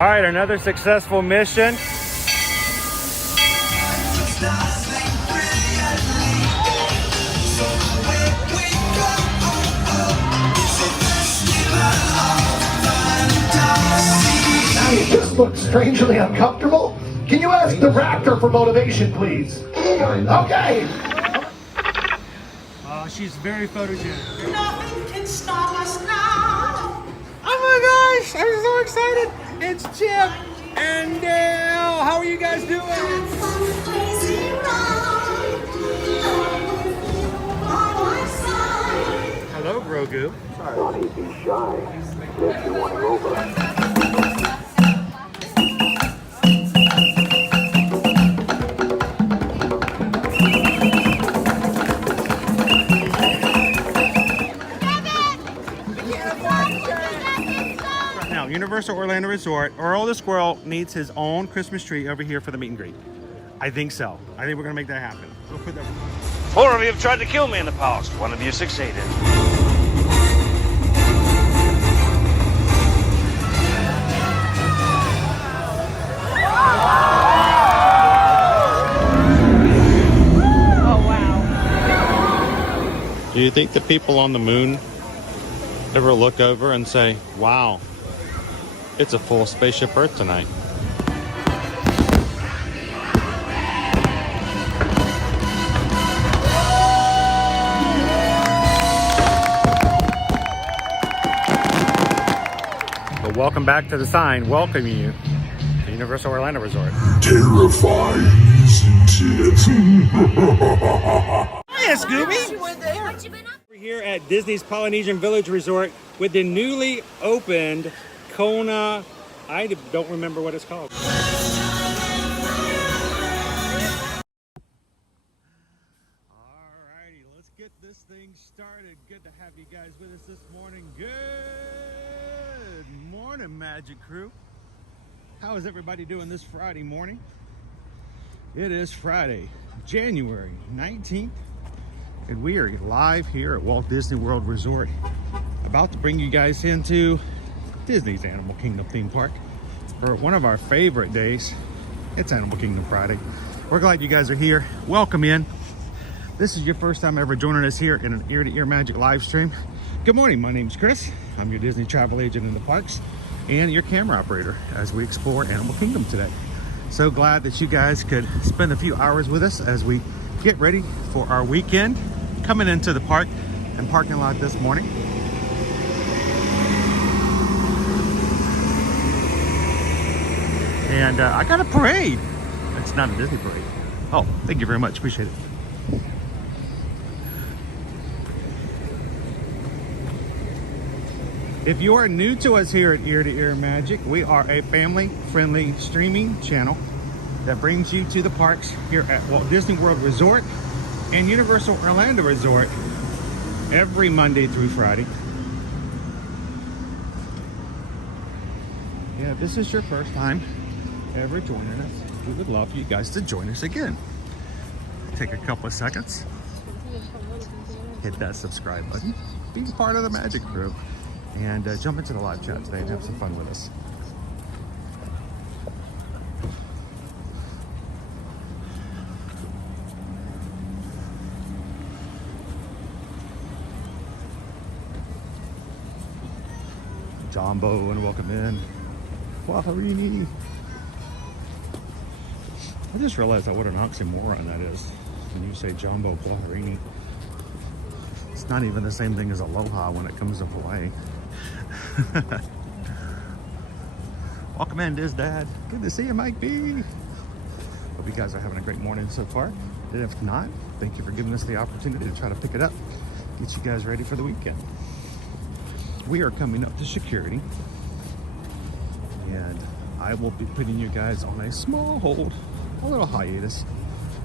All right, another successful mission. You just look strangely uncomfortable. Can you ask the raptor for motivation, please? Okay. She's very photogenic. Nothing can stop us now. Oh my gosh, I'm so excited. It's Chip and Dale. How are you guys doing? Hello, Grogu. Don't be shy. If you want to go over. Universal Orlando Resort, Earl the Squirrel needs his own Christmas tree over here for the meet and greet. I think so. I think we're gonna make that happen. We'll put that. 4 of you have tried to kill me in the past. 1 of you succeeded. Oh wow. Do you think the people on the moon ever look over and say, wow, it's a full spaceship Earth tonight? But welcome back to the sign welcoming you to Universal Orlando Resort. Terrifying, isn't it? Hiya, Scooby! We're here at Disney's Polynesian Village Resort with the newly opened Kona, I don't remember what it's called. Alrighty, let's get this thing started. Good to have you guys with us this morning. Good morning, Magic Crew. How is everybody doing this Friday morning? It is Friday, January 19th, and we are live here at Walt Disney World Resort, about to bring you guys into Disney's Animal Kingdom theme park for one of our favorite days. It's Animal Kingdom Friday. We're glad you guys are here. Welcome in. This is your first time ever joining us here in an ear-to-ear magic live stream. Good morning, my name's Chris. I'm your Disney travel agent in the parks and your camera operator as we explore Animal Kingdom today. So glad that you guys could spend a few hours with us as we get ready for our weekend coming into the park and parking lot this morning. And I got a parade. It's not a Disney parade. Oh, thank you very much. Appreciate it. If you are new to us here at Ear to Ear Magic, we are a family-friendly streaming channel that brings you to the parks here at Walt Disney World Resort and Universal Orlando Resort every Monday through Friday. Yeah, if this is your first time ever joining us, we would love for you guys to join us again. Take a couple of seconds, hit that subscribe button, be part of the Magic Crew, and jump into the live chat today and have some fun with us. Jumbo and welcome in. Waharini. I just realized what an oxymoron that is when you say Jumbo Waharini. It's not even the same thing as aloha when it comes to Hawaii. Welcome in, Diz Dad. Good to see you, Mike B. Hope you guys are having a great morning so far. And if not, thank you for giving us the opportunity to try to pick it up, get you guys ready for the weekend. We are coming up to security, and I will be putting you guys on a small hold, a little hiatus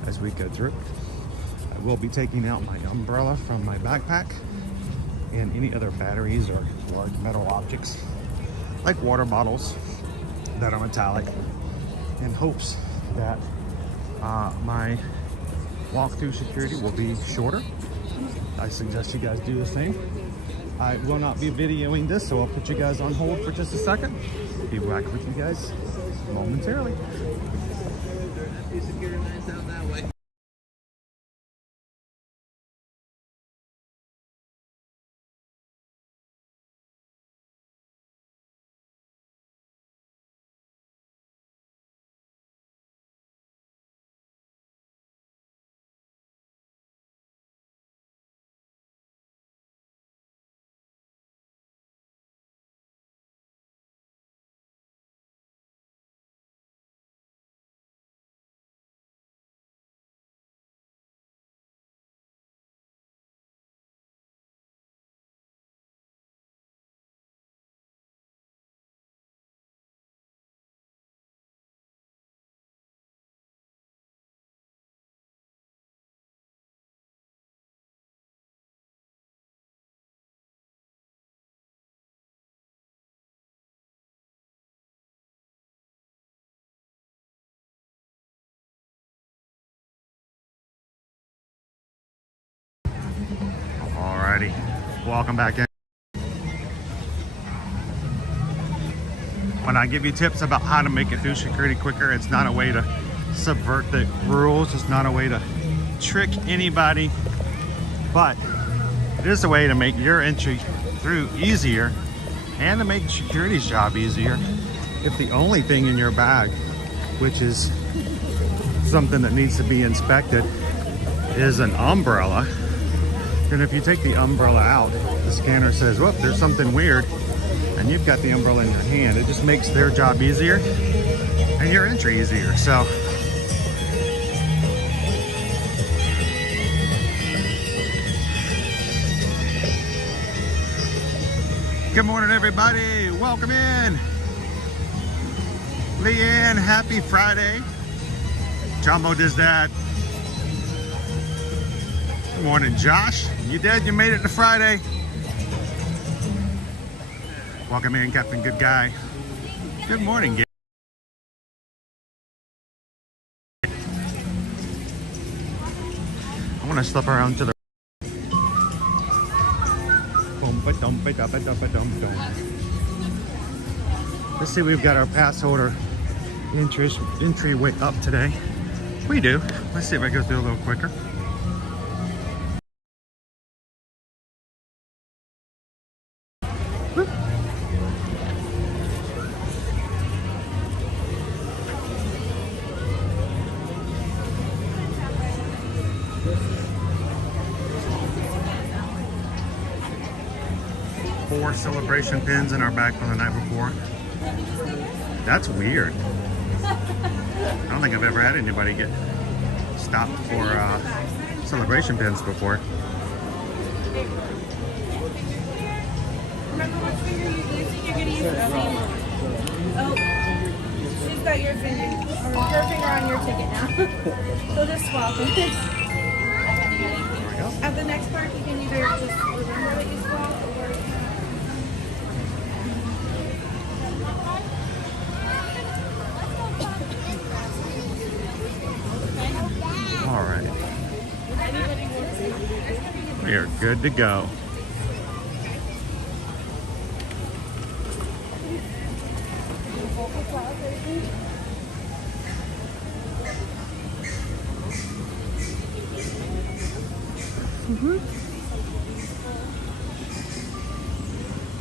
as we go through. I will be taking out my umbrella from my backpack and any other batteries or large metal objects like water bottles that are metallic, in hopes that my walk through security will be shorter. I suggest you guys do the same. I will not be videoing this, so I'll put you guys on hold for just a second. Be back with you guys momentarily. Alrighty, welcome back in. When I give you tips about how to make it through security quicker, it's not a way to subvert the rules. It's not a way to trick anybody, but it is a way to make your entry through easier and to make security's job easier. If the only thing in your bag, which is something that needs to be inspected, is an umbrella, then if you take the umbrella out, the scanner says, whoop, there's something weird, and you've got the umbrella in your hand. It just makes their job easier and your entry easier. So good morning, everybody. Welcome in. Leanne, happy Friday. Jumbo does that. Good morning, Josh. You did? You made it to Friday. Welcome in, Captain Good Guy. Good morning, Gabe. I want to slip around to the let's see, we've got our pass holder entryway up today. We do. Let's see if I go through a little quicker. Four celebration pins in our bag from the night before. That's weird. I don't think I've ever had anybody get stopped for celebration pins before. Remember what finger you're using? You're going to use it. Oh, she's got your finger, or her finger on your ticket now. So just swap it. There we go. At the next part, you can either just remember that you swapped, or All right. We are good to go.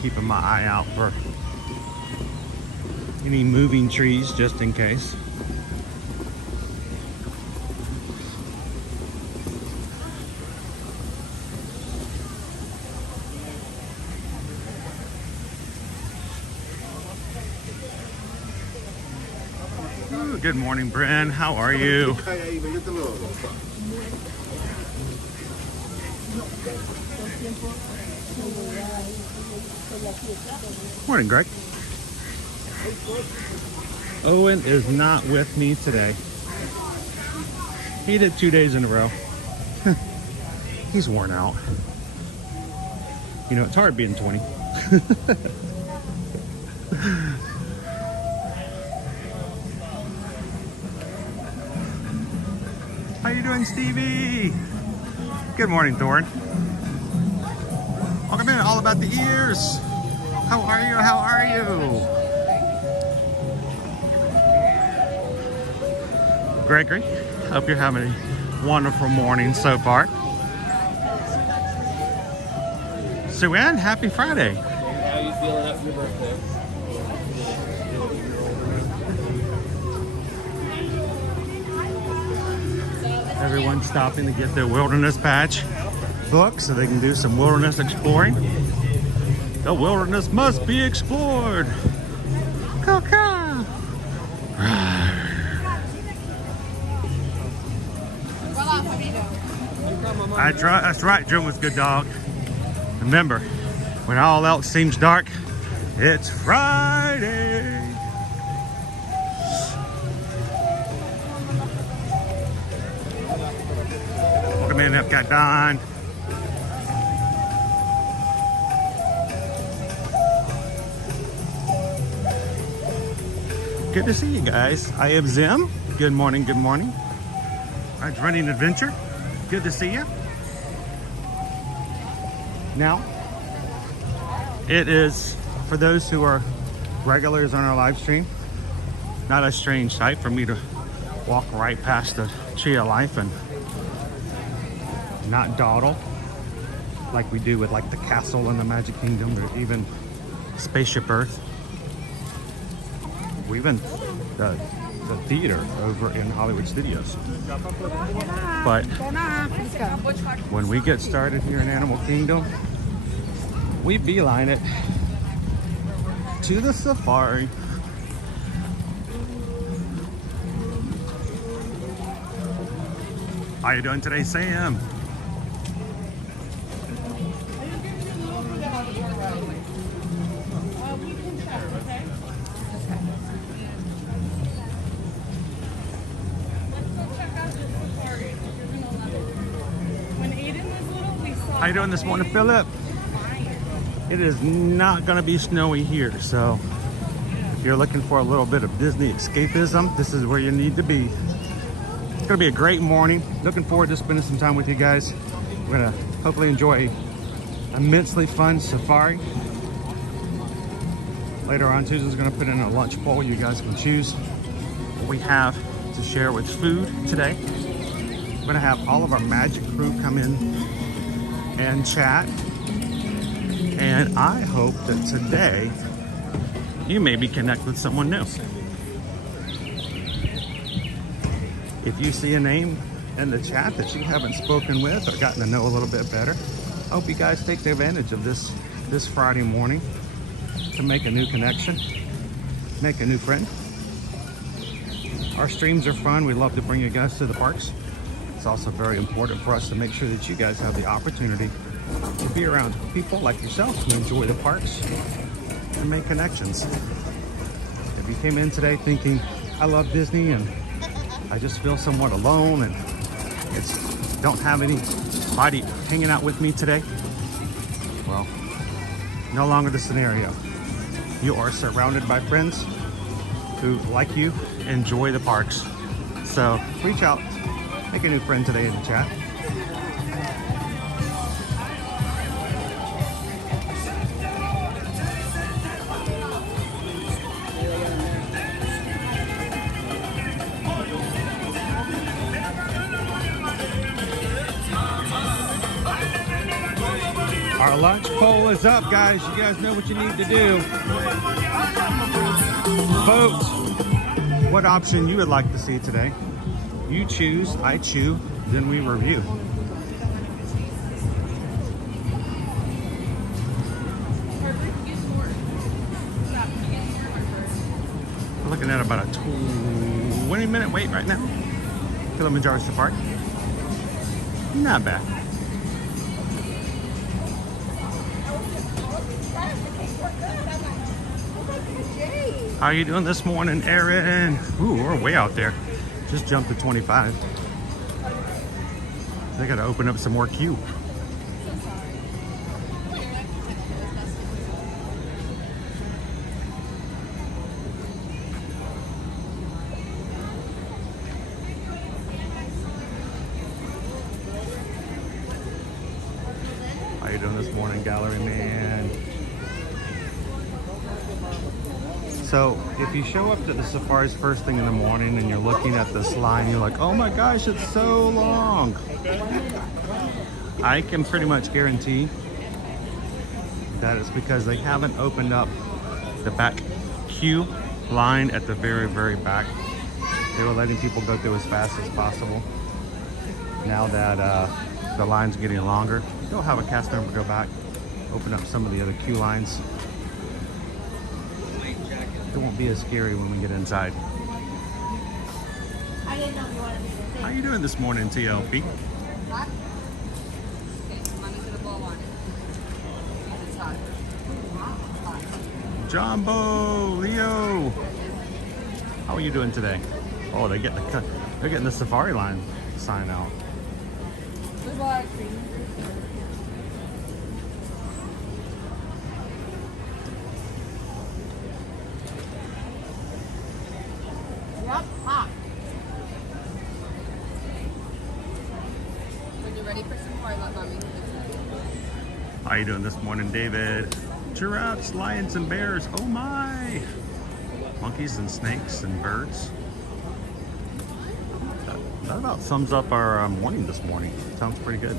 Keeping my eye out for any moving trees just in case. Ooh, good morning, Bren. How are you? Morning, Greg. Owen is not with me today. He did 2 days in a row. He's worn out. You know, it's hard being 20. How you doing, Stevie? Good morning, Thorne. Welcome Welcome in, all about the ears. How are you? How are you? Gregory, hope you're having a wonderful morning so far. Sue Ann, happy Friday. How you feeling after your birthday? Everyone's stopping to get their wilderness patch book so they can do some wilderness exploring. The wilderness must be explored. Caw-caw. That's right, Jim was a good dog. Remember, when all else seems dark, it's Friday. Welcome in, I've got Don. Good to see you guys. I am Zim. Good morning, good morning. It's Running Adventure. Good to see you. Now, it is, for those who are regulars on our live stream, not a strange sight for me to walk right past the Tree of Life and not dawdle like we do with like the castle in the Magic Kingdom or even Spaceship Earth. Or even the theater over in Hollywood Studios. But when we get started here in Animal Kingdom, we beeline it to the safari. How you doing today, Sam? How you doing this morning, Philip? It is not going to be snowy here, so if you're looking for a little bit of Disney escapism, this is where you need to be. It's going to be a great morning. Looking forward to spending some time with you guys. We're going to hopefully enjoy an immensely fun safari. Later on, Susan's going to put in a lunch poll. You guys can choose what we have to share with food today. We're going to have all of our magic crew come in and chat, and I hope that today you maybe connect with someone new. If you see a name in the chat that you haven't spoken with or gotten to know a little bit better, I hope you guys take advantage of this Friday morning to make a new connection, make a new friend. Our streams are fun. We love to bring you guys to the parks. It's also very important for us to make sure that you guys have the opportunity to be around people like yourself who enjoy the parks and make connections. If you came in today thinking, I love Disney and I just feel somewhat alone and don't have anybody hanging out with me today, well, no longer the scenario. You are surrounded by friends who, like you, enjoy the parks. So reach out. Make a new friend today in the chat. Our lunch poll is up, guys. You guys know what you need to do. Vote what option you would like to see today. You choose, I chew, then we review. We're looking at about a 20-minute wait right now. Kilimanjaro Safaris. Not bad. How are you doing this morning, Erin? Ooh, we're way out there. Just jumped to 25. They gotta open up some more queue. How you doing this morning, gallery man. So if you show up to the safaris first thing in the morning and you're looking at this line, you're like, oh my gosh, it's so long. I can pretty much guarantee that it's because they haven't opened up the back queue line at the very, very back. They were letting people go through as fast as possible. Now that the line's getting longer, they'll have a cast member go back, open up some of the other queue lines. It won't be as scary when we get inside. I didn't know if you wanted me to say. How you doing this morning, TLP? Hot? Okay, mommy's gonna blow on it. It's hot. Hot. Jumbo, Leo. How are you doing today? Oh, they're getting the safari line sign out. There's a lot of cream. Yep, hot. When you're ready for some more, let mommy fix it. How you doing this morning, David? Giraffes, lions, and bears. Oh my! Monkeys and snakes and birds. That about sums up our morning this morning. Sounds pretty good.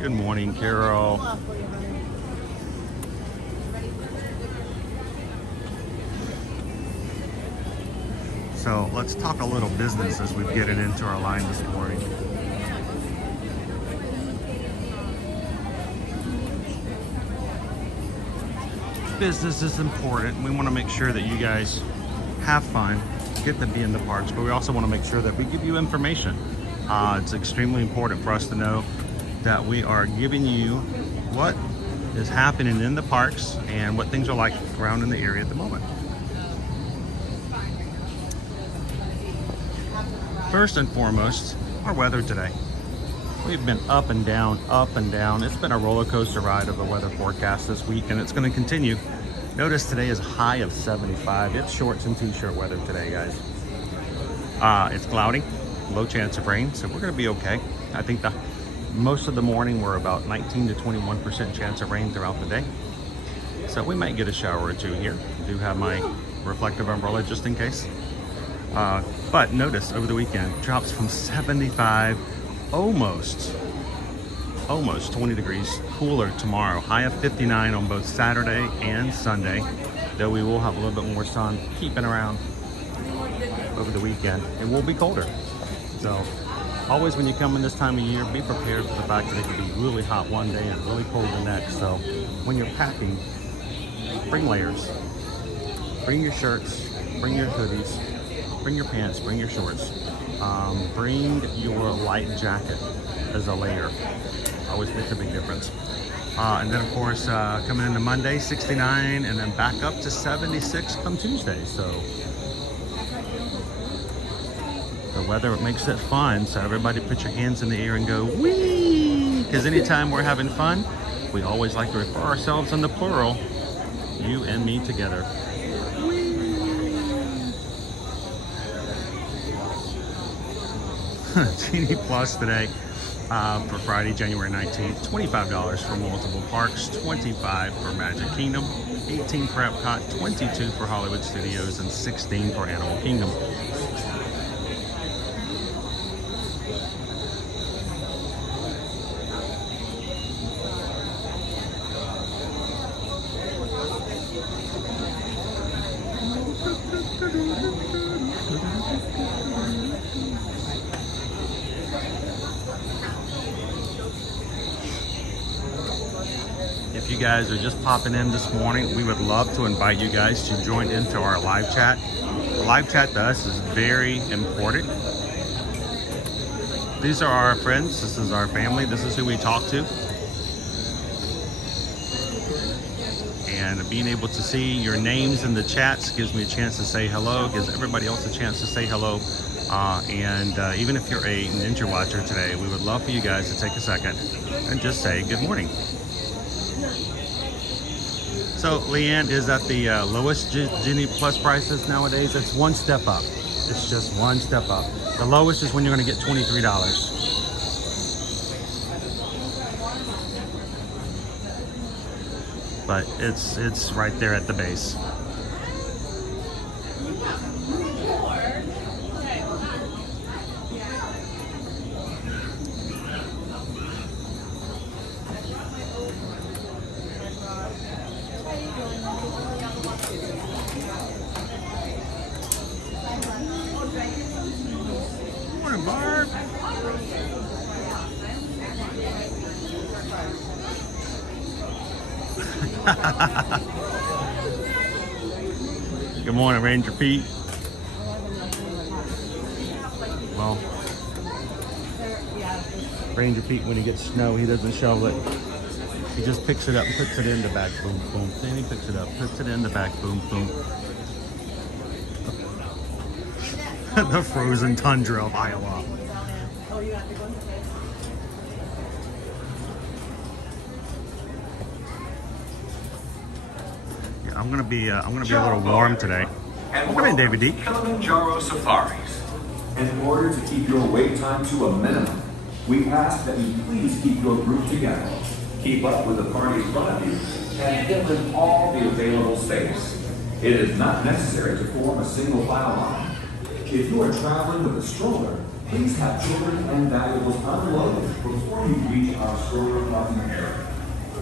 Good morning, Carol. So let's talk a little business as we get it into our line this morning. Business is important. We want to make sure that you guys have fun, get to be in the parks, but we also want to make sure that we give you information. It's extremely important for us to know that we are giving you what is happening in the parks and what things are like around in the area at the moment. First and foremost, our weather today. We've been up and down, up and down. It's been a roller coaster ride of the weather forecast this week, and it's going to continue. Notice today is a high of 75. It's shorts and t-shirt weather today, guys. It's cloudy, low chance of rain, so we're going to be okay. I think most of the morning we're about 19 to 21% chance of rain throughout the day. So we might get a shower or two here. I do have my reflective umbrella just in case. But notice over the weekend, drops from 75, almost 20 degrees cooler tomorrow. High of 59 on both Saturday and Sunday, though we will have a little bit more sun keeping around over the weekend. It will be colder. So always when you come in this time of year, be prepared for the fact that it can be really hot one day and really cold the next. So when you're packing, bring layers. Bring your shirts, bring your hoodies, bring your pants, bring your shorts. Bring your light jacket as a layer. Always makes a big difference. And then of course, coming into Monday, 69, and then back up to 76 come Tuesday. So the weather makes it fun. So everybody put your hands in the air and go, wee! Because anytime we're having fun, we always like to refer ourselves in the plural, you and me together. Genie Plus today for Friday, January 19th. $25 for multiple parks, $25 for Magic Kingdom, $18 for Epcot, $22 for Hollywood Studios, and $16 for Animal Kingdom. If you guys are just popping in this morning, we would love to invite you guys to join into our live chat. The live chat to us is very important. These are our friends. This is our family. This is who we talk to. And being able to see your names in the chats gives me a chance to say hello, gives everybody else a chance to say hello. Even if you're a Ninja Watcher today, we would love for you guys to take a second and just say good morning. So Leanne is at the lowest Genie Plus prices nowadays. It's one step up. It's just one step up. The lowest is when you're going to get $23. But it's right there at the base. Morning, Barb. Good morning, Ranger Pete. Well, Ranger Pete, when he gets snow, he doesn't shovel it. He just picks it up and puts it in the back, boom, boom. Then he picks it up, puts it in the back, boom, boom. The frozen tundra of Iowa. Yeah, I'm gonna be a little warm today. Welcome in, David D. Kilimanjaro Safaris. In order to keep your wait time to a minimum, we ask that you please keep your group together. Keep up with the party in front of you and give them all the available space. It is not necessary to form a single file line. If you are traveling with a stroller, please have children and valuables unloaded before you reach our stroller parking area.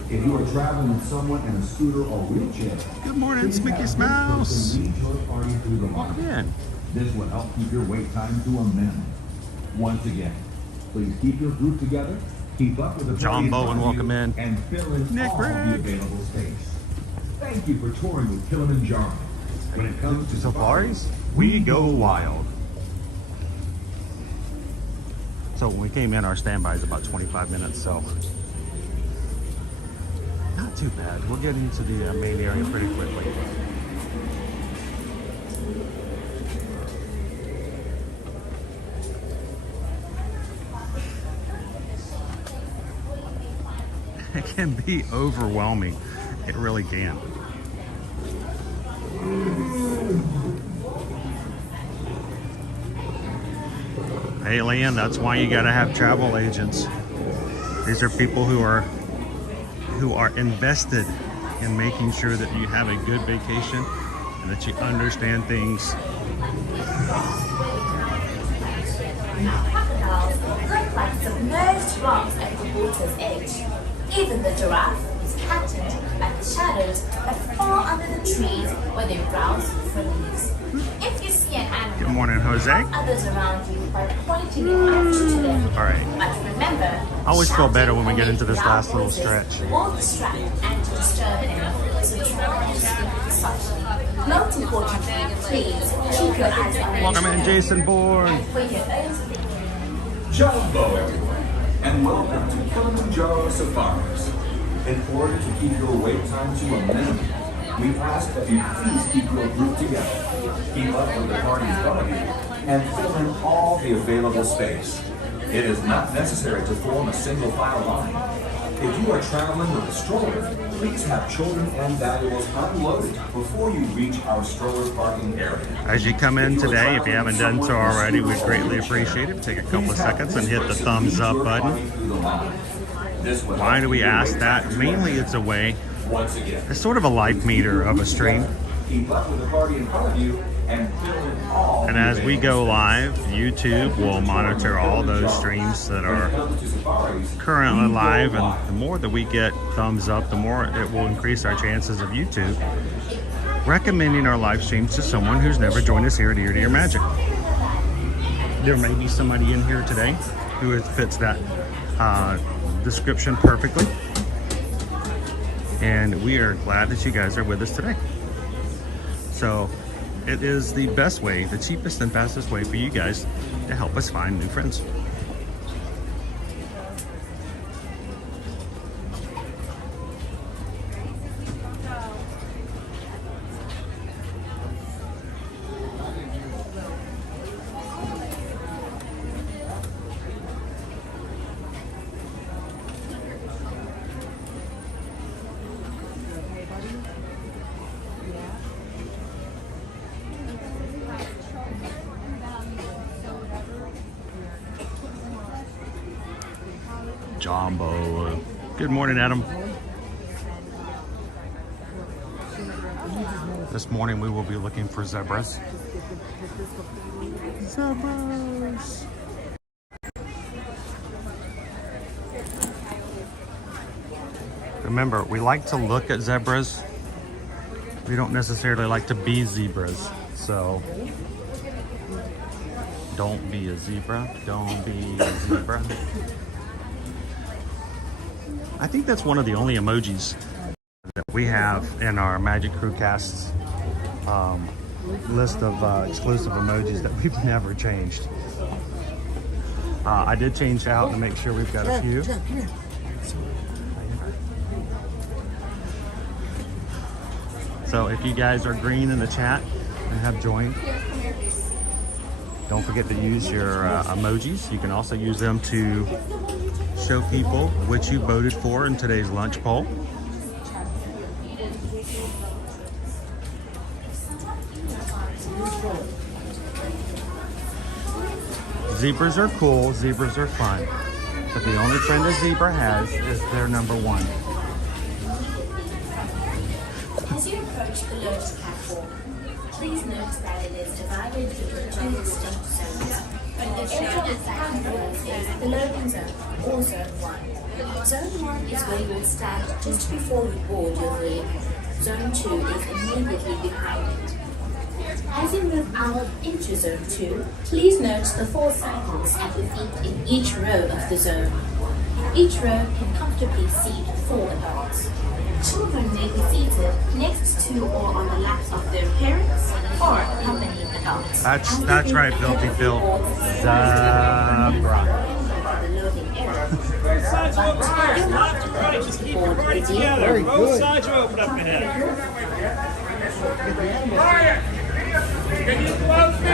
If you are traveling with someone in a scooter or wheelchair, Good morning, it's please Mickey have this Smouse. person lead your party through the line. Welcome in. This will help keep your wait time to a minimum. Once again, please keep your group together, keep up with the John party in Bowen, front of welcome you, in. and fill in Nick all the Rick. available space. Thank you for touring with Kilimanjaro. When it comes to Safaris, we go wild. So when we came in, our standby is about 25 minutes, so not too bad. We'll get into the main area pretty quickly. It can be overwhelming. It really can. Hey, Leanne, that's why you gotta have travel agents. These are people who are invested in making sure that you have a good vacation and that you understand things. Look like submerged rocks at the water's edge. Even the giraffe is patterned like the shadows that fall under the trees where they browse for leaves. If you see an animal, Good morning, Jose. help others around you by pointing it out to them. All right. But remember, I always feel better when we get into this last little stretch. Won't distract and disturb them, so try and speak softly. Most importantly, please keep your eyes on Welcome in, Jason Bourne. for your own safety. Jumbo, everyone, and welcome to Kilimanjaro Safaris. In order to keep your wait time to a minimum, we ask that you please keep your group together, keep up with the party in front of you, and fill in all the available space. It is not necessary to form a single file line. If you are traveling with a stroller, please have children and valuables unloaded before you reach our stroller parking area. As you come in today, if you haven't done so already, we'd greatly appreciate it. Take a couple of seconds and hit the thumbs up button. Why do we ask that? Mainly it's a way, Once again, it's sort of a life meter of a stream. keep up with the party in front of you and fill in all. And as we go live, YouTube will monitor all those streams that are currently live, and the more that we get thumbs up, the more it will increase our chances of YouTube recommending our live streams to someone who's never joined us here at Ear to Ear Magic. There may be somebody in here today who fits that description perfectly, and we are glad that you guys are with us today. So it is the best way, the cheapest and fastest way for you guys to help us find new friends. Combo. Good morning, Adam. This morning we will be looking for zebras. Zebras. Remember, we like to look at zebras. We don't necessarily like to be zebras. So don't be a zebra. Don't be a zebra. I think that's one of the only emojis that we have in our Magic Crew Casts list of exclusive emojis that we've never changed. I did change out to make sure we've got a few. So if you guys are green in the chat and have joined, don't forget to use your emojis. You can also use them to show people which you voted for in today's lunch poll. Zebras are cool, zebras are fun, but the only friend a zebra has is their number one. As you approach the Lotus platform, please note that it is divided into two distinct zones. The edge of the platform is the loading zone, or Zone 1. Zone 1 is where you will stand just before you board your vehicle. Zone 2 is immediately behind it. As you move out into Zone 2, please note the 4 cycles at your feet in each row of the zone. Each row can comfortably seat 4 adults. Children may be seated next to or on the laps of their parents or accompanying adults. That's right, Filthy Phil. Zebra. Both sides are open first, left to right. Just keep your body together. Very Both good. sides are open up ahead. Can you close me?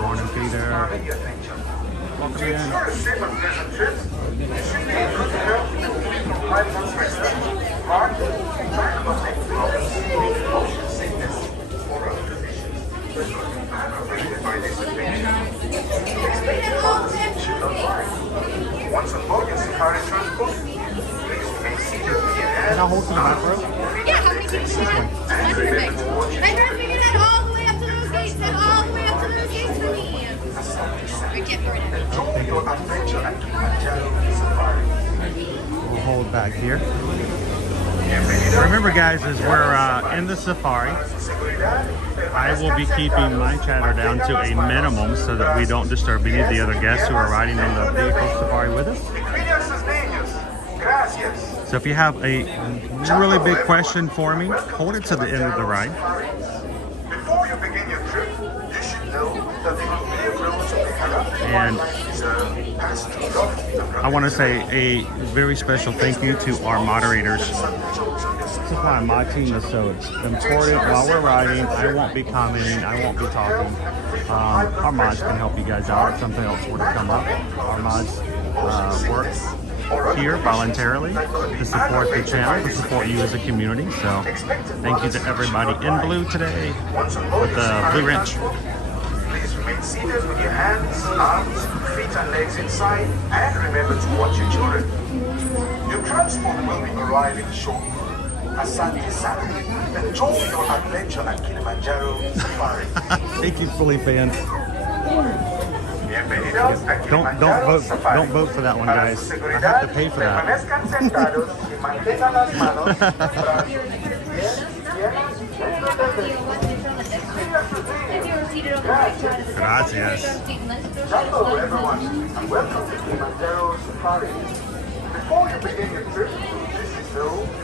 Morning, Peter. Welcome in. Once on board your safari transport, please remain seated with your hands. Can I hold to the back row? Yeah, how many people do you have? That's perfect. I try to figure that all the way up to those gates. That all the way up to those gates for me. I can't figure it out. Enjoy your adventure at Kilimanjaro Safari. We'll hold back here. Remember, guys, as we're in the safari, I will be keeping my chatter down to a minimum so that we don't disturb any of the other guests who are riding in the vehicle safari with us. So if you have a really big question for me, hold it to the end of the ride. Before you begin your trip, you should know that there will be a road to the And I want to say a very special thank you to our moderators. Supply my team is so important. While we're riding, I won't be commenting, I won't be talking. Our mods can help you guys out if something else were to come up. Our mods work here voluntarily to support the channel, to support you as a community. So thank you to everybody in blue today with the blue wrench. Please remain seated with your hands, arms, feet and legs inside, and remember to watch your children. Your transport will be arriving shortly. Asante Sana. Enjoy your adventure at Kilimanjaro Safari. Thank you, fully fans. Bienvenidos a Kilimanjaro Safari. Don't vote for that one, guys. I have to pay for that. Permanezcan sentados y mantengan las manos Gracias. Hello everyone, and welcome to Kilimanjaro Safari. Before you begin your trip,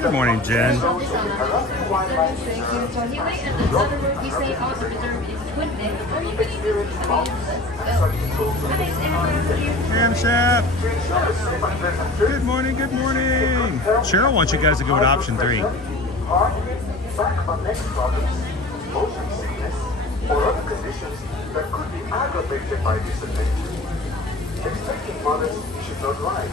good morning, Jen. Ham Chef. Good morning, good morning. Cheryl wants you guys to go with option 3. Back on neck problems, motion sickness, or other conditions that could be aggravated by this adventure. Expecting mothers should not ride.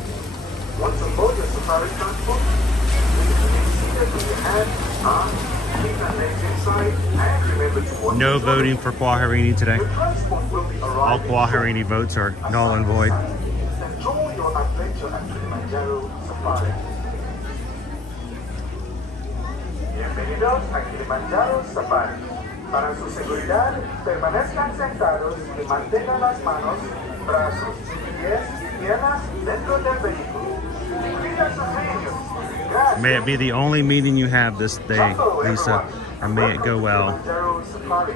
Once on board your safari transport, please remain seated with your hands, arms, feet and legs inside, and remember to watch No your voting for Kwaharini today. Your transport will be All arriving Kwaharini votes are null and void. Enjoy your adventure at Kilimanjaro Safaris. Bienvenidos a Kilimanjaro Safaris. Para su seguridad, permanezcan sentados y mantengan las manos, brazos, pies y piernas dentro del vehículo. Cuida sus niños. Gracias. May it be the only meeting you have this day, Lisa, and may it go well. Kilimanjaro Safaris.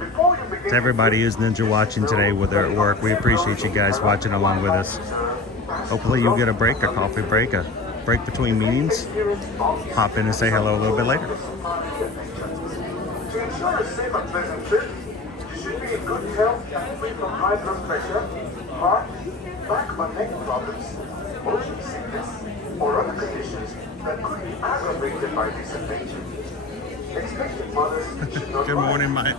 Before you begin To everybody who's ninja watching today, whether at work, we appreciate you guys watching along with us. Hopefully you'll get a break, a coffee break, a break between meetings. Pop in and say hello a little bit later. To ensure a safe and pleasant trip, you should be in good health and free from high blood pressure, heart, back or neck problems, motion sickness, or other conditions that could be aggravated by this adventure. Expecting mothers should not Good morning, my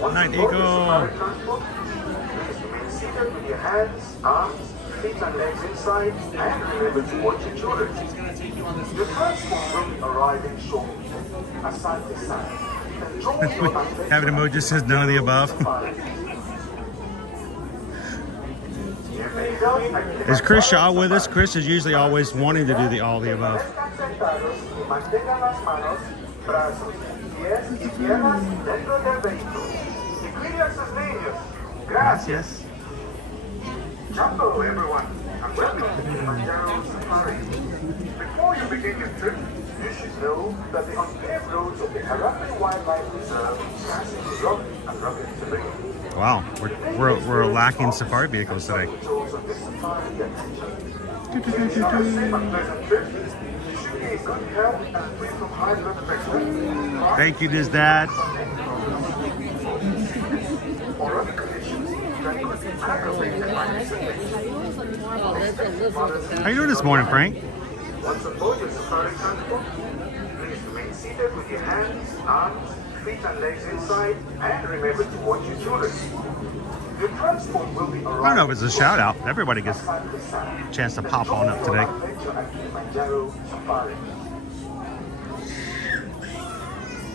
Once night you board the safari eagle. transport, please remain seated with your hands, arms, feet and legs inside, and remember to watch your children. Your transport will be arriving shortly. Asante san. Enjoy your adventure. Have an emoji that says none of the above. Is Chris Shaw with us? Chris is usually always wanting to do the all of the above. Mantengan las manos, brazos, pies y piernas dentro del vehículo. Y cuide a sus niños. Gracias. Hello everyone, and welcome to Kilimanjaro Safaris. Before you begin your trip, you should know that the unpaved roads of the Rafiki Wildlife Reserve pass through rough and rugged terrain. Wow, we're lacking safari vehicles today. To ensure a safe and pleasant trip, you should be in good health and free from high blood pressure, heart, Thank you, Diz Dad. or other conditions that could be aggravated by this adventure. How you doing this morning, Frank? Once aboard your safari transport, please remain seated with your hands, arms, feet and legs inside, and remember to watch your children. Your transport will be I don't know if it's a shout out. Everybody gets a arriving. chance to pop on up today. Adventure at Kilimanjaro Safari.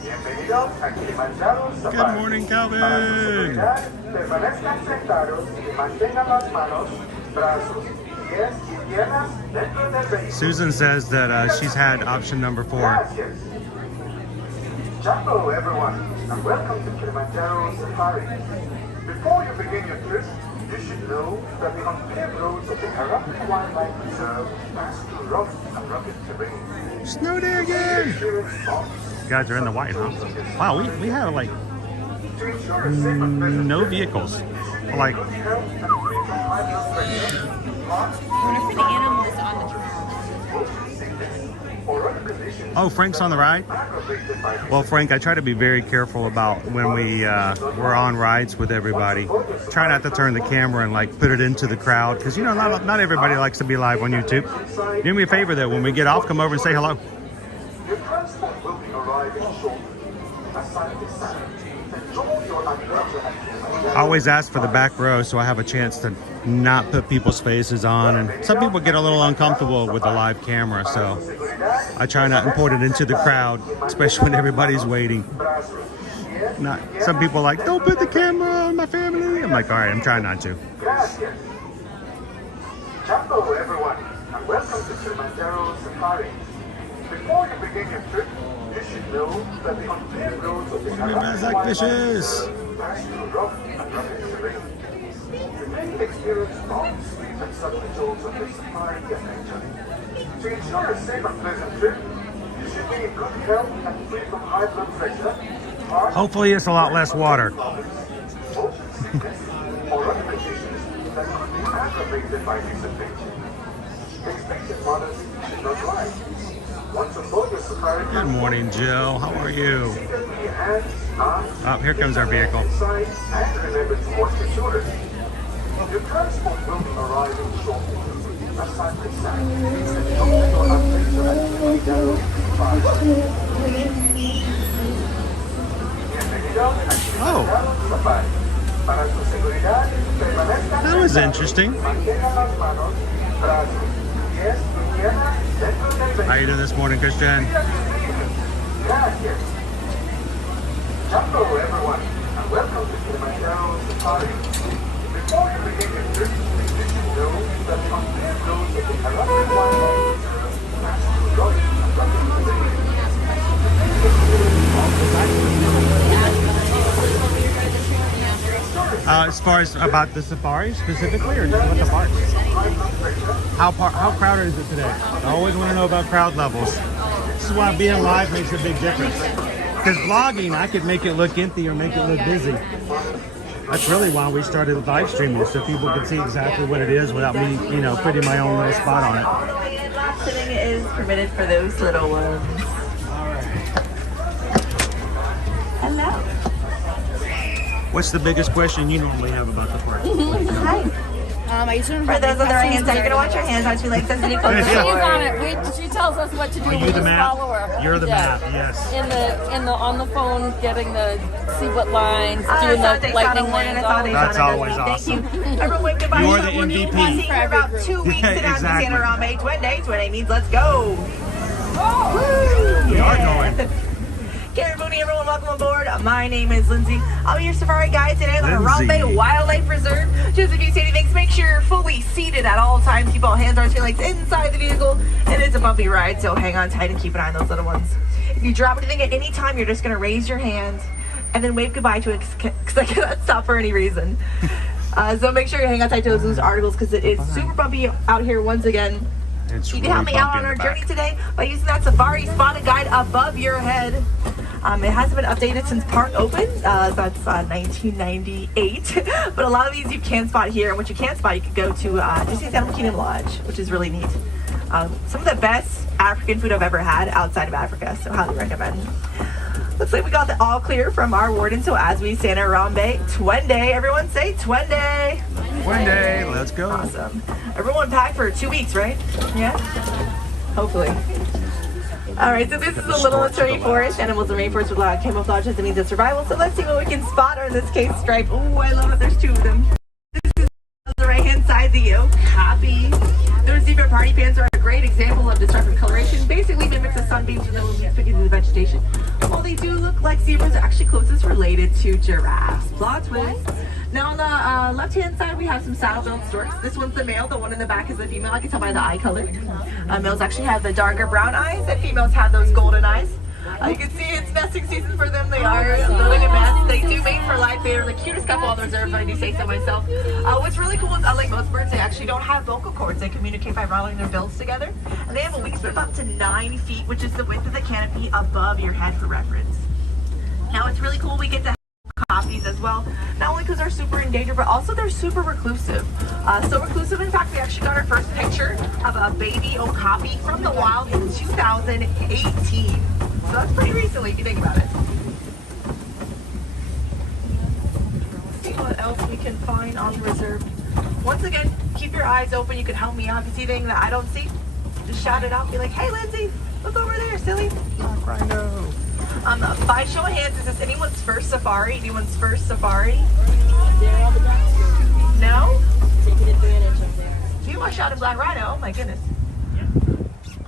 Bienvenidos a Kilimanjaro Safari. Good morning, Para su Calvin. seguridad, permanezcan sentados y mantengan las manos, brazos, pies y piernas dentro del vehículo. Susan says that she's had option number 4. Gracias. Hello everyone, and welcome to Kilimanjaro Safari. Before you begin your trip, you should know that the unpaved roads of the Rafiki Wildlife Reserve pass through rough and rugged terrain. Snow day again. Experience bumps, You guys are in the white, huh? Wow, we have like to ensure a safe and pleasant no trip, vehicles. you should be Like in good health and free from high blood pressure, heart, What if the animals on the trail? motion sickness, or other conditions oh, Frank's on the ride. aggravated by this. Well, Frank, I try to be very careful about when we're on rides with everybody. Try not to turn the camera and like put it into the crowd because you know not everybody likes to be live on YouTube. Do me a favor though, when we get off, come over and say hello. Your transport will be arriving shortly. Asante san. Enjoy your adventure at Kilimanjaro. I always ask for the back row so I have a chance to not put people's faces on, and some people get a little uncomfortable with the live camera, so I try not to put it into the crowd, especially when everybody's waiting. Not some people are like, don't put the camera on my family. I'm like, all right, I'm trying not to. Gracias. Hello everyone, and welcome to Kilimanjaro Safari. Before you begin your trip, you should know that the unpaved roads of the Everybody's like fishes. pass through rough and rugged terrain. You may experience bumps and sudden jolts on this safari adventure. To ensure a safe and pleasant trip, you should be in good health and free from high blood pressure, heart, Hopefully it's a lot less water. motion sickness, or other conditions that could be aggravated by this adventure. Expected mothers should not ride. Once aboard your safari Good morning, Jill. How are you? seated with your hands, arms, Oh, here comes our vehicle. inside, and remember to watch your children. Your transport will be arriving shortly. Asante san. Enjoy your adventure at Kilimanjaro Safari. Bienvenidos a Kilimanjaro Safari. Para su seguridad, permanezcan That was sentados. interesting. Mantengan las manos, brazos, pies y piernas dentro del How you vehículo. doing this morning, Christian? Gracias. Hello, everyone, and welcome to Kilimanjaro Safaris. Before you begin your trip, you should know that from this road to the Arabian Wildlife Reserve, National Royal and Rafiki As far as about the safari specifically, or just about the parks? How crowded is it today? I always want to know about crowd levels. This is why being live makes a big difference. Because vlogging, I could make it look empty or make it look busy. That's really why we started live streaming, so people could see exactly what it is without me, you know, putting my own little spot on it. All the way in, lap sitting is permitted for those little ones. Hello. What's the biggest question you normally have about the park? Hi. I used to For those on their hands, you're gonna watch your hands on two legs as you close the Yeah. She's on door. it. She tells us what to do. Are We you the just map? follow her. You're the Yeah. map, yes. In the on the phone, getting the see what lines, doing Saw the Daysana lightning morning, lanes. I saw all Daysana That's does always me. awesome. Thank you. Everyone wave goodbye. You're to the someone new. MVP. We'll see you in about 2 weeks Yeah, in exactly. Santa Rame. 20 means let's go. We are going. Gary Booney, everyone, welcome aboard. My name is Lindsay. I'm your safari guide today on the Lindsay. Harambe Wildlife Reserve. Just a few safety things. Make sure you're fully seated at all times. Keep all hands, arms, and legs inside the vehicle. It is a bumpy ride, so hang on tight and keep an eye on those little ones. If you drop anything at any time, you're just going to raise your hand and then wave goodbye to it because I cannot stop for any reason. So make sure you hang on tight to those loose articles because it is super bumpy out here once again. It's You really can help me out bumpy on in our the journey back. today by using that Safari Spotted Guide above your head. It hasn't been updated since park opened. That's 1998. But a lot of these you can spot here. And what you can't spot, you could go to Disney's Animal Kingdom Lodge, which is really neat. Some of the best African food I've ever had outside of Africa, so highly recommend. Looks like we got the all clear from our warden. So as we stand at Harambe, Twende, everyone say Twende. One day, let's go. Awesome. Everyone packed for 2 weeks, right? Yeah? Hopefully. All right, so this is a little attorney forest. Animals and rainforest with a lot of camouflage as a means of survival. So let's see what we can spot, or in this case, stripe. Oh, I love it. There's 2 of them. This is on the right-hand side, the okapi. Those zebra party pants are a great example of disruptive coloration. Basically mimics the sunbeams when they fit into the vegetation. While they do look like zebras, they're actually closest related to giraffes. Plot twist. Now on the left-hand side, we have some saddle-billed storks. This one's the male, the one in the back is the female. I can tell by the eye color. Males actually have the darker brown eyes, and females have those golden eyes. You can see it's nesting season for them. They are living a mess. They do mate for life. They are the cutest couple on the reserve, if I do say so myself. What's really cool is, unlike most birds, they actually don't have vocal cords. They communicate by rolling their bills together. And they have a wingspan of up to 9 feet, which is the width of the canopy above your head for reference. Now it's really cool. We get to copies as well, not only because they're super endangered, but also they're super reclusive. So reclusive, in fact, we actually got our first picture of a baby okapi from the wild in 2018. So that's pretty recently if you think about it. Let's see what else we can find on the reserve. Once again, keep your eyes open. You can help me out. If you see anything that I don't see, just shout it out. Be like, hey, Lindsay, look over there, silly. Rhino. By show of hands, is this anyone's first safari? Anyone's first safari? No? Taking advantage of there. You must shot a black rhino. Oh my goodness.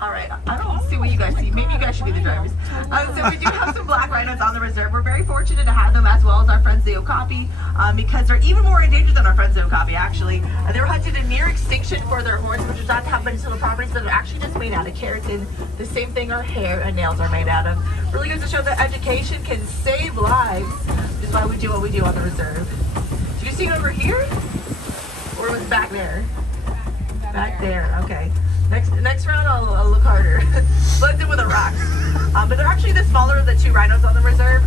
All right, I don't see what you guys see. Maybe you guys should be the drivers. So we do have some black rhinos on the reserve. We're very fortunate to have them, as well as our friends the okapi, because they're even more endangered than our friends the okapi, actually. They were hunted in near extinction for their horns, which is not to have medicinal properties, but they're actually just made out of keratin. The same thing our hair and nails are made out of. Really goes to show that education can save lives, which is why we do what we do on the reserve. Did you see it over here? Or was it back there? Back there, okay. Next round, I'll look harder. Let's do with a rock. But they're actually the smaller of the 2 rhinos on the reserve.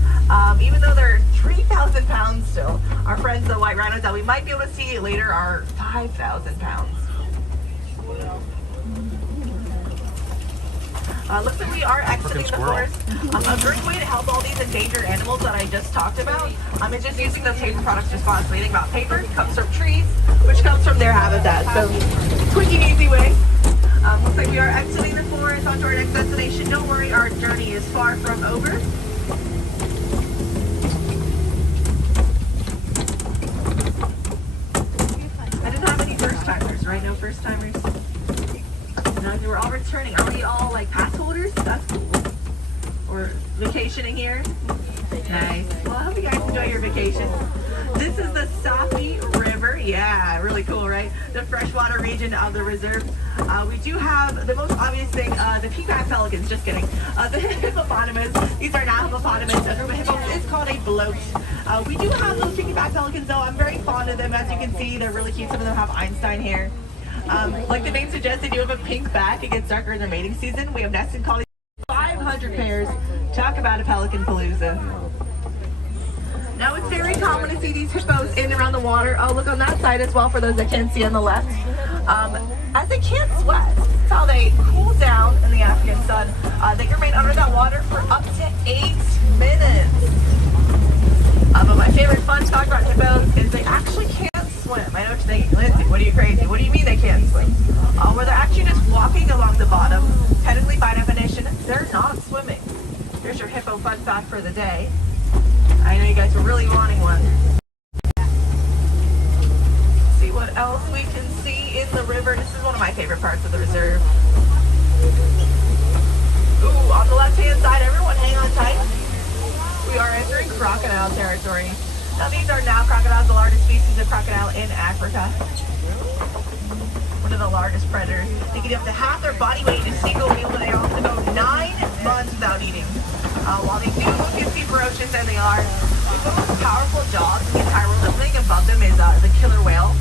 Even though they're 3,000 pounds still, our friends, the white rhinos that we might be able to see later, are 5,000 pounds. Looks like we are exiting the forest. A great way to help all these endangered animals that I just talked about is just using those paper products responsibly. Think about paper, it comes from trees, which comes from their habitat. So, quick and easy way. Looks like we are exiting the forest onto our next destination. Don't worry, our journey is far from over. we're all returning. Are we all like pass holders? That's cool. We're vacationing here. Nice. Well, I hope you guys enjoy your vacation. This is the Safi River. Yeah, really cool, right? The freshwater region of the reserve. We do have the most obvious thing, the peacock pelicans, just kidding. The hippopotamus, these are not hippopotamus. A group of hippos is called a bloat. We do have those peacock pelicans though. I'm very fond of them. As you can see, they're really cute. Some of them have Einstein hair. Like the name suggests, they do have a pink back. It gets darker in their mating season. We have nested colonies, 500 pairs. Talk about a pelican palooza. Now it's very common to see these hippos in and around the water. Oh, look on that side as well for those that can't see on the left. As they can't sweat, that's how they cool down in the African sun. They can remain under that water for up to 8 minutes. But my favorite fun fact about hippos is they actually can't swim. I know what you're thinking, Lindsay, what are you crazy? What do you mean they can't swim? Where they're actually just walking along the bottom. Technically, by definition, they're not swimming. Here's your hippo fun fact for the day. I know you guys were really wanting one. See what else we can see in the river. This is one of my favorite parts of the reserve. Ooh, on the left-hand side, everyone hang on tight. We are entering crocodile territory. Now these are now crocodiles, the largest species of crocodile in Africa. One of the largest predators. They can eat up to half their body weight in a single meal, but they also go 9 months without eating. While they do look and be ferocious, and they are, the most powerful jaws in the entire world. Something above them is the killer whale.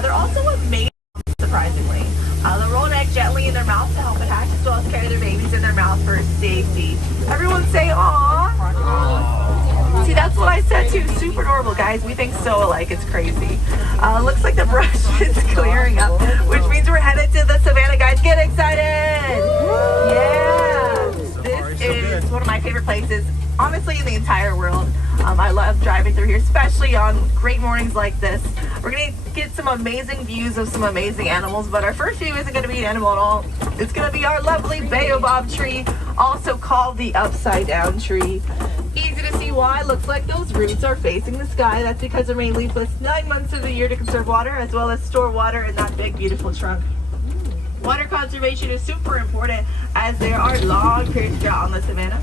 They're also amazing, surprisingly. They'll roll an egg gently in their mouth to help it hatch, as well as carry their babies in their mouth for safety. Everyone say, aww. See, that's what I said too. Super adorable, guys. We think so alike. It's crazy. Looks like the brush is clearing up, which means we're headed to the Savanna, guys. Get excited! Yeah! This is one of my favorite places, honestly, in the entire world. I love driving through here, especially on great mornings like this. We're going to get some amazing views of some amazing animals, but our first view isn't going to be an animal at all. It's going to be our lovely baobab tree, also called the upside down tree. Easy to see why. Looks like those roots are facing the sky. That's because they're made leafless 9 months of the year to conserve water, as well as store water in that big, beautiful trunk. Water conservation is super important, as there are long periods of drought on the savanna.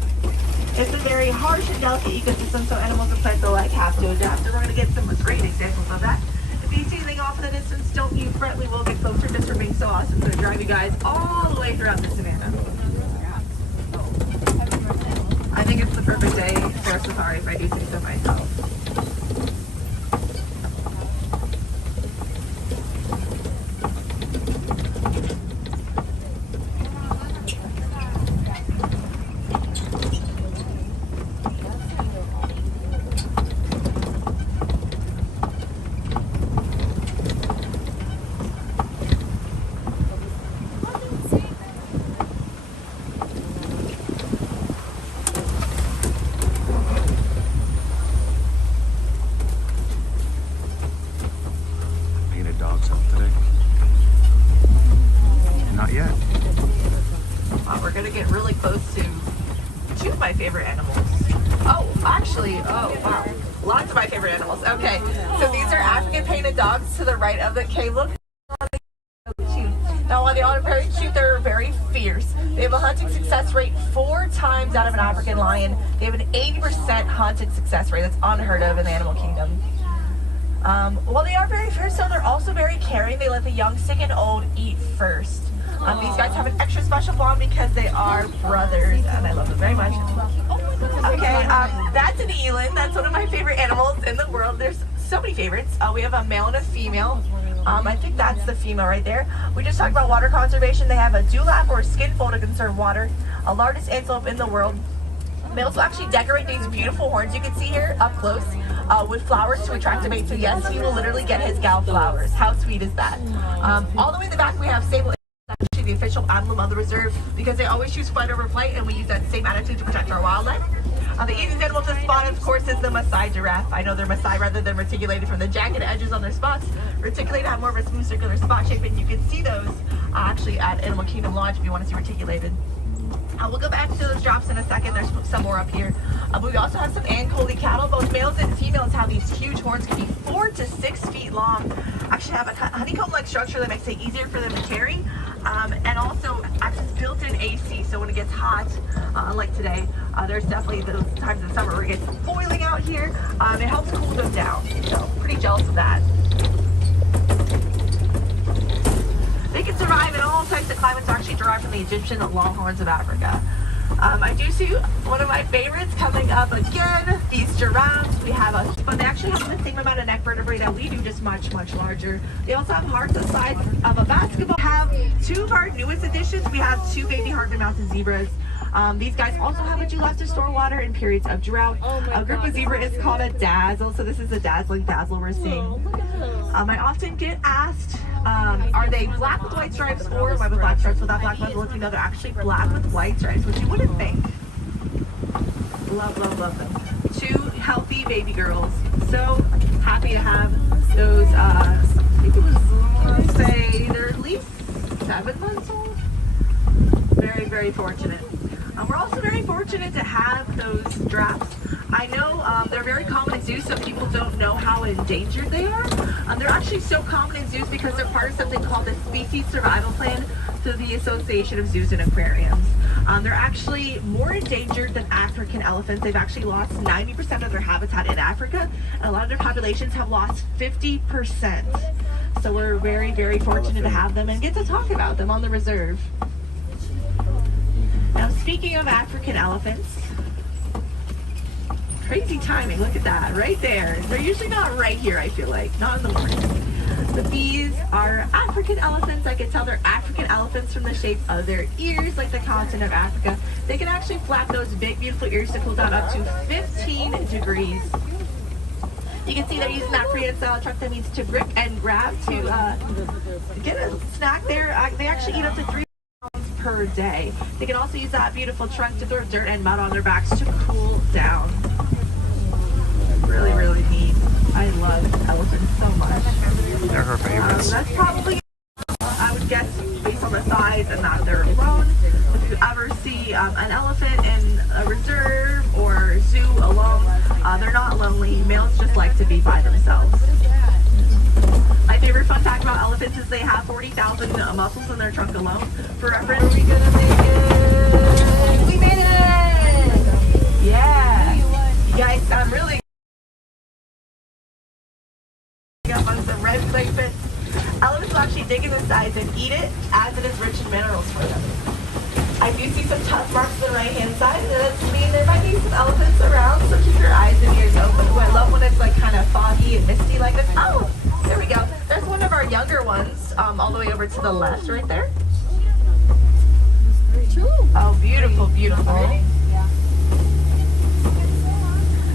It's a very harsh and delicate ecosystem, so animals and plants alike have to adapt. So we're going to get some great examples of that. If you see anything off in the distance, don't you fret. We will get closer just for being so awesome. So drive you guys all the way throughout the savanna. I think it's the perfect day for a safari, if I do say so myself. Lots of my favorite animals. Okay, so these are African painted dogs to the right of the cave. Look, now while they are very cute, they're very fierce. They have a hunting success rate 4 times out of an African lion. They have an 80% hunting success rate. That's unheard of in the animal kingdom. While they are very fierce, so they're also very caring. They let the young, sick, and old eat first. These guys have an extra special bond because they are brothers, and I love them very much. Okay, that's an eland. That's one of my favorite animals in the world. There's so many favorites. We have a male and a female. I think that's the female right there. We just talked about water conservation. They have a dewlap or a skinfold to conserve water. A largest antelope in the world. Males will actually decorate these beautiful horns you can see here up close with flowers to attract a mate. So yes, he will literally get his gal flowers. How sweet is that? All the way in the back we have sable. Actually the official emblem of the reserve because they always choose flight over flight, and we use that same attitude to protect our wildlife. The easiest animal to spot, of course, is the Maasai giraffe. I know they're Maasai rather than reticulated from the jagged edges on their spots. Reticulated have more of a smooth circular spot shape, and you can see those actually at Animal Kingdom Lodge if you want to see reticulated. We'll go back to those drops in a second. There's some more up here. But we also have some Ankole cattle. Both males and females have these huge horns, can be 4 to 6 feet long. Actually have a honeycomb-like structure that makes it easier for them to carry. And also AC, so when it gets hot, like today, there's definitely those times in summer where it gets boiling out here. It helps cool them down, so pretty jealous of that. They can survive in all types of climates, actually derived from the Egyptian longhorns of Africa. I do see one of my favorites coming up again, these giraffes. We have but they actually have the same amount of neck vertebrae that we do, just much, much larger. They also have hearts the size of a basketball. We have two of our newest additions. We have two baby Hardman mountain zebras. These guys also have a do to store water in periods of drought. A group of zebra is called a dazzle, so this is a dazzling dazzle we're seeing. I often get asked, are they black with white stripes or white with black stripes? Without black muzzle, they're actually black with white stripes, which you wouldn't think. Love, love, love them. Two healthy baby girls. So happy to have those, I think it was, say, they're at least 7 months old. Very, very fortunate. We're also very fortunate to have those giraffes. I know they're very common in zoos, so people don't know how endangered they are. They're actually so common in zoos because they're part of something called the Species Survival Plan through the Association of Zoos and Aquariums. They're actually more endangered than African elephants. They've actually lost 90% of their habitat in Africa, and a lot of their populations have lost 50%. So we're very, very fortunate to have them and get to talk about them on the reserve. Now, speaking of African elephants, crazy timing, look at that, right there. They're usually not right here, I feel like, not in the morning. But these are African elephants. I can tell they're African elephants from the shape of their ears, like the continent of Africa. They can actually flap those big, beautiful ears to cool down up to 15 degrees. You can see they're using that Korean style truck that means to grip and grab to get a snack there. They actually eat up to 3 pounds per day. They can also use that beautiful trunk to throw dirt and mud on their backs to cool down. Really, really neat. I love elephants so much. They're her favorites. That's probably, I would guess, based on the size and that they're alone. If you ever see an elephant in a reserve or zoo alone, they're not lonely. Males just like to be by themselves. My favorite fun fact about elephants is they have 40,000 muscles in their trunk alone. For reference, are we gonna make it? We made it! Yeah. You guys sound really up on some red segments. Elephants will actually dig in the sides and eat it as it is rich in minerals for them. I do see some tusk marks on the right hand side, and that's mean there might be some elephants around, so keep your eyes and ears open. Ooh, I love when it's like kind of foggy and misty like this. Oh, there we go. There's one of our younger ones, all the way over to the left right there. Oh, beautiful, beautiful.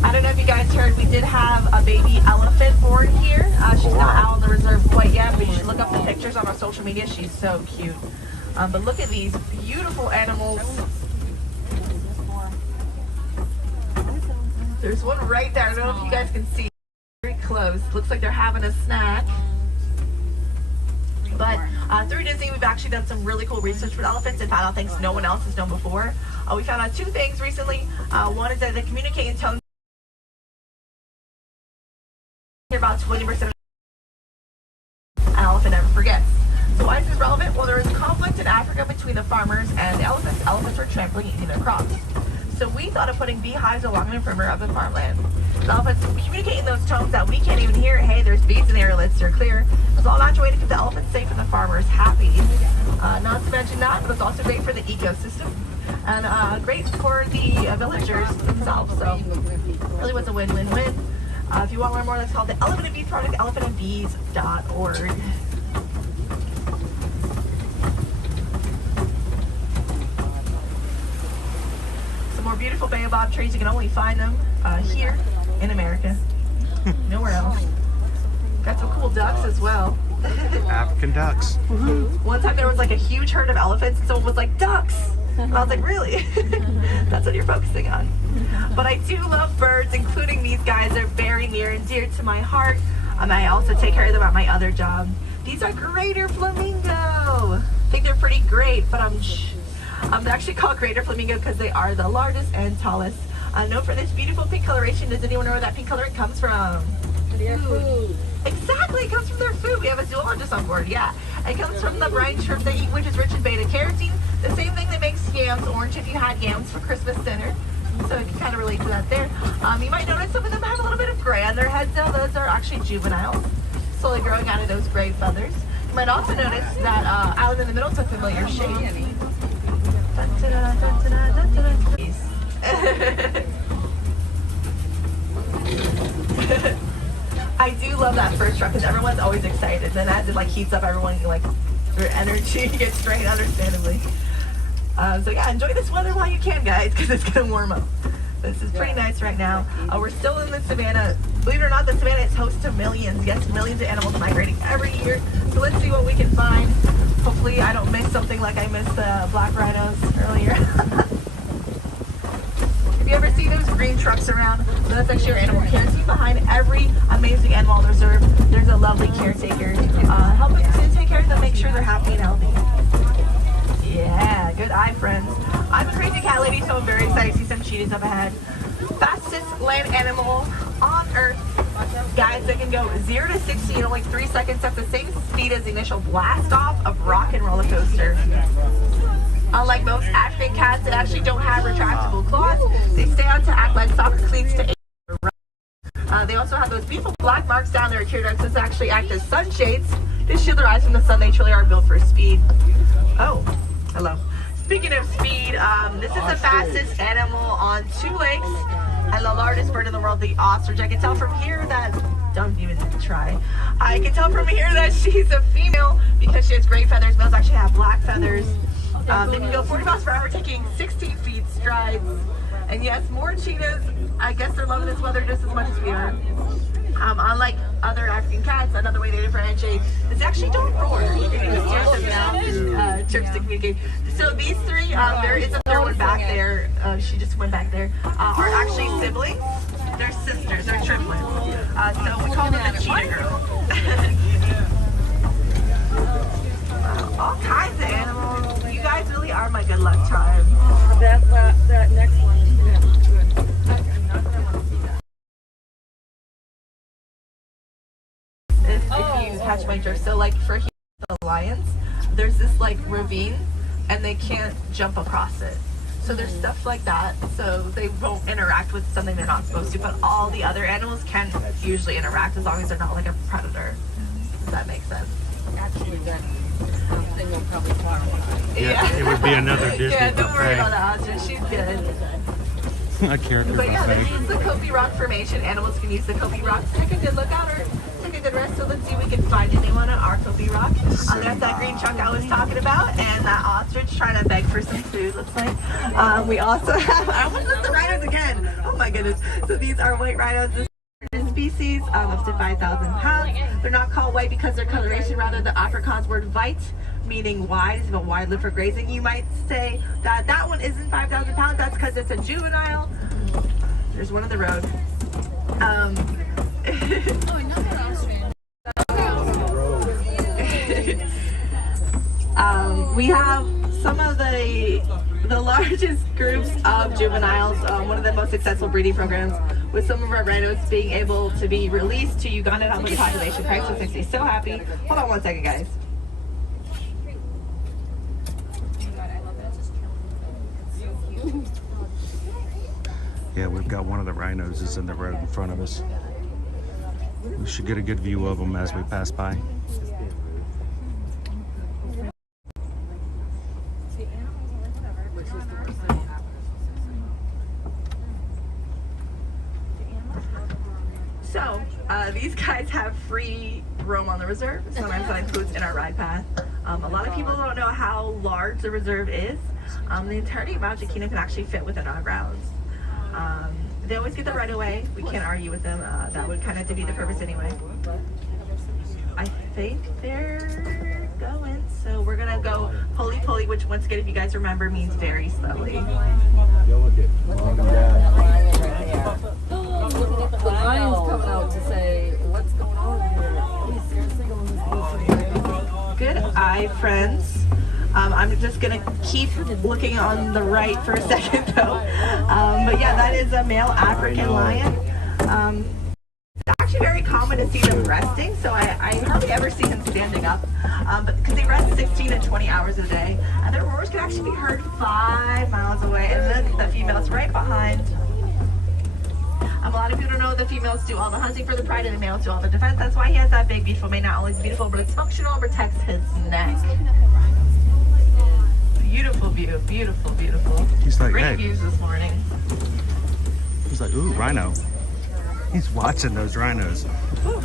I don't know if you guys heard, we did have a baby elephant born here. She's not out on the reserve quite yet, but you should look up the pictures on our social media. She's so cute. But look at these beautiful animals. There's one right there. I don't know if you guys can see. Very close. Looks like they're having a snack. But through Disney, we've actually done some really cool research with elephants and found out things no one else has known before. We found out 2 things recently. One is that they communicate in tones. About 20% of an elephant never forgets. So why is this relevant? Well, there was conflict in Africa between the farmers and the elephants. Elephants were trampling and eating their crops. So we thought of putting beehives along the perimeter of the farmland. The elephants communicate in those tones that we can't even hear. Hey, there's bees in the air, let's steer clear. It's all a natural way to keep the elephants safe and the farmers happy. Not to mention that, but it's also great for the ecosystem and great for the villagers themselves. So really was a win-win-win. If you want to learn more, that's called the Elephant and Bees Project, elephantandbees.org. Some more beautiful baobab trees. You can only find them here in America. Nowhere else. Got some cool ducks as well. African ducks. One time there was like a huge herd of elephants and someone was like, ducks! And I was like, really? That's what you're focusing on. But I do love birds, including these guys. They're very near and dear to my heart. I also take care of them at my other job. These are greater flamingo. I think they're pretty great, but they're actually called greater flamingo because they are the largest and tallest. Known for this beautiful pink coloration. Does anyone know where that pink color comes from? Food. Exactly, it comes from their food. We have a zoologist on board, yeah. It comes from the brine shrimp they eat, which is rich in beta carotene, the same thing that makes which if you had yams for Christmas dinner, so you can kind of relate to that there. You might notice some of them have a little bit of gray on their heads though. Those are actually juveniles, slowly growing out of those gray feathers. You might also notice that out in the middle is a familiar shape. I do love that first truck because everyone's always excited. Then as it like heats up, everyone like their energy gets drained, understandably. So yeah, enjoy this weather while you can, guys, because it's gonna warm up. This is pretty nice right now. We're still in the Savanna. Believe it or not, the Savanna is host to millions, yes, millions of animals migrating every year. So let's see what we can find. Hopefully I don't miss something like I missed the black rhinos earlier. If you ever see those green trucks around, that's actually our animal care team. Behind every amazing animal reserve, there's a lovely caretaker helping to take care of them, make sure they're happy and healthy. Yeah, good eye, friends. I'm a crazy cat lady, so I'm very excited to see some cheetahs up ahead. Fastest land animal on Earth. Guys, they can go 0 to 60 in only 3 seconds. That's the same speed as the initial blast off of rock and roller coaster. Unlike most African cats that actually don't have retractable claws, they stay on to act like soccer cleats to aid the run. They also have those beautiful black marks down their tear ducts that actually act as sunshades to shield their eyes from the sun. They truly are built for speed. Oh, hello. Speaking of speed, this is the fastest animal on 2 legs and the largest bird in the world, the ostrich. I can tell from here that, don't even try. I can tell from here that she's a female because she has gray feathers. Males actually have black feathers. They can go 40 miles per hour, taking 16 feet strides. And yes, more cheetahs, I guess they're loving this weather just as much as we are. Unlike other African cats, another way they differentiate is they actually don't roar. They use chirps to communicate. So these three, there is a third one back there. She just went back there. Are actually siblings. They're sisters. They're triplets. So we call them the cheetah girl. All kinds of animals. You guys really are my good luck charm. That next one. If you catch my drift. So like for the lions, there's this like ravine and they can't jump across it. So there's stuff like that, so they won't interact with something they're not supposed to, but all the other animals can usually interact as long as they're not like a predator. Does that make sense? Actually, that thing will probably fly. Yeah, it would be another Disney Yeah, don't worry buffet. about the ostrich, she's good. A character But yeah, buffet. this is the Kopi Rock Formation. Animals can use the Kopi Rock to take a good look out or take a good rest. So let's see if we can find anyone on our Kopi Rock. There's that green truck I was talking about, and that ostrich trying to beg for some food, looks like. We also have, I almost missed the rhinos again. Oh my goodness. So these are white rhinos. This species, up to 5,000 pounds. They're not called white because their coloration, rather the Afrikaans word white, meaning wide, is about wide lived for grazing. You might say that that one isn't 5,000 pounds. That's because it's a juvenile. There's one on the road. We have some of the largest groups of juveniles, one of the most successful breeding programs, with some of our rhinos being able to be released to Uganda to help with the population crisis. Makes me so happy. Hold on one second, guys. Yeah, we've got one of the rhinos is in the road in front of us. We should get a good view of them as we pass by. So, these guys have free roam on the reserve. Sometimes that includes in our ride path. A lot of people don't know how large the reserve is. The entirety of Magic Kingdom can actually fit within our grounds. They always get the right of way. We can't argue with them. That would kind of defeat the purpose anyway. I think they're going. So we're gonna go pulley pulley, which once again, if you guys remember, means very slowly. The lion's coming out to say, what's going on here? He's seriously going to Good eye, friends. I'm just gonna keep looking on the right for a second though. But yeah, that is a male African lion. It's actually very common to see them resting, so I hardly ever see them standing up. But because they rest 16 to 20 hours a day, and their roars can actually be heard 5 miles away, and the females right behind. A lot of people don't know the females do all the hunting for the pride and the males do all the defense. That's why he has that big, beautiful mane. Not only is beautiful, but it's functional and protects his neck. Beautiful view, beautiful, beautiful. He's like, great hey. views this morning. He's like, ooh, rhino. He's watching those rhinos. Ooh.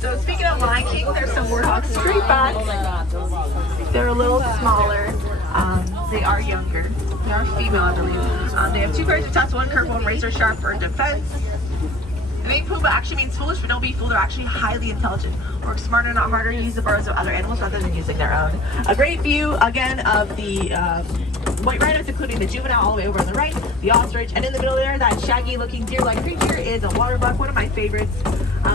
So speaking of Lion King, there's some warthogs straight back. They're a little smaller. They are younger. They are female, I believe. They have 2 pairs of tusks, 1 curved, 1 razor sharp for defense. The name Puma actually means foolish, but don't be fooled. They're actually highly intelligent. Work smarter, not harder. Use the burrows of other animals rather than using their own. A great view, again, of the white rhinos, including the juvenile all the way over on the right, the ostrich, and in the middle there, that shaggy-looking deer-like creature is a water buck, one of my favorites.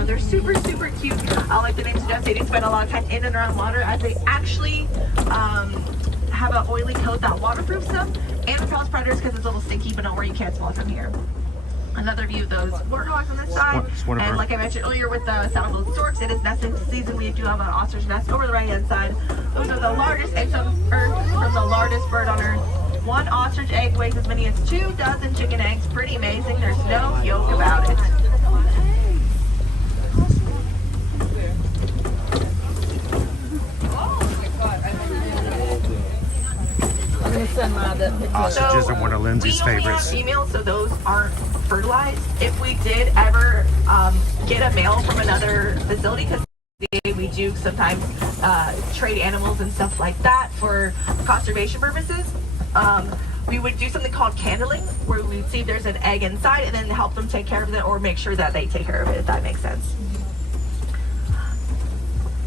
They're super, super cute. Like the name suggests, they do spend a lot of time in and around water, as they actually have an oily coat that waterproofs them and repels predators because it's a little stinky, but don't worry, you can't smell it from here. Another view of those warthogs on this side, and like I mentioned earlier with the saddle-billed storks, it is nesting season. We do have an ostrich nest over the right-hand side. Those are the largest eggs on Earth from the largest bird on Earth. 1 ostrich egg weighs as many as 2 dozen chicken eggs. Pretty amazing. There's no yoke about it. Ostriches are one of Lindsay's favorites. We only have females, so those aren't fertilized. If we did ever get a male from another facility, because we do sometimes trade animals and stuff like that for conservation purposes, we would do something called candling, where we'd see if there's an egg inside and then help them take care of it, or make sure that they take care of it, if that makes sense.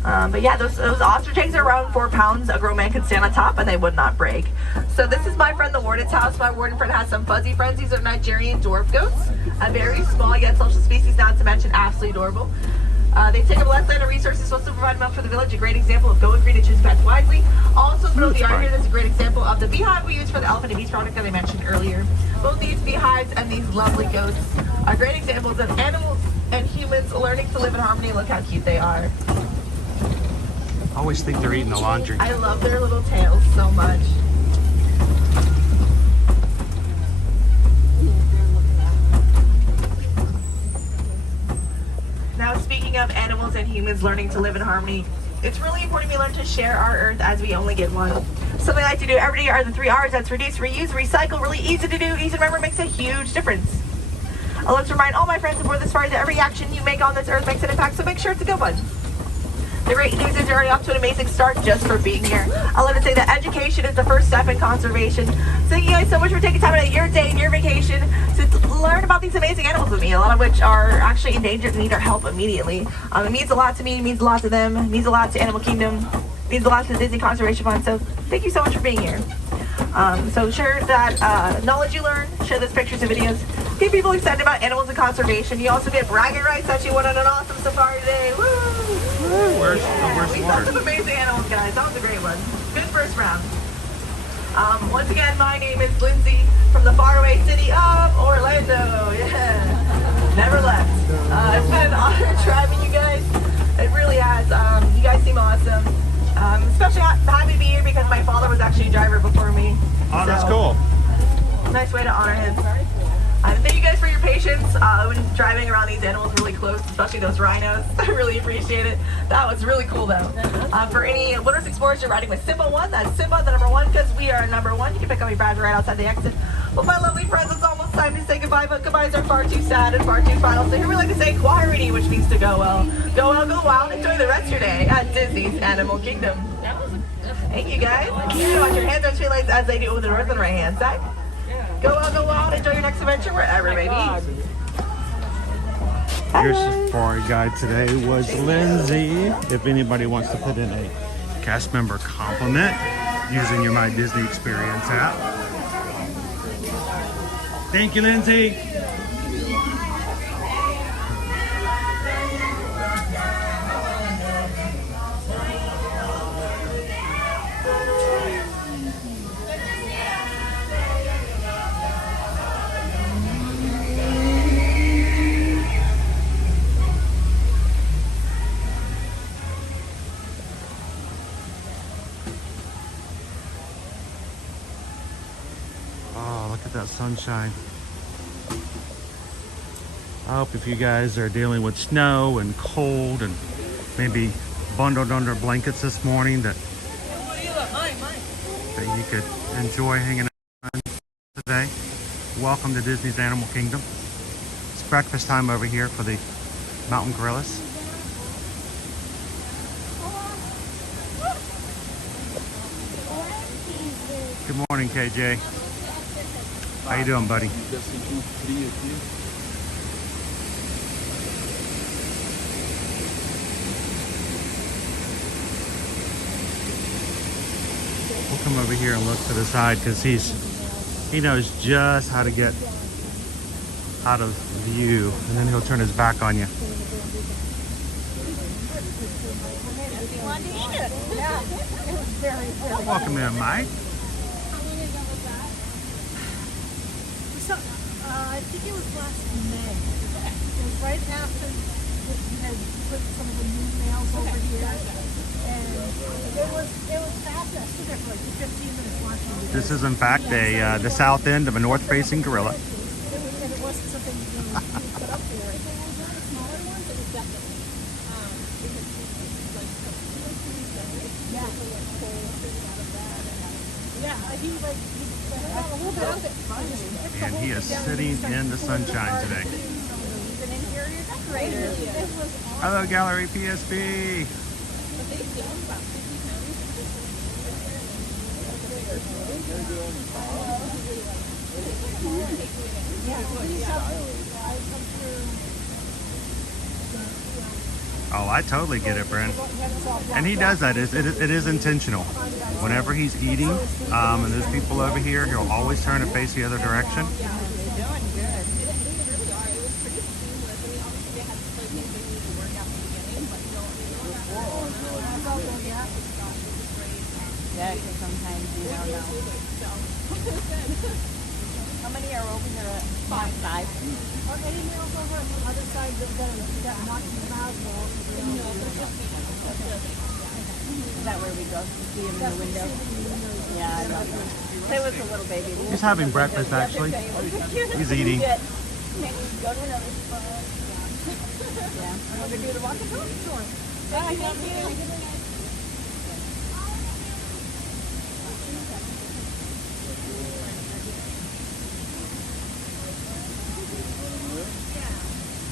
But yeah, those ostrich eggs are around 4 pounds. A grown man could stand on top and they would not break. So this is my friend the warden's house. My warden friend has some fuzzy friends. These are Nigerian dwarf goats. A very small yet social species, not to mention absolutely adorable. They take up less land and resources, supposed to provide milk for the village. A great example of going green and choose pets wisely. Also throughout the yard here, there's a great example of the beehive we use for the elephant and beast product that I mentioned earlier. Both these beehives and these lovely goats are great examples of animals and humans learning to live in harmony. Look how cute they are. I always think they're eating the laundry. I love their little tails so much. Now, speaking of animals and humans learning to live in harmony, it's really important we learn to share our earth, as we only get one. Something I like to do every day are the 3 R's. That's reduce, reuse, recycle. Really easy to do, easy to remember, makes a huge difference. I love to remind all my friends aboard this fire that every action you make on this earth makes an impact, so make sure it's a good one. The great news is you're already off to an amazing start just for being here. I love to say that education is the first step in conservation. Thank you guys so much for taking time out of your day and your vacation to learn about these amazing animals with me, a lot of which are actually endangered and need our help immediately. It means a lot to me, it means a lot to them, it means a lot to Animal Kingdom, it means a lot to the Disney Conservation Fund, so thank you so much for being here. So share that knowledge you learn, share those pictures and videos. Get people excited about animals and conservation. You also get bragging rights that you went on an awesome safari today. Woo! Where's We saw some amazing animals, guys. That was a great one. Good first round. Once again, my name is Lindsay from the faraway city of Orlando. Yeah, never left. It's been an honor driving you guys. It really has. You guys seem awesome. Especially happy to be here because my father was actually a driver before me. Oh, that's cool. Nice way to honor him. Thank you guys for your patience when driving around these animals really close, especially those rhinos. I really appreciate it. That was really cool though. For any wilderness explorers, you're riding with Simba 1. That's Simba, the number 1, because we are number 1. You can pick up your badge right outside the exit. Well, my lovely friends, it's almost time to say goodbye, but goodbyes are far too sad and far too final. So here we like to say quirity, which means to go well. Go well, go wild, enjoy the rest of your day at Disney's Animal Kingdom. Thank you guys. You can watch your hands on your legs as they do with the north and right hand side. Go out, go wild, enjoy your next adventure wherever it may be. Your safari guide today was Lindsay. If anybody wants to put in a cast member compliment using your My Disney Experience app. Thank you, Lindsay. that sunshine. I hope if you guys are dealing with snow and cold and maybe bundled under blankets this morning that you could enjoy hanging out today. Welcome to Disney's Animal Kingdom. It's breakfast time over here for the mountain gorillas. Good morning, KJ. How you doing, buddy? We'll come over here and look to the side because he knows just how to get out of view, and then he'll turn his back on you. Welcome in, Mike. I think it was last May. It was right after we had put some of the new males over here. And it was fast. I stood there for like 15 minutes watching. This is in fact the south end of a north-facing gorilla. And it wasn't something you put up there. And he is sitting in the sunshine today. Hello, Gallery PSP. Oh, I totally get it, Brent. And he does that. It is intentional. Whenever he's eating, and there's people over here, he'll always turn and face the other direction. Yeah, because sometimes you don't know. How many are over here at 5? Or any males over on the other side that knocked him out. Is that where we go? See him in the window? Yeah, I love him. Play with the little baby. He's having breakfast, actually. He's eating. Go to another spot. Yeah. I'm going to do the walk and talk tour. Bye, thank you.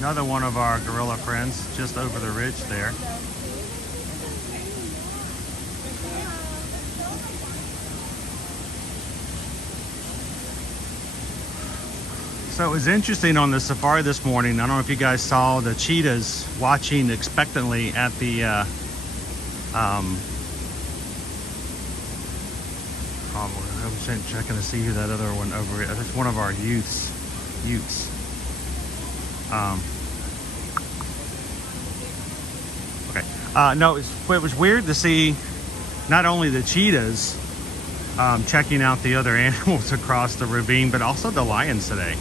Another one of our gorilla friends just over the ridge there. So it was interesting on the safari this morning. I don't know if you guys saw the cheetahs watching expectantly at the I'm checking to see who that other one over here. That's one of our utes. Okay. No, it was weird to see not only the cheetahs checking out the other animals across the ravine, but also the lions today.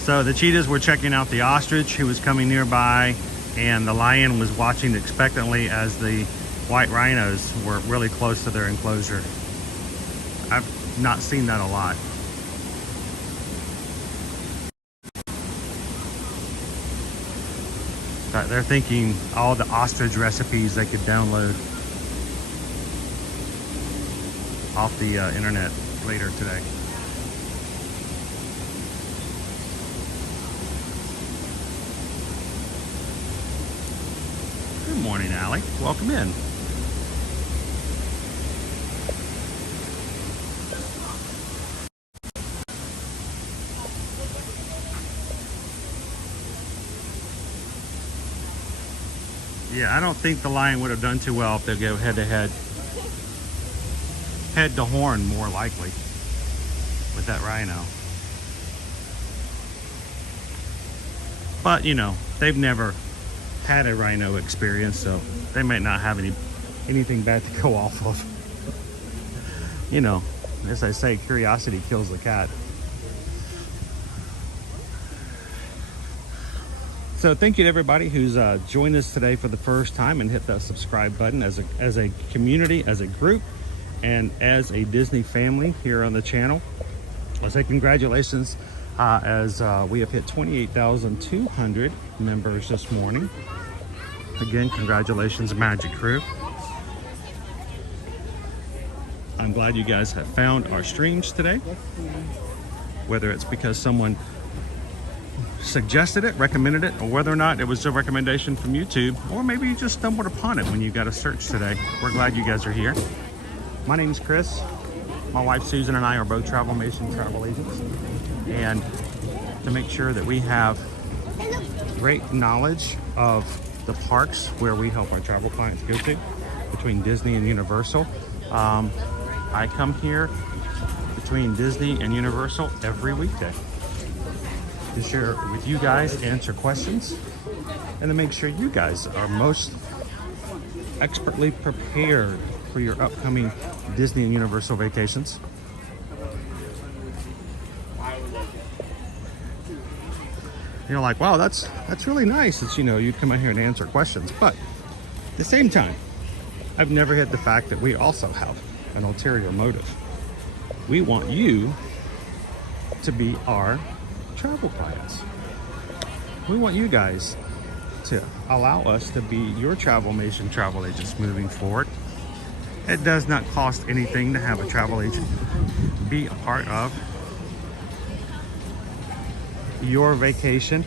So the cheetahs were checking out the ostrich who was coming nearby, and the lion was watching expectantly as the white rhinos were really close to their enclosure. I've not seen that a lot. They're thinking all the ostrich recipes they could download off the internet later today. Good morning, Allie. Welcome in. Yeah, I don't think the lion would have done too well if they go head to head. Head to horn, more likely, with that rhino. But, you know, they've never had a rhino experience, so they might not have anything bad to go off of. You know, as I say, curiosity kills the cat. So thank you to everybody who's joined us today for the first time and hit that subscribe button. As a community, as a group, And as a Disney family here on the channel, I say congratulations as we have hit 28,200 members this morning. Again, congratulations, Magic Crew. I'm glad you guys have found our streams today, whether it's because someone suggested it, recommended it, or whether or not it was a recommendation from YouTube, or maybe you just stumbled upon it when you got a search today. We're glad you guys are here. My name is Chris. My wife Susan and I are both Travelmation travel agents, and to make sure that we have great knowledge of the parks where we help our travel clients go to between Disney and Universal, I come here between Disney and Universal every weekday to share with you guys, answer questions, and to make sure you guys are most expertly prepared for your upcoming Disney and Universal vacations. You're like, wow, that's really nice that, you know, you come in here and answer questions. But at the same time, I've never hid the fact that we also have an ulterior motive. We want you to be our travel clients. We want you guys to allow us to be your Travelmation travel agents moving forward. It does not cost anything to have a travel agent be a part of your vacation.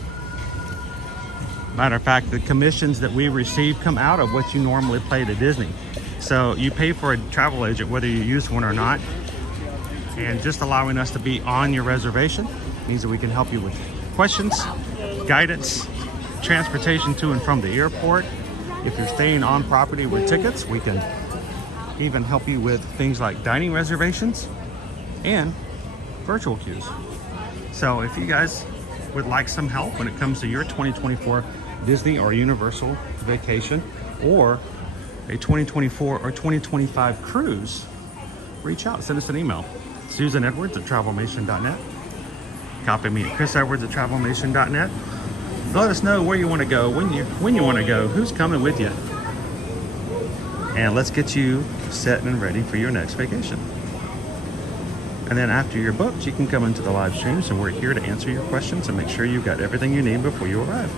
Matter of fact, the commissions that we receive come out of what you normally pay to Disney. So you pay for a travel agent whether you use one or not, and just allowing us to be on your reservation means that we can help you with questions, guidance, transportation to and from the airport. If you're staying on property with tickets, we can even help you with things like dining reservations and virtual queues. So if you guys would like some help when it comes to your 2024 Disney or Universal vacation, or a 2024 or 2025 cruise, reach out, send us an email. susanedwards@travelmation.net. Copy me at chrisedwards@travelmation.net. Let us know where you want to go, when you want to go, who's coming with you, and let's get you set and ready for your next vacation. And then after you're booked, you can come into the live streams, and we're here to answer your questions and make sure you've got everything you need before you arrive.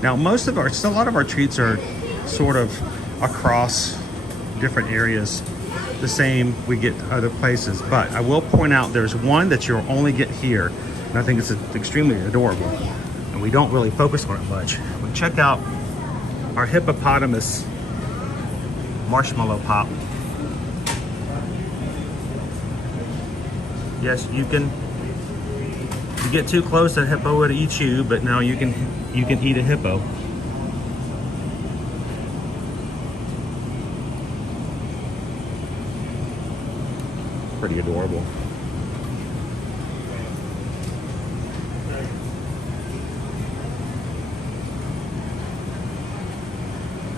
Now, a lot of our treats are sort of across different areas the same we get other places, but I will point out there's one that you'll only get here, and I think it's extremely adorable, and we don't really focus on it much. But check out our hippopotamus marshmallow pop. Yes, you get too close, a hippo would eat you, but now you can eat a hippo. Pretty adorable.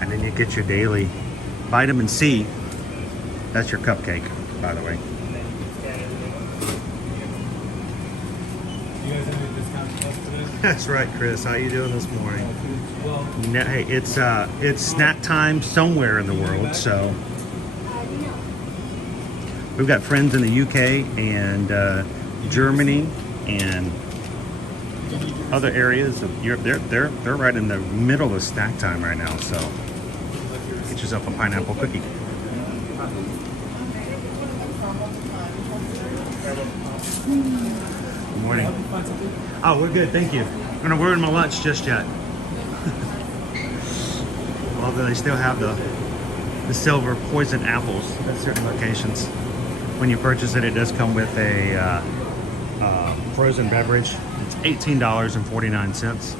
And then you get your daily vitamin C. That's your cupcake, by the way. That's right, Chris. How you doing this morning? Hey, it's snack time somewhere in the world, so we've got friends in the UK and Germany and other areas of Europe. They're right in the middle of snack time right now, so get yourself a pineapple cookie. Good morning. Oh, we're good, thank you. I'm gonna ruin my lunch just yet. Although they still have the silver poison apples at certain locations. When you purchase it, it does come with a frozen beverage. It's $18.49.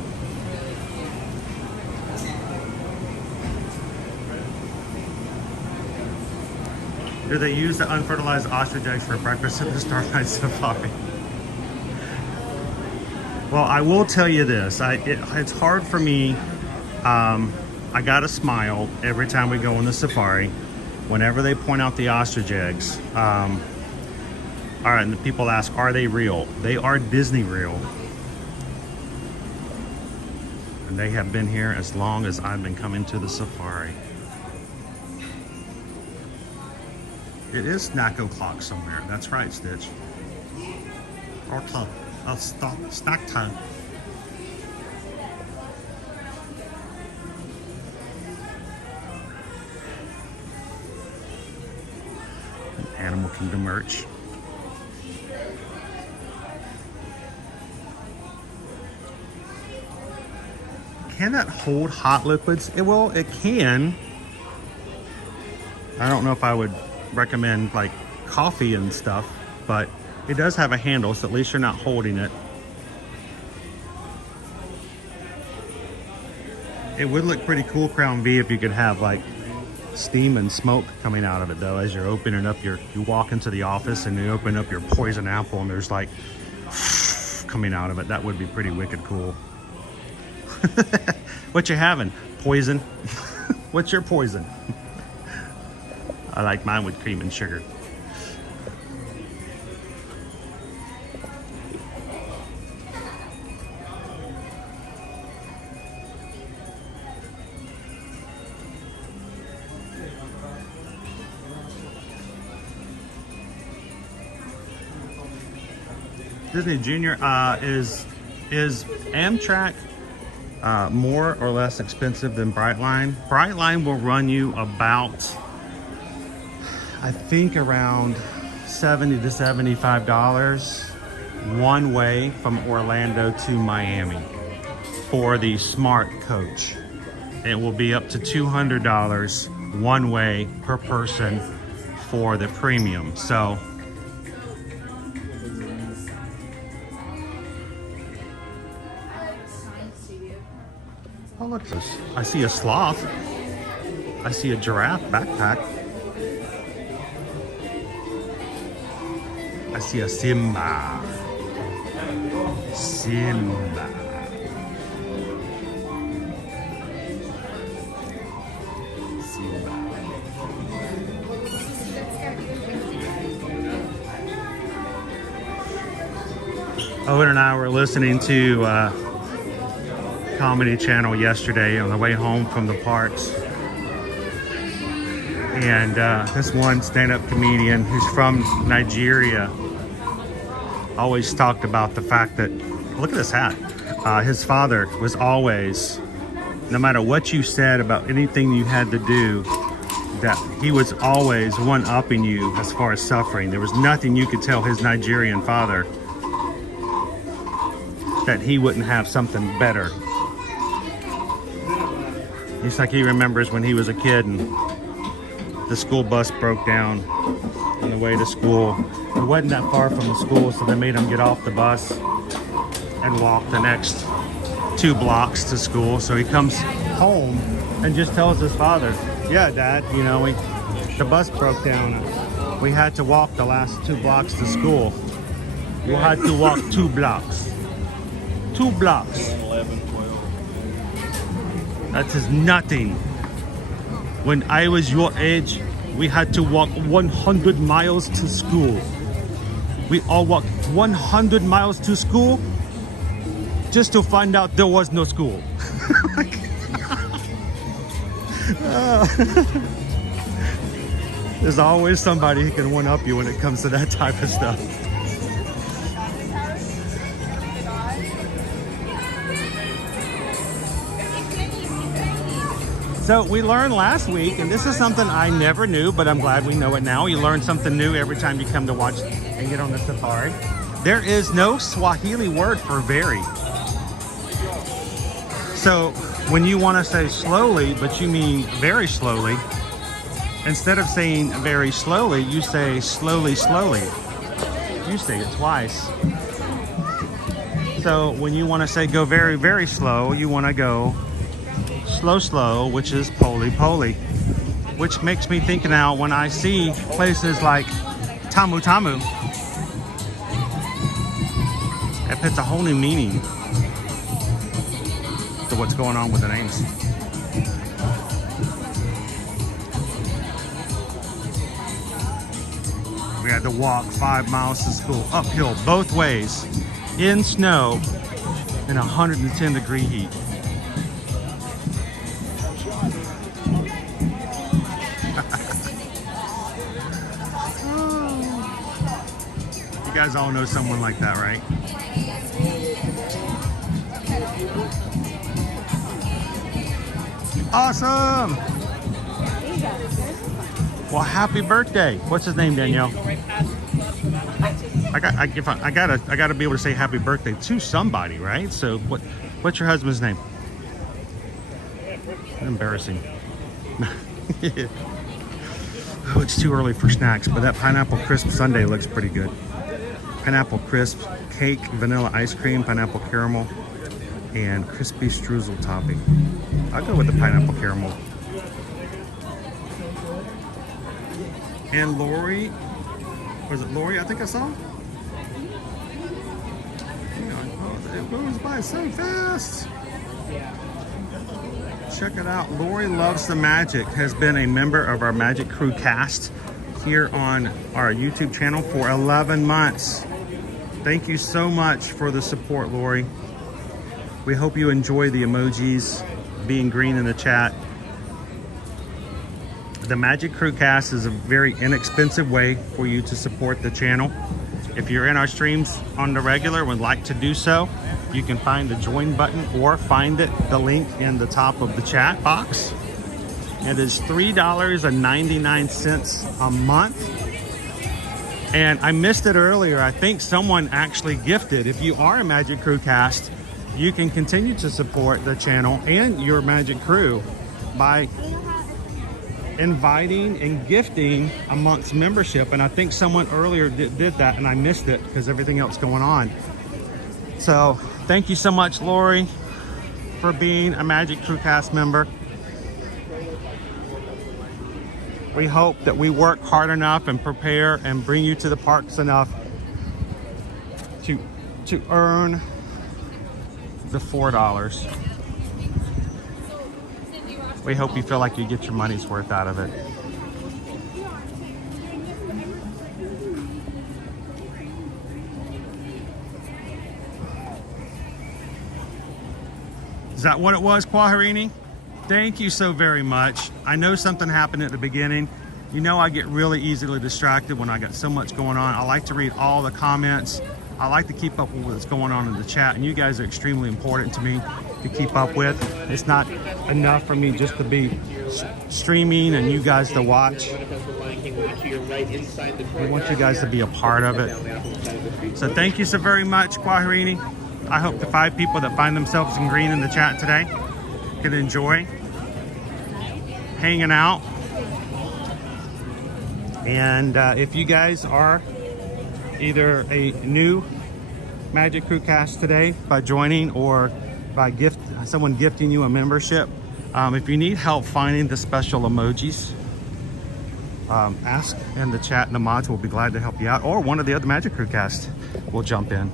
Do they use the unfertilized ostrich eggs for breakfast at the Starlight Safari? Well, I will tell you this. It's hard for me. I gotta smile every time we go on the safari. Whenever they point out the ostrich eggs. All right, and the people ask, are they real? They are Disney real. And they have been here as long as I've been coming to the safari. It is snack o'clock somewhere. That's right, Stitch. Or snack time. Animal Kingdom merch. Can that hold hot liquids? It can. I don't know if I would recommend like coffee and stuff, but it does have a handle, so at least you're not holding it. It would look pretty cool, Crown V, if you could have like steam and smoke coming out of it though, as you're opening up you walk into the office and you open up your poison apple and there's like coming out of it. That would be pretty wicked cool. What you having? Poison? What's your poison? I like mine with cream and sugar. Disney Junior is Amtrak more or less expensive than Brightline? Brightline will run you about, I think, around $70 to $75 one way from Orlando to Miami for the Smart Coach. It will be up to $200 one way per person for the premium. So oh, look, I see a sloth. I see a giraffe backpack. I see a Simba. Simba. Owen and I were listening to Comedy Channel yesterday on the way home from the parks, and this one stand-up comedian who's from Nigeria always talked about the fact that, look at this hat, his father was always, no matter what you said about anything you had to do, that he was always one-upping you as far as suffering. There was nothing you could tell his Nigerian father that he wouldn't have something better. It's like he remembers when he was a kid and the school bus broke down on the way to school. It wasn't that far from the school, so they made him get off the bus and walk the next 2 blocks to school. So he comes home and just tells his father, yeah, Dad, you know, the bus broke down. We had to walk the last 2 blocks to school. We had to walk 2 blocks. 2 blocks. 11, 12. That is nothing. When I was your age, we had to walk 100 miles to school. We all walked 100 miles to school just to find out there was no school. There's always somebody who can one-up you when it comes to that type of stuff. So we learned last week, and this is something I never knew, but I'm glad we know it now. You learn something new every time you come to watch and get on the safari. There is no Swahili word for very. So when you want to say slowly, but you mean very slowly, instead of saying very slowly, you say slowly, slowly. You say it twice. So when you want to say go very, very slow, you want to go slow, slow, which is poli, poli. Which makes me think now when I see places like Tamu Tamu, it puts a whole new meaning to what's going on with the names. We had to walk 5 miles to school, uphill, both ways, in snow, in 110-degree heat. You guys all know someone like that, right? Awesome! Well, happy birthday. What's his name, Danielle? I gotta be able to say happy birthday to somebody, right? So what's your husband's name? Embarrassing. Oh, it's too early for snacks, but that pineapple crisp sundae looks pretty good. Pineapple crisp, cake, vanilla ice cream, pineapple caramel, and crispy streusel topping. I'll go with the pineapple caramel. And Lori, was it Lori? I think I saw. Hang on. Oh, it goes by so fast. Check it out. Lori Loves the Magic has been a member of our Magic Crew cast here on our YouTube channel for 11 months. Thank you so much for the support, Lori. We hope you enjoy the emojis being green in the chat. The Magic Crew cast is a very inexpensive way for you to support the channel. If you're in our streams on the regular and would like to do so, you can find the join button or find the link in the top of the chat box. It is $3.99 a month. And I missed it earlier. I think someone actually gifted. If you are a Magic Crew cast, you can continue to support the channel and your Magic Crew by inviting and gifting amongst membership. And I think someone earlier did that and I missed it because everything else going on. So thank you so much, Lori, for being a Magic Crew cast member. We hope that we work hard enough and prepare and bring you to the parks enough to earn the $4. We hope you feel like you get your money's worth out of it. Is that what it was, Kwaharini? Thank you so very much. I know something happened at the beginning. You know I get really easily distracted when I got so much going on. I like to read all the comments. I like to keep up with what's going on in the chat, and you guys are extremely important to me to keep up with. It's not enough for me just to be streaming and you guys to watch. We want you guys to be a part of it. So thank you so very much, Kwaharini. I hope the 5 people that find themselves in green in the chat today can enjoy hanging out. And if you guys are either a new Magic Crew cast today by joining or by someone gifting you a membership, if you need help finding the special emojis, ask in the chat and the mods will be glad to help you out, or one of the other Magic Crew cast will jump in.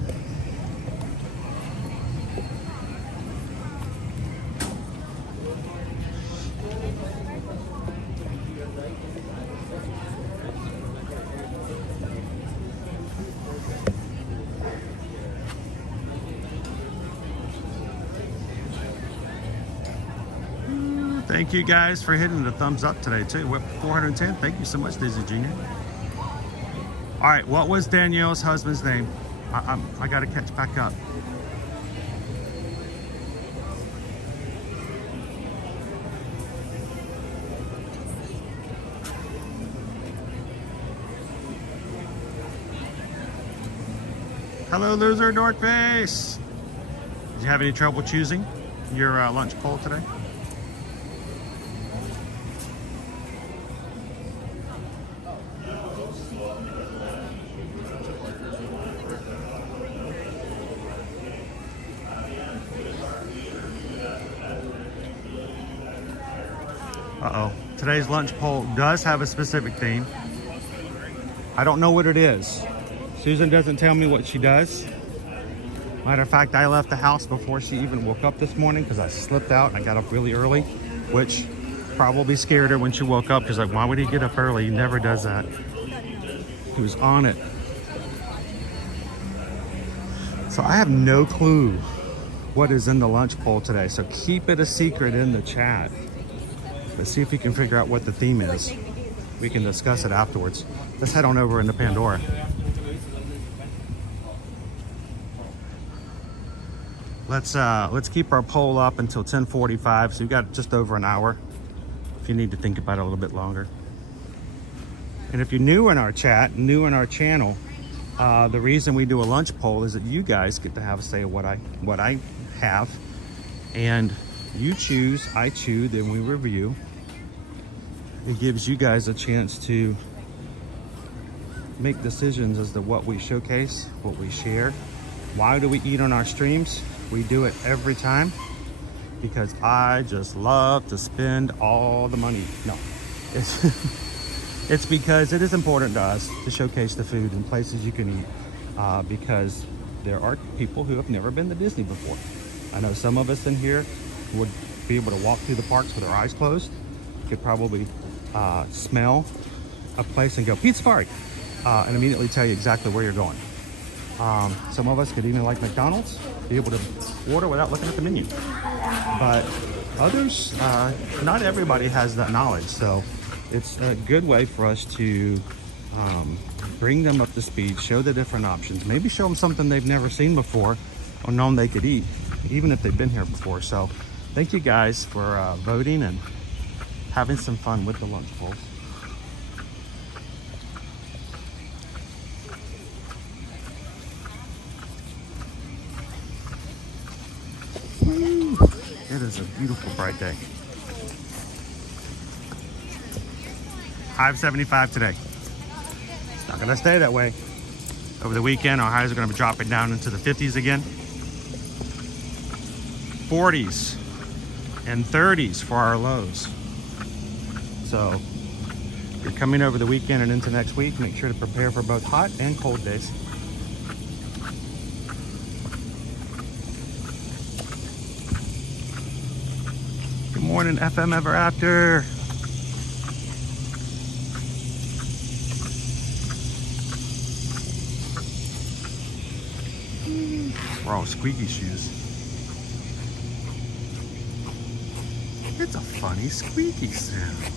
Thank you guys for hitting the thumbs up today too. We're 410. Thank you so much, Daisy Jr. All right, what was Danielle's husband's name? I got to catch back up. Hello, loser, dork face. Did you have any trouble choosing your lunch poll today? Uh-oh. Today's lunch poll does have a specific theme. I don't know what it is. Susan doesn't tell me what she does. Matter of fact, I left the house before she even woke up this morning because I slipped out and I got up really early, which probably scared her when she woke up. She's like, why would he get up early? He never does that. He was on it. So I have no clue what is in the lunch poll today. So keep it a secret in the chat. Let's see if we can figure out what the theme is. We can discuss it afterwards. Let's head on over into Pandora. let's keep our poll up until 10:45. So we've got just over an hour if you need to think about it a little bit longer. And if you're new in our chat, new in our channel, the reason we do a lunch poll is that you guys get to have a say of what I have, and you choose, I choose, then we review. It gives you guys a chance to make decisions as to what we showcase, what we share. Why do we eat on our streams? We do it every time because I just love to spend all the money. No, it's because it is important to us to showcase the food and places you can eat, because there are people who have never been to Disney before. I know some of us in here would be able to walk through the parks with our eyes closed. You could probably smell a place and go, Pizza Safari, and immediately tell you exactly where you're going. Some of us could even, like McDonald's, be able to order without looking at the menu. But others, not everybody has that knowledge. So it's a good way for us to bring them up to speed, show the different options, maybe show them something they've never seen before or known they could eat, even if they've been here before. So thank you guys for voting and having some fun with the lunch polls. It is a beautiful, bright day. High of 75 today. It's not gonna stay that way. Over the weekend, our highs are gonna be dropping down into the 50s again. 40s and 30s for our lows. So if you're coming over the weekend and into next week, make sure to prepare for both hot and cold days. Good morning, FM Ever After. We're all squeaky shoes. It's a funny squeaky sound.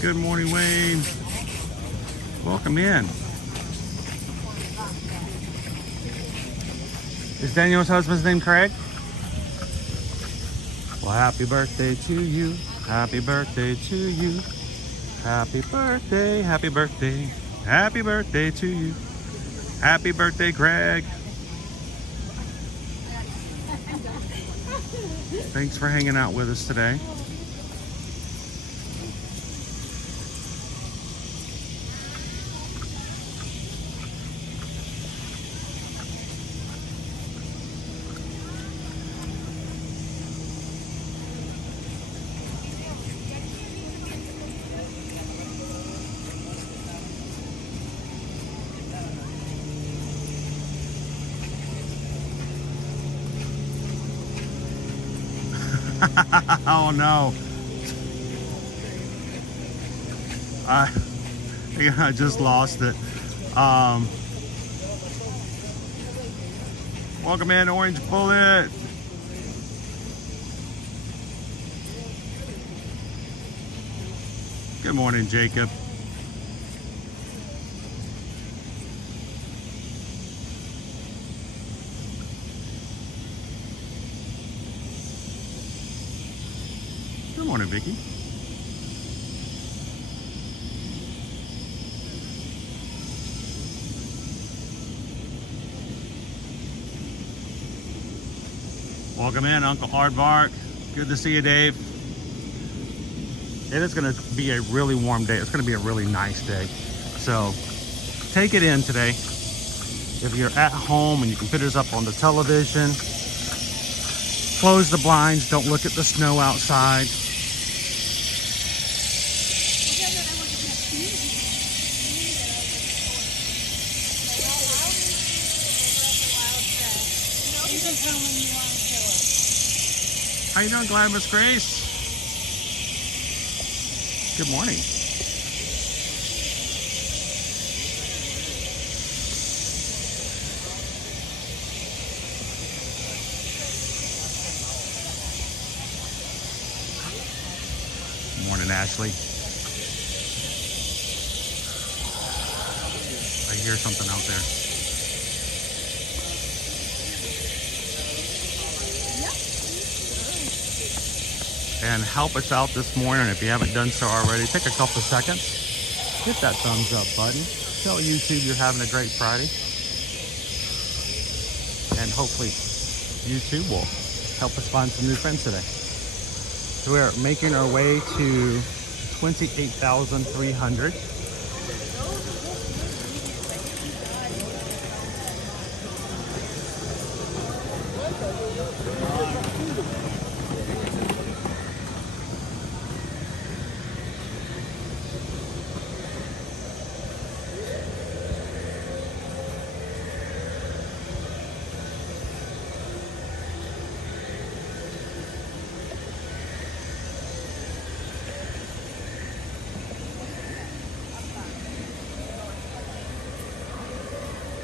Good morning, Wayne. Welcome in. Is Daniel's husband's name Craig? Well, happy birthday to you. Happy birthday to you. Happy birthday, happy birthday. Happy birthday to you. Happy birthday, Craig. Thanks for hanging out with us today. Oh no. I just lost it. Welcome in, Orange Bullet. Good morning, Jacob. Good morning, Vicky. Welcome in, Uncle Aardvark. Good to see you, Dave. It is going to be a really warm day. It's going to be a really nice day. So take it in today. If you're at home and you can put this up on the television, close the blinds. Don't look at the snow outside. How you doing, Glamorous Grace? Good morning. Morning, Ashley. I hear something out there. And help us out this morning. If you haven't done so already, take a couple seconds. Hit that thumbs up button. Tell YouTube you're having a great Friday. And hopefully YouTube will help us find some new friends today. So we're making our way to 28,300.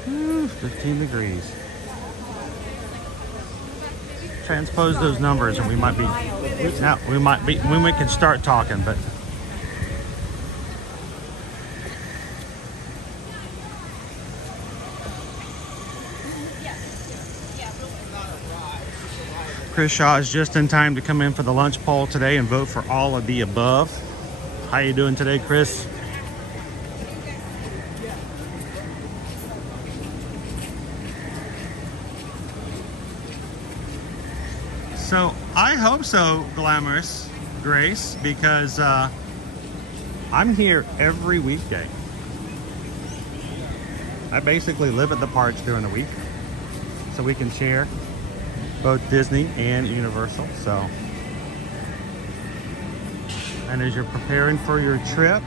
Ooh, 15 degrees. Transpose those numbers and we might be, we can start talking, but Chris Shaw is just in time to come in for the lunch poll today and vote for all of the above. How you doing today, Chris? So I hope so, Glamorous Grace, because I'm here every weekday. I basically live at the parks during the week, so we can share both Disney and Universal. So, and as you're preparing for your trip,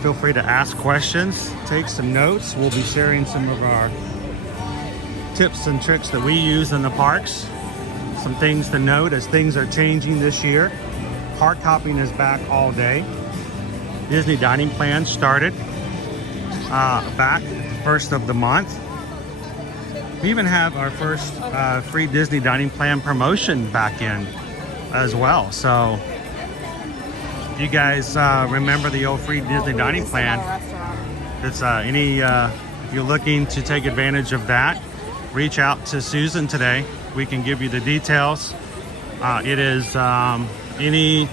feel free to ask questions, take some notes. We'll be sharing some of our tips and tricks that we use in the parks. Some things to note as things are changing this year. Park hopping is back all day. Disney dining plan started back first of the month. We even have our first free Disney dining plan promotion back in as well. So you guys remember the old free Disney dining plan. It's if you're looking to take advantage of that, reach out to Susan today. We can give you the details. It is any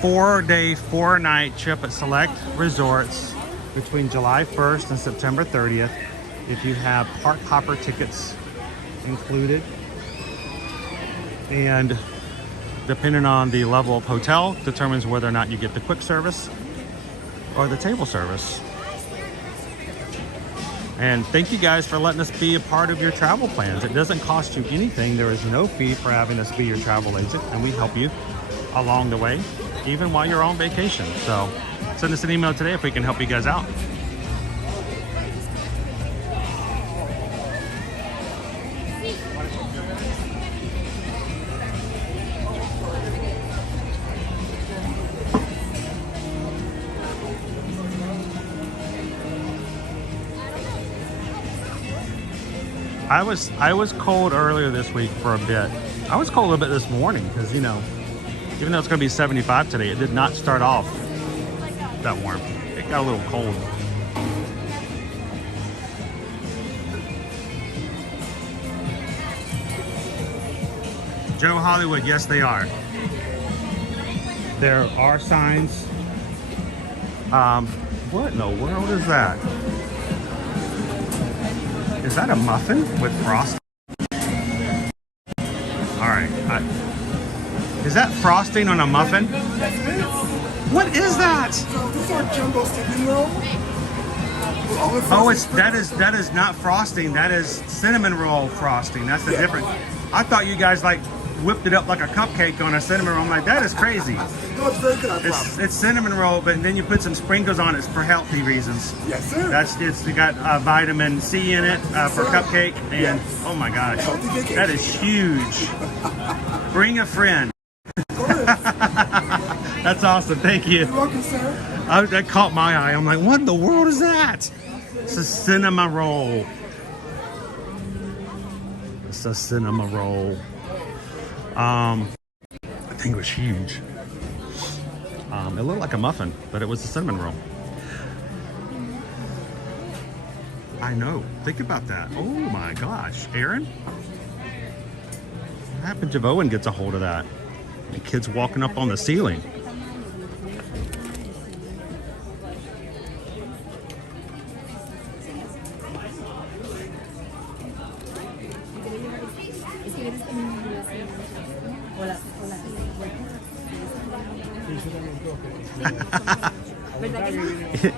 4-day, 4-night trip at select resorts between July 1st and September 30th. If you have park hopper tickets included, and depending on the level of hotel, determines whether or not you get the quick service or the table service. And thank you guys for letting us be a part of your travel plans. It doesn't cost you anything. There is no fee for having us be your travel agent, and we help you along the way, even while you're on vacation. So send us an email today if we can help you guys out. I was cold earlier this week for a bit. I was cold a little bit this morning because, you know, even though it's going to be 75 today, it did not start off that warm. It got a little cold. Joe Hollywood, yes they are. There are signs. What in the world is that? Is that a muffin with frosting? All right. Is that frosting on a muffin? What is that? So this is our jumbo cinnamon roll. Oh, that is not frosting. That is cinnamon roll frosting. That's the difference. I thought you guys like whipped it up like a cupcake on a cinnamon roll. I'm like, that is crazy. No, it's very good. It's cinnamon roll, but then you put some sprinkles on it for healthy reasons. Yes, sir. It's got vitamin C in it for cupcake, and oh my gosh, that is huge. Bring a friend. That's awesome. Thank you. You're welcome, sir. That caught my eye. I'm like, what in the world is that? It's a cinema roll. It's a cinema roll. I think it was huge. It looked like a muffin, but it was a cinnamon roll. I know. Think about that. Oh my gosh. Aaron? What happens if Owen gets a hold of that? The kid's walking up on the ceiling.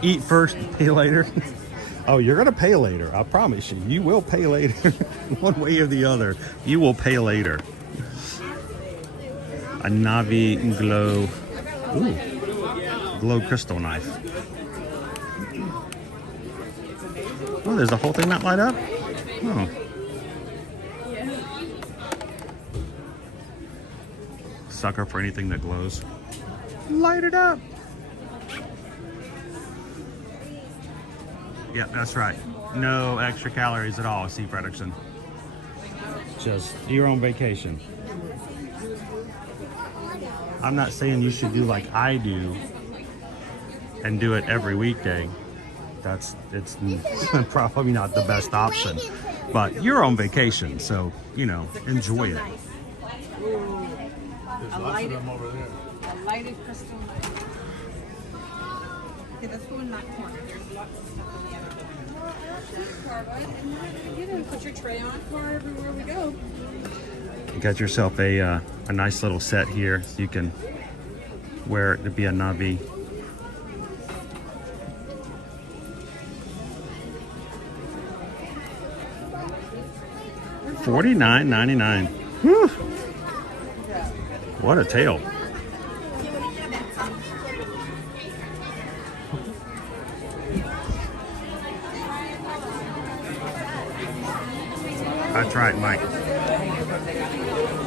Eat first, pay later. Oh, you're gonna pay later. I promise you. You will pay later. One way or the other. You will pay later. A Navi glow. Ooh. Glow crystal knife. Oh, there's the whole thing not light up? Oh. Sucker for anything that glows. Light it up. Yeah, that's right. No extra calories at all, C. Fredrickson. Just your own vacation. I'm not saying you should do like I do and do it every weekday. It's probably not the best option. But you're on vacation, so, you know, enjoy it. There's lots of them over there. A lighted crystal knife. Okay, that's going in that corner. There's lots of stuff in the other one. And we're gonna get in, put your tray on for everywhere we go. You got yourself a nice little set here, so you can wear it to be a Navi. $49.99. Whew. What a tail. That's right, Mike.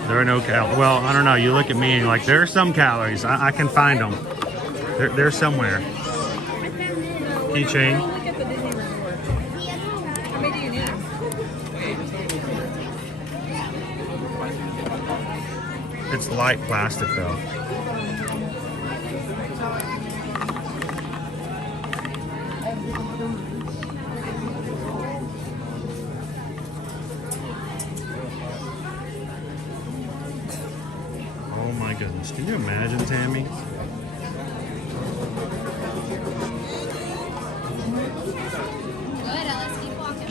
There are no calories. Well, I don't know. You look at me and you're like, there are some calories. I can find them. They're somewhere. Keychain. How many do you need? It's light plastic though. Oh my goodness. Can you imagine, Tammy?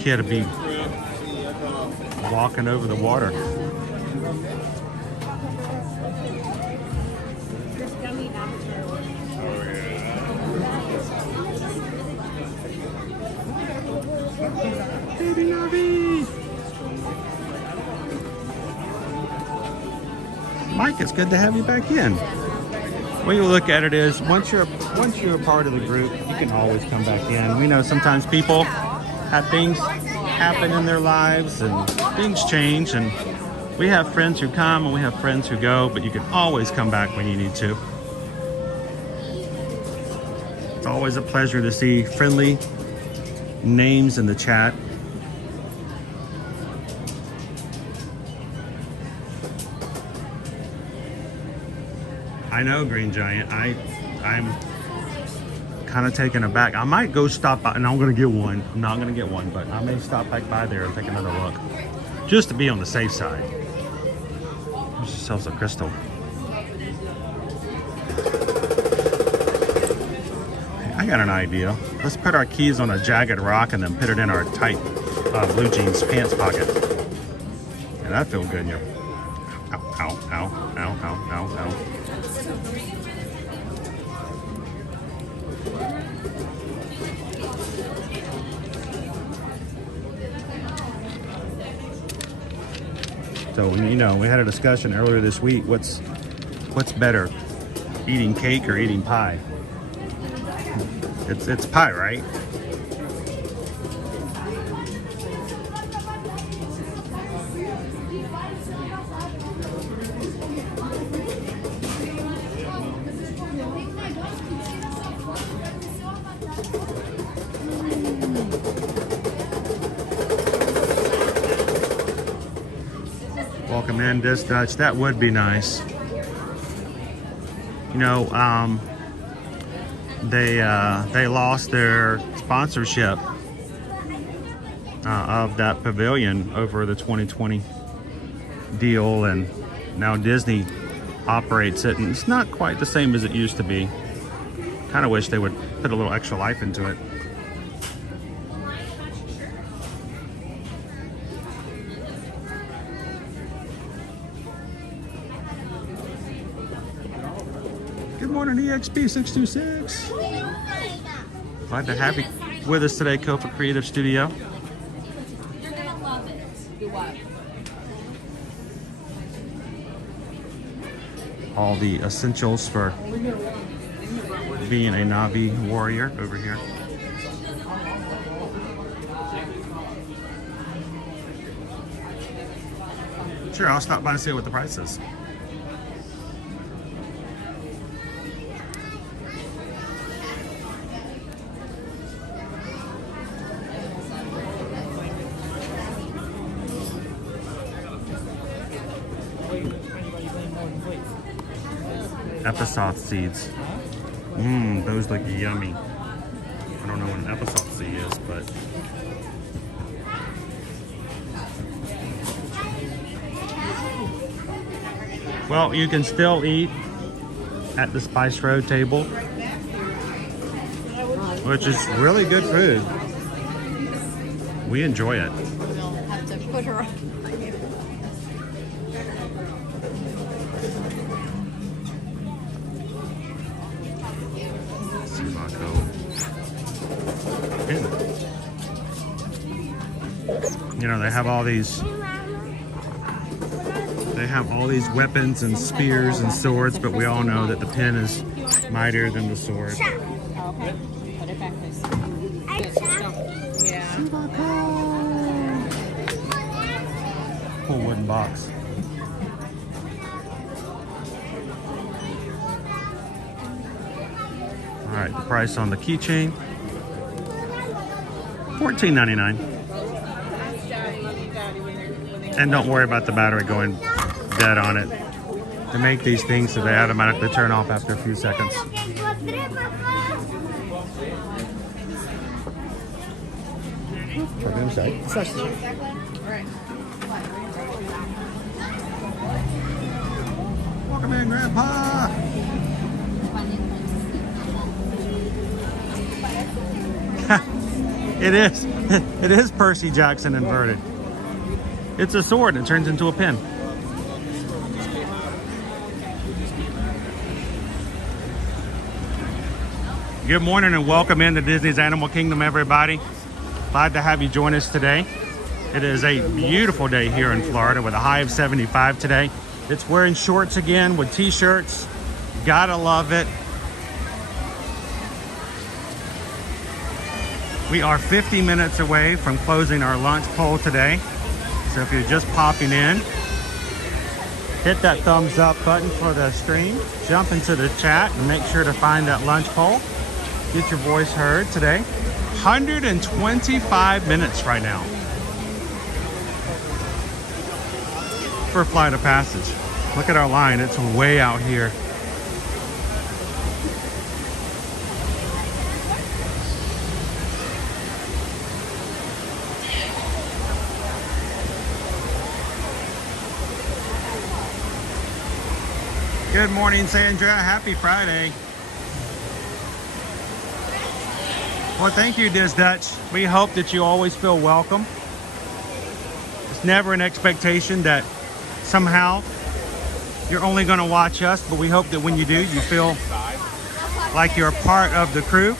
She had to be walking over the water. Baby Navi! Mike, it's good to have you back in. The way you look at it is, once you're a part of the group, you can always come back in. We know sometimes people have things happen in their lives and things change, and we have friends who come and we have friends who go, but you can always come back when you need to. It's always a pleasure to see friendly names in the chat. I know, Green Giant. I'm kind of taken aback. I might go stop by, and I'm going to get one. I'm not going to get one, but I may stop back by there and take another look, just to be on the safe side. There's yourself a crystal. I got an idea. Let's put our keys on a jagged rock and then put it in our tight blue jeans pants pocket. And that feels good in your. Ow, ow, ow, ow, ow, ow, ow. So, you know, we had a discussion earlier this week. What's better, eating cake or eating pie? It's pie, right? Welcome in, Dis Dutch. That would be nice. You know, they lost their sponsorship of that pavilion over the 2020 deal, and now Disney operates it, and it's not quite the same as it used to be. Kind of wish they would put a little extra life into it. Good morning, EXP626. Glad to have you with us today, Kofa Creative Studio. You're gonna love it. You what? All the essentials for being a Navi warrior over here. Sure, I'll stop by and see what the price is. Applesauce seeds. Those look yummy. I don't know what an applesauce seed is, but well, you can still eat at the Spice Road table, which is really good food. We enjoy it. We'll have to put her on. You know, they have all these weapons and spears and swords, but we all know that the pen is mightier than the sword. Okay. Put it back this way. Good, just don't. Yeah. Cool wooden box. All right, the price on the keychain, $14.99. And don't worry about the battery going dead on it. They make these things so they automatically turn off after a few seconds. Check inside. Welcome in, Grandpa. It is Percy Jackson inverted. It's a sword and it turns into a pen. Good morning and welcome into Disney's Animal Kingdom, everybody. Glad to have you join us today. It is a beautiful day here in Florida with a high of 75 today. It's wearing shorts again with t-shirts. Gotta love it. We are 50 minutes away from closing our lunch poll today. So if you're just popping in, hit that thumbs up button for the stream, jump into the chat and make sure to find that lunch poll. Get your voice heard today. 125 minutes right now for Flight of Passage. Look at our line, it's way out here. Good morning, Sandra. Happy Friday. Well, thank you, Diz Dutch. We hope that you always feel welcome. It's never an expectation that somehow you're only going to watch us, but we hope that when you do, you feel like you're a part of the crew.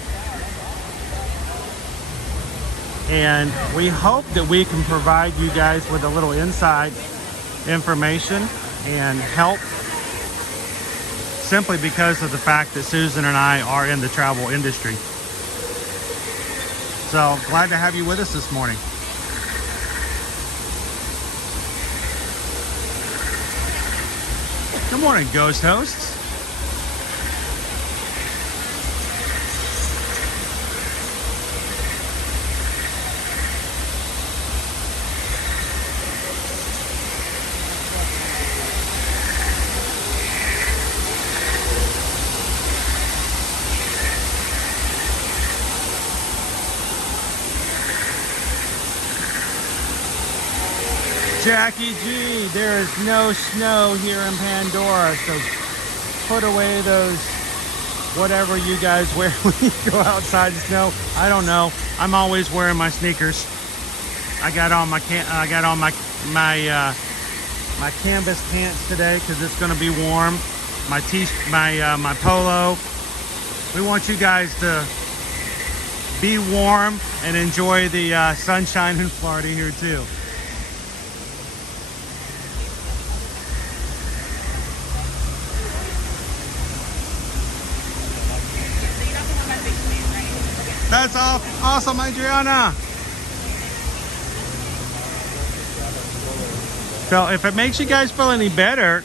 And we hope that we can provide you guys with a little inside information and help, simply because of the fact that Susan and I are in the travel industry. So glad to have you with us this morning. Good morning, Ghost Hosts. Jackie G, there is no snow here in Pandora, so put away those whatever you guys wear when you go outside in snow. I don't know. I'm always wearing my sneakers. I got on my my canvas pants today because it's going to be warm. My polo. We want you guys to be warm and enjoy the sunshine in Florida here too. That's awesome, Adriana. So if it makes you guys feel any better,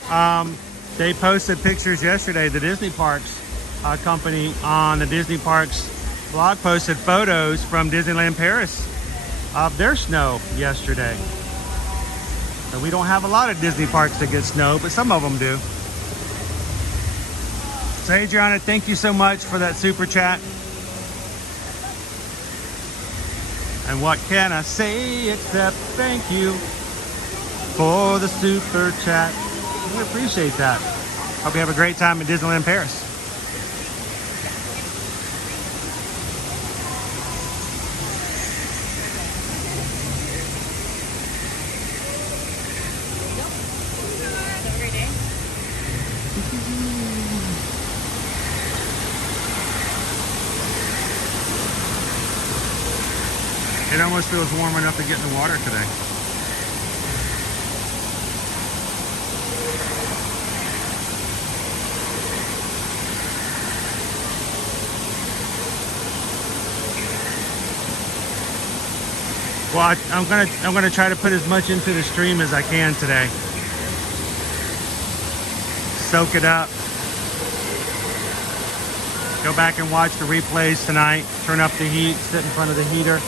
they posted pictures yesterday. The Disney Parks company on the Disney Parks blog posted photos from Disneyland Paris of their snow yesterday. So we don't have a lot of Disney parks that get snow, but some of them do. So Adriana, thank you so much for that super chat. And what can I say except thank you for the super chat. We appreciate that. Hope you have a great time at Disneyland Paris. It almost feels warm enough to get in the water today. Well, I'm gonna try to put as much into the stream as I can today. Soak it up. Go back and watch the replays tonight. Turn up the heat, sit in front of the heater.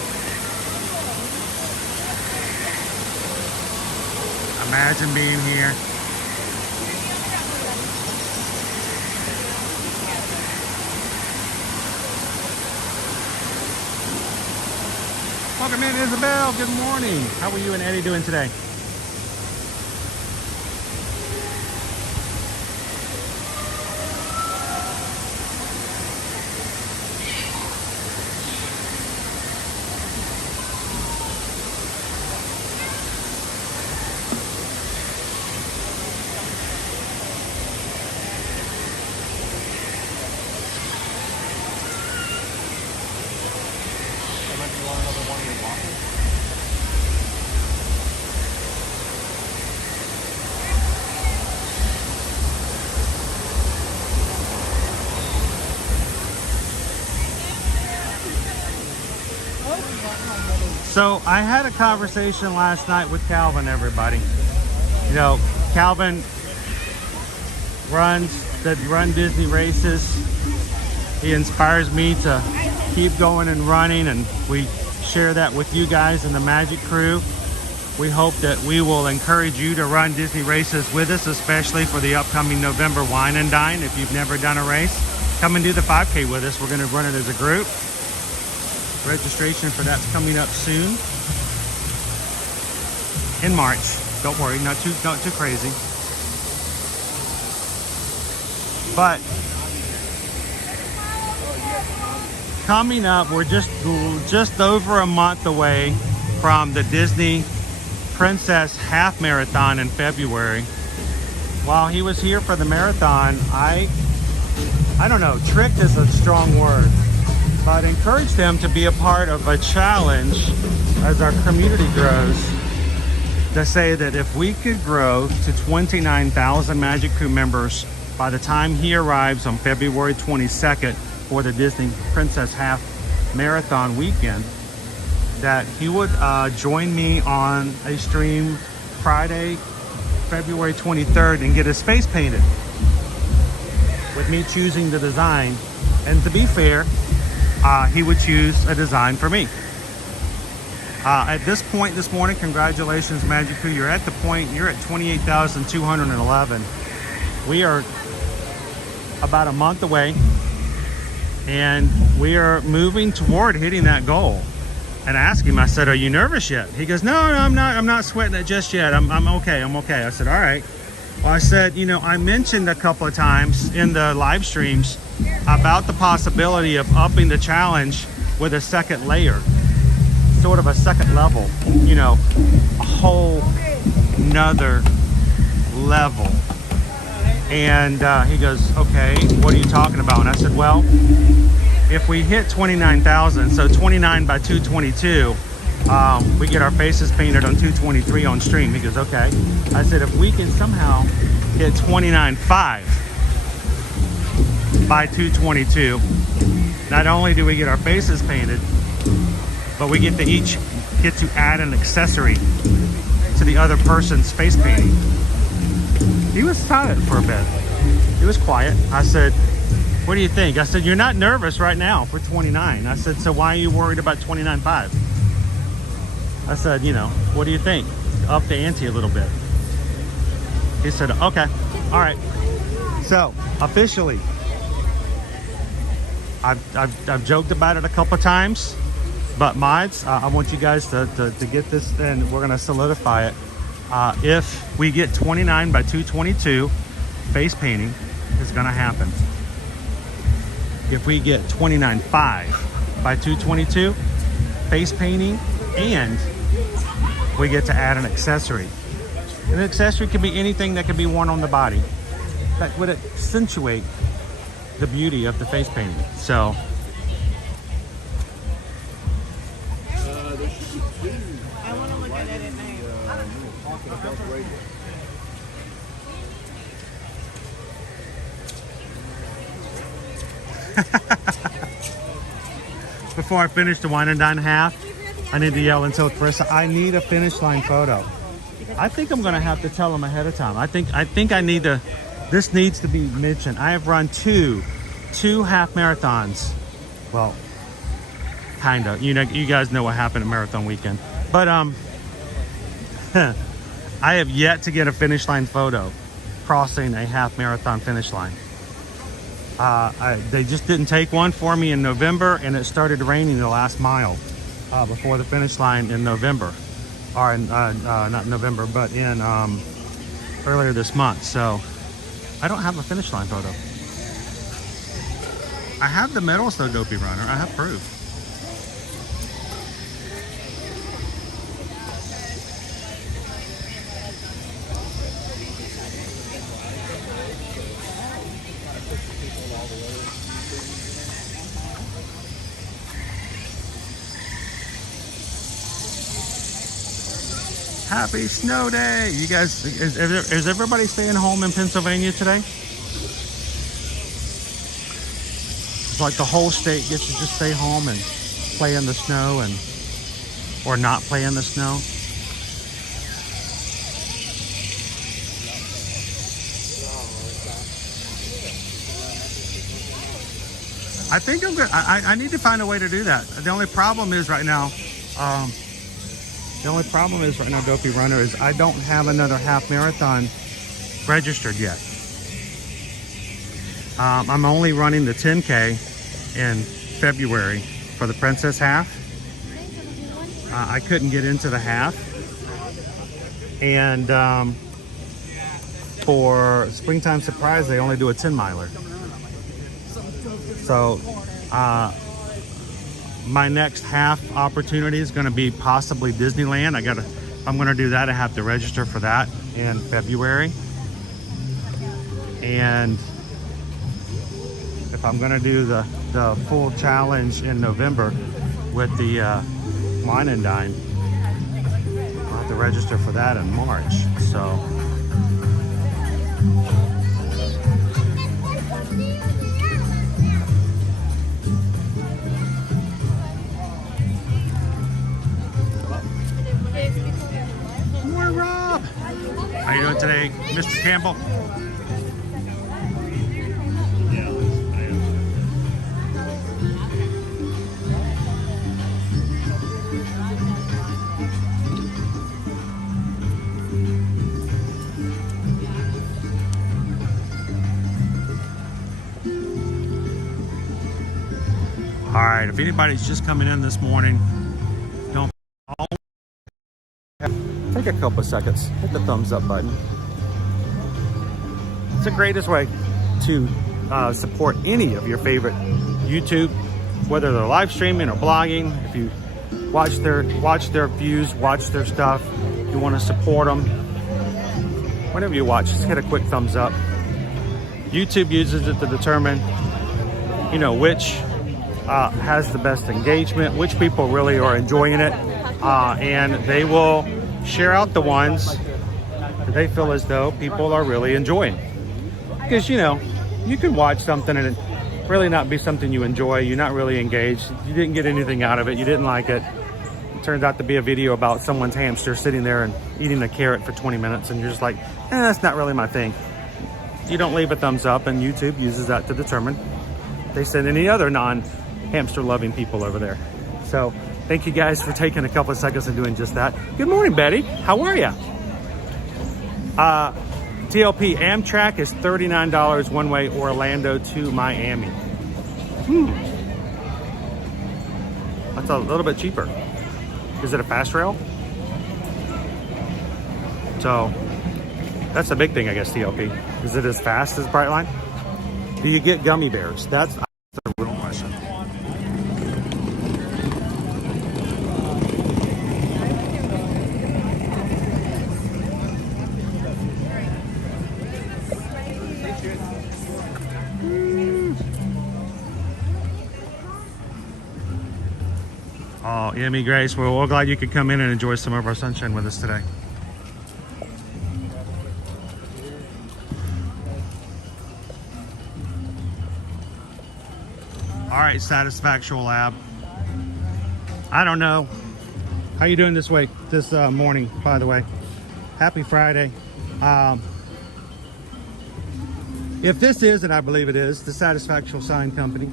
Imagine being here. Welcome in, Isabel. Good morning. How are you and Eddie doing today? So I had a conversation last night with Calvin, everybody. You know, Calvin run Disney races. He inspires me to keep going and running, and we share that with you guys in the Magic Crew. We hope that we will encourage you to run Disney races with us, especially for the upcoming November Wine and Dine. If you've never done a race, come and do the 5K with us. We're going to run it as a group. Registration for that's coming up soon in March. Don't worry, not too crazy. But coming up, we're just over a month away from the Disney Princess Half Marathon in February. While he was here for the marathon, I don't know, tricked is a strong word, but encouraged him to be a part of a challenge as our community grows, to say that if we could grow to 29,000 Magic Crew members by the time he arrives on February 22nd for the Disney Princess Half Marathon weekend, that he would join me on a stream Friday, February 23rd and get his face painted with me choosing the design. And to be fair, he would choose a design for me. At this point this morning, congratulations, Magic Crew. You're at the point, you're at 28,211. We are about a month away, and we are moving toward hitting that goal. and I asked him, I said, are you nervous yet? He goes, no, I'm not sweating it just yet. I'm okay. I said, all right. Well, I said, you know, I mentioned a couple of times in the live streams about the possibility of upping the challenge with a second layer, sort of a second level, you know, a whole nother level. And he goes, okay, what are you talking about? And I said, well, if we hit 29,000, so 29 by 222, we get our faces painted on 223 on stream. He goes, okay. I said, if we can somehow hit 29.5 by 222, not only do we get our faces painted, but we get to each get to add an accessory to the other person's face painting. He was silent for a bit. He was quiet. I said, what do you think? I said, you're not nervous right now for 29. I said, so why are you worried about 29.5? I said, you know, what do you think? Up the ante a little bit. He said, okay, all right. So officially, I've joked about it a couple of times, but mods, I want you guys to get this, and we're gonna solidify it. If we get 29 by 222, face painting is gonna happen. If we get 29.5 by 222, face painting, and we get to add an accessory. An accessory can be anything that can be worn on the body that would accentuate the beauty of the face painting. So I want to look at it at night. before I finish the wine and dine half, I need to yell and tell Carissa, I need a finish line photo. I think I'm gonna have to tell them ahead of time. I think I need to, this needs to be mentioned. I have run two half marathons. Well, kind of, you know, you guys know what happened at marathon weekend, but I have yet to get a finish line photo crossing a half marathon finish line. They just didn't take one for me in November, and it started raining the last mile before the finish line in November, or in, not November, but in earlier this month. So I don't have a finish line photo. I have the medals though, Dopey Runner. I have proof. Happy snow day. You guys, is everybody staying home in Pennsylvania today? It's like the whole state gets to just stay home and play in the snow, and or not play in the snow. I think I'm good. I need to find a way to do that. The only problem is right now, Dopey Runner, is I don't have another half marathon registered yet. I'm only running the 10K in February for the Princess Half. I couldn't get into the half. And for Springtime Surprise, they only do a 10 miler. So my next half opportunity is going to be possibly Disneyland. If I'm going to do that, I have to register for that in February. And if I'm going to do the full challenge in November with the wine and dine, I'll have to register for that in March. So morning, Rob. How you doing today, Mr. Campbell? All right, if anybody's just coming in this morning, take a couple of seconds, hit the thumbs up button. It's the greatest way to support any of your favorite YouTube, whether they're live streaming or blogging. If you watch their views, watch their stuff, you want to support them, whenever you watch, just hit a quick thumbs up. YouTube uses it to determine, you know, which has the best engagement, which people really are enjoying it, and they will share out the ones that they feel as though people are really enjoying. Because, you know, you can watch something and it really not be something you enjoy. You're not really engaged. You didn't get anything out of it. You didn't like it. It turns out to be a video about someone's hamster sitting there and eating a carrot for 20 minutes, and you're just like, that's not really my thing. You don't leave a thumbs up, and YouTube uses that to determine if they send any other non-hamster loving people over there. So thank you guys for taking a couple of seconds and doing just that. Good morning, Betty. How are you? TLP Amtrak is $39 one way, Orlando to Miami. That's a little bit cheaper. Is it a fast rail? So that's the big thing, I guess, TLP. Is it as fast as Brightline? Do you get gummy bears? That's the real question. Oh, Yemi Grace, we're all glad you could come in and enjoy some of our sunshine with us today. All right, Satisfactual Lab. I don't know. How you doing this morning, by the way? Happy Friday. If this is, and I believe it is, the Satisfactual Sign Company,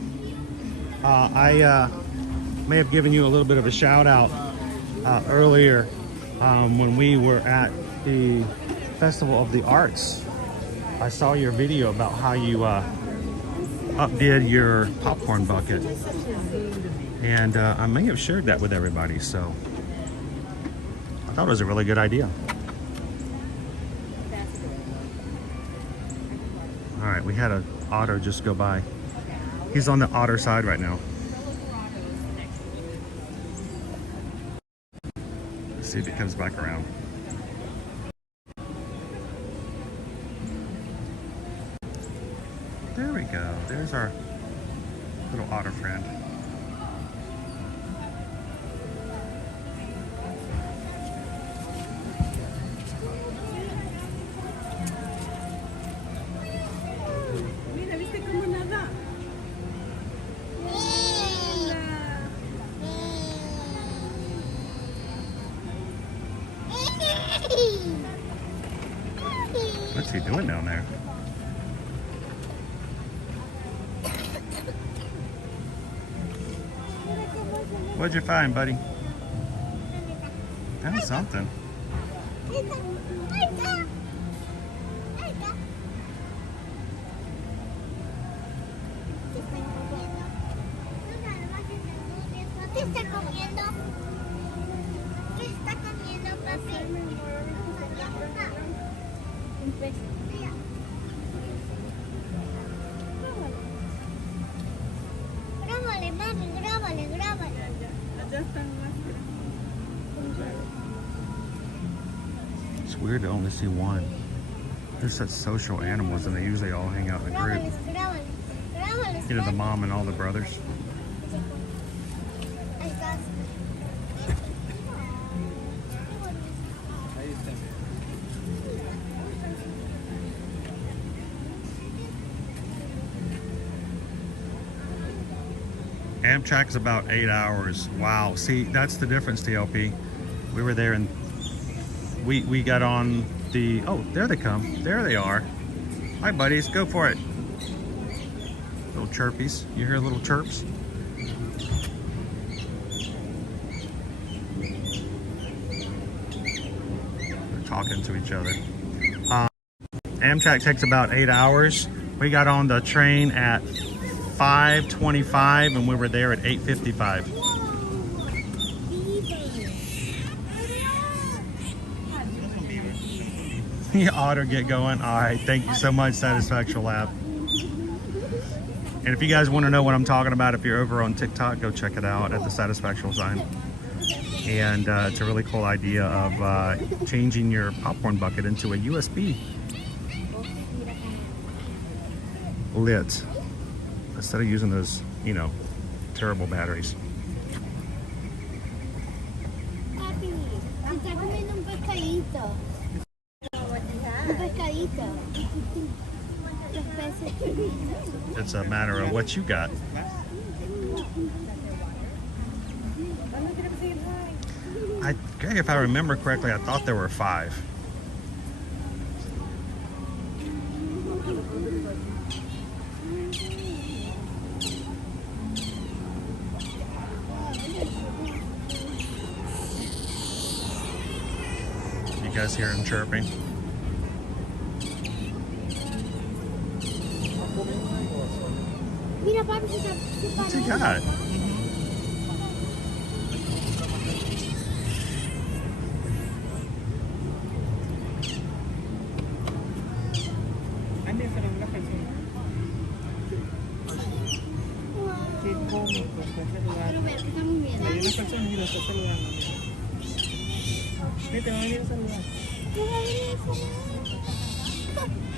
I may have given you a little bit of a shout out earlier when we were at the Festival of the Arts. I saw your video about how you updid your popcorn bucket, and I may have shared that with everybody, so I thought it was a really good idea. All right, we had an otter just go by. He's on the otter side right now. Let's see if he comes back around. There we go. There's our little otter friend. What's he doing down there? What'd you find, buddy? Found something. It's weird to only see one. They're such social animals, and they usually all hang out in a group. You know, the mom and all the brothers. Amtrak is about 8 hours. Wow. See, that's the difference, TLP. We were there and we got on the, oh, there they come. There they are. Hi, buddies. Go for it. Little chirpies. You hear little chirps? They're talking to each other. Amtrak takes about 8 hours. We got on the train at 5:25 and we were there at 8:55. The otter get going. All right, thank you so much, Satisfaction Lab. And if you guys want to know what I'm talking about, if you're over on TikTok, go check it out at the Satisfaction sign. And it's a really cool idea of changing your popcorn bucket into a USB lit instead of using those, you know, terrible batteries. It's a matter of what you got. If I remember correctly, I thought there were 5. You guys hear him chirping? What's he got?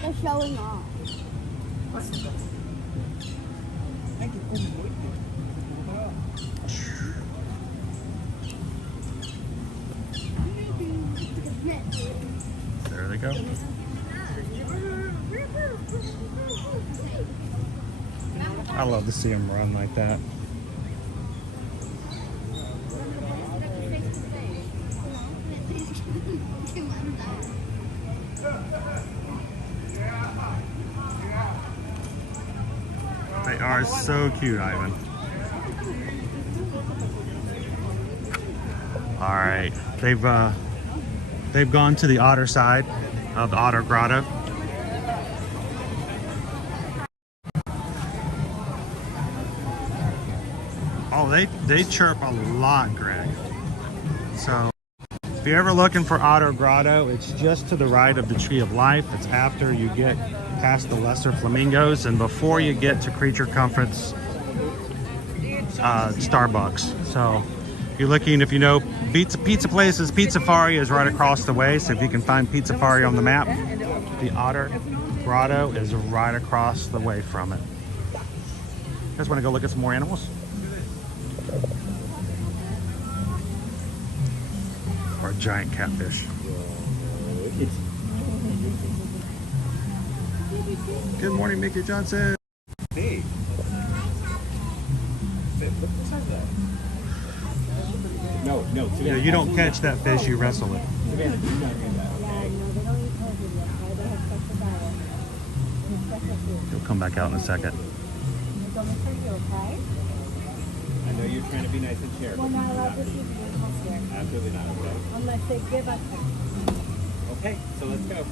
They're showing off. There they go. I love to see them run like that. They are so cute, Ivan. All right, they've gone to the otter side of the Otter Grotto. Oh, they chirp a lot, Greg. So if you're ever looking for Otter Grotto, it's just to the right of the Tree of Life. It's after you get past the lesser flamingos and before you get to Creature Comforts Starbucks. So if you're looking, if you know pizza places, Pizzafari is right across the way. So if you can find Pizzafari on the map, the Otter Grotto is right across the way from it. You guys want to go look at some more animals? Or a giant catfish. Good morning, Mickey Johnson. Hey. No. Yeah, you don't catch that fish, you wrestle it. He'll come back out in a second. I know you're trying to be nice and share. We're not allowed to see here. Absolutely not. Okay. Unless they give us it. Okay, so let's go.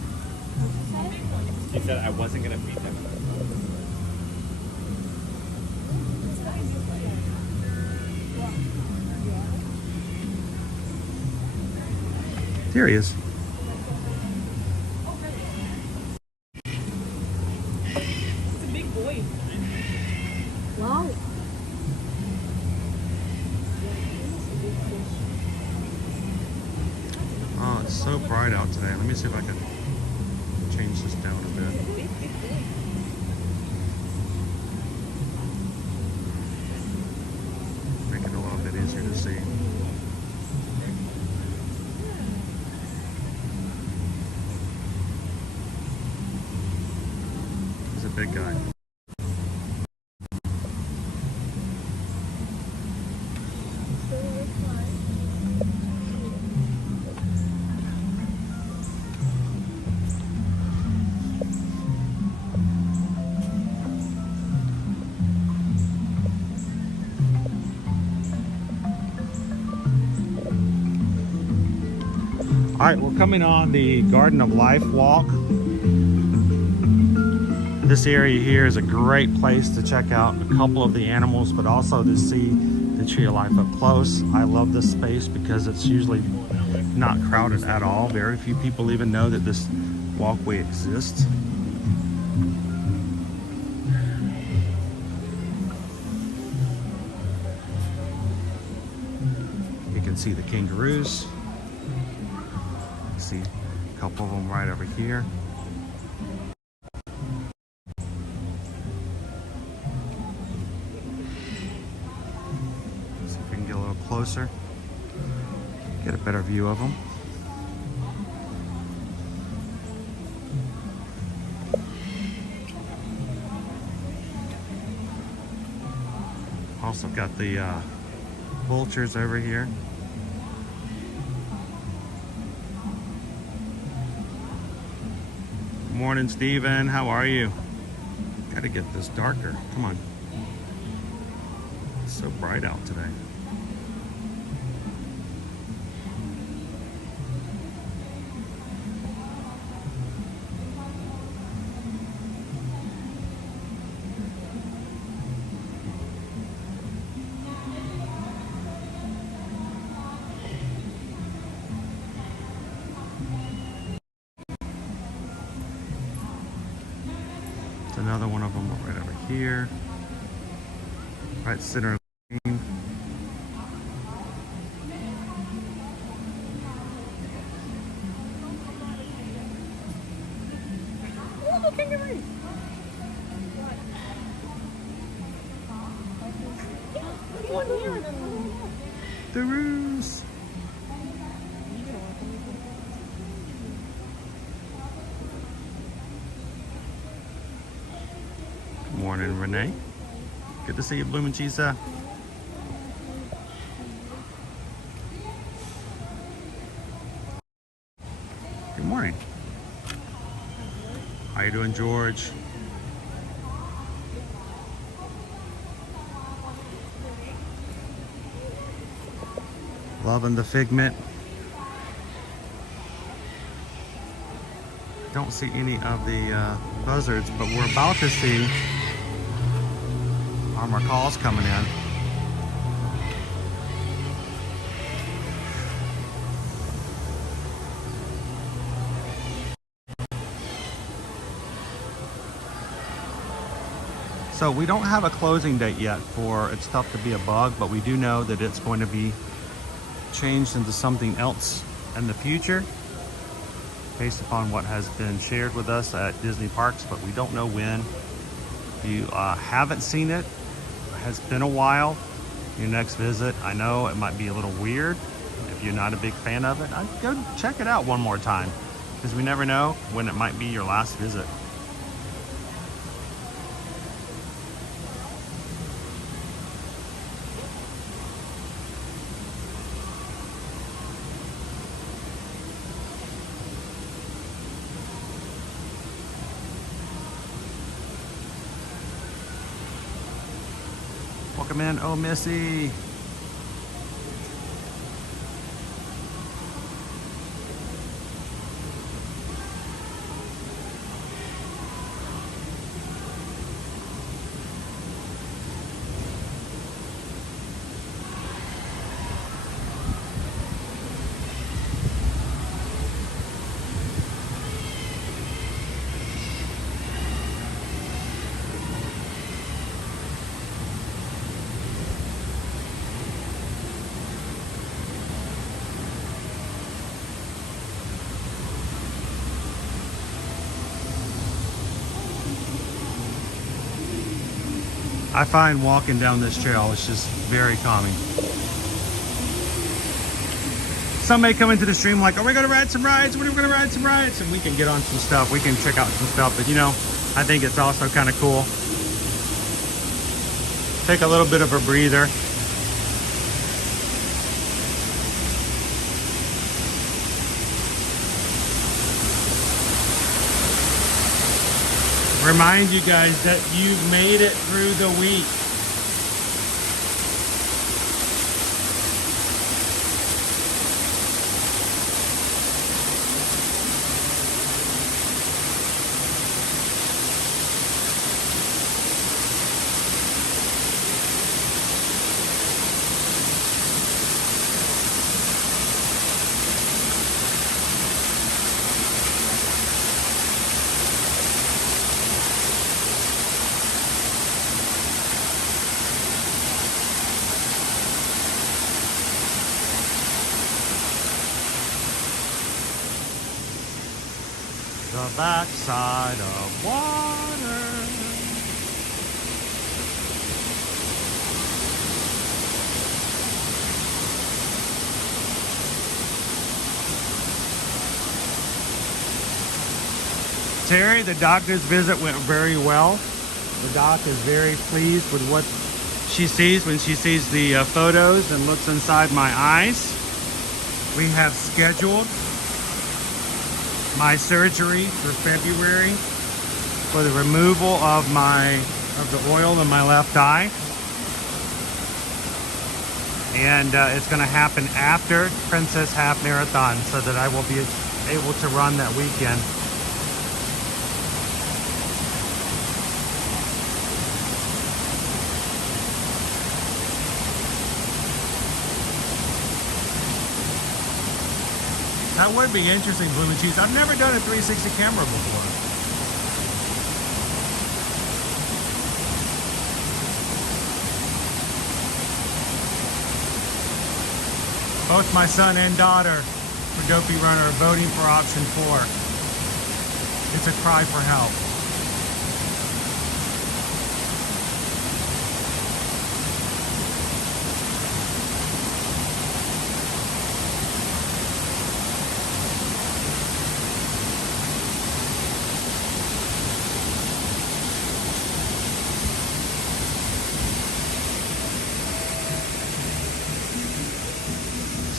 She said I wasn't going to feed them. Here he is. It's a big boy. Wow. Oh, it's so bright out today. Let me see if I can change this down a bit. Make it a little bit easier to see. He's a big guy. All right, we're coming on the Garden of Life walk. This area here is a great place to check out a couple of the animals, but also to see the Tree of Life up close. I love this space because it's usually not crowded at all. Very few people even know that this walkway exists. You can see the kangaroos. See a couple of them right over here. See if we can get a little closer, get a better view of them. Also got the vultures over here. Morning, Steven. How are you? Gotta get this darker. Come on. It's so bright out today. Another one of them right over here, right center of the screen. Oh, kangaroo! The roos. Morning, Renee. Good to see you, Bloomin' Cheese. Good morning. How you doing, George? Loving the figment. Don't see any of the buzzards, but we're about to see armor calls coming in. So we don't have a closing date yet for It's Tough to Be a Bug, but we do know that it's going to be changed into something else in the future based upon what has been shared with us at Disney parks, but we don't know when. If you haven't seen it, has been a while, your next visit, I know it might be a little weird if you're not a big fan of it. I'd go check it out one more time, because we never know when it might be your last visit. Welcome in, oh Missy. I find walking down this trail is just very calming. Some may come into the stream like, are we gonna ride some rides? When are we gonna ride some rides? And we can get on some stuff, we can check out some stuff, but you know, I think it's also kind of cool. Take a little bit of a breather. Remind you guys that you've made it through the week. the backside of water. Terry, the doctor's visit went very well. The doc is very pleased with what she sees when she sees the photos and looks inside my eyes. We have scheduled my surgery for February for the removal of the oil in my left eye. And it's going to happen after Princess Half Marathon so that I will be able to run that weekend. That would be interesting, Blue and Cheese. I've never done a 360 camera before. Both my son and daughter for Dopey Runner are voting for option 4. It's a cry for help.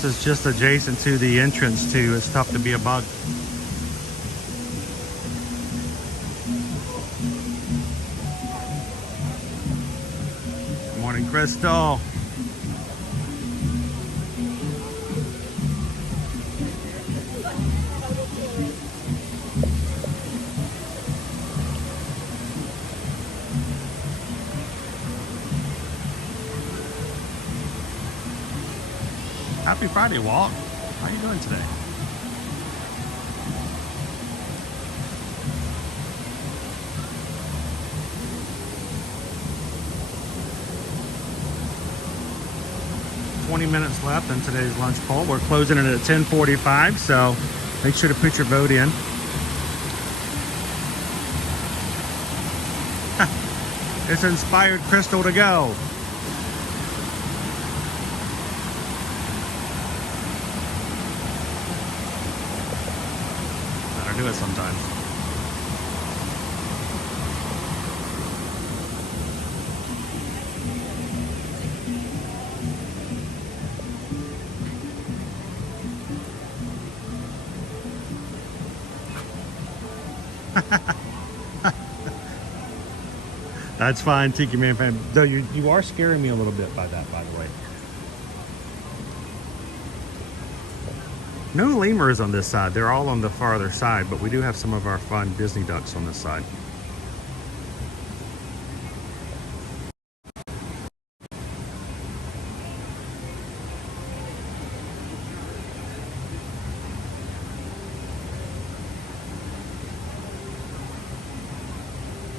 This is just adjacent to the entrance to It's Tough to Be a Bug. Good morning, Crystal. Happy Friday, Walt. How are you doing today? $20 minutes left in today's lunch poll. We're closing it at 10:45, so make sure to put your vote in. It's inspired Crystal to go. Do it sometimes. That's fine, Tiki Man fan. Though you are scaring me a little bit by that, by the way. No lemurs on this side. They're all on the farther side, but we do have some of our fun Disney ducks on this side.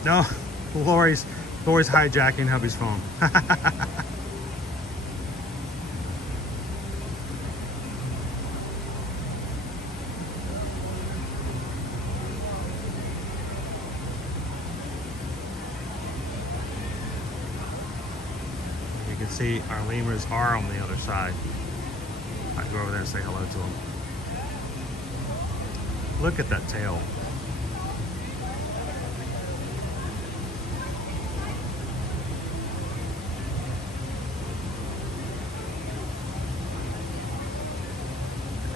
No, Lori's hijacking hubby's phone. You can see our lemurs are on the other side. I can go over there and say hello to them. Look at that tail.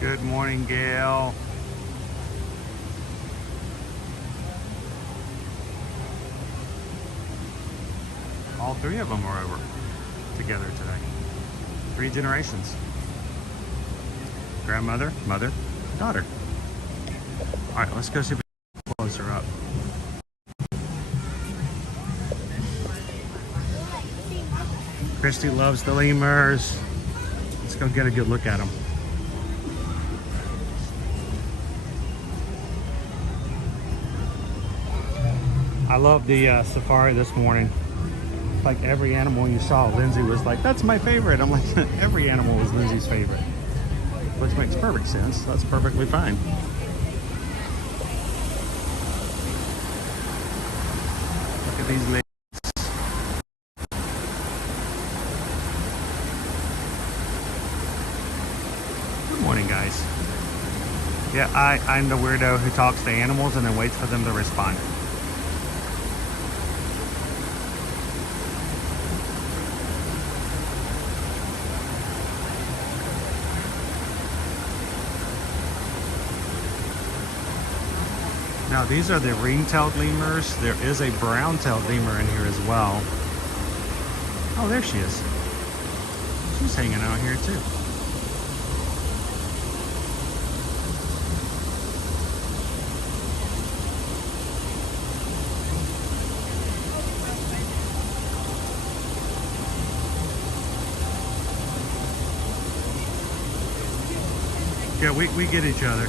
Good morning, Gail. All three of them are over together today. 3 generations. Grandmother, mother, daughter. All right, let's go see if we can close her up. Christy loves the lemurs. Let's go get a good look at them. I love the safari this morning. Like every animal you saw, Lindsay was like, that's my favorite. I'm like, every animal was Lindsay's favorite. Which makes perfect sense. That's perfectly fine. at these ladies. Good morning, guys. Yeah, I'm the weirdo who talks to animals and then waits for them to respond. Now these are the ring-tailed lemurs. There is a brown-tailed lemur in here as well. Oh, there she is. She's hanging out here too. Yeah, we get each other.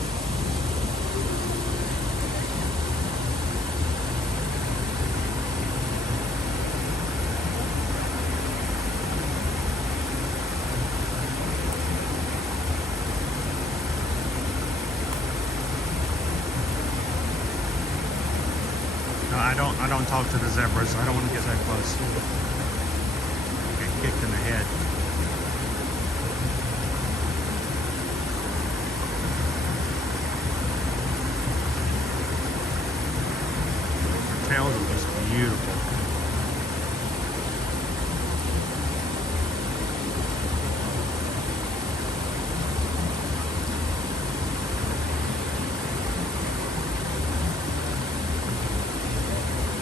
I don't talk to the zebras. I don't want to get that close. Get kicked in the head. Their tails are just beautiful.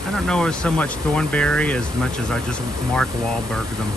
I don't know as so much Thornberry as much as I just Mark Wahlberg them.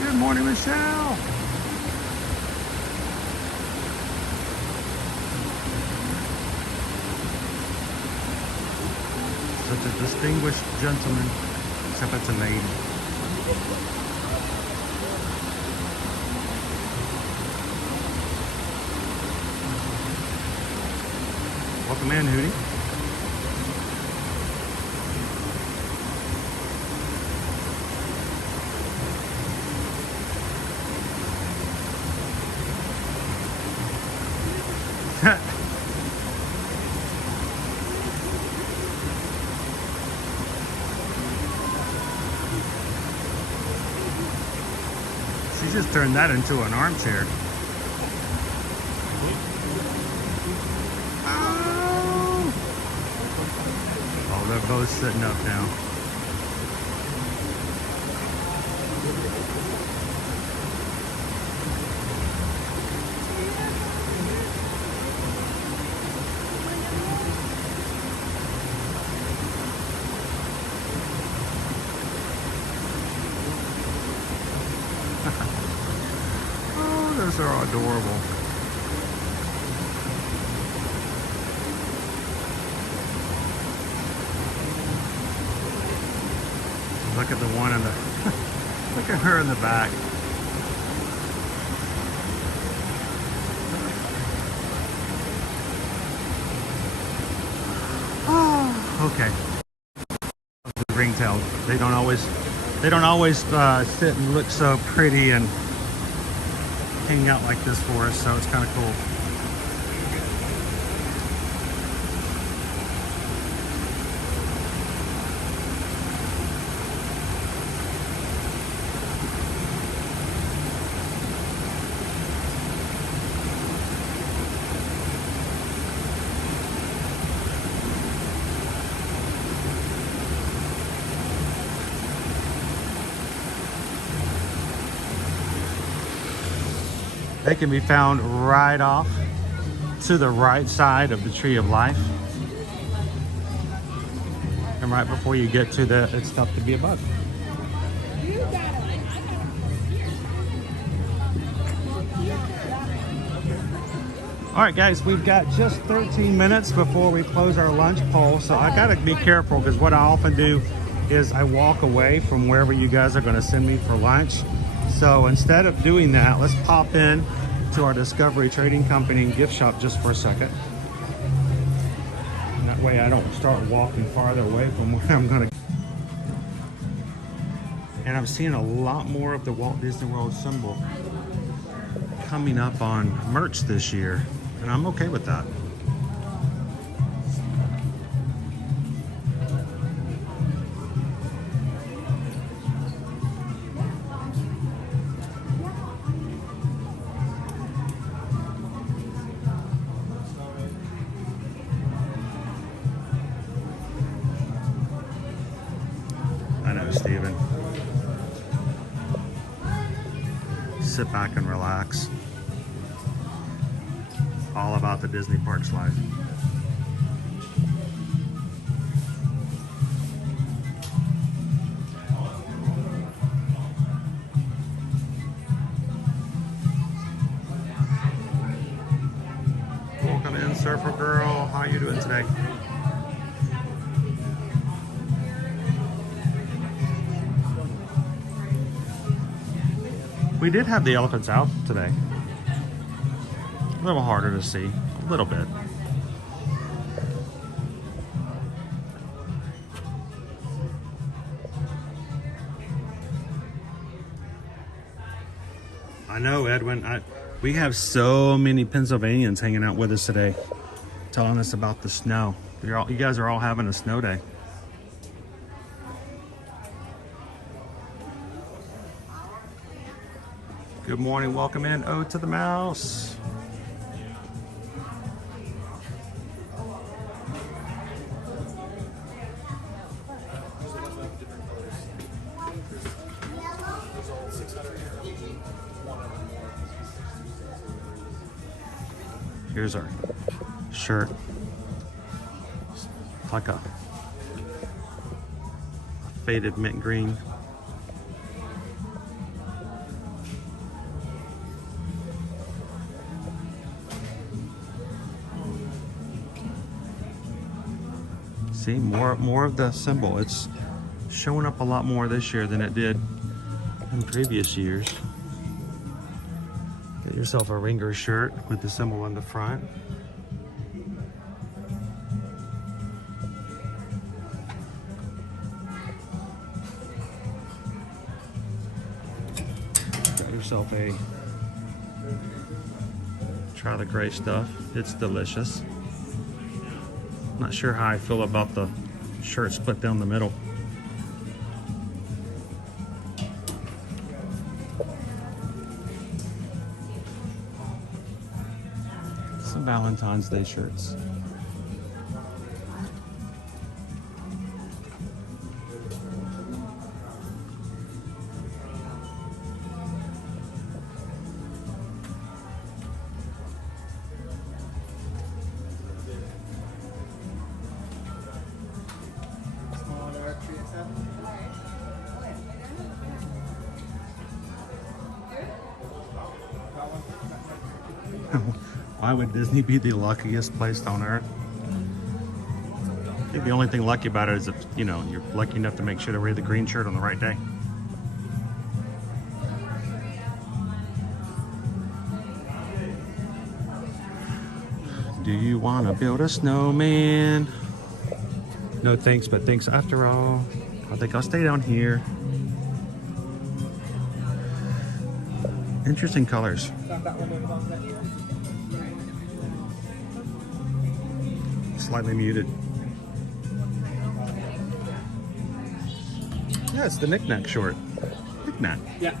Good morning, Michelle. Such a distinguished gentleman, except it's a lady. Welcome in, Hootie. She just turned that into an armchair. Oh, they're both sitting up now. Those are adorable. Look at the one in the look at her in the back. Oh, okay. The ring-tailed. They don't always sit and look so pretty and hang out like this for us, so it's kind of cool. They can be found right off to the right side of the Tree of Life. And right before you get to the It's Tough to Be a Bug. All right, guys, we've got just 13 minutes before we close our lunch poll. So I gotta be careful because what I often do is I walk away from wherever you guys are gonna send me for lunch. So instead of doing that, let's pop in to our Discovery Trading Company and gift shop just for a second. And that way I don't start walking farther away from where I'm gonna. And I'm seeing a lot more of the Walt Disney World symbol coming up on merch this year, and I'm okay with that. I know, Steven. Sit back and relax. All about the Disney Parks life. Welcome in, Surfer Girl. How are you doing today? We did have the elephants out today. A little harder to see, a little bit. I know, Edwin. We have so many Pennsylvanians hanging out with us today, telling us about the snow. You guys are all having a snow day. Good morning, welcome in, Ode to the Mouse. Here's our shirt. It's like a faded mint green. See, more of the symbol. It's showing up a lot more this year than it did in previous years. Get yourself a Ringer shirt with the symbol on the front. Got yourself a, try the gray stuff. It's delicious. Not sure how I feel about the shirt split down the middle. Some Valentine's Day shirts. Why would Disney be the luckiest place on earth? I think the only thing lucky about it is if, you know, you're lucky enough to make sure to wear the green shirt on the right day. Do you want to build a snowman? No thanks, but thanks after all. I think I'll stay down here. Interesting colors. Slightly muted. Yeah, it's the knick-knack short. Knick-knack. Yeah.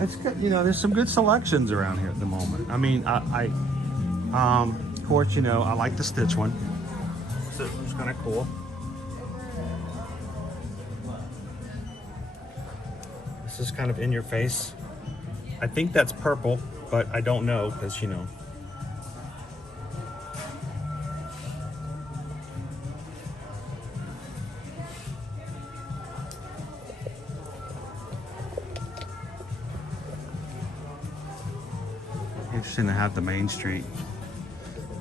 It's good, you know, there's some good selections around here at the moment. I mean, of course, you know, I like the Stitch one. So it's kind of cool. This is kind of in your face. I think that's purple, but I don't know because, you know. Interesting to have the Main Street.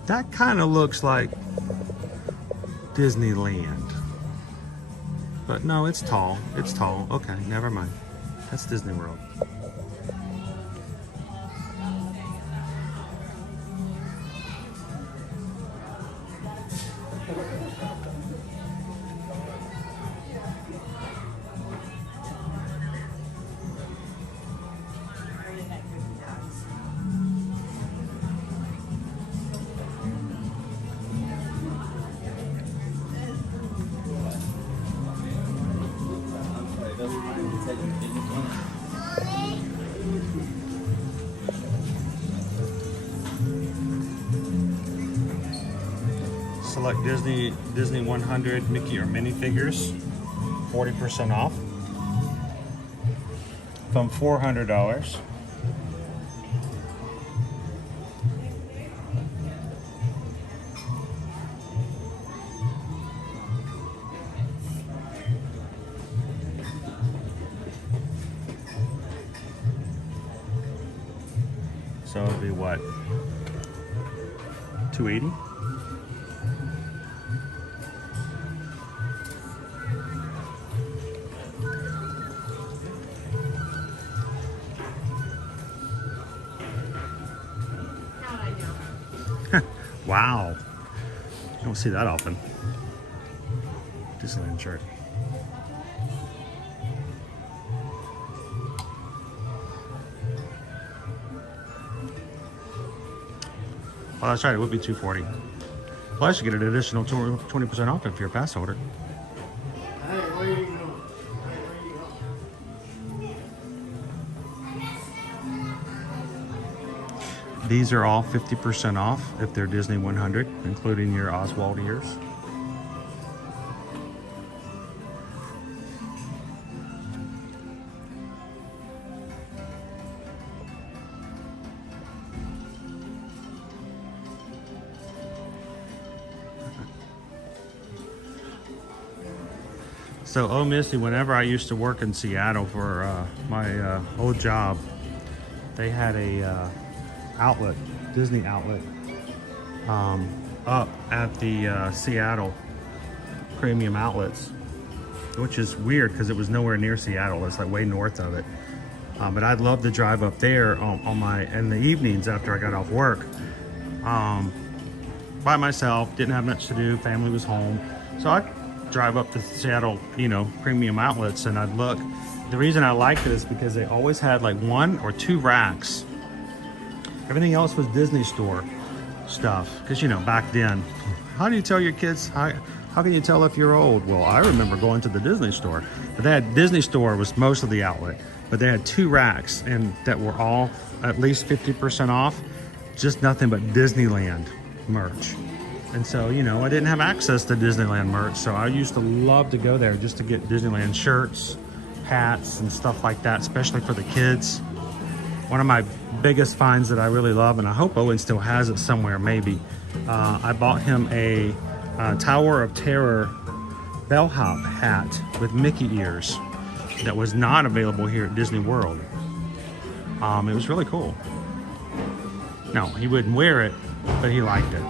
That kind of looks like Disneyland. But no, it's tall. It's tall. Okay, never mind. That's Disney World. Select Disney 100 Mickey or minifigures, 40% off from $400. So it'll be what? $280? Wow. You don't see that often. Disneyland shirt. Well, that's right, it would be $240. Plus, you get an additional 20% off if you're a pass holder. Hey, where you going? These are all 50% off if they're Disney 100, including your Oswald ears. So, oh Misty, whenever I used to work in Seattle for my old job, they had a outlet, Disney outlet, up at the Seattle Premium Outlets, which is weird because it was nowhere near Seattle. It's like way north of it. But I'd love to drive up there in the evenings after I got off work, by myself. Didn't have much to do. Family was home, so I'd drive up to Seattle, you know, Premium Outlets, and I'd look. The reason I liked it is because they always had like 1 or 2 racks. Everything else was Disney Store stuff. Because, you know, back then, how do you tell your kids, how can you tell if you're old? Well, I remember going to the Disney Store. But they had, Disney Store was most of the outlet. But they had 2 racks and that were all at least 50% off. Just nothing but Disneyland merch. And so, you know, I didn't have access to Disneyland merch. So I used to love to go there just to get Disneyland shirts, hats, and stuff like that, especially for the kids. One of my biggest finds that I really love, and I hope Owen still has it somewhere, maybe. I bought him a Tower of Terror bellhop hat with Mickey ears that was not available here at Disney World. It was really cool. No, he wouldn't wear it, but he liked it.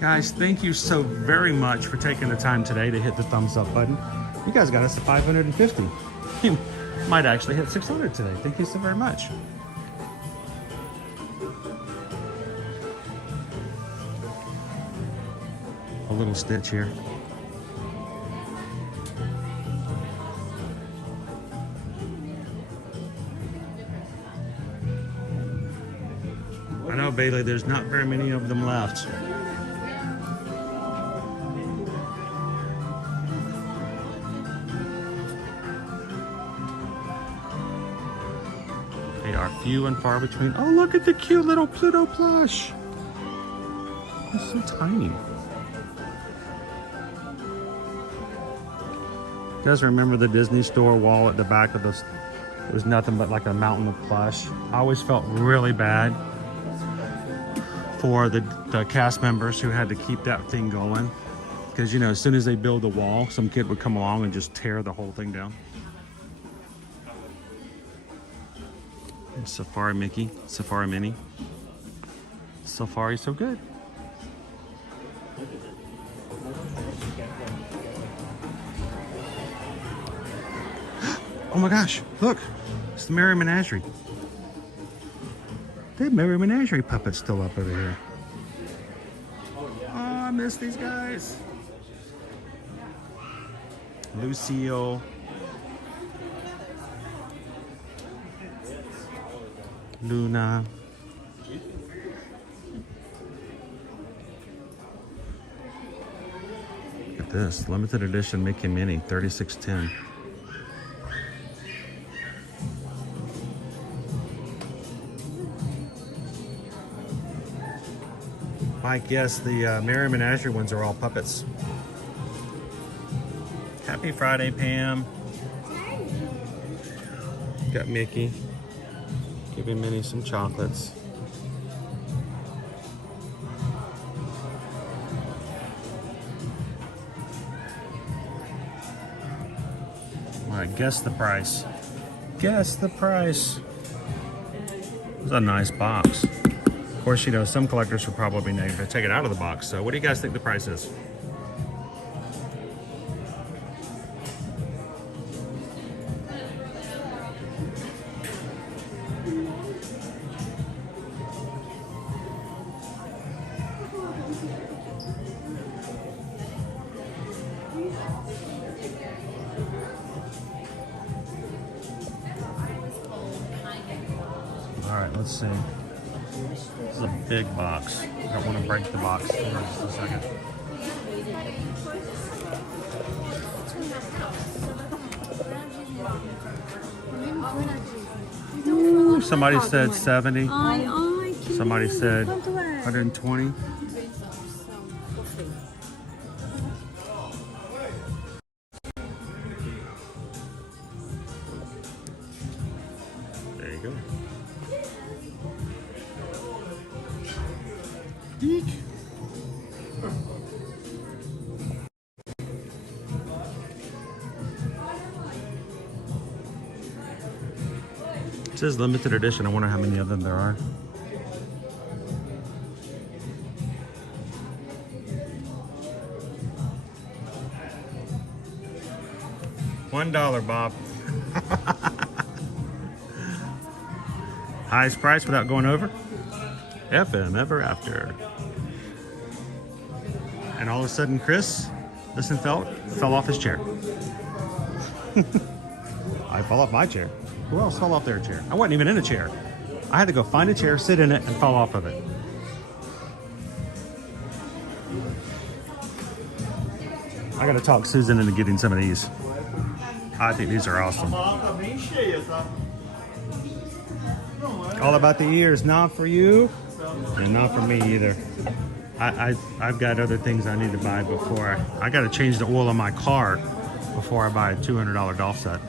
Guys, thank you so very much for taking the time today to hit the thumbs up button. You guys got us to 550. You might actually hit 600 today. Thank you so very much. A little Stitch here. I know, Bailey, there's not very many of them left. They are few and far between. Oh, look at the cute little Pluto plush. It's so tiny. You guys remember the Disney store wall at the back of this? It was nothing but like a mountain of plush. I always felt really bad for the cast members who had to keep that thing going. Because, you know, as soon as they build the wall, some kid would come along and just tear the whole thing down. Safari Mickey, Safari Mini. Safari so good. Oh my gosh, look, it's the Merry Menagerie. They have Merry Menagerie puppets still up over here. Oh, I miss these guys. Lucille. Luna. Look at this, limited edition Mickey Mini, 3610. Mike, yes, the Merry Menagerie ones are all puppets. Happy Friday, Pam. Got Mickey. Giving Minnie some chocolates. All right, guess the price. Guess the price. It's a nice box. Of course, you know, some collectors will probably take it out of the box. So what do you guys think the price is? All right, let's see. This is a big box. I don't want to break the box for just a second. Ooh, somebody said 70. Somebody said 120. There you go. Eek. It says limited edition. I wonder how many of them there are. $1, Bob. Highest price without going over? FM Ever After. And all of a sudden, Chris, listen, fell off his chair. I fell off my chair. Who else fell off their chair? I wasn't even in a chair. I had to go find a chair, sit in it, and fall off of it. I gotta talk Susan into getting some of these. I think these are awesome. All about the ears, not for you, and not for me either. I've got other things I need to buy before I got to change the oil on my car before I buy a $200 doll set.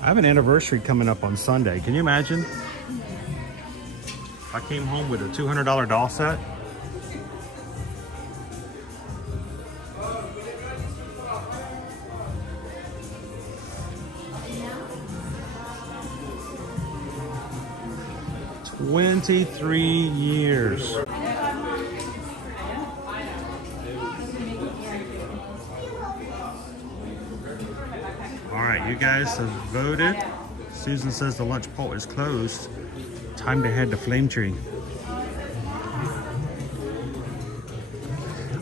I have an anniversary coming up on Sunday. Can you imagine? If I came home with a $200 doll set. "23 years. All right, you guys have voted. Susan says the lunch pole is closed. Time to head to Flame Tree.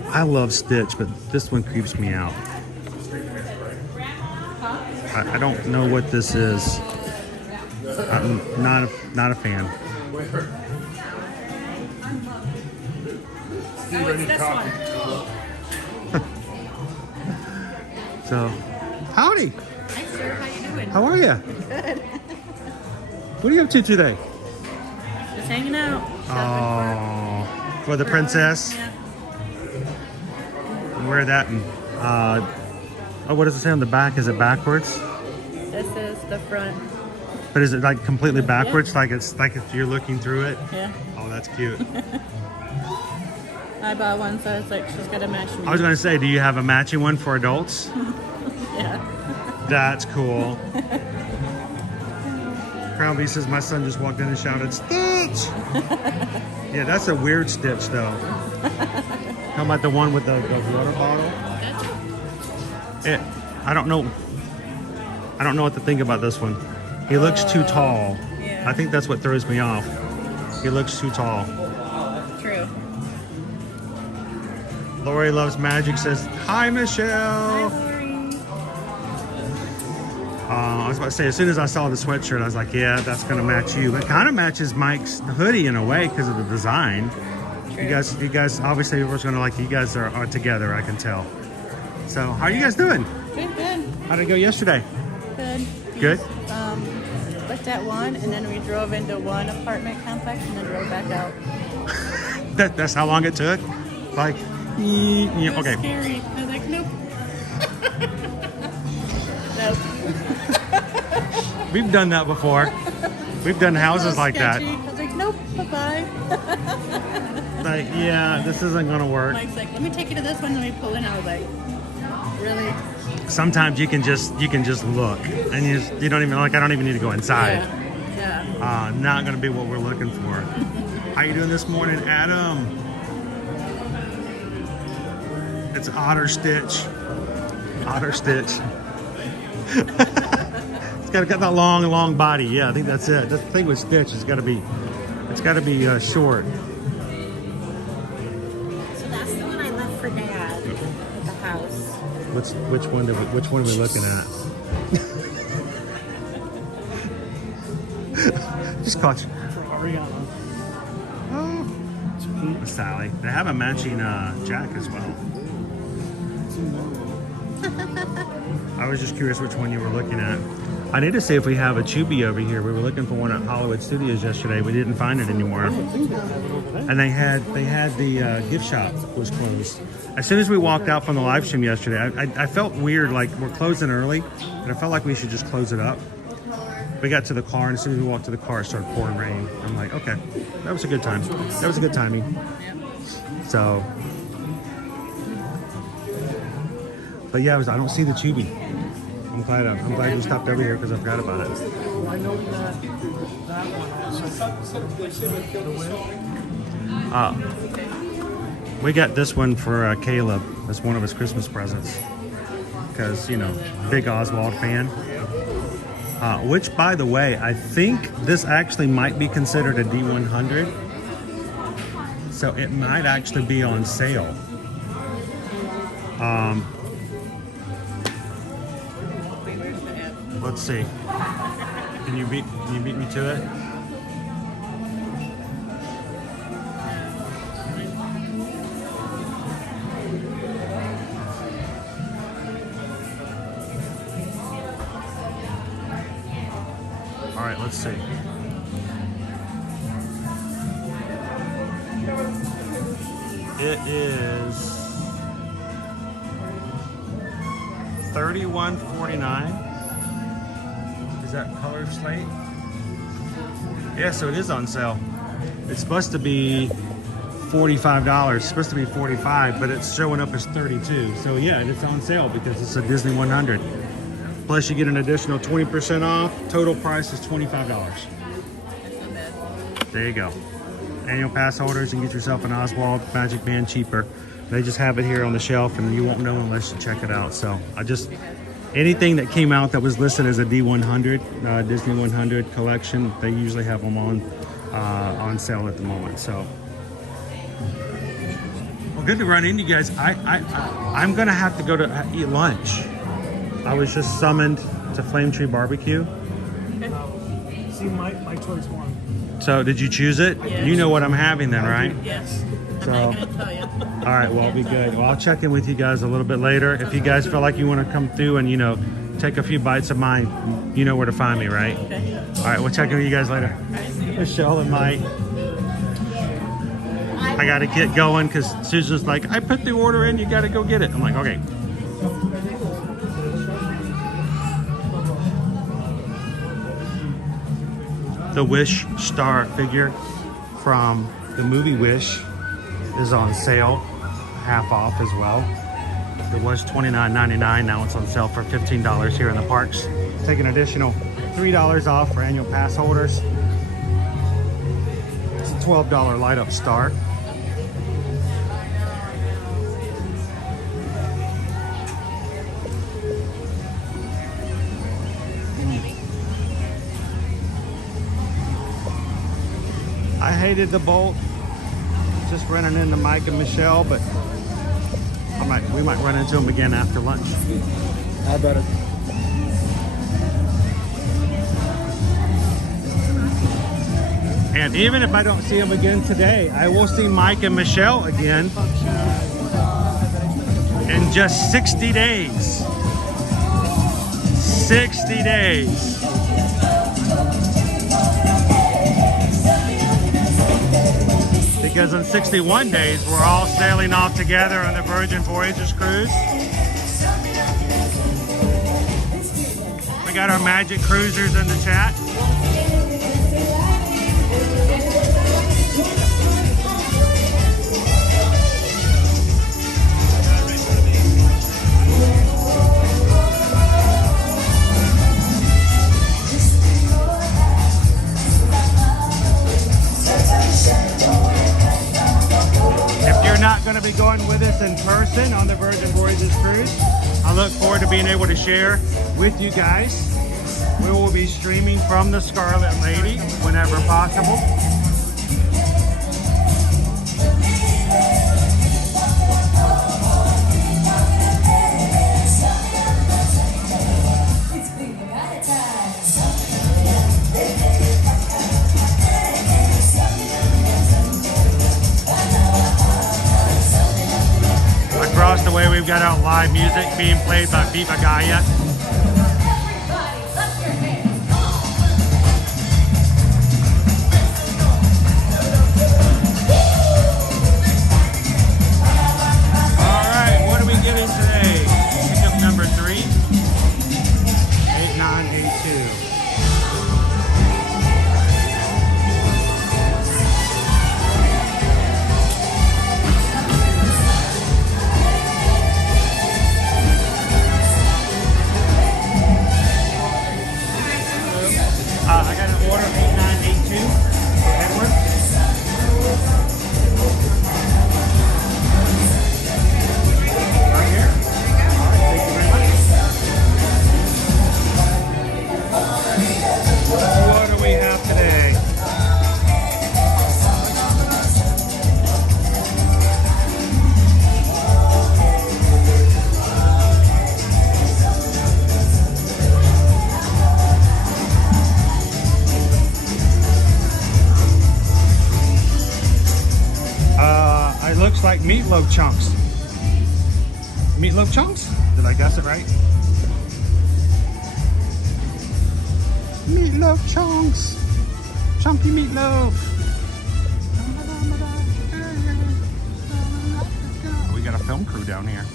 I love Stitch, but this one creeps me out. I don't know what this is. I'm not a fan. Oh, it's this one. So, howdy. Hi, sir. How you doing? How are you? Good. What are you up to today? Just hanging out. Oh, for the princess? Yeah. Wear that and, oh, what does it say on the back? Is it backwards? This is the front. But is it like completely backwards? Yeah. Like if you're looking through it? Yeah. Oh, that's cute. I bought one, so it's like she's got to match me. I was going to say, do you have a matching one for adults? Yeah. That's cool. Crown B says, my son just walked in and shouted, Stitch! Yeah, that's a weird Stitch, though. How about the one with the water bottle? I don't know. I don't know what to think about this one. He looks too tall. Yeah. I think that's what throws me off. He looks too tall. True. Lori Loves Magic says, hi, Michelle. Hi, Lori. I was about to say, as soon as I saw the sweatshirt, I was like, yeah, that's going to match you. It kind of matches Mike's hoodie in a way because of the design. True. You guys, obviously, everyone's going to like you guys are together, I can tell. So, how are you guys doing? Good, good. How did it go yesterday? Good. Good? Looked at one, and then we drove into one apartment complex and then drove back out. That's how long it took? Like, It was okay. scary. I was like, nope. Nope. We've done that before. We've done houses like that. I was like, nope, bye-bye. Like, yeah, this isn't gonna work. Mike's like, let me take you to this one, let me pull in. I was like, really? Sometimes you can just look, and you don't even, like, I don't even need to go inside. Yeah. Not gonna be what we're looking for. How you doing this morning, Adam? It's Otter Stitch. Otter Stitch. It's got that long body. Yeah, I think that's it. That's the thing with Stitch. It's got to be short. So that's the one I left for Dad at the house. Which one are we looking at? Just caught you. Oh, Sally. They have a matching jack as well. I was just curious which one you were looking at. I need to see if we have a Chubby over here. We were looking for one at Hollywood Studios yesterday. We didn't find it anymore. And they had the gift shop was closed. As soon as we walked out from the live stream yesterday, I felt weird, like we're closing early, and I felt like we should just close it up. We got to the car, and as soon as we walked to the car, it started pouring rain. I'm like, okay, that was a good time. That was a good timing. So, but yeah, I don't see the Chubby. I'm glad you stopped over here because I forgot about it. I know that one has. We got this one for Caleb as one of his Christmas presents because, you know, big Oswald fan. Which, by the way, I think this actually might be considered a D100. So it might actually be on sale. Let's see. Can you beat me to it? All right, let's see. It is $31.49. Is that color slate? Yeah, so it is on sale. It's supposed to be $45. It's supposed to be $45, but it's showing up as $32. So yeah, it's on sale because it's a Disney 100. Plus you get an additional 20% off. Total price is $25. There you go. Annual pass holders, and get yourself an Oswald Magic Band cheaper. They just have it here on the shelf, and you won't know unless you check it out. So anything that came out that was listed as a D100, Disney 100 collection, they usually have them on sale at the moment. So, well, good to run into you guys. I'm gonna have to go to eat lunch. I was just summoned to Flame Tree Barbecue. See, my choice one. So, did you choose it? Yes. You know what I'm having then, right? Yes. So, I'm not gonna tell you. all right, well, I'll be good. Well, I'll check in with you guys a little bit later. If you guys feel like you want to come through and, you know, take a few bites of mine, you know where to find me, right? Okay. All right, we'll check in with you guys later. Michelle and Mike. I got to get going because Susan's like, I put the order in, you got to go get it. I'm like, okay. The Wish star figure from the movie Wish is on sale, half off as well. It was $29.99, now it's on sale for $15 here in the parks. Take an additional $3 off for annual pass holders. It's a $12 light up star. I hated the Bolt, just running into Mike and Michelle, but we might run into them again after lunch. How about it? And even if I don't see them again today, I will see Mike and Michelle again in just 60 days. 60 days. Because in 61 days, we're all sailing off together on the Virgin Voyages cruise. We got our Magic Cruisers in the chat. Not going to be going with us in person on the Virgin Voyages cruise. I look forward to being able to share with you guys. We will be streaming from the Scarlet Lady whenever possible. Across the way, we've got our live music being played by Viva Gaia. All right, what are we getting today? Pickup number 3, 8982. I got an order 8982 for Edward. Right here. All right, thank you very much. What do we have today? It looks like meatloaf chunks. Meatloaf chunks? Did I guess it right? Meatloaf chunks. Chunky meatloaf. Oh, we got a film crew down here.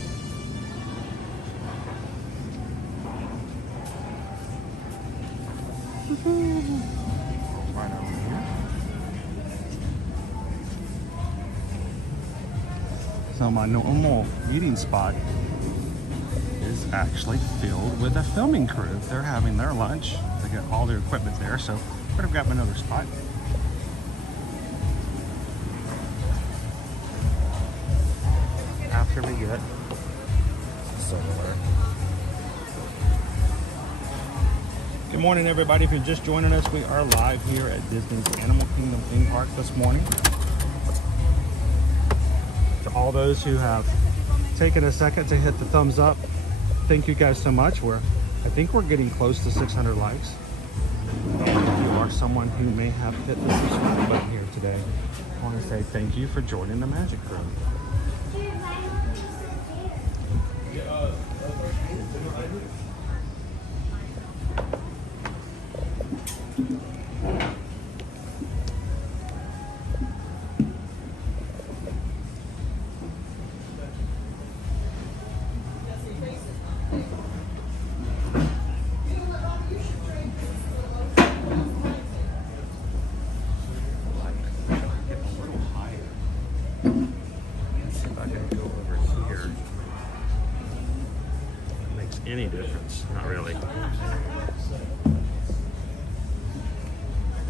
Right over here. So my normal eating spot is actually filled with a filming crew. They're having their lunch. They got all their equipment there, so we're gonna grab another spot. After we get silverware. Good morning, everybody. If you're just joining us, we are live here at Disney's Animal Kingdom theme park this morning. To all those who have taken a second to hit the thumbs up, thank you guys so much. I think we're getting close to 600 likes. If you are someone who may have hit the subscribe button here today, I want to say thank you for joining the Magic Crew.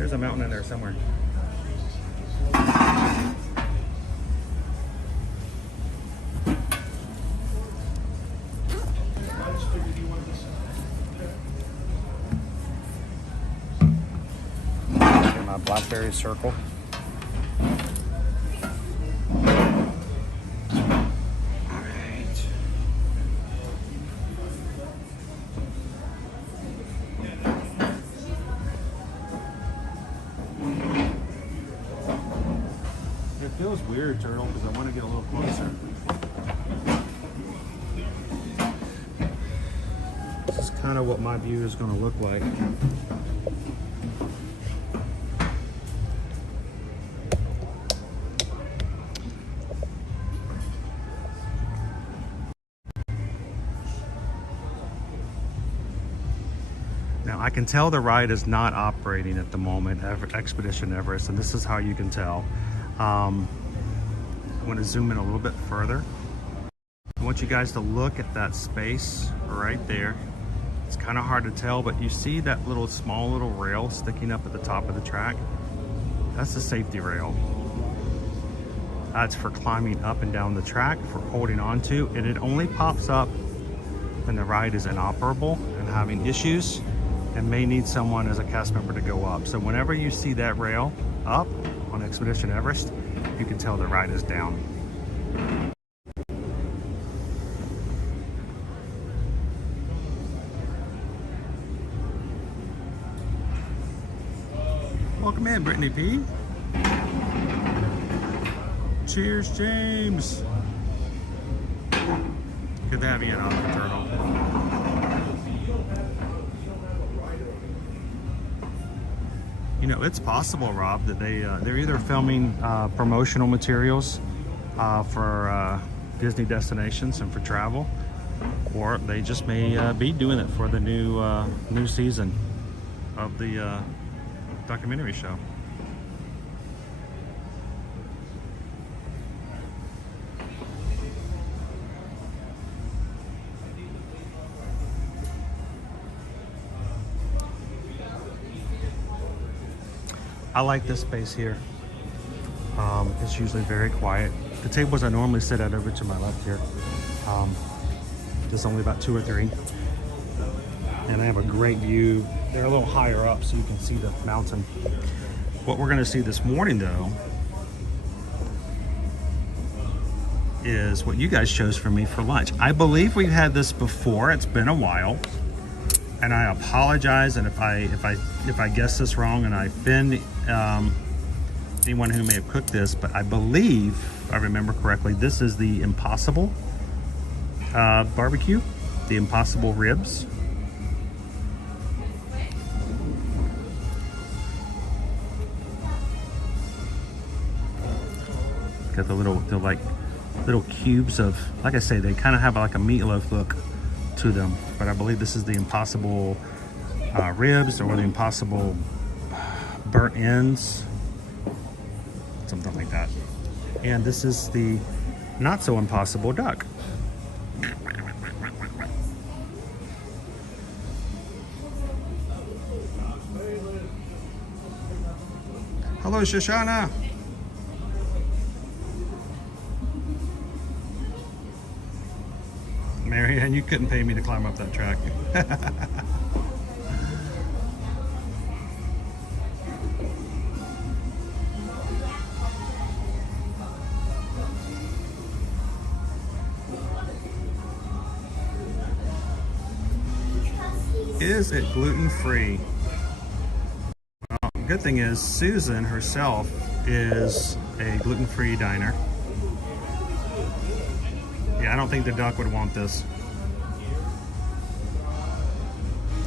There's a mountain in there somewhere. My blackberry circle. It feels weird, Turtle, because I want to get a little closer. This is kind of what my view is going to look like. Now I can tell the ride is not operating at the moment, Expedition Everest, and this is how you can tell. I want to zoom in a little bit further. I want you guys to look at that space right there. It's kind of hard to tell, but you see that small little rail sticking up at the top of the track? That's the safety rail. That's for climbing up and down the track, for holding on to, and it only pops up when the ride is inoperable and having issues and may need someone as a cast member to go up. So whenever you see that rail up on Expedition Everest, you can tell the ride is down. Welcome in, Brittany P. Cheers, James. Good to have you in on the Turtle. You know, it's possible, Rob, that they're either filming promotional materials for Disney destinations and for travel, or they just may be doing it for the new season of the documentary show. I like this space here. It's usually very quiet. The tables I normally sit at over to my left here, there's only about 2 or 3. And I have a great view. They're a little higher up so you can see the mountain. What we're gonna see this morning though is what you guys chose for me for lunch. I believe we've had this before. It's been a while. And I apologize, and if I guess this wrong and I offend anyone who may have cooked this, but I believe, if I remember correctly, this is the Impossible barbecue, the Impossible ribs. Got the little cubes of, like I say, they kind of have like a meatloaf look to them, but I believe this is the Impossible ribs, or the Impossible burnt ends, something like that. And this is the not so impossible duck. Hello, Shoshana. Marianne, you couldn't pay me to climb up that track. Is it gluten-free? Well, good thing is Susan herself is a gluten-free diner. Yeah, I don't think the duck would want this.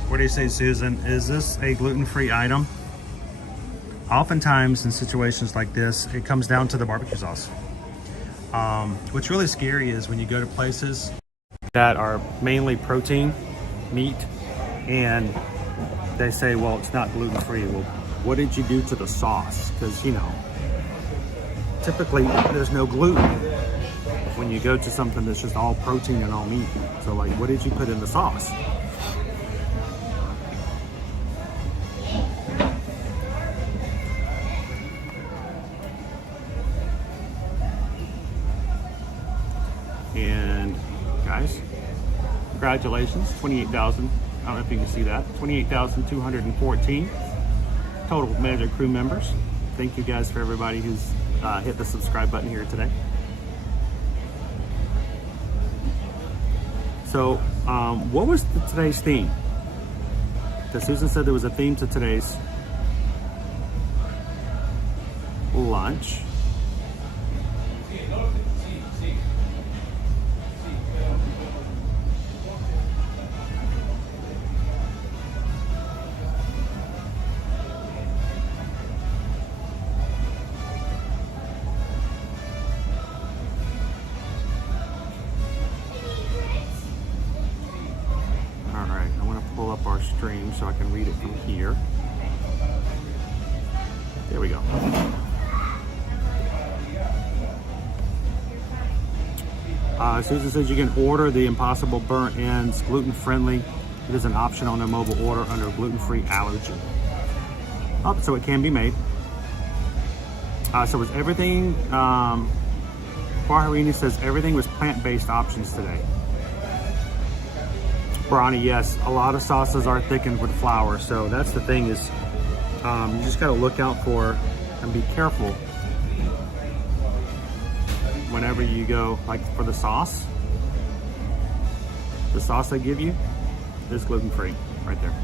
What do you say, Susan? Is this a gluten-free item? Oftentimes in situations like this, it comes down to the barbecue sauce. What's really scary is when you go to places that are mainly protein, meat, and they say, well, it's not gluten-free. Well, what did you do to the sauce? Because, you know, typically there's no gluten when you go to something that's just all protein and all meat. So like, what did you put in the sauce? congratulations, 28,000. I don't know if you can see that. 28,214 total Magic Crew members. Thank you guys for everybody who's hit the subscribe button here today. So, what was today's theme? Because Susan said there was a theme to today's lunch. Stream so I can read it from here. There we go. Susan says you can order the Impossible Burnt Ends gluten-friendly. It is an optional no mobile order under gluten-free allergen. Oh, so it can be made. So was everything, Faharini says everything was plant-based options today. Brownie, yes, a lot of sauces are thickened with flour, so that's the thing is you just got to look out for and be careful whenever you go, like for the sauce they give you is gluten-free right there.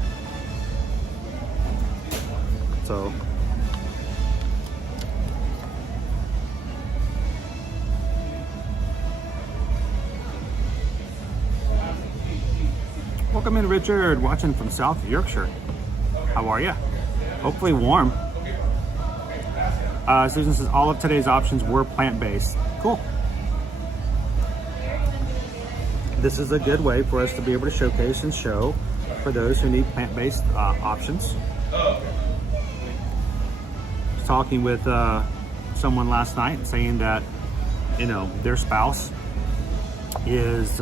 So welcome in, Richard, watching from South Yorkshire. How are you? Hopefully warm. Susan says all of today's options were plant-based. Cool. This is a good way for us to be able to showcase and show for those who need plant-based options. I was talking with someone last night saying that, you know, their spouse is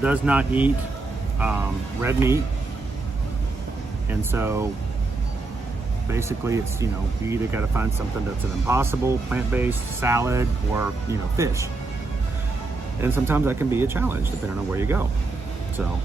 does not eat red meat, and so basically it's, you know, you either got to find something that's an Impossible plant-based salad or, you know, fish, and sometimes that can be a challenge depending on where you go. So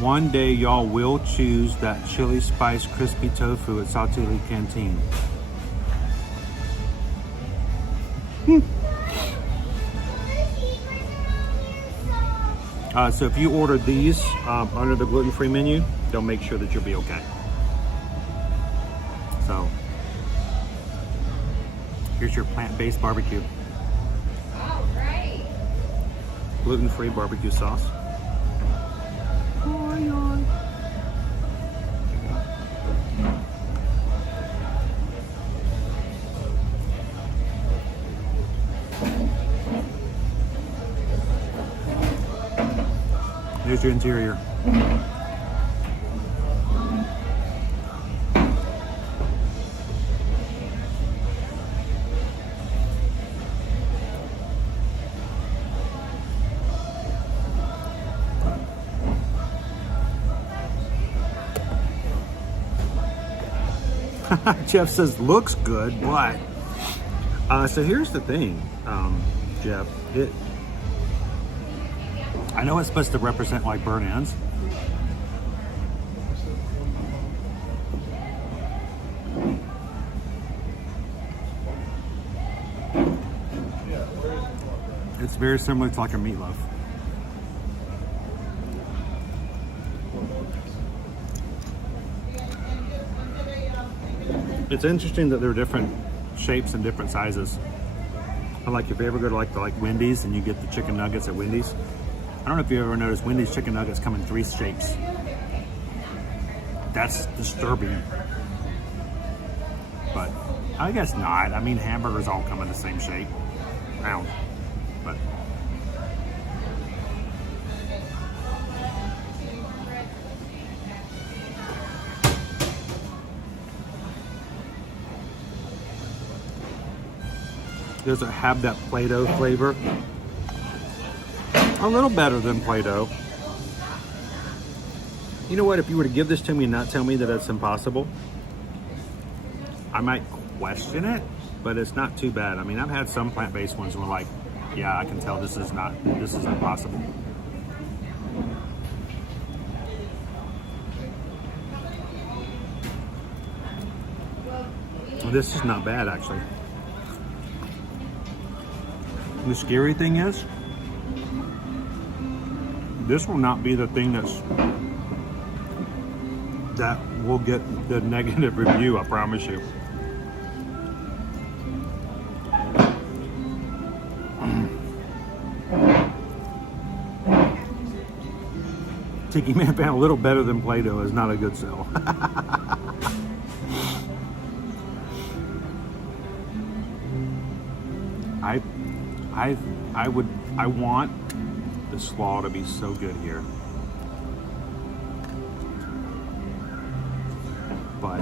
one day y'all will choose that chili spice crispy tofu at Saltuli Canteen. So if you order these under the gluten-free menu, they'll make sure that you'll be okay. So here's your plant-based barbecue. Oh, great. Gluten-free barbecue sauce. There's your interior. Jeff says looks good, but so here's the thing, Jeff. I know it's supposed to represent like burnt ends. It's very similar to like a meatloaf. It's interesting that there are different shapes and different sizes. And like if you ever go to like Wendy's and you get the chicken nuggets at Wendy's, I don't know if you ever noticed Wendy's chicken nuggets come in 3 shapes. That's disturbing. But I guess not. I mean, hamburgers all come in the same shape, round. But Does it have that Play-Doh flavor? A little better than Play-Doh. You know what? If you were to give this to me and not tell me that it's impossible, I might question it, but it's not too bad. I mean, I've had some plant-based ones where like, yeah, I can tell this is impossible. Well, this is not bad, actually. The scary thing is, this will not be the thing that will get the negative review, I promise you. Tiki Man found a little better than Play-Doh is not a good sell. I want the slaw to be so good here. But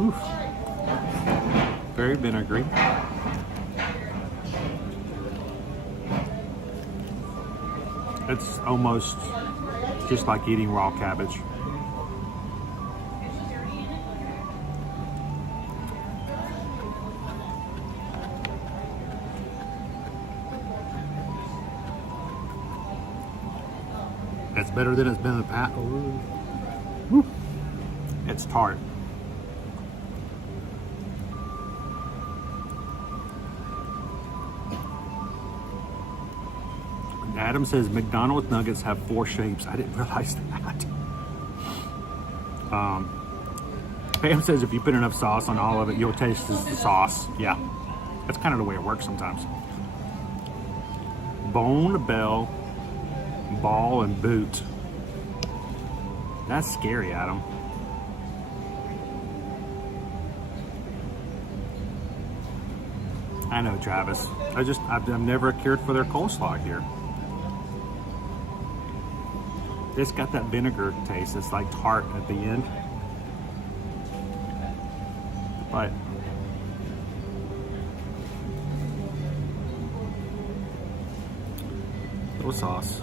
oof. Very vinegary. It's almost just like eating raw cabbage. It's better than it's been in the past. Oh. It's tart. Adam says McDonald's nuggets have 4 shapes. I didn't realize that. Pam says if you put enough sauce on all of it, you'll taste the sauce. Yeah, that's kind of the way it works sometimes. Bone, bell, ball, and boot. That's scary, Adam. I know, Travis. I've never cared for their coleslaw here. It's got that vinegar taste. It's like tart at the end. But no sauce.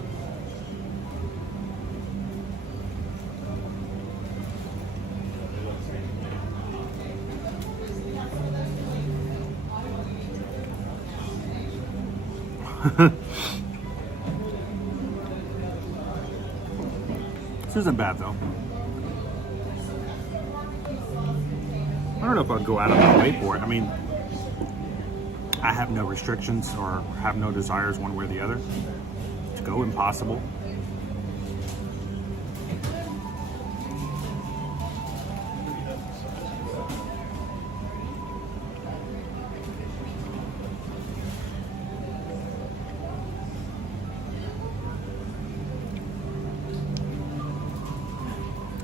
This isn't bad though. I don't know if I'd go out of my way for it. I mean, I have no restrictions or have no desires one way or the other to go impossible.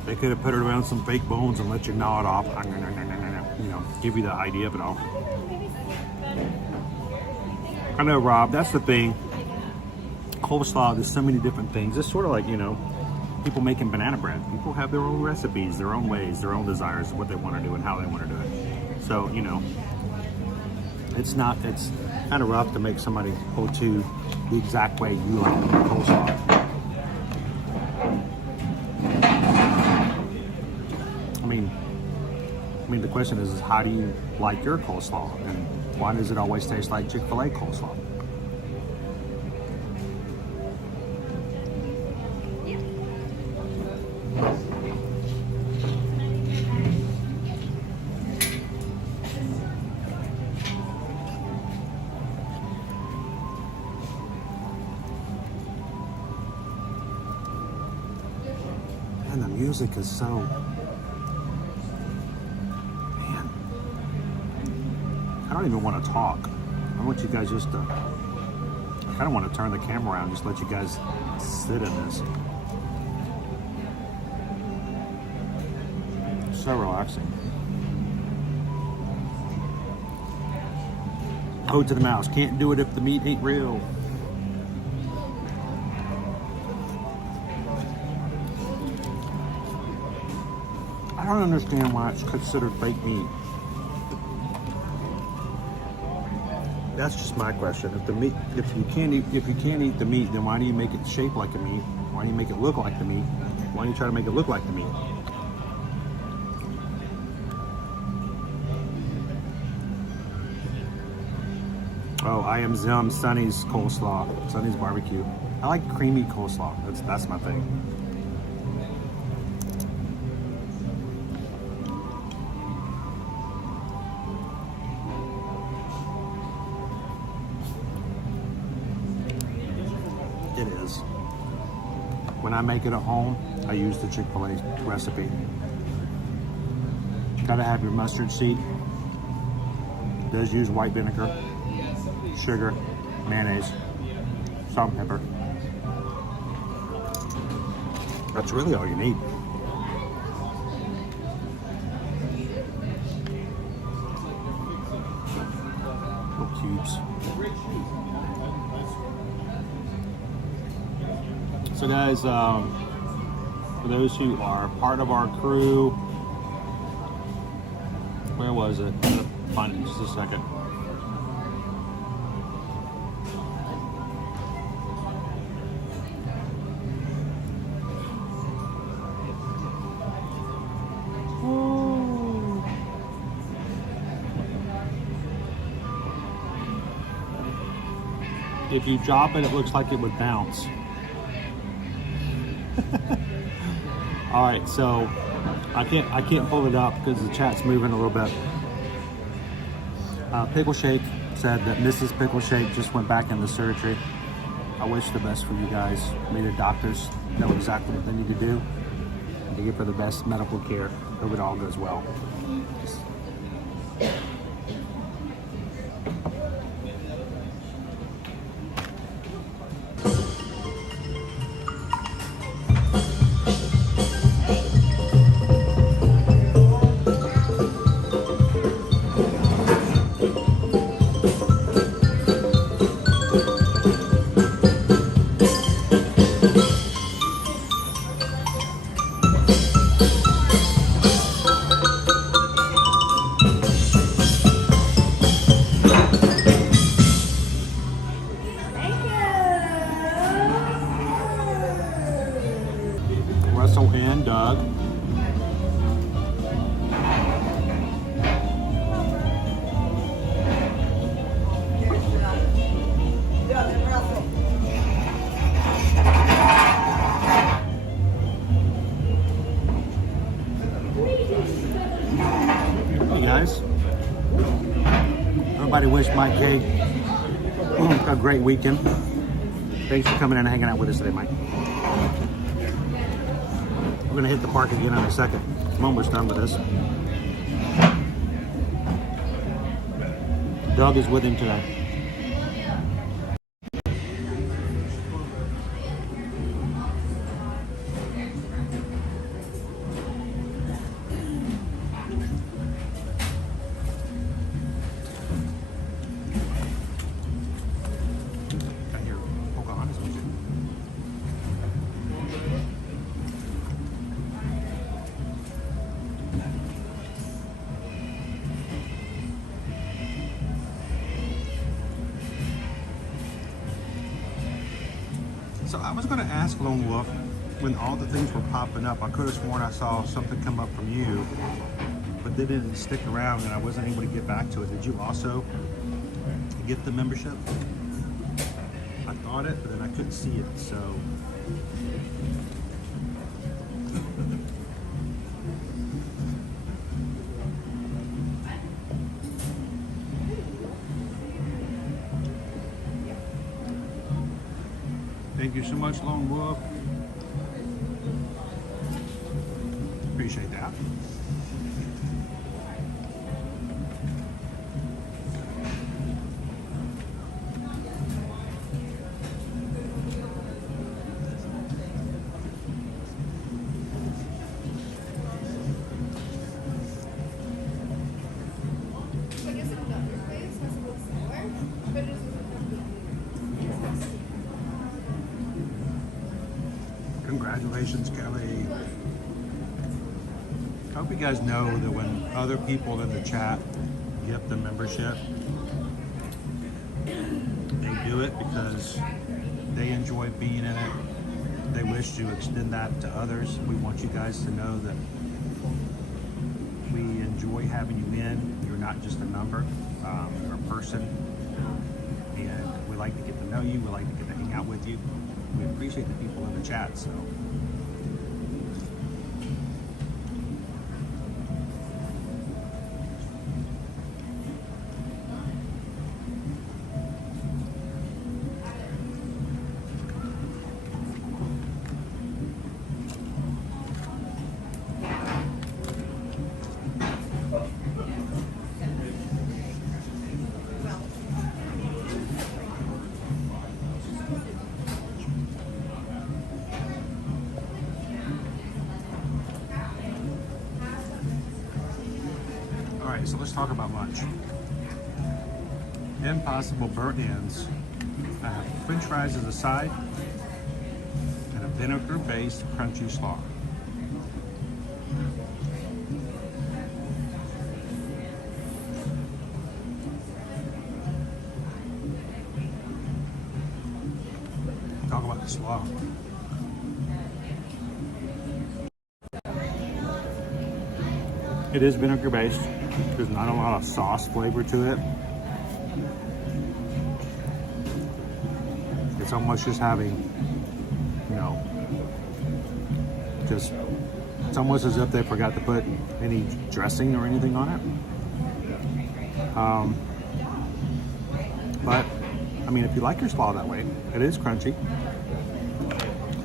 They could have put it around some fake bones and let you gnaw it off. You know, give you the idea of it all. I know, Rob, that's the thing. Coleslaw, there's so many different things. It's sort of like, you know, people making banana bread. People have their own recipes, their own ways, their own desires, what they want to do and how they want to do it. So, you know, it's kind of rough to make somebody go to the exact way you like to make coleslaw. I mean, the question is how do you like your coleslaw? And why does it always taste like Chick-fil-A coleslaw? And the music is so... I don't even want to talk. I want you guys just to, I kind of want to turn the camera around and just let you guys sit in this. So relaxing. Ode to the mouse. Can't do it if the meat ain't real. I don't understand why it's considered fake meat. That's just my question. If the meat, if you can't eat the meat, then why do you make it shaped like a meat? Why do you make it look like the meat? Why do you try to make it look like the meat? Oh, I am Sonny's coleslaw. Sonny's barbecue. I like creamy coleslaw. That's my thing. It is. When I make it at home, I use the Chick-fil-A recipe. Gotta have your mustard seed. It does use white vinegar, sugar, mayonnaise, salt and pepper. That's really all you need. Little cubes. So guys, for those who are part of our crew, where was it? I'm gonna find it in just a second. If you drop it, it looks like it would bounce. All right, so I can't pull it up because the chat's moving a little bit. Pickle Shake said that Mrs. Pickle Shake just went back into surgery. I wish the best for you guys. May the doctors know exactly what they need to do and to give her the best medical care. Hope it all goes well. And Doug. Hey guys. Everybody wish Mike K a great weekend. Thanks for coming in and hanging out with us today, Mike. We're gonna hit the park again in a second. I'm almost done with this. Doug is with him today. So I was going to ask Lone Wolf, when all the things were popping up, I could have sworn I saw something come up from you, but they didn't stick around and I wasn't able to get back to it. Did you also get the membership? I thought it, but then I couldn't see it, so. Thank you so much, Lone Wolf. Appreciate that. So I guess another place has a little smaller. Congratulations, Kelly. I hope you guys know that when other people in the chat get the membership, they do it because they enjoy being in it. They wish to extend that to others. We want you guys to know that we enjoy having you in. You're not just a number or a person. And we like to get to know you. We like to get to hang out with you. We appreciate the people in the chat. So. So let's talk about lunch. Impossible burnt ends. I have French fries as a side and a vinegar-based crunchy slaw. Talk about the slaw. It is vinegar-based. There's not a lot of sauce flavor to it. It's almost just having, you know, just, it's almost as if they forgot to put any dressing or anything on it. But, I mean, if you like your slaw that way, it is crunchy.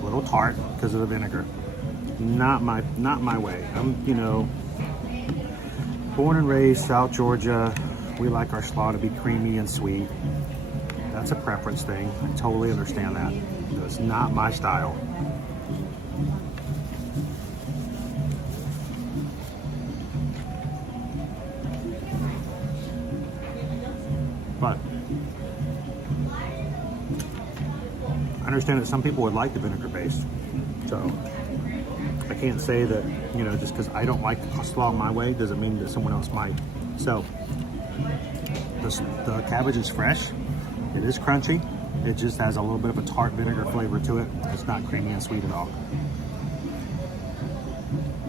A little tart because of the vinegar. Not my way. I'm, you know, born and raised South Georgia. We like our slaw to be creamy and sweet. That's a preference thing. I totally understand that. It's not my style. But I understand that some people would like the vinegar base. So I can't say that, you know, just because I don't like the slaw my way doesn't mean that someone else might. So the cabbage is fresh. It is crunchy. It just has a little bit of a tart vinegar flavor to it. It's not creamy and sweet at all.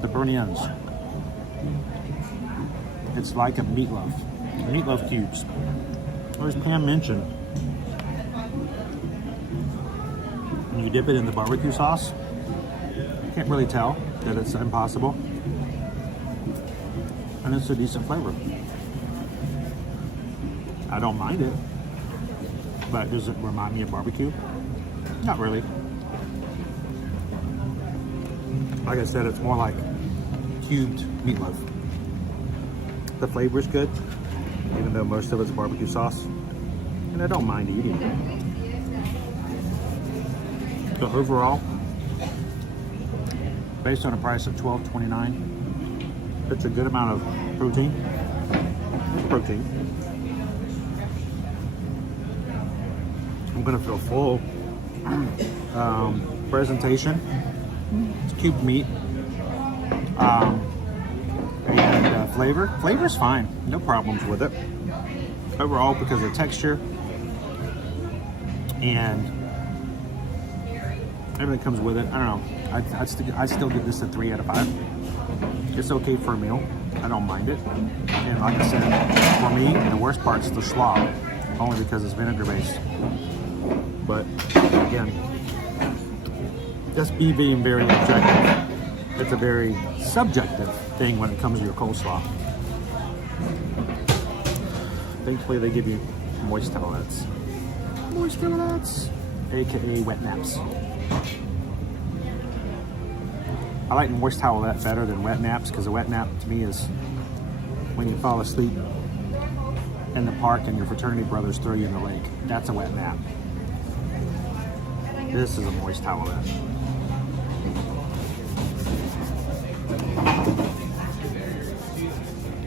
The burnt ends. It's like a meatloaf. Meatloaf cubes. Or as Pam mentioned, when you dip it in the barbecue sauce, can't really tell that it's impossible, and it's a decent flavor. I don't mind it, but does it remind me of barbecue? Not really. Like I said, it's more like cubed meatloaf. The flavor's good, even though most of it's barbecue sauce, and I don't mind eating it. So overall, based on a price of $12.29, it's a good amount of protein. I'm gonna feel full. Presentation, it's cubed meat. And flavor's fine. No problems with it. Overall, because of texture and everything comes with it. I don't know. I still give this a 3 out of 5. It's okay for a meal. I don't mind it. And like I said, for me, the worst part's the slaw, only because it's vinegar based. But again, just being very objective. It's a very subjective thing when it comes to your coleslaw. Thankfully, they give you moist towelettes. Moist towelettes, aka wet naps. I like moist towelette better than wet naps because a wet nap to me is when you fall asleep in the park and your fraternity brothers throw you in the lake. That's a wet nap. This is a moist towelette.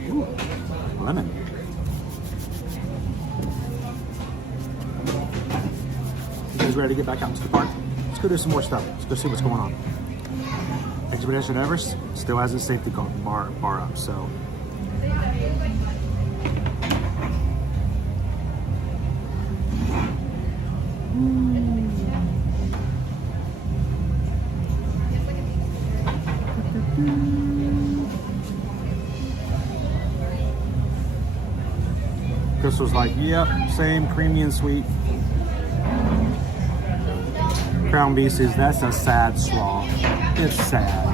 Ooh, lemon. You guys ready to get back out to the park? let's go do some more stuff. Let's go see what's going on. Expedition Everest still has its safety bar up, so. Chris was like, yep, same, creamy and sweet. Crown Beasties, that's a sad slaw. It's sad.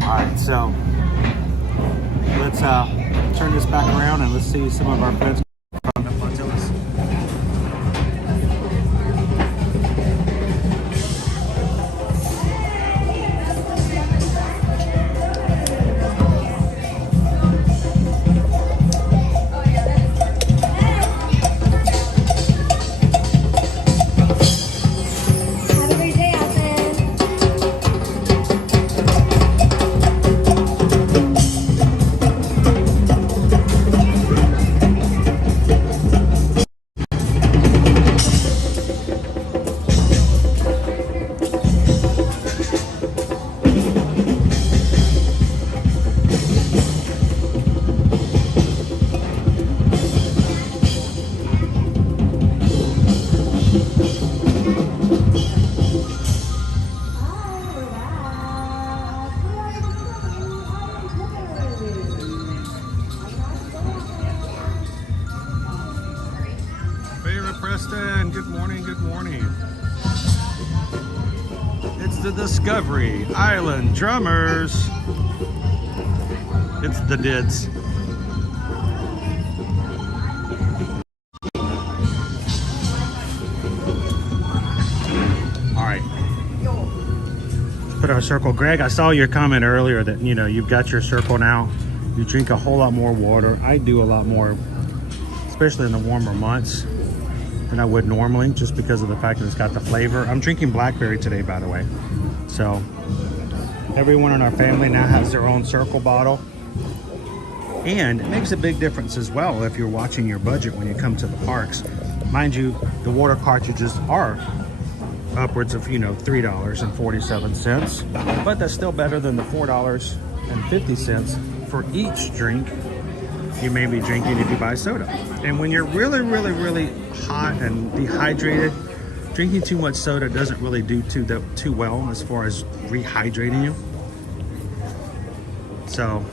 Alright, so let's turn this back around and let's see some of our friends from the Flotillas. Preston, good morning, good morning. It's the Discovery Island Drummers. It's the Dids. All right. Put our circle. Greg, I saw your comment earlier that, you know, you've got your circle now. You drink a whole lot more water. I do a lot more, especially in the warmer months, than I would normally, just because of the fact that it's got the flavor. I'm drinking blackberry today, by the way. So everyone in our family now has their own circle bottle. And it makes a big difference as well if you're watching your budget when you come to the parks. Mind you, the water cartridges are upwards of, you know, $3.47, but that's still better than the $4.50 for each drink you may be drinking if you buy soda. And when you're really, really, really hot and dehydrated, drinking too much soda doesn't really do too well as far as rehydrating you. So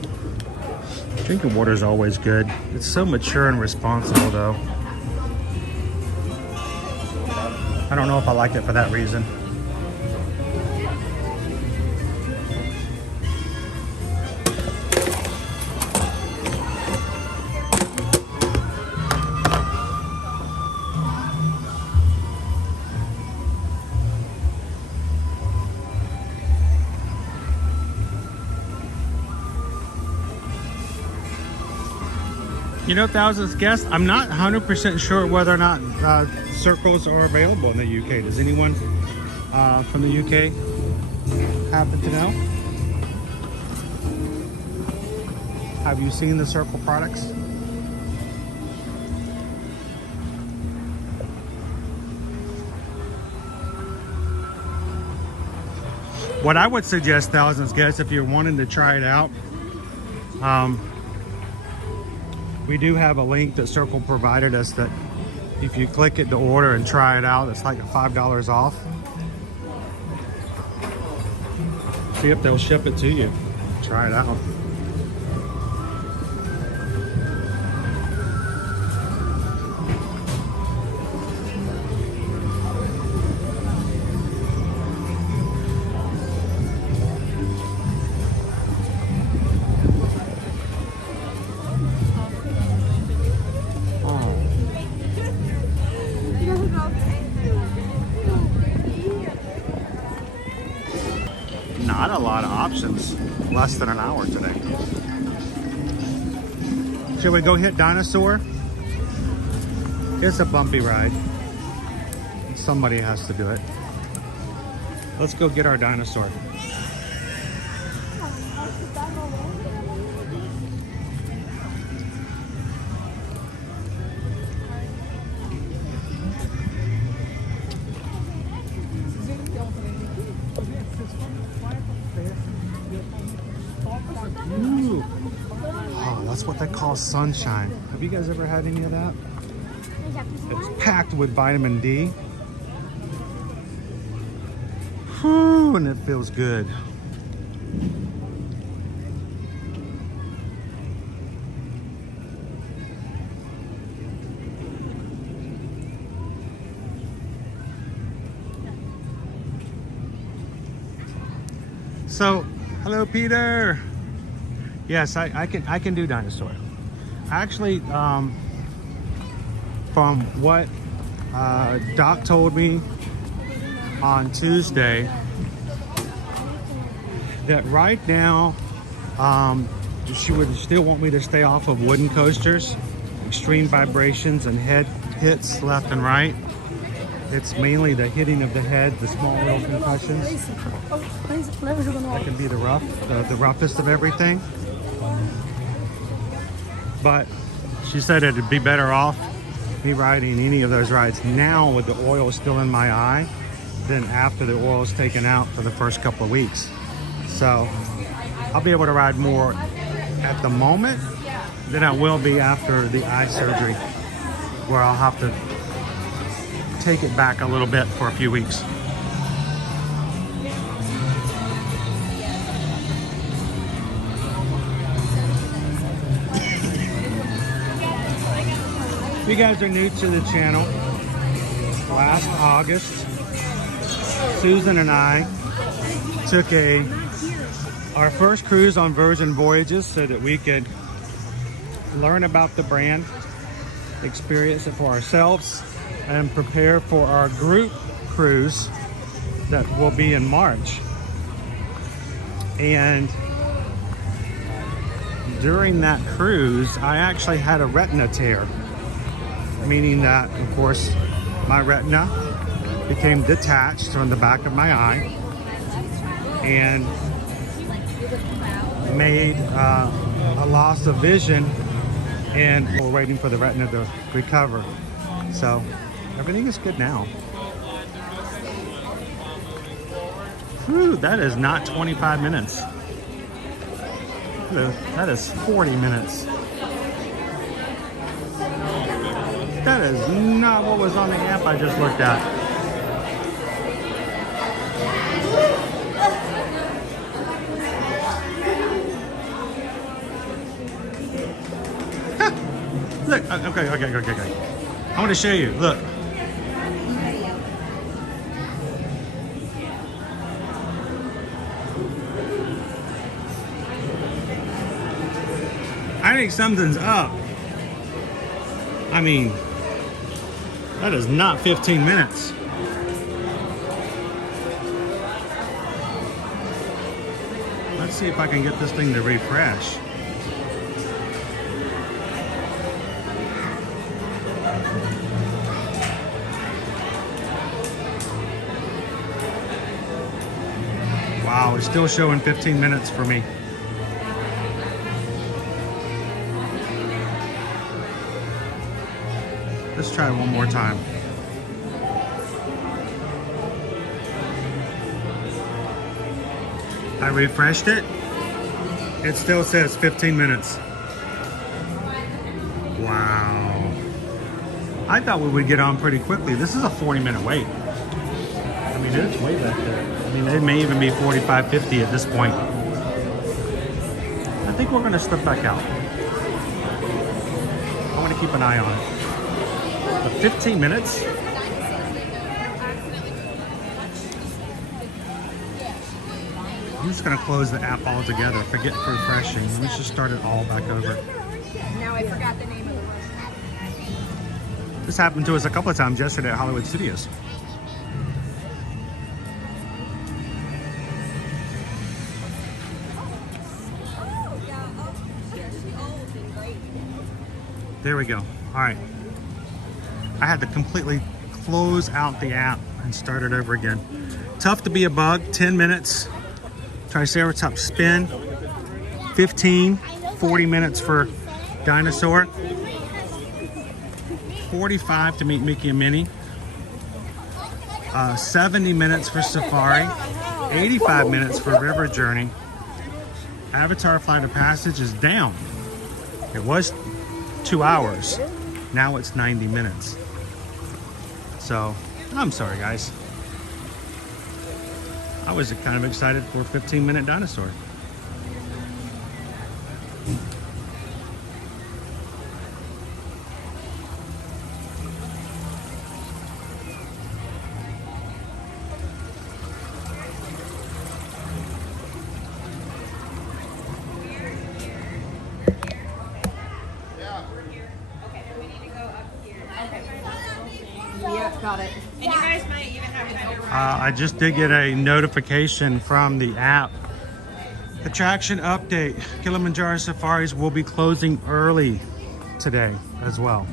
drinking water is always good. It's so mature and responsible though. I don't know if I like it for that reason. You know, thousandth guest, I'm not 100% sure whether or not circles are available in the UK. Does anyone from the UK happen to know? Have you seen the circle products? What I would suggest, thousandth guest, if you're wanting to try it out, we do have a link that Circle provided us that if you click it to order and try it out, it's like $5 off. See if they'll ship it to you. Try it out. Not a lot of options. Less than an hour today. Should we go hit Dinosaur? It's a bumpy ride. Somebody has to do it. Let's go get our dinosaur. Ooh. Oh, that's what they call sunshine. Have you guys ever had any of that? It's packed with vitamin D. Whew, and it feels good. So, hello Peter. Yes, I can do dinosaur. Actually, from what Doc told me on Tuesday, that right now she would still want me to stay off of wooden coasters, extreme vibrations and head hits left and right. It's mainly the hitting of the head, the small little concussions. That can be the roughest of everything. But she said it'd be better off me riding any of those rides now with the oil still in my eye than after the oil is taken out for the first couple of weeks. So I'll be able to ride more at the moment than I will be after the eye surgery, where I'll have to take it back a little bit for a few weeks. If you guys are new to the channel, last August, Susan and I took our first cruise on Virgin Voyages so that we could learn about the brand, experience it for ourselves, and prepare for our group cruise that will be in March. And during that cruise, I actually had a retina tear, meaning that, of course, my retina became detached from the back of my eye and made a loss of vision, and we're waiting for the retina to recover. So everything is good now. Whew, that is not 25 minutes. That is 40 minutes. That is not what was on the app I just looked at. Look, okay. I want to show you. Look. I think something's up. I mean, that is not 15 minutes. Let's see if I can get this thing to refresh. Wow, it's still showing 15 minutes for me. Let's try one more time. I refreshed it. It still says 15 minutes. Wow. I thought we would get on pretty quickly. This is a 40-minute wait. I mean, it's way back there. I mean, it may even be 45, 50 at this point. I think we're going to slip back out. I want to keep an eye on it. But 15 minutes? I'm just going to close the app altogether. Forget refreshing. Let's just start it all back over. Now I forgot the name of the room. This happened to us a couple of times yesterday at Hollywood Studios. There we go. All right. I had to completely close out the app and start it over again. Tough to be a bug. 10 minutes. Triceratops spin. 15, 40 minutes for dinosaur. 45 to meet Mickey and Minnie. 70 minutes for safari. 85 minutes for river journey. Avatar Flight of Passage is down. It was 2 hours. Now it's 90 minutes. So, I'm sorry, guys. I was kind of excited for a 15-minute dinosaur. Yep, got it. And you guys might even have better I just did get a notification from the app. Attraction update. Kilimanjaro Safaris will be closing early today as well.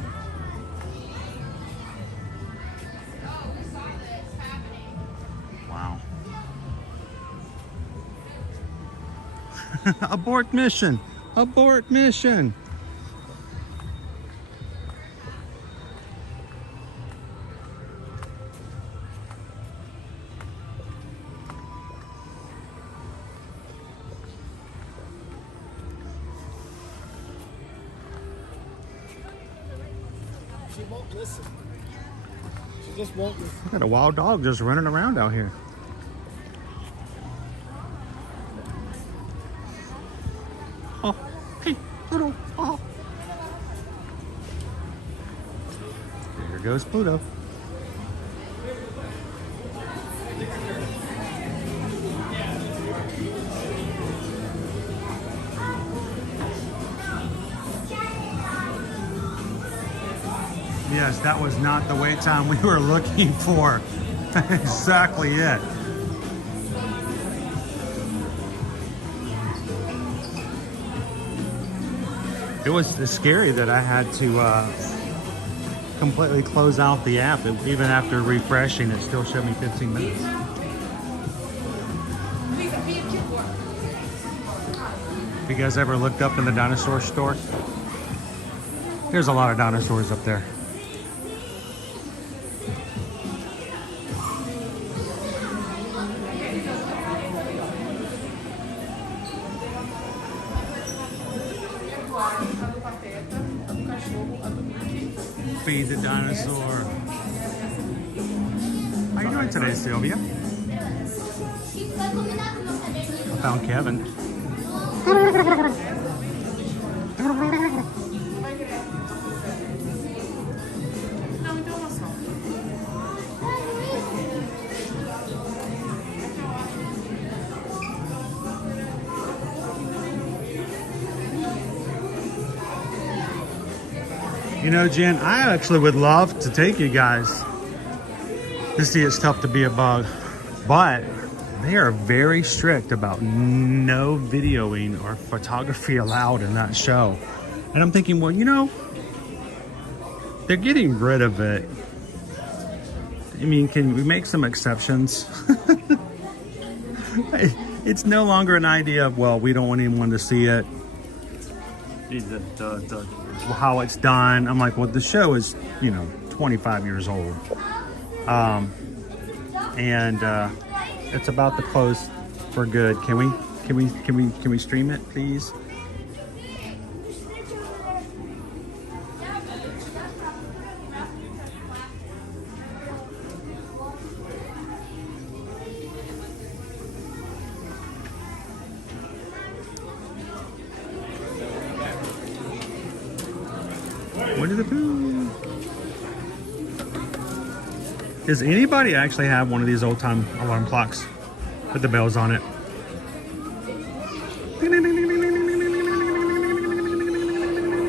Wow. Abort mission. Abort mission. She won't listen. She just won't listen. Look at a wild dog just running around out here. Oh, hey, Pluto. Oh. There goes Pluto. Yes, that was not the wait time we were looking for. Exactly it. It was scary that I had to completely close out the app. Even after refreshing, it still showed me 15 minutes. Have you guys ever looked up in the dinosaur store? There's a lot of dinosaurs up there. Feed the dinosaur. How you doing today, Sylvia? I found Kevin. You know, Jen, I actually would love to take you guys to see It's Tough to Be a Bug, but they are very strict about no videoing or photography allowed in that show. And I'm thinking, well, you know, they're getting rid of it. I mean, can we make some exceptions? It's no longer an idea of, well, we don't want anyone to see it. How it's done. I'm like, well, the show is, you know, 25 years old. And it's about to close for good. Can we stream it, please? Winnie the Pooh. Does anybody actually have one of these old time alarm clocks with the bells on it?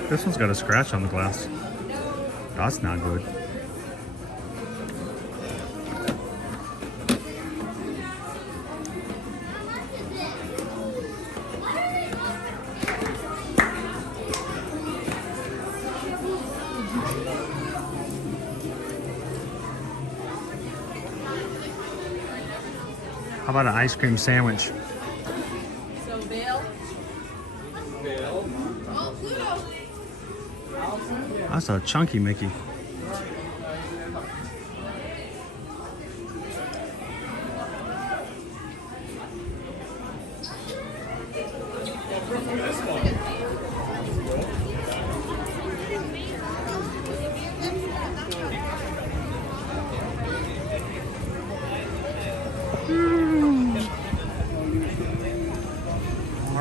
This one's got a scratch on the glass. That's not good. How about an ice cream sandwich? So, Bill? That's a chunky Mickey. All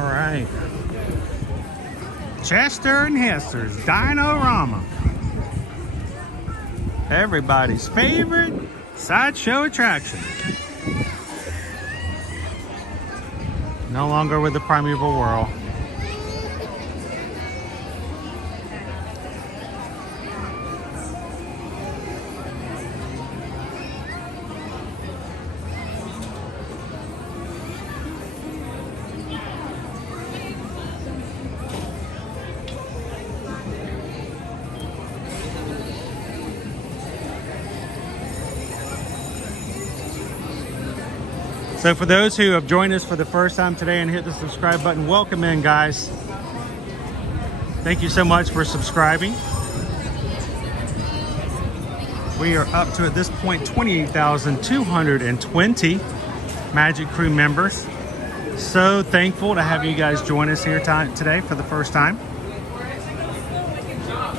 right. Chester and Hester's Dino-Rama. Everybody's favorite sideshow attraction. No longer with the Primeval Whirl. So for those who have joined us for the first time today and hit the subscribe button, welcome in, guys. Thank you so much for subscribing. We are up to, at this point, 28,220 Magic Crew members. So thankful to have you guys join us here today for the first time.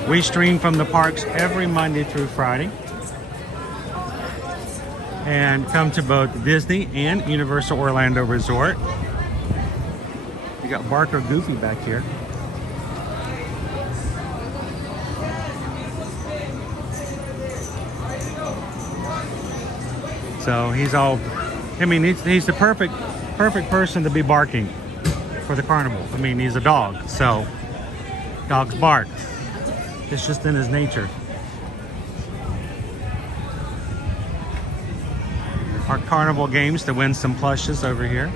We stream from the parks every Monday through Friday, and come to both Disney and Universal Orlando Resort. You got Barker Goofy back here. So he's all, I mean, he's the perfect person to be barking for the carnival. I mean, he's a dog, so dogs bark. It's just in his nature. Our carnival games to win some plushes over here.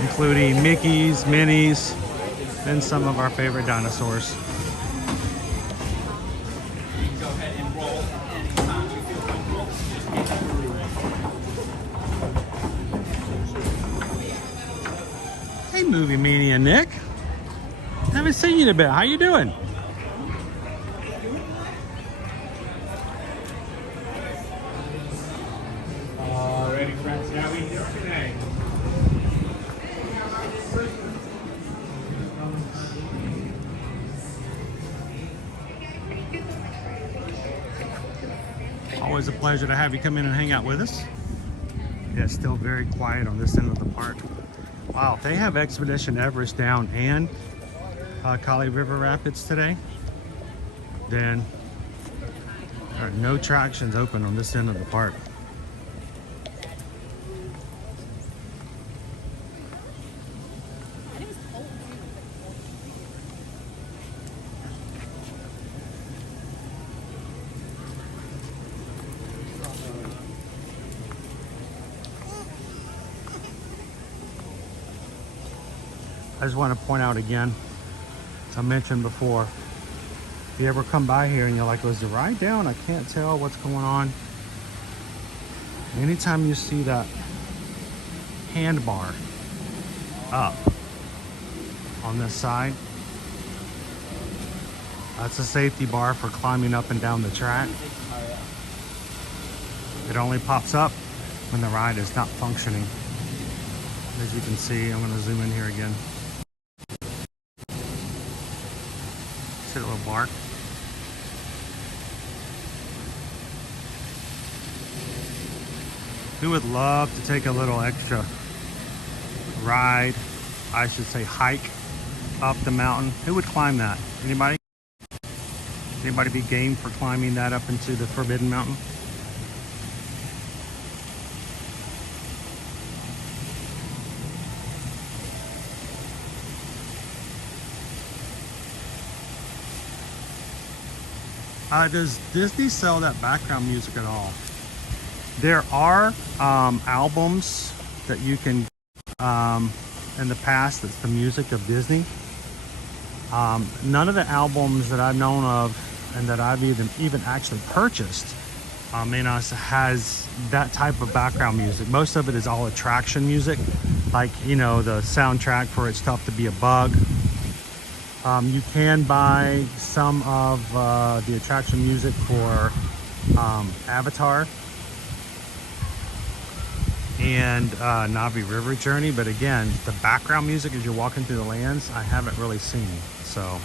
Including Mickeys, Minnies, and some of our favorite dinosaurs. Hey, Movie Mania Nick. Haven't seen you in a bit. How you doing? Alrighty, friends. How we doing today? Always a pleasure to have you come in and hang out with us. Yeah, it's still very quiet on this end of the park. Wow, they have Expedition Everest down and Kali River Rapids today. Then there are no attractions open on this end of the park. I just want to point out again, as I mentioned before, if you ever come by here and you're like, was the ride down? I can't tell what's going on. Anytime you see that handbar up on this side, that's a safety bar for climbing up and down the track. It only pops up when the ride is not functioning. As you can see, I'm going to zoom in here again. See the little bark? Who would love to take a little extra ride, I should say hike, up the mountain? Who would climb that? Anybody? Anybody be game for climbing that up into the Forbidden Mountain? Does Disney sell that background music at all? There are albums that you can, in the past, that's the music of Disney. None of the albums that I've known of and that I've even actually purchased has that type of background music. Most of it is all attraction music, like, you know, the soundtrack for It's Tough to Be a Bug. You can buy some of the attraction music for Avatar and Navi River Journey, but again, the background music as you're walking through the lands, I haven't really seen. So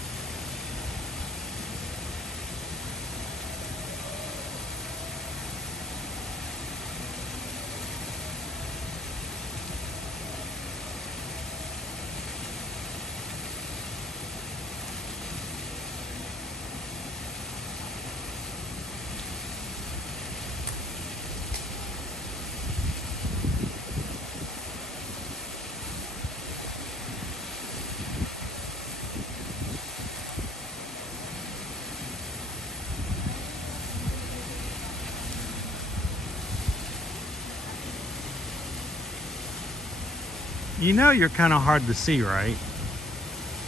you know you're kind of hard to see, right?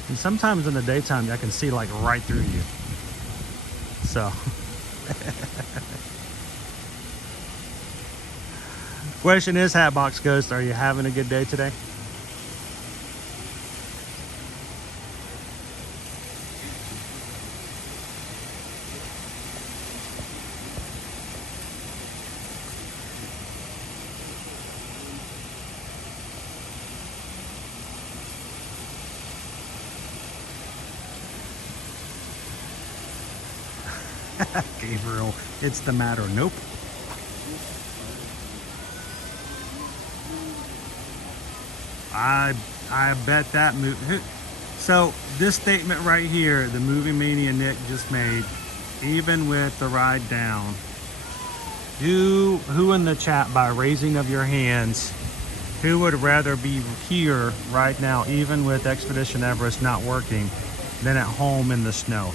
And sometimes in the daytime I can see like right through you. So question is, Hatbox Ghost, are you having a good day today? Gabriel, it's the matter. Nope. I bet that movie. So this statement right here, the Movie Mania Nick just made, even with the ride down, who in the chat, by raising of your hands, who would rather be here right now, even with Expedition Everest not working, than at home in the snow?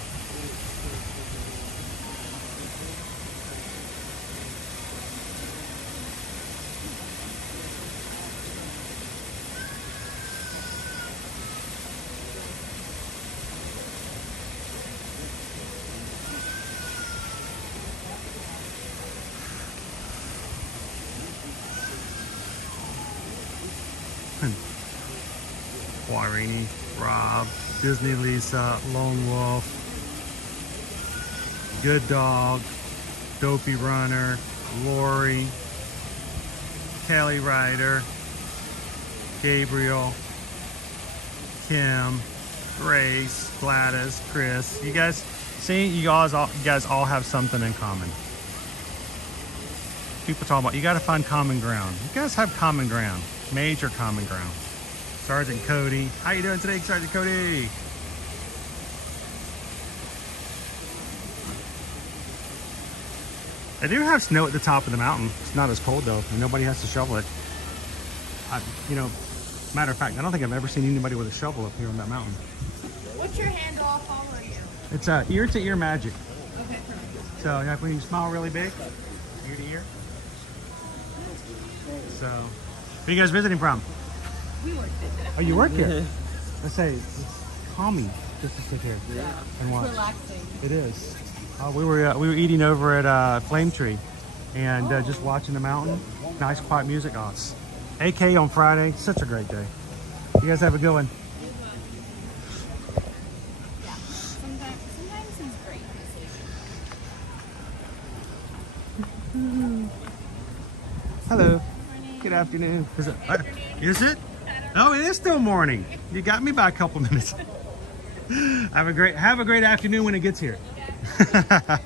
Guarini, Rob, Disney Lisa, Lone Wolf, Good Dog, Dopey Runner, Lori, Kelly Ryder, Gabriel, Kim, Grace, Gladys, Chris. You guys see, you guys all have something in common. People talk about, you got to find common ground. You guys have common ground, major common ground. Sergeant Cody. How you doing today, Sergeant Cody? I do have snow at the top of the mountain. It's not as cold though, and nobody has to shovel it. You know, matter of fact, I don't think I've ever seen anybody with a shovel up here on that mountain. What's your handle? I'll follow you. It's ear to ear magic. Okay, perfect. So like when you smile really big, ear to ear. So, where are you guys visiting from? We work there. Oh, you work here? Let's say it's calming just to sit here and watch. It's relaxing. It is. We were eating over at Flame Tree and just watching the mountain. Nice quiet music. Oh, it's AK on Friday. Such a great day. You guys have a good one. Yeah. Sometimes he's great. Hello. Good afternoon. Is it? Is it? Oh, it is still morning. You got me by a couple minutes. Have a great afternoon when it gets here. Yeah,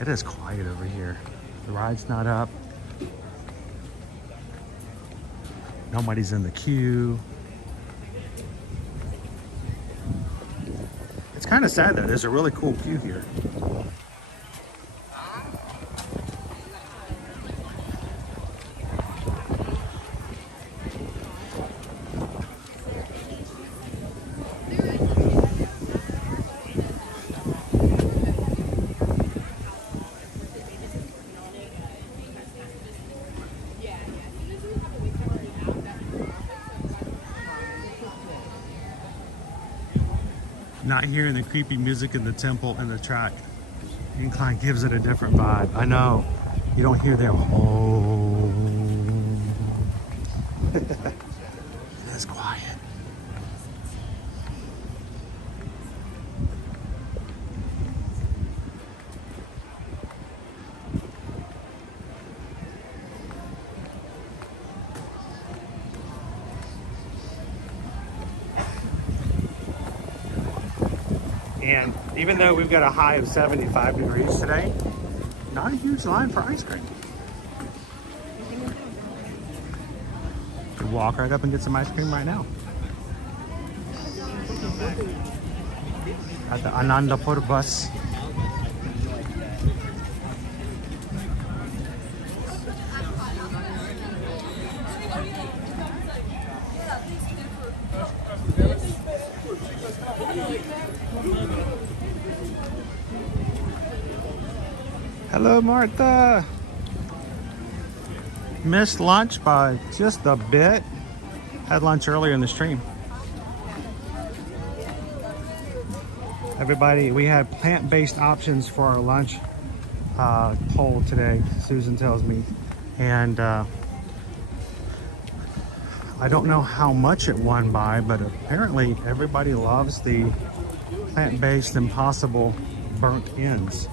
it is quiet over here. The ride's not up. Nobody's in the queue. It's kind of sad though. There's a really cool queue here. Not hearing the creepy music in the temple and the track incline gives it a different vibe. I know. You don't hear them. Oh. It is quiet. And even though we've got a high of 75 degrees today, not a huge line for ice cream. Could walk right up and get some ice cream right now. At the Anandapur bus. Hello, Martha. Missed lunch by just a bit. Had lunch earlier in the stream. Everybody, we had plant-based options for our lunch poll today, Susan tells me. And I don't know how much it won by, but apparently everybody loves the plant-based Impossible burnt ends.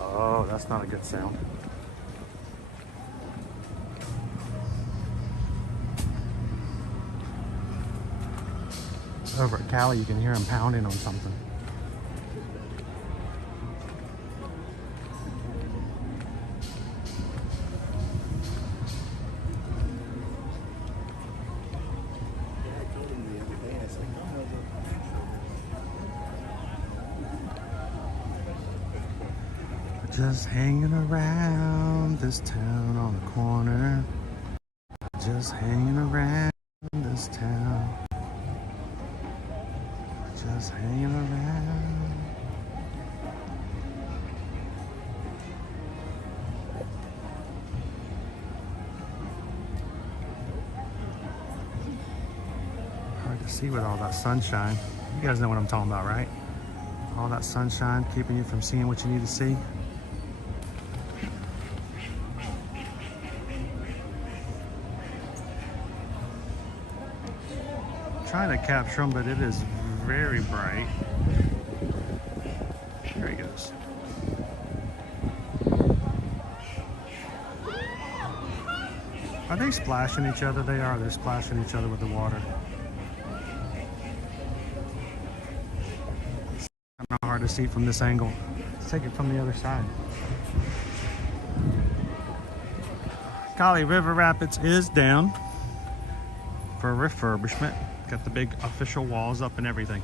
Oh, that's not a good sound. Over at Cali, you can hear him pounding on something. Just hanging around this town on the corner. Just hanging around this town. Just hanging around. Hard to see with all that sunshine. You guys know what I'm talking about, right? All that sunshine keeping you from seeing what you need to see. Trying to capture him, but it is very bright. There he goes. Are they splashing each other? They are. They're splashing each other with the water. It's kind of hard to see from this angle. Let's take it from the other side. Kali River Rapids is down for refurbishment. Got the big official walls up and everything.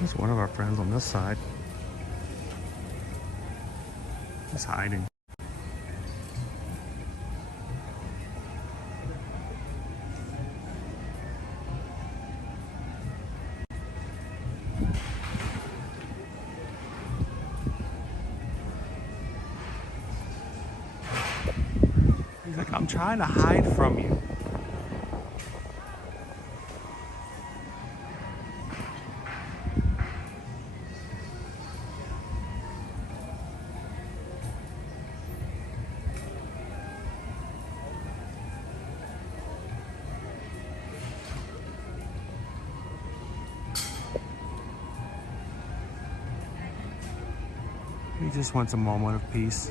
There's one of our friends on this side. He's hiding. He's like, I'm trying to hide from you. He just wants a moment of peace.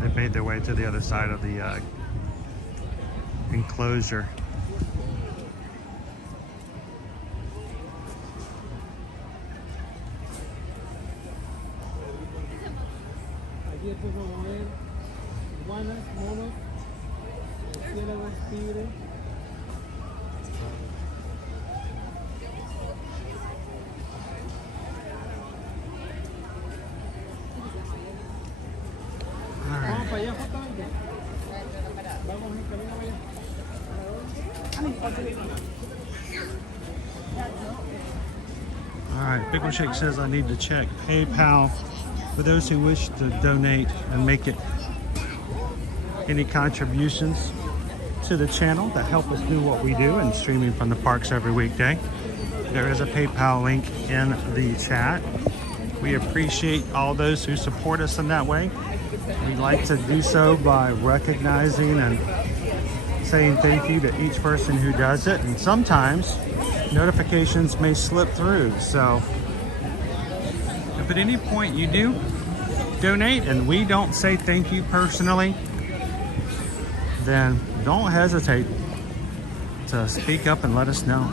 They've made their way to the other side of the enclosure. Alright, Pickle Shake says I need to check PayPal for those who wish to donate and make it any contributions to the channel that help us do what we do and streaming from the parks every weekday. There is a PayPal link in the chat. We appreciate all those who support us in that way. We like to do so by recognizing and saying thank you to each person who does it, and sometimes notifications may slip through. So if at any point you do donate and we don't say thank you personally, then don't hesitate to speak up and let us know.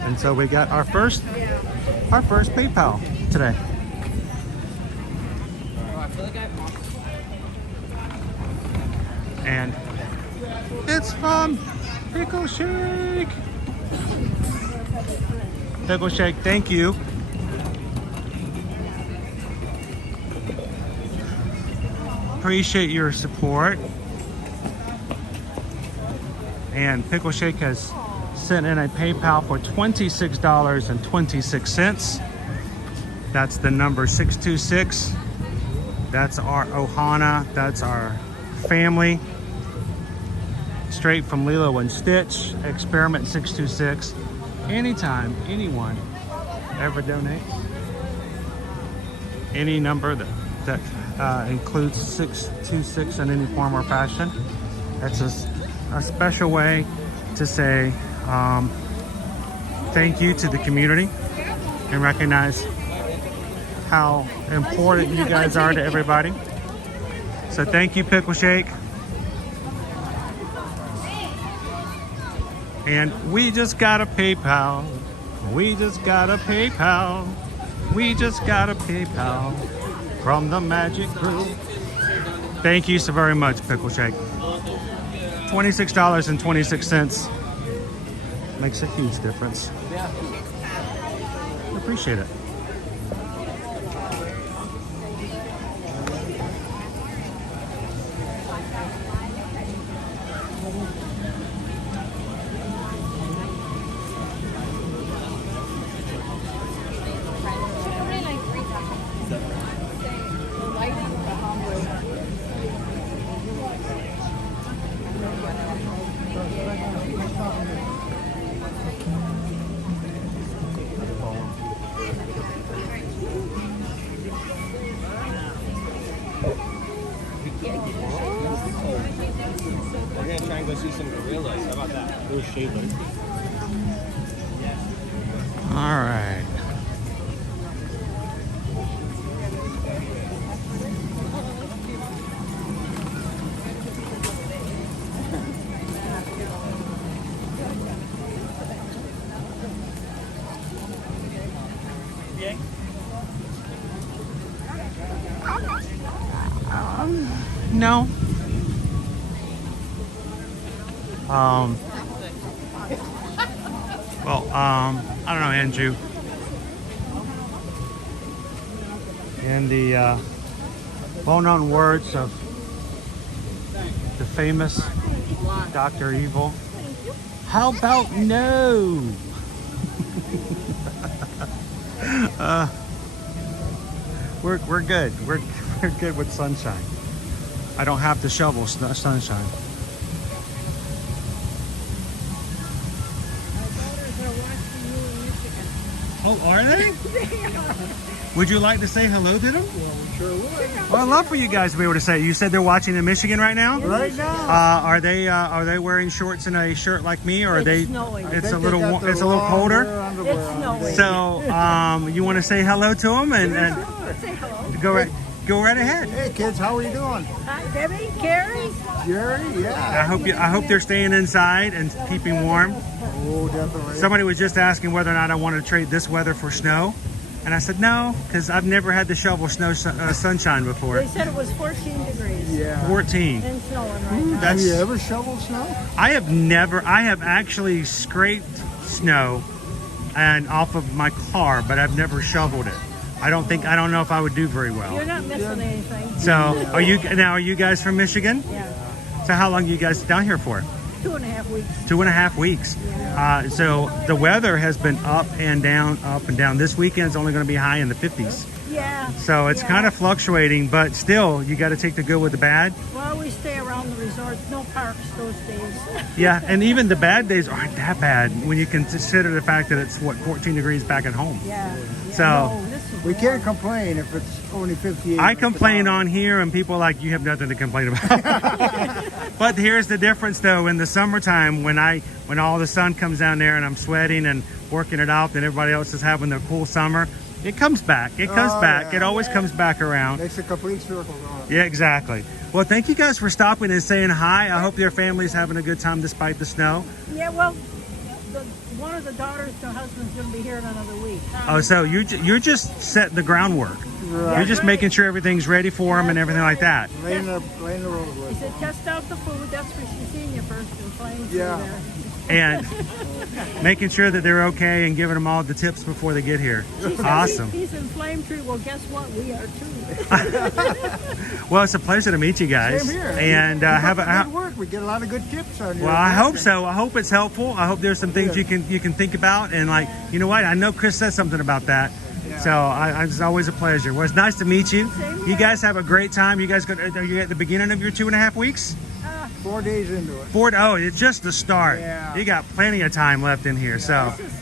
And so we got our first PayPal today. And it's from Pickle Shake. Pickle Shake, thank you. Appreciate your support. And Pickle Shake has sent in a PayPal for $26.26. That's the number 626. That's our Ohana. That's our family. Straight from Lilo and Stitch. Experiment 626. Anytime anyone ever donates, any number that includes 626 in any form or fashion, that's a special way to say thank you to the community and recognize how important you guys are to everybody. So thank you, Pickle Shake. And we just got a PayPal. We just got a PayPal. We just got a PayPal from the Magic Crew. Thank you so very much, Pickle Shake. $26.26 makes a huge difference. Appreciate it. We're gonna try and go see some gorillas. How about that? Those shavers. All right. No. I don't know, Andrew. In the well-known words of the famous Dr. Evil, how about no? We're good. We're good with sunshine. I don't have to shovel sunshine. Oh, are they? Would you like to say hello to them? Yeah, we sure would. Well, I'd love for you guys to be able to say. You said they're watching in Michigan right now. Right now. Are they wearing shorts and a shirt like me, or are they? Snowing. It's a little colder. It's snowing. So you want to say hello to them and Say hello. go right. go right ahead. Hey kids, how are you doing? Hi, Debbie, Carrie. Jerry, yeah. I hope they're staying inside and keeping warm. Oh, definitely. Somebody was just asking whether or not I want to trade this weather for snow. And I said no, because I've never had to shovel sunshine before. They said it was 14 degrees. Yeah. 14. And snowing right now. Have you ever shoveled snow? I have actually scraped snow and off of my car, but I've never shoveled it. I don't know if I would do very well. You're not missing anything. So, are you guys from Michigan? Yeah. So how long are you guys down here for? 2.5 weeks. 2.5 weeks. So the weather has been up and down, up and down. This weekend's only going to be high in the 50s. Yeah. So it's kind of fluctuating, but still, you got to take the good with the bad. Well, we stay around the resort. No parks those days. Yeah, and even the bad days aren't that bad when you consider the fact that it's, 14 degrees back at home. Yeah. So we can't complain if it's only 58. I complain on here, and people are like, you have nothing to complain about. But here's the difference, though. In the summertime, when all the sun comes down there and I'm sweating and working it out, and everybody else is having their cool summer, it comes back. It comes back. Yeah. It always comes back around. Makes a complete circle going. Yeah, exactly. Well, thank you guys for stopping and saying hi. I hope your family's having a good time despite the snow. Yeah, well, one of the daughters, the husband's going to be here in another week. Oh, so you're just setting the groundwork. Right. You're just making sure everything's ready for them and everything like that. Laying the road. He said, test out the food. That's for she's seen you first and playing there. And making sure that they're okay and giving them all the tips before they get here. Awesome. He's in Flame Tree. Well, guess what? We are too. Well, it's a pleasure to meet you guys. Same here. And have good work. We get a lot of good tips on here. Well, I hope so. I hope it's helpful. I hope there's some things you can think about. And like, you know what? I know Chris said something about that. Yeah. So it's always a pleasure. Well, it's nice to meet you. You guys have a great time. You guys are you at the beginning of your 2.5 weeks? 4 days into it. Oh, it's just the start. Yeah. You got plenty of time left in here. So this is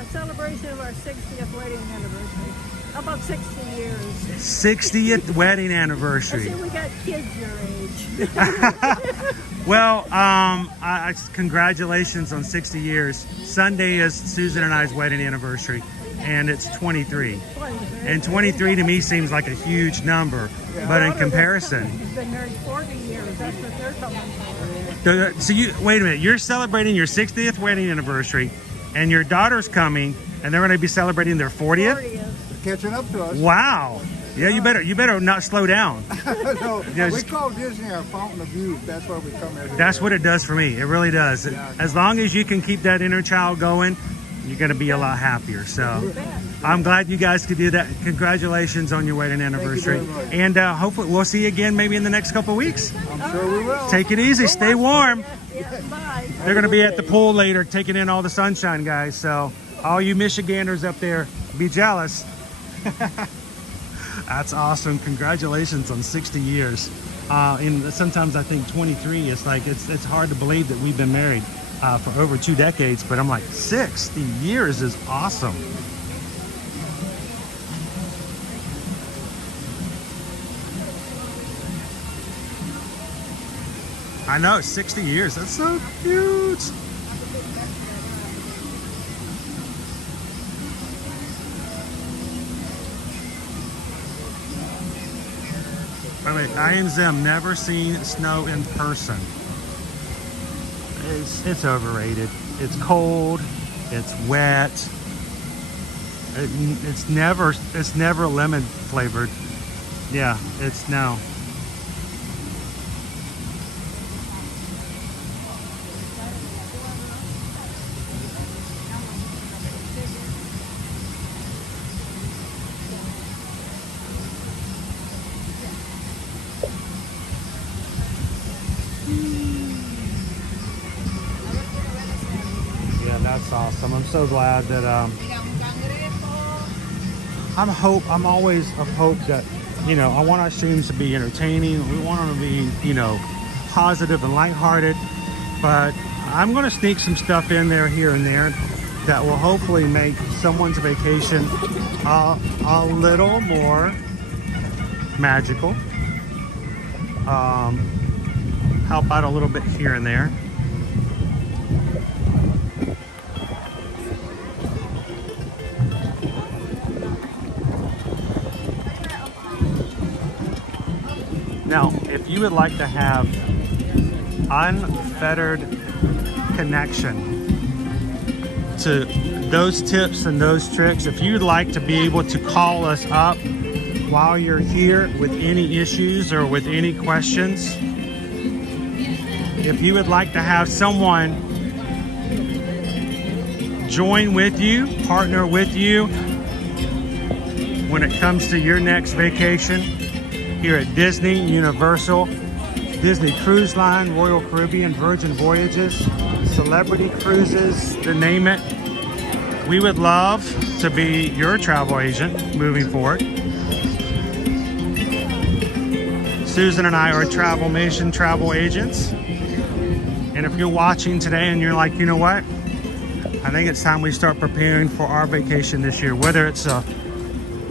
a celebration of our 60th wedding anniversary. About 60 years. 60th wedding anniversary. I see we got kids your age. Well, congratulations on 60 years. Sunday is Susan and I's wedding anniversary, and it's 23. And 23 to me seems like a huge number, but in comparison. He's been married 40 years. That's what they're coming for. So wait a minute. You're celebrating your 60th wedding anniversary, and your daughter's coming, and they're going to be celebrating their 40th. Catching up to us. Wow. Yeah, you better not slow down. No, we call Disney our fountain of youth. That's why we come every That's year. what it does for me. It really does. Yeah. As long as you can keep that inner child going, you're going to be a lot happier. So I'm glad you guys could do that. Congratulations on your wedding anniversary. And hopefully we'll see you again maybe in the next couple of weeks. I'm sure we will. Take it easy. Stay warm. Bye. They're going to be at the pool later taking in all the sunshine, guys. So all you Michiganders up there, be jealous. That's awesome. Congratulations on 60 years. And sometimes I think 23, it's like it's hard to believe that we've been married for over 2 decades, but I'm like, 60 years is awesome. I know, 60 years. That's so cute. By the way, I and Zim never seen snow in person. It's overrated. It's cold. It's wet. It's never lemon flavored. Yeah, it's no. That's awesome. I'm so glad that I'm always of hope that, you know, I want our streams to be entertaining. We want them to be, you know, positive and lighthearted, but I'm going to sneak some stuff in there here and there that will hopefully make someone's vacation a little more magical. Help out a little bit here and there. Now, if you would like to have unfettered connection to those tips and those tricks, if you'd like to be able to call us up while you're here with any issues or with any questions, if you would like to have someone join with you, partner with you when it comes to your next vacation here at Disney, Universal, Disney Cruise Line, Royal Caribbean, Virgin Voyages, Celebrity Cruises, to name it, we would love to be your travel agent moving forward. Susan and I are Travelmation travel agents. And if you're watching today and you're like, you know what? I think it's time we start preparing for our vacation this year, whether it's a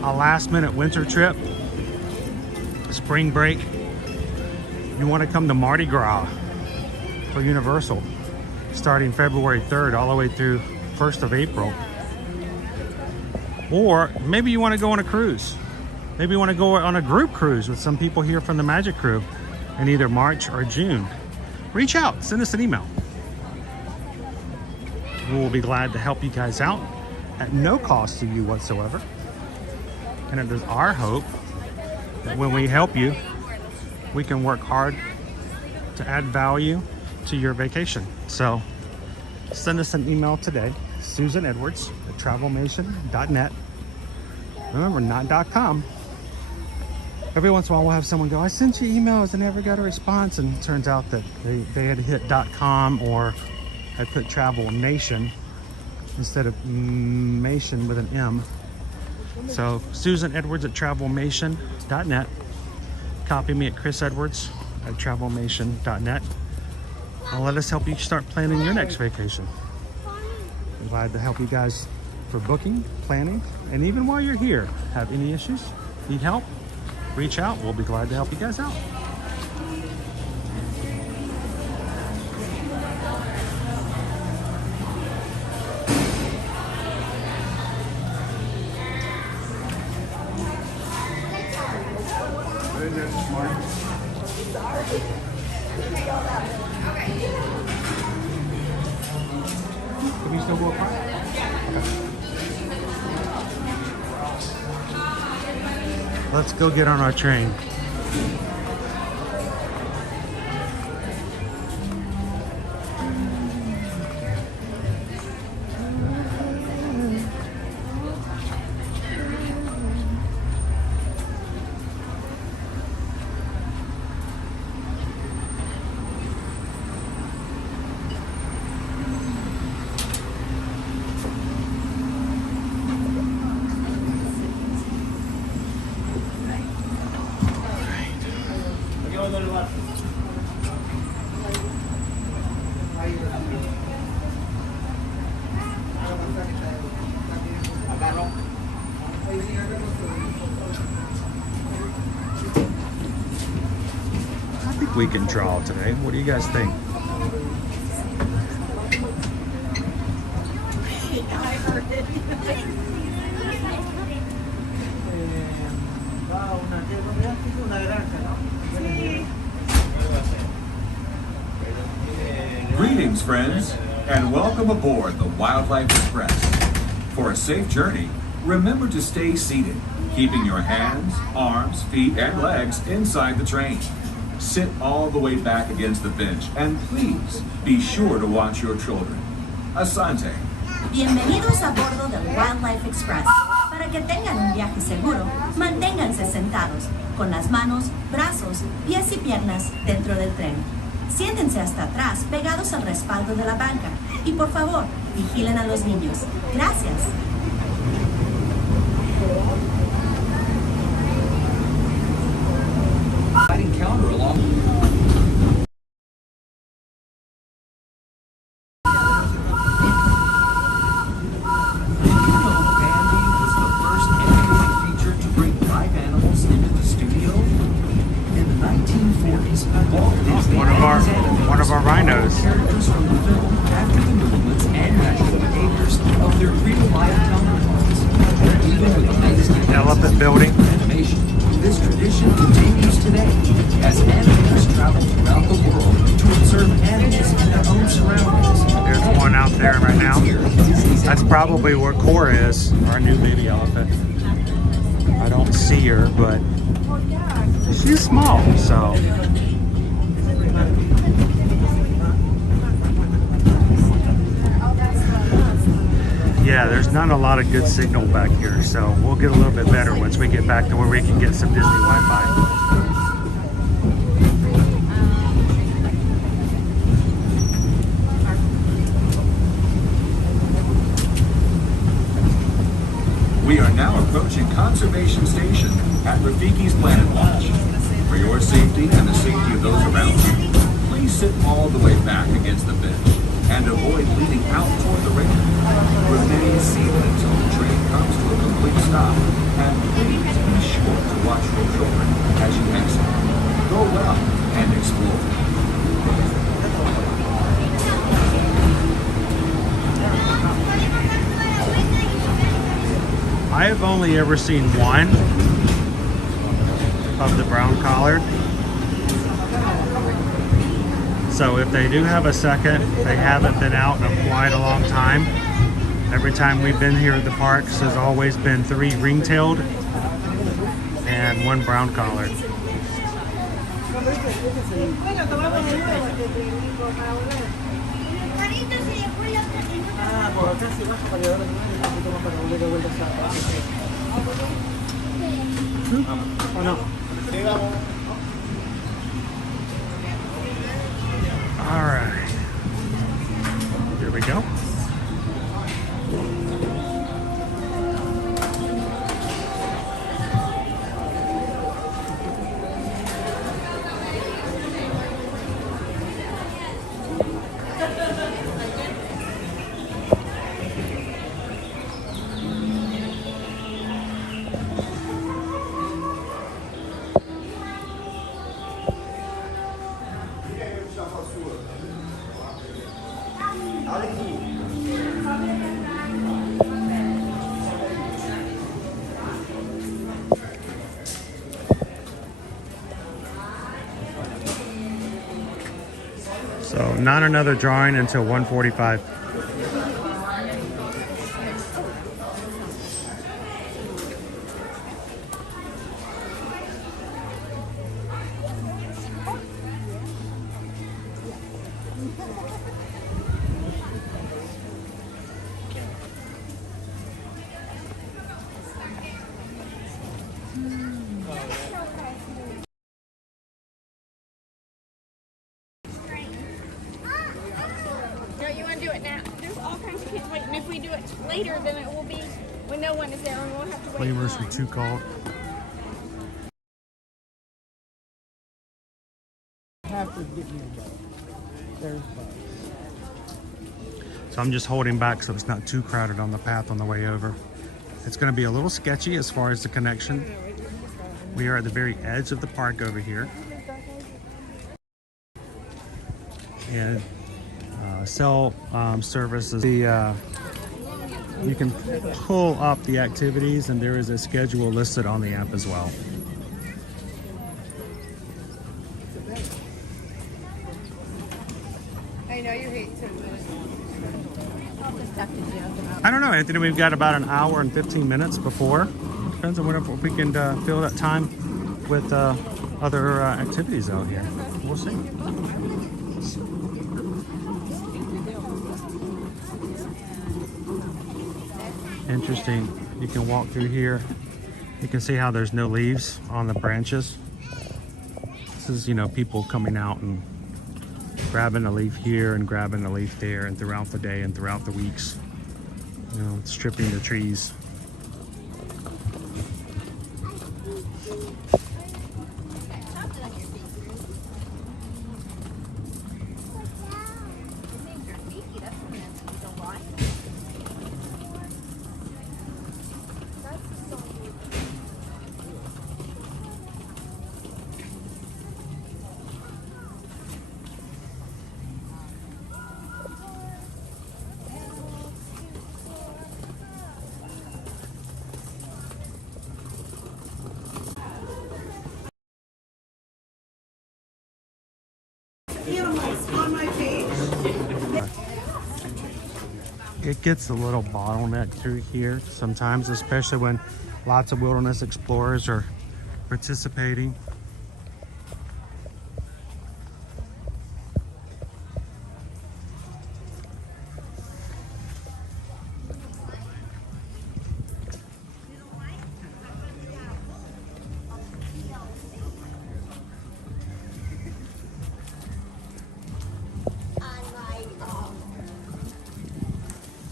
last minute winter trip, spring break, you want to come to Mardi Gras for Universal starting February 3rd all the way through 1st of April. Or maybe you want to go on a cruise. Maybe you want to go on a group cruise with some people here from the Magic Crew in either March or June. Reach out, send us an email. We'll be glad to help you guys out at no cost to you whatsoever. And it is our hope that when we help you, we can work hard to add value to your vacation. So send us an email today, susanedwards@travelmation.net. Remember, not .com. Every once in a while we'll have someone go, I sent you emails and never got a response, and it turns out that they had hit .com or had put Travel Nation instead of Mation with an M. So susanedwards@travelmation.net. Copy me at chrisedwards@travelmation.net. And let us help you start planning your next vacation. I'm glad to help you guys for booking, planning, and even while you're here, have any issues, need help, reach out. We'll be glad to help you guys out. Can we still go apart? Let's go get on our train. I think we can draw today. What do you guys think? I heard it. Greetings, friends, and welcome aboard the Wildlife Express. For a safe journey, remember to stay seated, keeping your hands, arms, feet, and legs inside the train. Sit all the way back against the bench, and please be sure to watch your children. Asante. Bienvenidos a bordo del Wildlife Express. Para que tengan un viaje seguro, manténganse sentados, con las manos, brazos, pies y piernas dentro del tren. Siéntense hasta atrás, pegados al respaldo de la banca. Y por favor, vigilen a los niños. Gracias. Encounter along. One of our rhinos. Characters from the film after the movements and natural behaviors of their real-life counterparts. Even with the latest elephant building animation, this tradition continues today as your surroundings. There's one out there right now. That's probably where Cora is, our new baby elephant. I don't see her, but she's small, so. Yeah, there's not a lot of good signal back here, so we'll get a little bit better once we get back to where we can get some Disney Wi-Fi. We are now approaching Conservation Station at Rafiki's Planet Watch. For your safety and the safety of those around you, please sit all the way back against the bench and avoid leaning out toward the railing. Remain seated until the train comes to a complete stop, and please be sure to watch your children as you exit. Go well and explore. I have only ever seen one of the brown collared. So if they do have a second, they haven't been out in quite a long time. Every time we've been here at the parks, there's always been 3 ring-tailed and 1 brown collared. All right, here we go. So not another drawing until 1:45. You want to do it now? There's all kinds of kids waiting. If we do it later, then it will be when no one is there and we'll have to wait. Flavors were too cold. Have to get me a boat. There's boats. So I'm just holding back so it's not too crowded on the path on the way over. It's going to be a little sketchy as far as the connection. We are at the very edge of the park over here. And cell services. You can pull up the activities, and there is a schedule listed on the app as well. I know you hate to. I don't know, Anthony. We've got about an hour and 15 minutes before. Depends on whenever we can fill that time with other activities out here. We'll see. Interesting. You can walk through here. You can see how there's no leaves on the branches. This is, you know, people coming out and grabbing a leaf here and grabbing a leaf there, and throughout the day and throughout the weeks, you know, stripping the trees. it gets a little bottleneck through here sometimes, especially when lots of wilderness explorers are participating.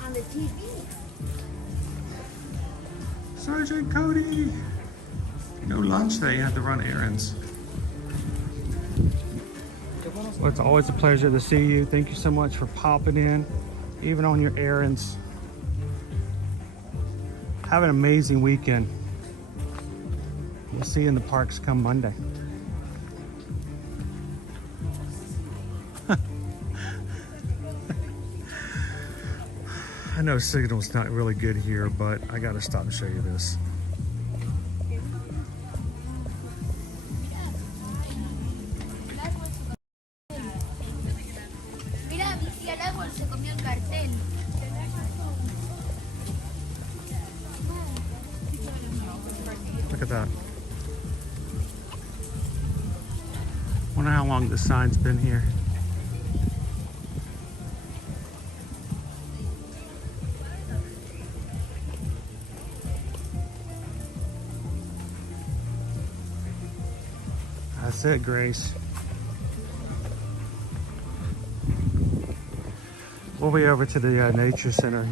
On the TV. Sergeant Cody! No lunch today, you had to run errands. Well, it's always a pleasure to see you. Thank you so much for popping in, even on your errands. Have an amazing weekend. We'll see you in the parks come Monday. I know signal's not really good here, but I gotta stop and show you this. Mira, mi tía el árbol se comió el cartel. Look at that. Wonder how long this sign's been here. That's it, Grace. We'll be over to the nature center,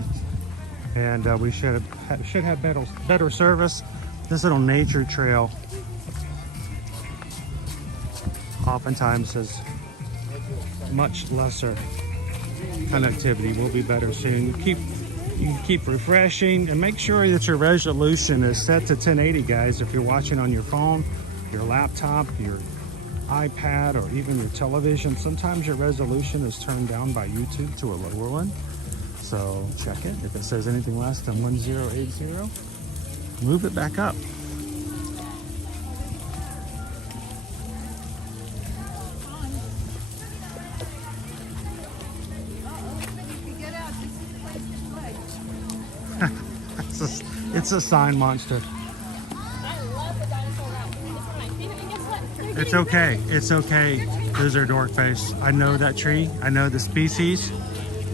and we should have better service. This little nature trail oftentimes has much lesser connectivity. Will be better soon. You can keep refreshing, and make sure that your resolution is set to 1080, guys. If you're watching on your phone, your laptop, your iPad, or even your television, sometimes your resolution is turned down by YouTube to a lower one. So check it. If it says anything less than 1080, move it back up. It's a sign monster. It's okay. It's okay, Lizard Dork Face. I know that tree. I know the species.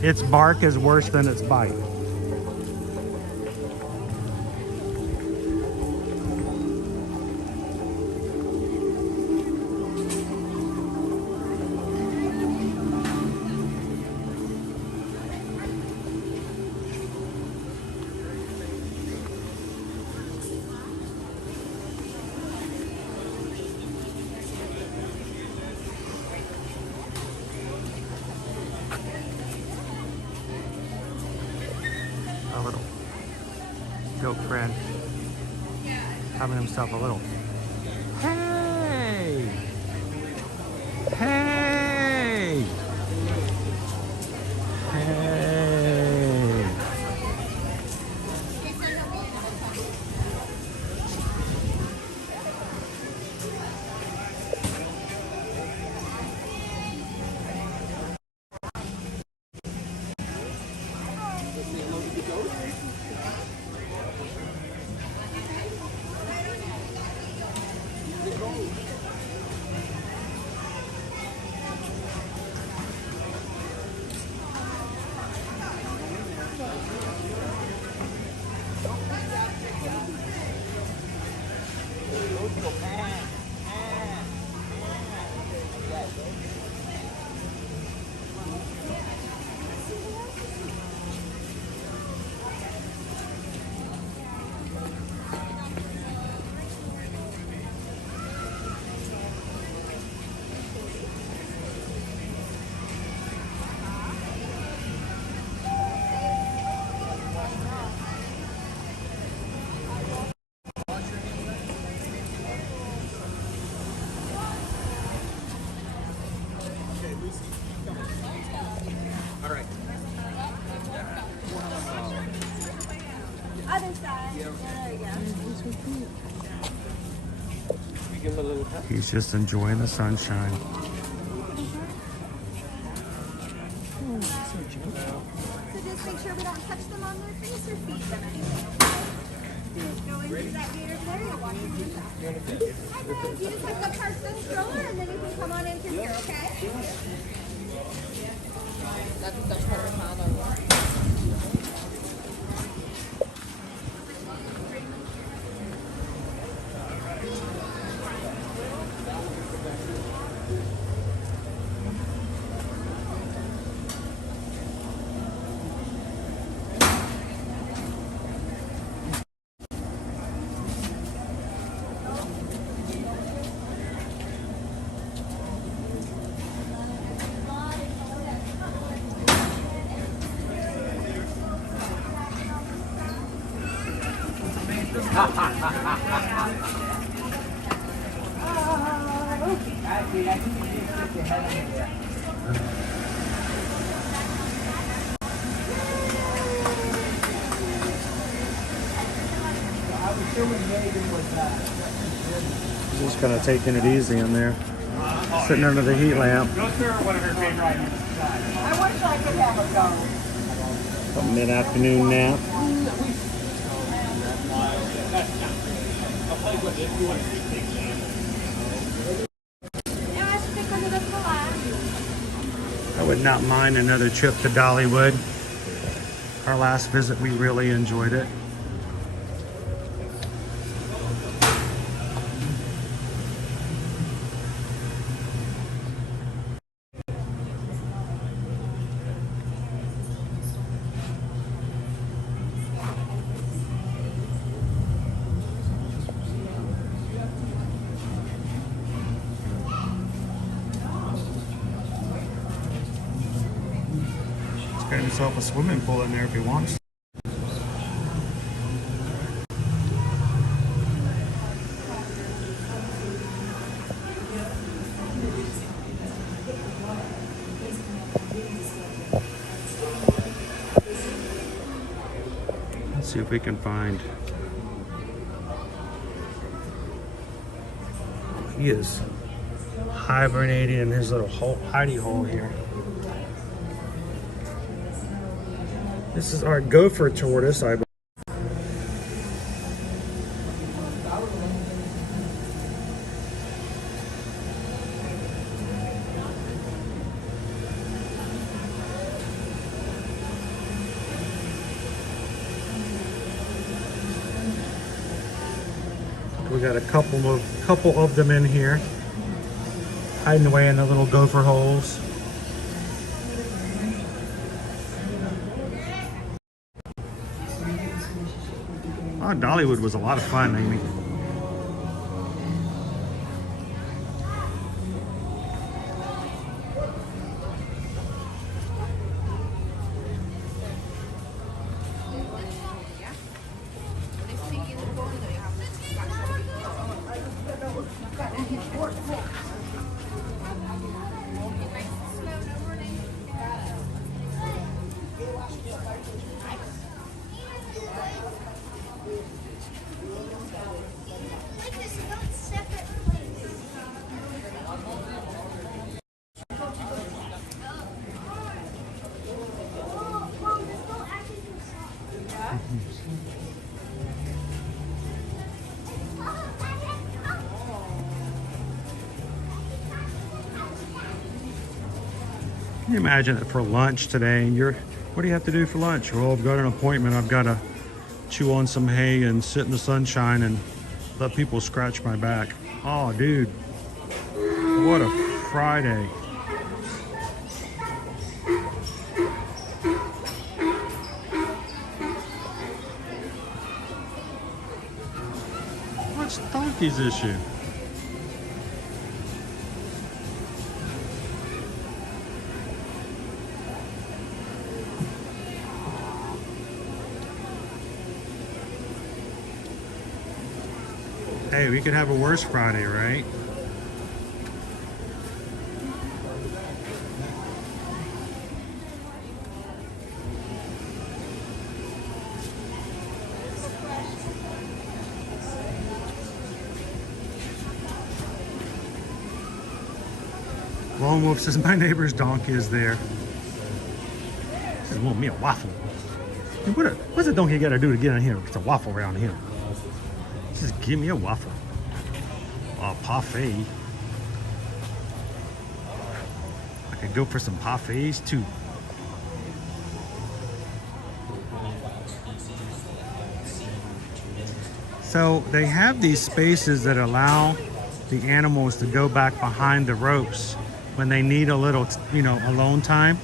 Its bark is worse than its bite. A little goat friend having himself a little hey, hey, hey. He's just enjoying the sunshine. just make sure we don't touch them on their face or feet them anything. Just go into that gate over there, you'll watch them inside. Hi guys, you just have to park the stroller and then you can come on in through here, okay? Just kind of taking it easy in there, sitting under the heat lamp. Go through one of her favorite items. I wish I could have a go. A mid-afternoon nap. I would not mind another trip to Dollywood. Our last visit, we really enjoyed it. Got himself a swimming pool in there if he wants. Let's see if we can find. He is hibernating in his little hidey hole here. This is our gopher tortoise, I believe. We got a couple of them in here, hiding away in the little gopher holes. Oh, Dollywood was a lot of fun, Amy. Can you imagine that for lunch today? What do you have to do for lunch? Well, I've got an appointment. I've got to chew on some hay and sit in the sunshine and let people scratch my back. Oh, dude. What a Friday. What's Donkey's issue? Hey, we could have a worse Friday, right? Lone Wolf says, my neighbor's donkey is there. Just want me a waffle. What's a donkey got to do to get in here? It's a waffle around here. Just give me a waffle. A parfait. I could go for some parfaits too. So they have these spaces that allow the animals to go back behind the ropes when they need a little, alone time.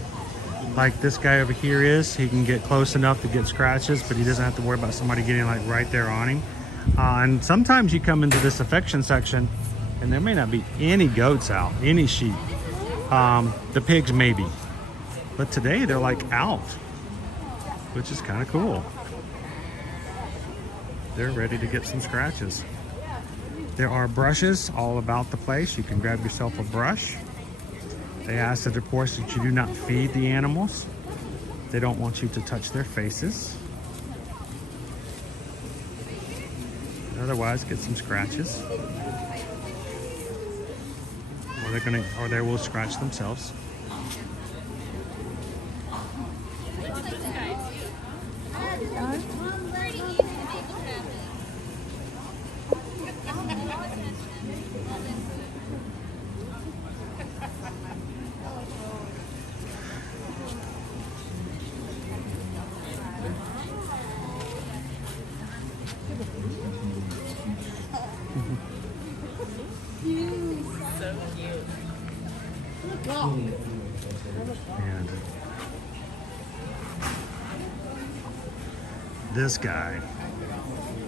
Like this guy over here is. He can get close enough to get scratches, but he doesn't have to worry about somebody getting like right there on him. And sometimes you come into this affection section and there may not be any goats out, any sheep. The pigs maybe. But today they're like out, which is kind of cool. They're ready to get some scratches. There are brushes all about the place. You can grab yourself a brush. They ask that, of course, that you do not feed the animals. They don't want you to touch their faces. Otherwise, get some scratches. Or they will scratch themselves. And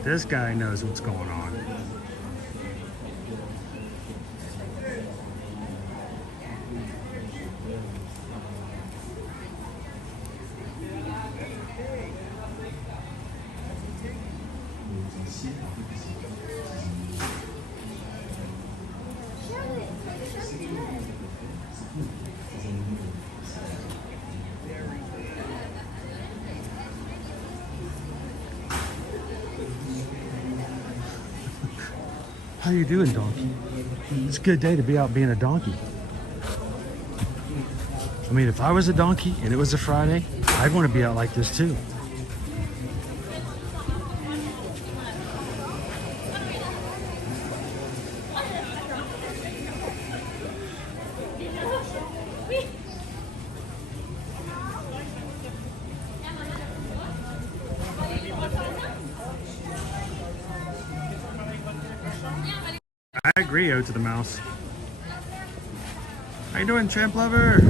this guy knows what's going on. How you doing, donkey? It's a good day to be out being a donkey. I mean, if I was a donkey and it was a Friday, I'd want to be out like this too. I agree, to the mouse. How you doing, champ lover?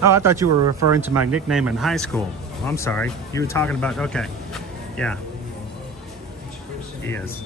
Oh, I thought you were referring to my nickname in high school. Oh, I'm sorry. You were talking about, okay. Yeah. He is.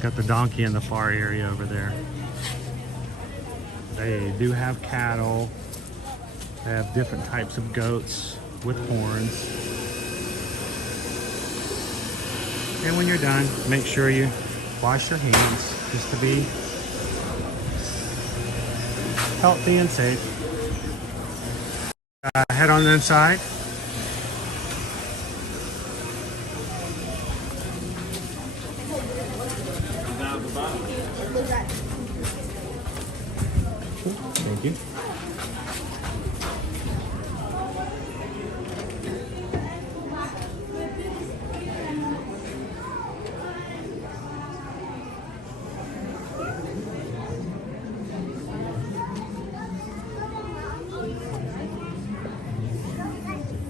Got the donkey in the far area over there. They do have cattle. They have different types of goats with horns. And when you're done, make sure you wash your hands just to be healthy and safe. Head on the inside. Thank you.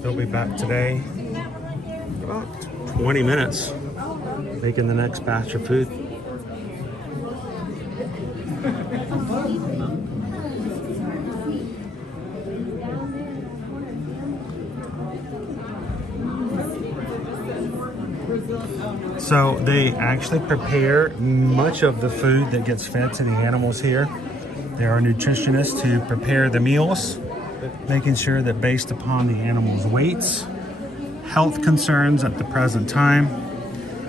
They'll be back today about 20 minutes making the next batch of food. So they actually prepare much of the food that gets fed to the animals here There are nutritionists who prepare the meals, making sure that based upon the animal's weights, health concerns at the present time,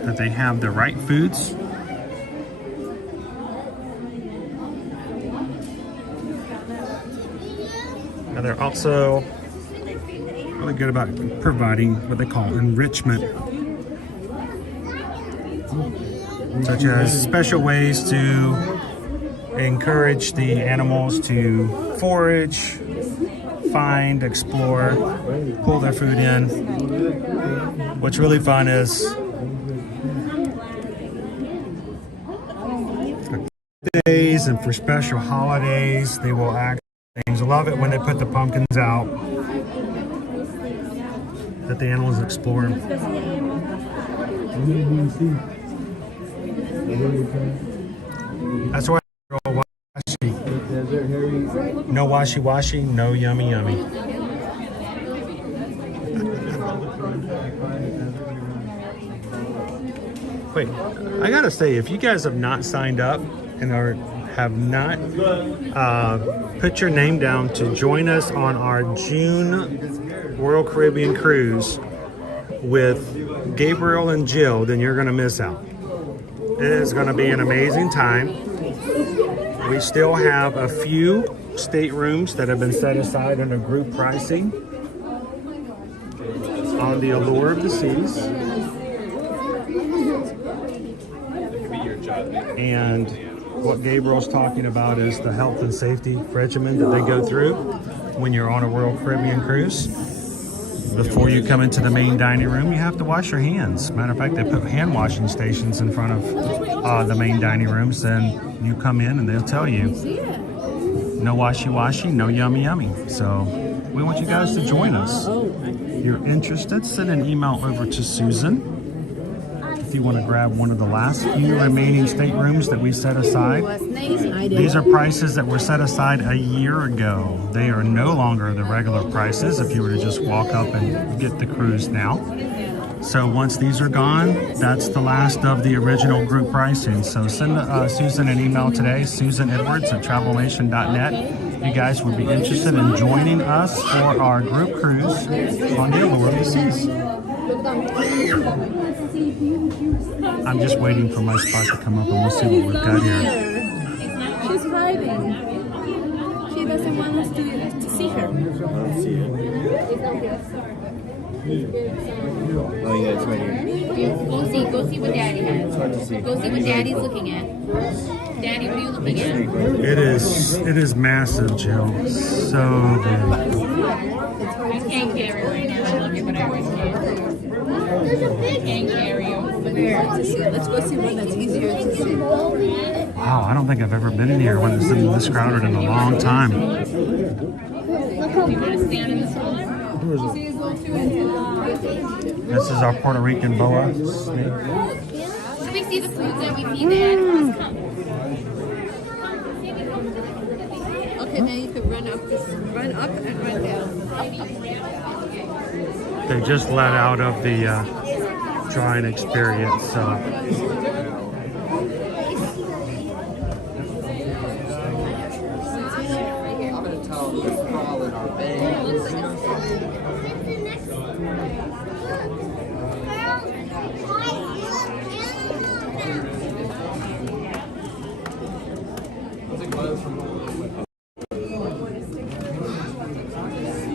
that they have the right foods. And they're also really good about providing what they call enrichment, such as special ways to encourage the animals to forage, find, explore, pull their food in. What's really fun is for days and for special holidays, they will act things. I love it when they put the pumpkins out that the animals explore. That's why no washy washy, no yummy yummy. Wait, I gotta say, if you guys have not signed up and have not put your name down to join us on our June Royal Caribbean cruise with Gabriel and Jill, then you're gonna miss out. It is gonna be an amazing time. We still have a few staterooms that have been set aside under group pricing on the Allure of the Seas. And what Gabriel's talking about is the health and safety regimen that they go through when you're on a Royal Caribbean cruise. Before you come into the main dining room, you have to wash your hands. Matter of fact, they put hand washing stations in front of the main dining rooms, and you come in and they'll tell you, no washy washy, no yummy yummy. So we want you guys to join us. If you're interested, send an email over to Susan if you want to grab one of the last few remaining staterooms that we set aside. These are prices that were set aside a year ago. They are no longer the regular prices if you were to just walk up and get the cruise now. So once these are gone, that's the last of the original group pricing. So send Susan an email today, susanedwards@travelnation.net. You guys would be interested in joining us for our group cruise on the Allure of the Seas. I'm just waiting for my spot to come up and we'll see what we've got here. She's hiding. She doesn't want us to see her. Oh yeah, it's right here. Go see what Daddy has. Go see what Daddy's looking at. Daddy, what are you looking at? It is massive, Jill. So big. I can't carry right now. I love you, but I always can. I can't carry over there. Let's go see one that's easier to see. Wow, I don't think I've ever been in here when it's been this crowded in a long time. Do you want to stand in this one? This is our Puerto Rican boa snake. So we see the foods that we feed Dad. Okay, now you can run up and run down. They just let out of the drying experience, so.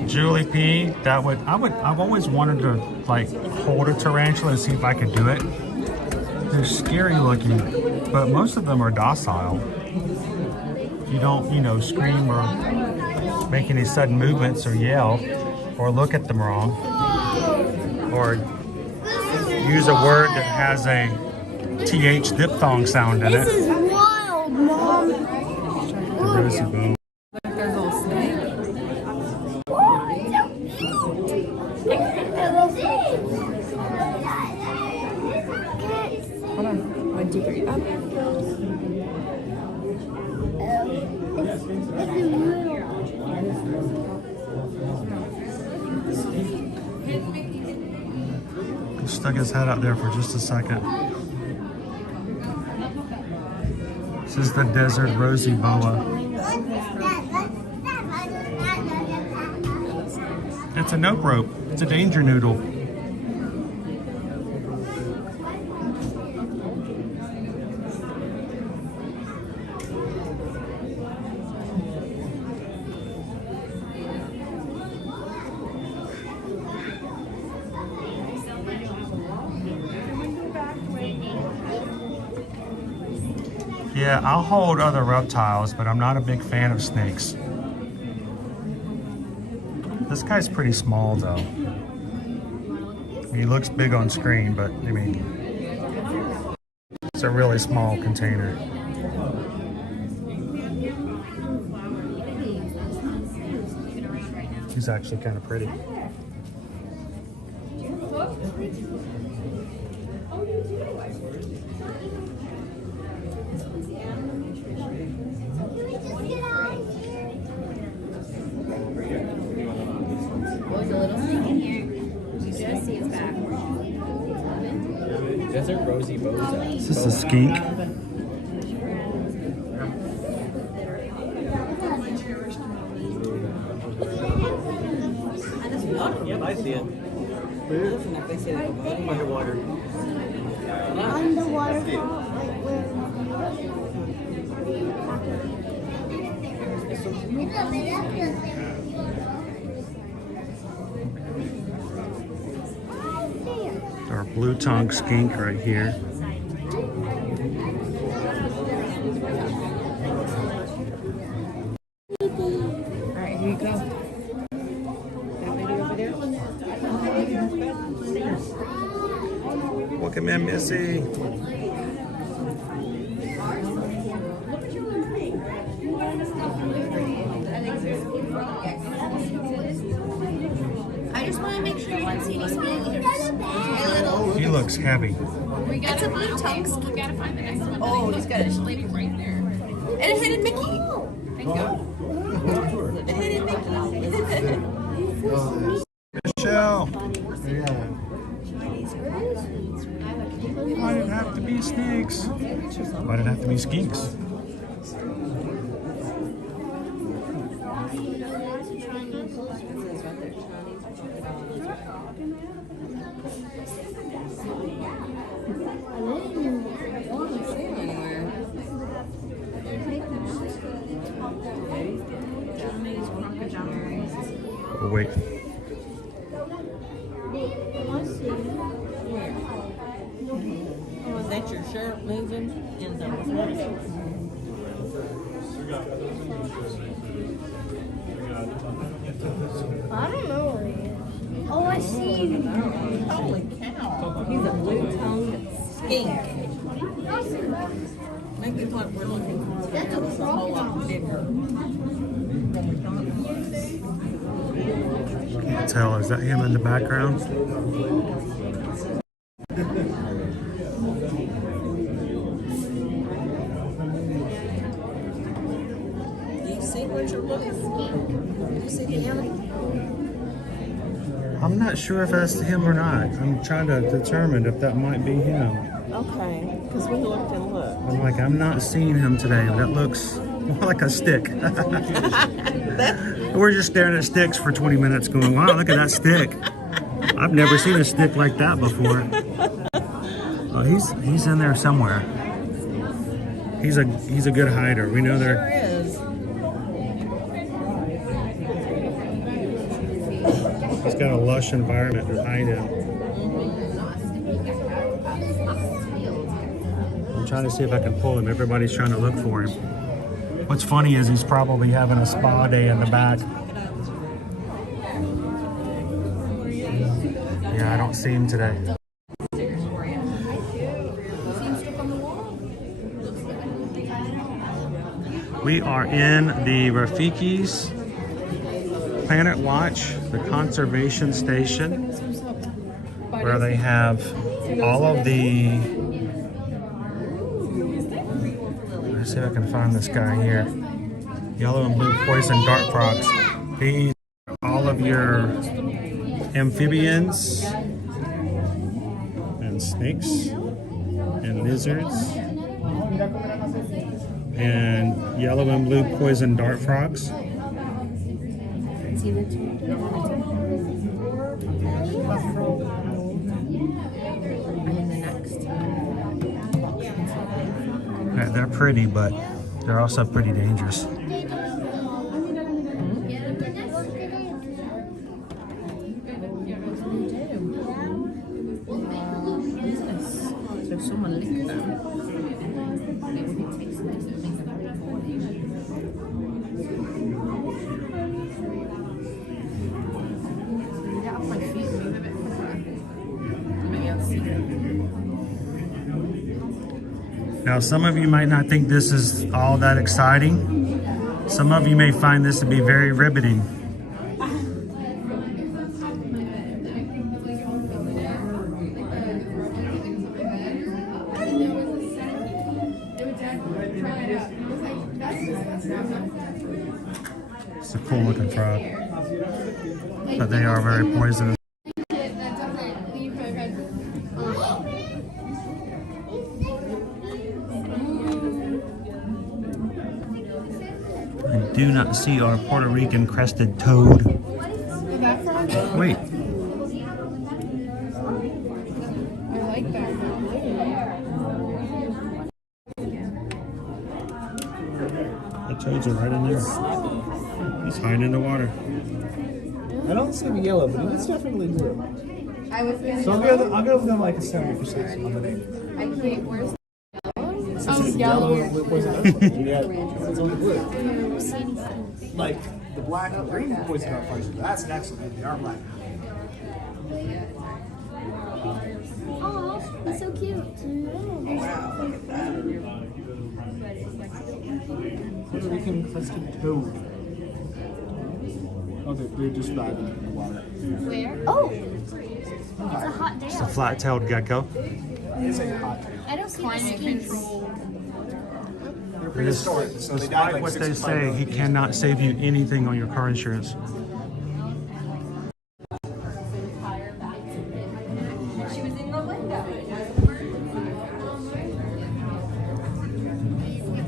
Julie P, I've always wanted to like hold a tarantula and see if I could do it. They're scary looking, but most of them are docile. You don't, scream or make any sudden movements or yell or look at them wrong or use a word that has a TH diphthong sound in it. This is wild, Mom. Hold on. 1, 2, 3, up. He stuck his head out there for just a second. This is the desert rosy boa. It's a note rope. It's a danger noodle. Yeah, I'll hold other reptiles, but I'm not a big fan of snakes. This guy's pretty small though. He looks big on screen, but I mean, it's a really small container. He's actually kind of pretty. There's a little snake in here. You just see its back. Desert Rosie Boza. Is this a skink? Yep, I see it. Underwater. Underwater. Our blue-tongued skink right here. Alright, here you go. That lady over there. Welcome in, Missy. I just want to make sure you can see any speakers. Hey, little. He looks heavy. It's a blue tongue. We gotta find the next one. Oh, he's got This it. lady right there. And a hidden Mickey. Thank you. A hidden Mickey. Michelle. Why did it have to be snakes? Why did it have to be skinks? Oh, wait. Oh, is that your shirt moving? I don't know where he is. Oh, I see him. Holy cow. He's a blue-tongued skink. Maybe what we're looking for That's a is a whole lot bigger. Can't tell. Is that him in the background? Do you see what you're looking for? Do you see the animal? I'm not sure if that's him or not. I'm trying to determine if that might be him. Okay, because we looked and looked. I'm like, I'm not seeing him today. That looks more like a stick. We're just staring at sticks for 20 minutes going, wow, look at that stick. I've never seen a stick like that before. Oh, he's in there somewhere. He's a good hider. We know Sure there. is. He's got a lush environment to hide in. I'm trying to see if I can pull him. Everybody's trying to look for him. What's funny is he's probably having a spa day in the back. Yeah, I don't see him today. We are in the Rafiki's Planet Watch, the conservation station, where they have all of the, let's see if I can find this guy here, yellow and blue poison dart frogs. These are all of your amphibians and snakes and lizards and yellow and blue poison dart frogs. Yeah, they're pretty, but they're also pretty dangerous. So if someone licked them, they would be tasting this and think they're very horny. Get off my feet and move a bit quicker. Maybe I'll see them. Now, some of you might not think this is all that exciting. Some of you may find this to be very riveting. It's a cool looking frog, but they are very poisonous. I do not see our Puerto Rican crested toad. Wait. I like that. The toads are right in there. He's hiding in the water. I don't see the yellow, but it's definitely blue. I was gonna So I'll go with them like a 70% on the name. I can't. Where's the yellow? Since it's yellow. Yeah, it's only blue. Like the black and green poison dart flies, that's an excellent. They are black. Oh, that's so cute. Wow, look at that. Puerto Rican crested toad. Oh, they're just diving in the water. Where? Oh! It's a hot day. It's a flat-tailed gecko. It's a hot day. I don't see the skin. They're prehistoric, so they died Despite like what they 65 say, million he years cannot save you anything on your car insurance. She was in the window.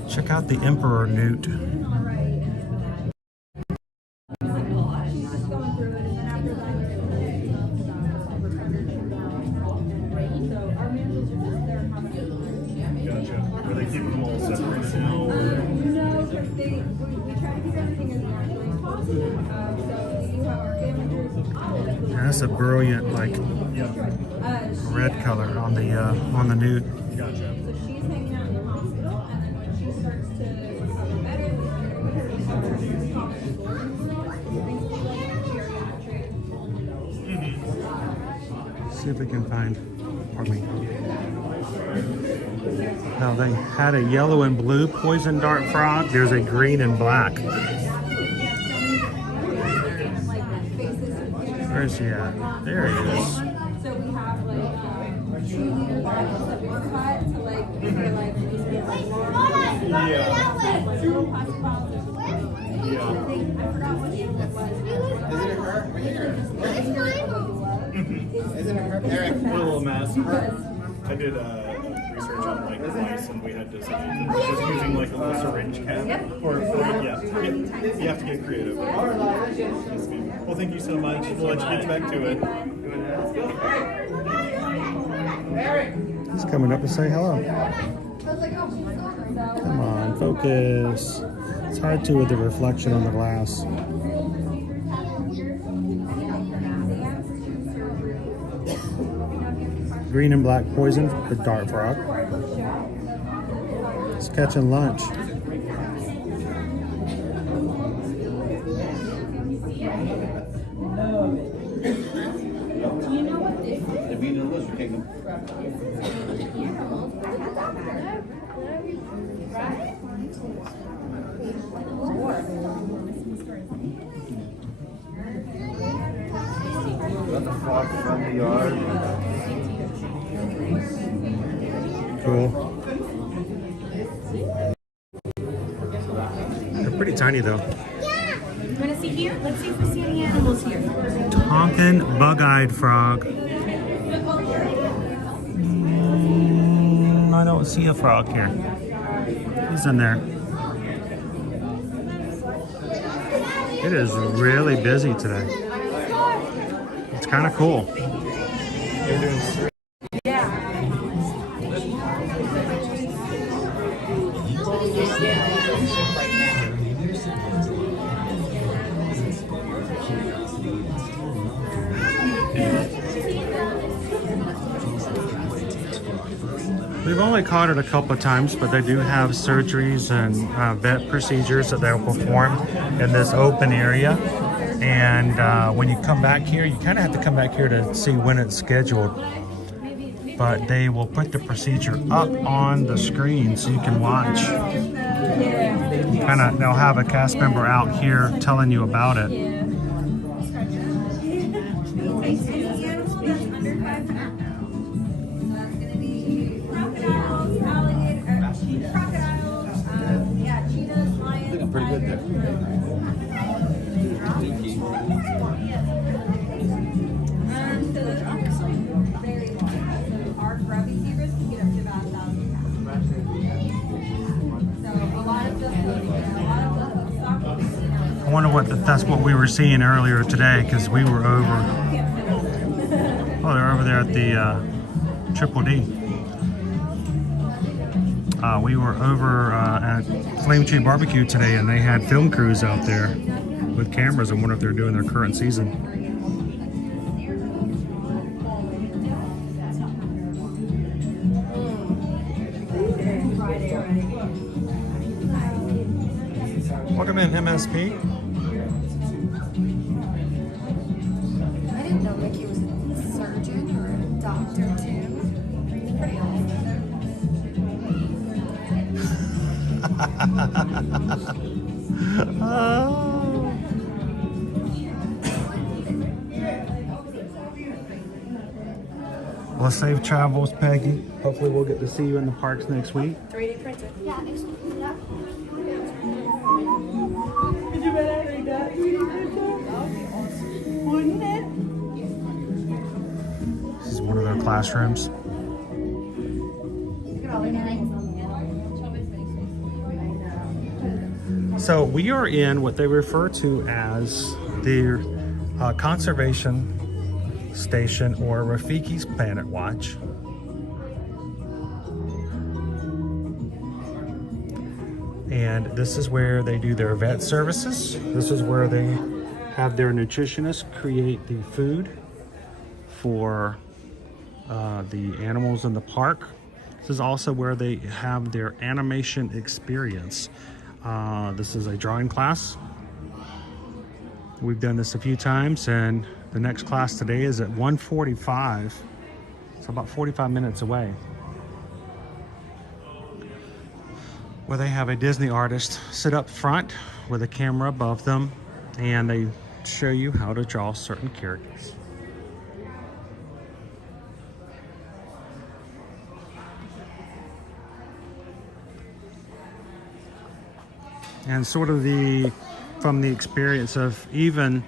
Check out the emperor newt. Gotcha. Are they keeping them all separate now? No, because we try to keep everything as naturally as possible. So you have our family. That's a brilliant, like, red color on the newt. Gotcha. So she's hanging out in the hospital, and then when she starts to recover better, See if we can find, pardon me. Now they had a yellow and blue poison dart frog. There's a green and black. Where is he at? There he is. So we have like bottles that we cut to like make it like little plastic bottles. I forgot what animal it was. Isn't it her? Isn't it her? Eric. We're a little mess. I did research on like mice, and we had to say just using like a little syringe cap. Or yeah, you have to get creative. Well, thank you so much. We'll let you get back to it. He's coming up to say hello. Come on, focus. It's hard to with the reflection on the glass. Green and black poison for dart frog. It's catching lunch. Got the frog from the yard. Cool. They're pretty tiny though. You want to see here? Let's see if we see any animals here. Tonkin bug-eyed frog. I don't see a frog here. He's in there. It is really busy today. It's kind of cool. They're doing We've only caught it a couple of times, but they do have surgeries and vet procedures that they'll perform in this open area. And when you come back here, you kind of have to come back here to see when it's scheduled. But they will put the procedure up on the screen so you can watch. They'll have a cast member out here telling you about it. Pretty good there. Our grubby zebras can get up to about 1,000 pounds. So a lot of the hook stock will be seen out. I wonder that's what we were seeing earlier today, because we were over. Oh, they're over there at the Triple D. We were over at Flame Tree Barbecue today, and they had film crews out there with cameras. I wonder if they're doing their current season. Welcome in, MSP. I didn't know Mickey was a surgeon or a doctor too. It's pretty awesome. Well, safe travels, Peggy. Hopefully we'll get to see you in the parks next week. 3D printed. Yeah, next week. Yeah. This is one of their classrooms. So we are in what they refer to as their conservation station, or Rafiki's Planet Watch. And this is where they do their vet services. This is where they have their nutritionists create the food for the animals in the park. This is also where they have their animation experience. This is a drawing class. We've done this a few times, and the next class today is at 1:45. It's about 45 minutes away. Where they have a Disney artist sit up front with a camera above them, and they show you how to draw certain characters. And sort of from the experience of even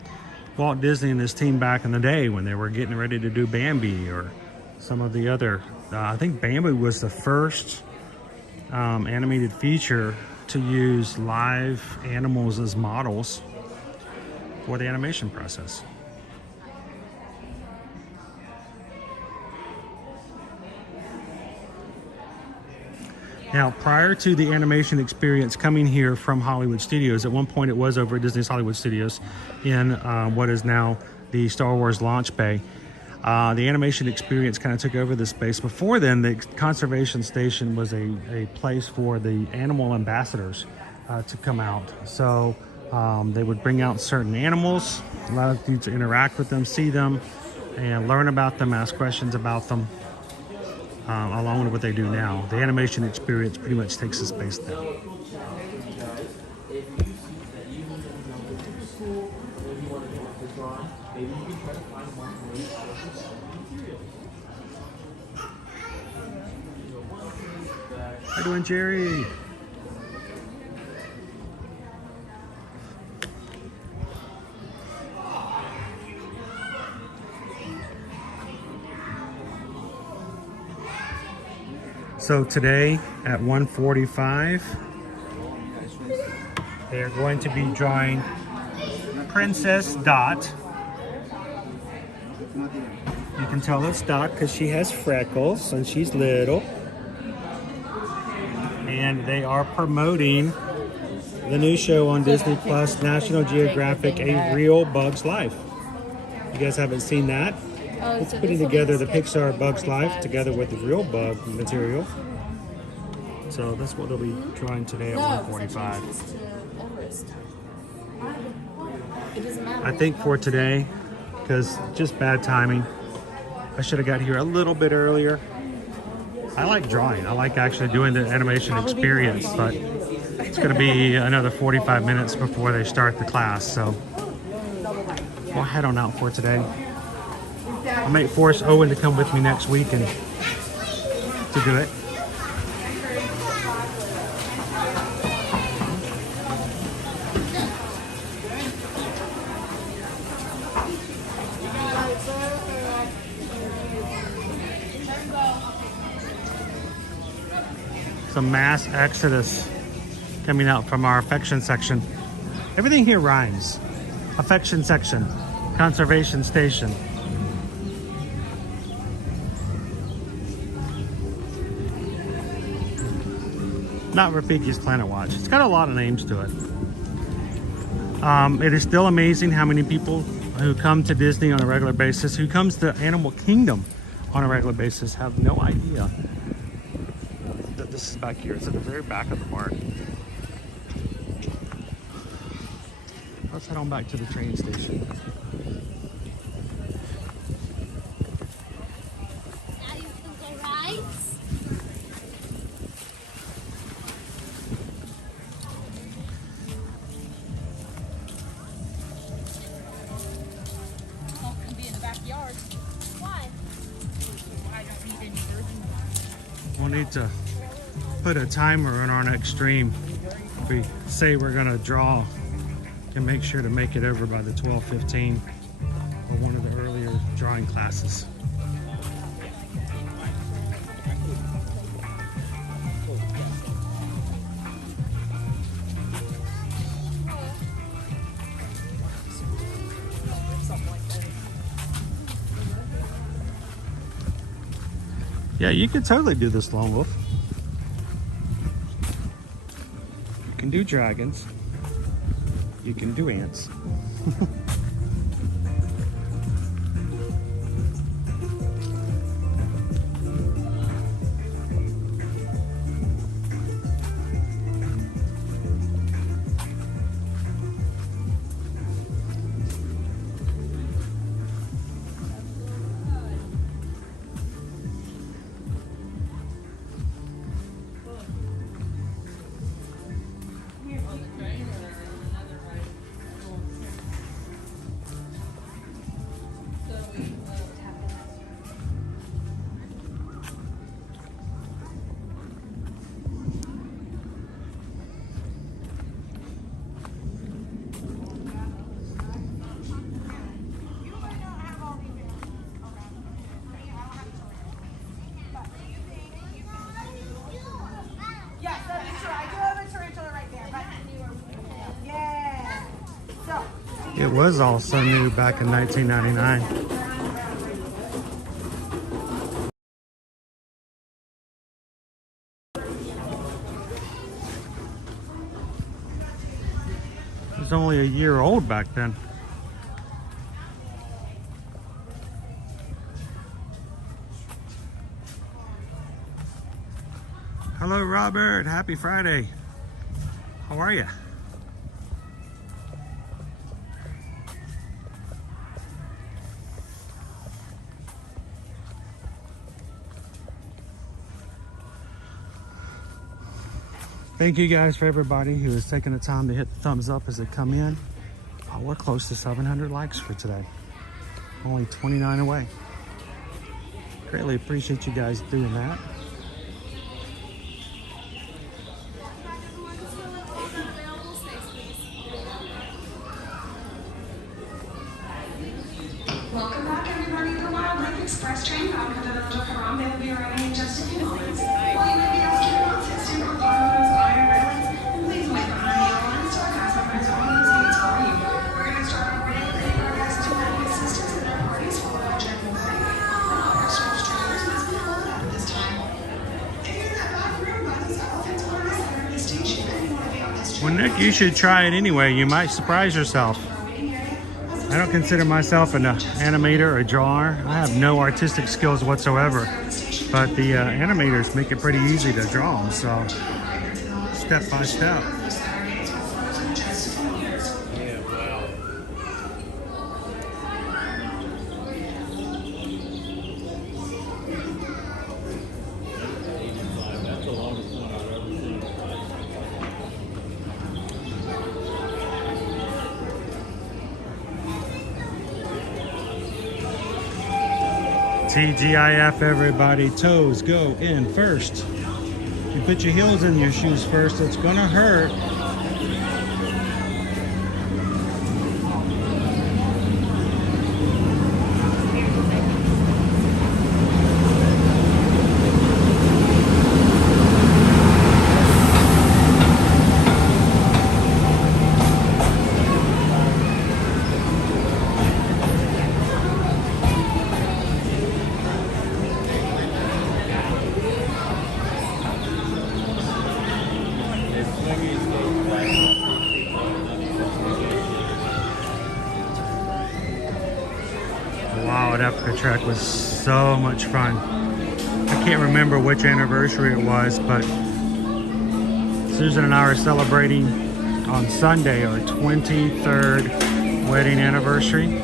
Walt Disney and his team back in the day when they were getting ready to do Bambi or some of the other, I think Bambi was the first animated feature to use live animals as models for the animation process. Now, prior to the animation experience coming here from Hollywood Studios, at one point it was over at Disney's Hollywood Studios in what is now the Star Wars launch bay. The animation experience kind of took over the space. Before then, the conservation station was a place for the animal ambassadors to come out. So they would bring out certain animals, allow you to interact with them, see them, and learn about them, ask questions about them. Along with what they do now. The animation experience pretty much takes the space now. How you doing, Jerry? So today at 1:45, they're going to be drawing Princess Dot. You can tell it's Doc because she has freckles and she's little. And they are promoting the new show on Disney Plus, National Geographic, A Real Bug's Life. You guys haven't seen that? It's putting together the Pixar Bug's Life together with the real bug material. So that's what they'll be trying today at 1:45. I think for today, because just bad timing, I should have got here a little bit earlier. I like drawing. I like actually doing the animation experience, but it's going to be another 45 minutes before they start the class, so we'll head on out for today. I might force Owen to come with me next week and to do it. Some mass exodus coming out from our affection section. Everything here rhymes. Affection section, conservation station. Not Rafiki's Planet Watch. It's got a lot of names to it. It is still amazing how many people who come to Disney on a regular basis, who comes to Animal Kingdom on a regular basis, have no idea that this is back here. It's at the very back of the park. Let's head on back to the train station. We'll need to put a timer on our next stream. If we say we're gonna draw, and make sure to make it over by the 12:15 or one of the earlier drawing classes. Yeah, you could totally do this, Lone Wolf. You can do dragons. You can do ants. It was also new back in 1999. It was only a year old back then. Hello, Robert. Happy Friday. How are you? Thank you guys for everybody who is taking the time to hit the thumbs up as they come in. Oh, we're close to 700 likes for today. Only 29 away. Greatly appreciate you guys doing that. Welcome back, everybody. The Wild Lake Express train bound for Davenport FL will be arriving in just a few moments. While you may be asking about testing or borrowing those iron railings, please wait behind the yellow lines to our cast members on those seats for you. We're going to start operating with any of our guests who need assistance in their parties for our general thing. think you should try it anyway. You might surprise yourself. I don't consider myself an animator or a drawer. I have no artistic skills whatsoever, but the animators make it pretty easy to draw them, so step by step. TGIF, everybody, toes go in first. You put your heels in your shoes first, it's gonna hurt. Wow, that Africa trek was so much fun. I can't remember which anniversary it was, but Susan and I are celebrating on Sunday our 23rd wedding anniversary.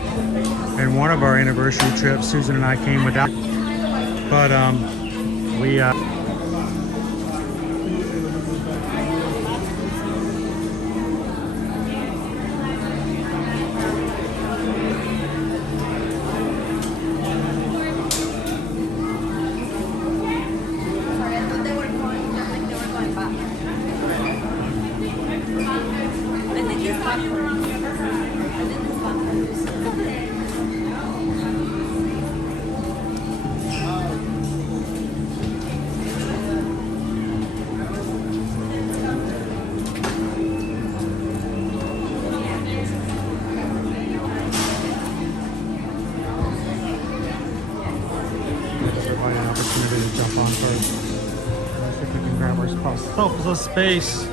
And one of our anniversary trips, Susan and I came without, but we space.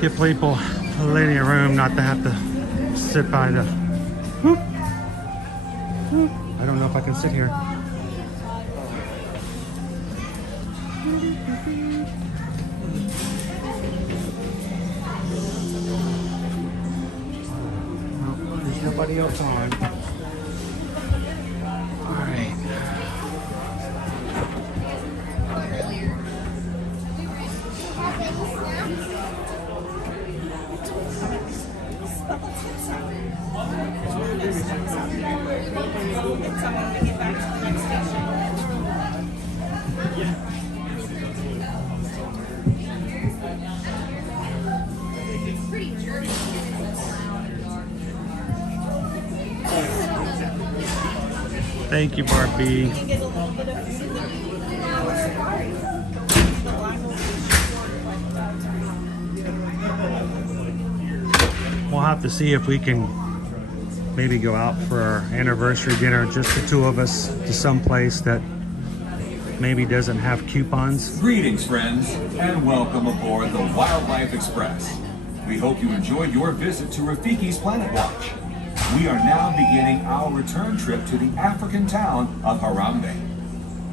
Give people plenty of room not to have to sit by the whoop. Whoop. I don't know if I can sit here. Well, there's nobody else on. All right. Thank you, Barbie. We'll have to see if we can maybe go out for our anniversary dinner, just the two of us, to some place that maybe doesn't have coupons. Greetings, friends, and welcome aboard the Wildlife Express. We hope you enjoyed your visit to Rafiki's Planet Watch. We are now beginning our return trip to the African town of Harambe.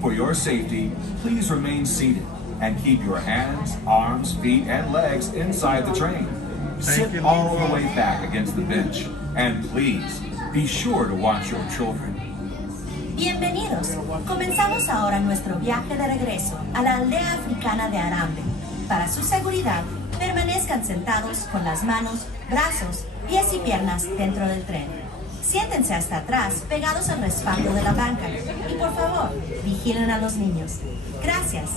For your safety, please remain seated and keep your hands, arms, feet, and legs inside the train. Sit all the way back against the bench, and please be sure to watch your children. Bienvenidos. Comenzamos ahora nuestro viaje de regreso a la aldea africana de Harambe. Para su seguridad, permanezcan sentados con las manos, brazos, pies y piernas dentro del tren. Siéntense hasta atrás, pegados al respaldo de la banca. Y por favor, vigilen a los niños. Gracias.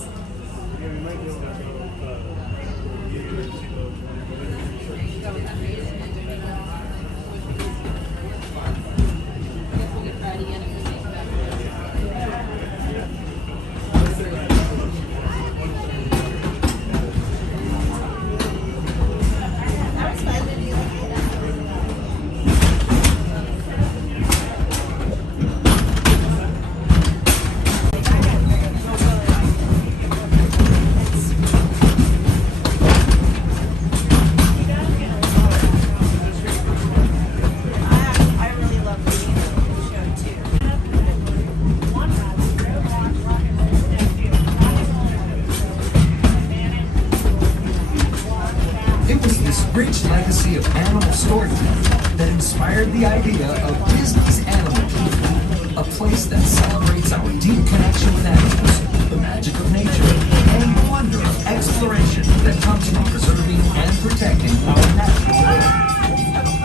this rich legacy of animal storytelling that inspired the idea of Disney's Animal Kingdom, a place that celebrates our deep connection with animals, the magic of nature, and the wonder of exploration that comes from preserving and protecting our natural world.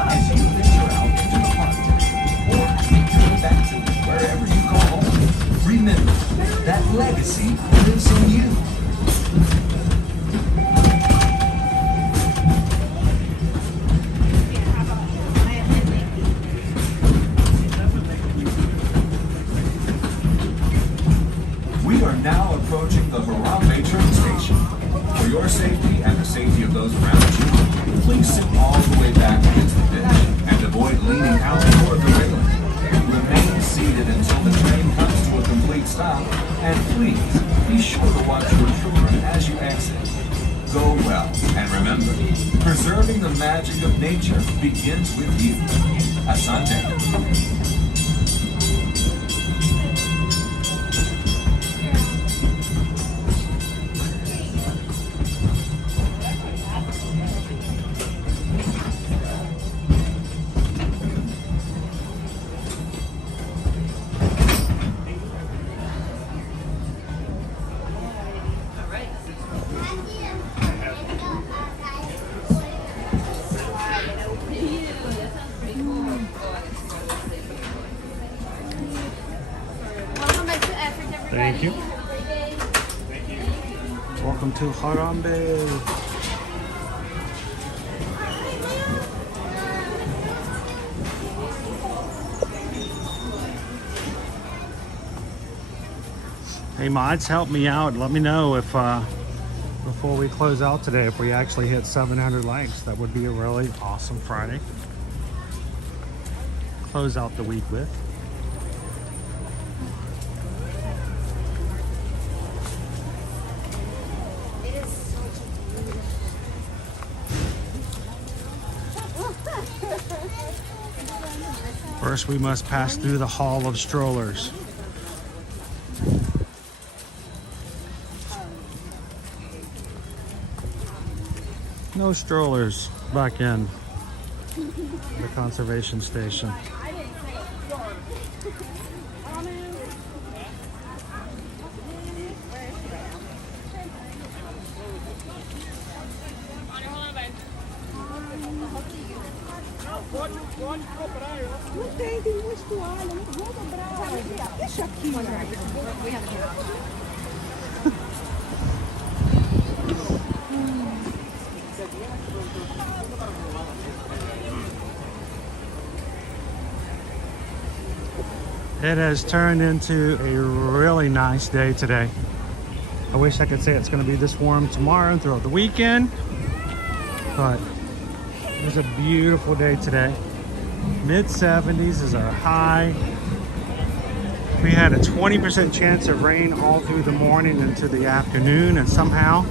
As you venture out into the park today, or make your way back to wherever you call home, remember that legacy lives in you. We are now approaching the Harambe train station. For your safety and the safety of those around you, please sit all the way back against the bench and avoid leaning out toward the railing. Remain seated until the train comes to a complete stop, and please be sure to watch your children as you exit. Go well, and remember, preserving the magic of nature begins with you. Asante. Thank you. Welcome to Harambe. Hey mods, help me out. Let me know if before we close out today, if we actually hit 700 likes. That would be a really awesome Friday. Close out the week with. First, we must pass through the Hall of Strollers. No strollers back in the conservation station. It has turned into a really nice day today. I wish I could say it's going to be this warm tomorrow and throughout the weekend, but it was a beautiful day today. Mid-70s is our high. We had a 20% chance of rain all through the morning into the afternoon, and somehow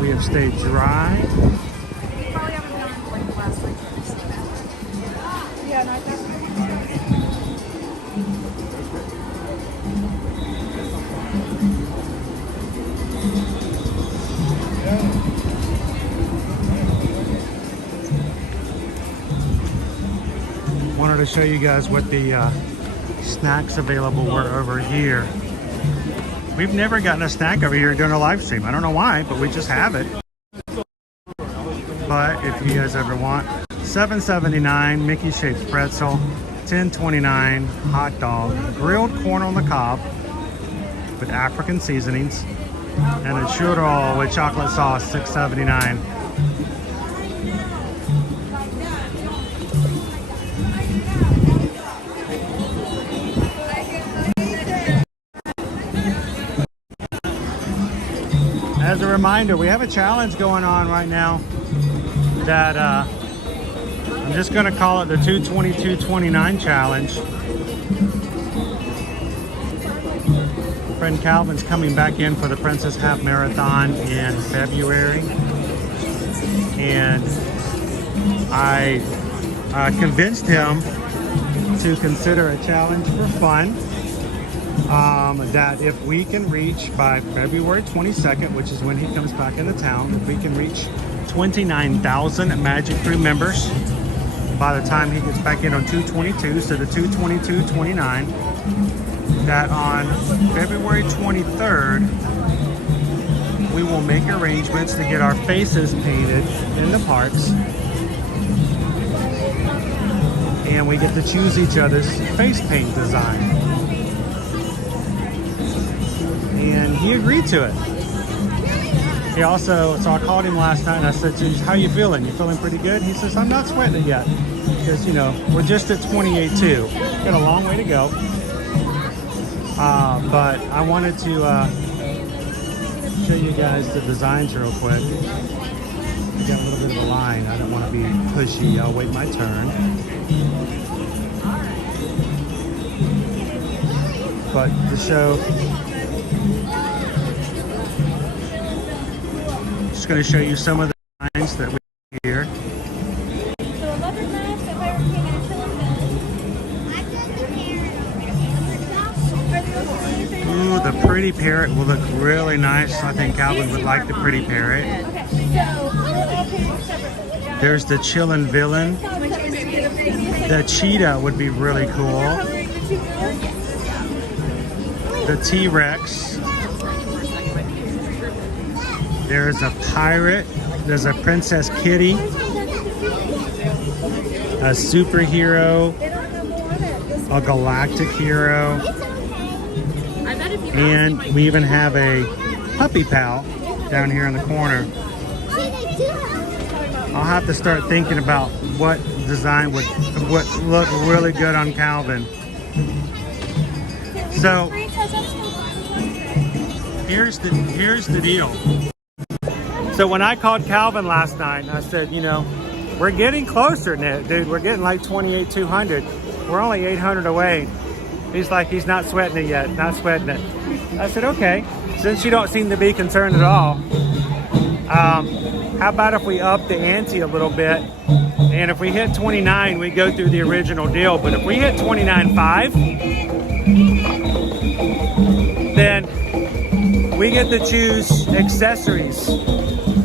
we have stayed dry. Wanted to show you guys what the snacks available were over here. We've never gotten a snack over here during a live stream. I don't know why, but we just have it. But if you guys ever want, $7.79 Mickey shaped pretzel, $10.29 hot dog, grilled corn on the cob with African seasonings, and a churro with chocolate sauce, $6.79. As a reminder, we have a challenge going on right now that I'm just going to call it the 222.29 challenge. Friend Calvin's coming back in for the Princess Half Marathon in February, and I convinced him to consider a challenge for fun. That if we can reach by February 22nd, which is when he comes back into town, if we can reach 29,000 Magic Crew members by the time he gets back in on 2/22. So the 2/22/29, that on February 23rd, we will make arrangements to get our faces painted in the parks. And we get to choose each other's face paint design. And he agreed to it. He also, so I called him last night and I said, "Geez, how you feeling? You feeling pretty good?" He says, "I'm not sweating it yet." Because, you know, we're just at 28.2. Got a long way to go. But I wanted to show you guys the designs real quick. We got a little bit of a line. I don't want to be pushy. I'll wait my turn. But the show, just going to show you some of the designs that we have here. Ooh, the pretty parrot will look really nice. I think Calvin would like the pretty parrot. There's the chillin' villain. The cheetah would be really cool. The T-Rex. There's a pirate. There's a Princess Kitty. A superhero. A galactic hero. And we even have a puppy pal down here in the corner. I'll have to start thinking about what design would look really good on Calvin. So here's the deal. So when I called Calvin last night, I said, you know, we're getting closer, dude. We're getting like 28,200. We're only 800 away. He's like, he's not sweating it yet. Not sweating it. I said, okay. Since you don't seem to be concerned at all, how about if we up the ante a little bit? And if we hit 29, we go through the original deal. But if we hit 29.5, then we get to choose accessories.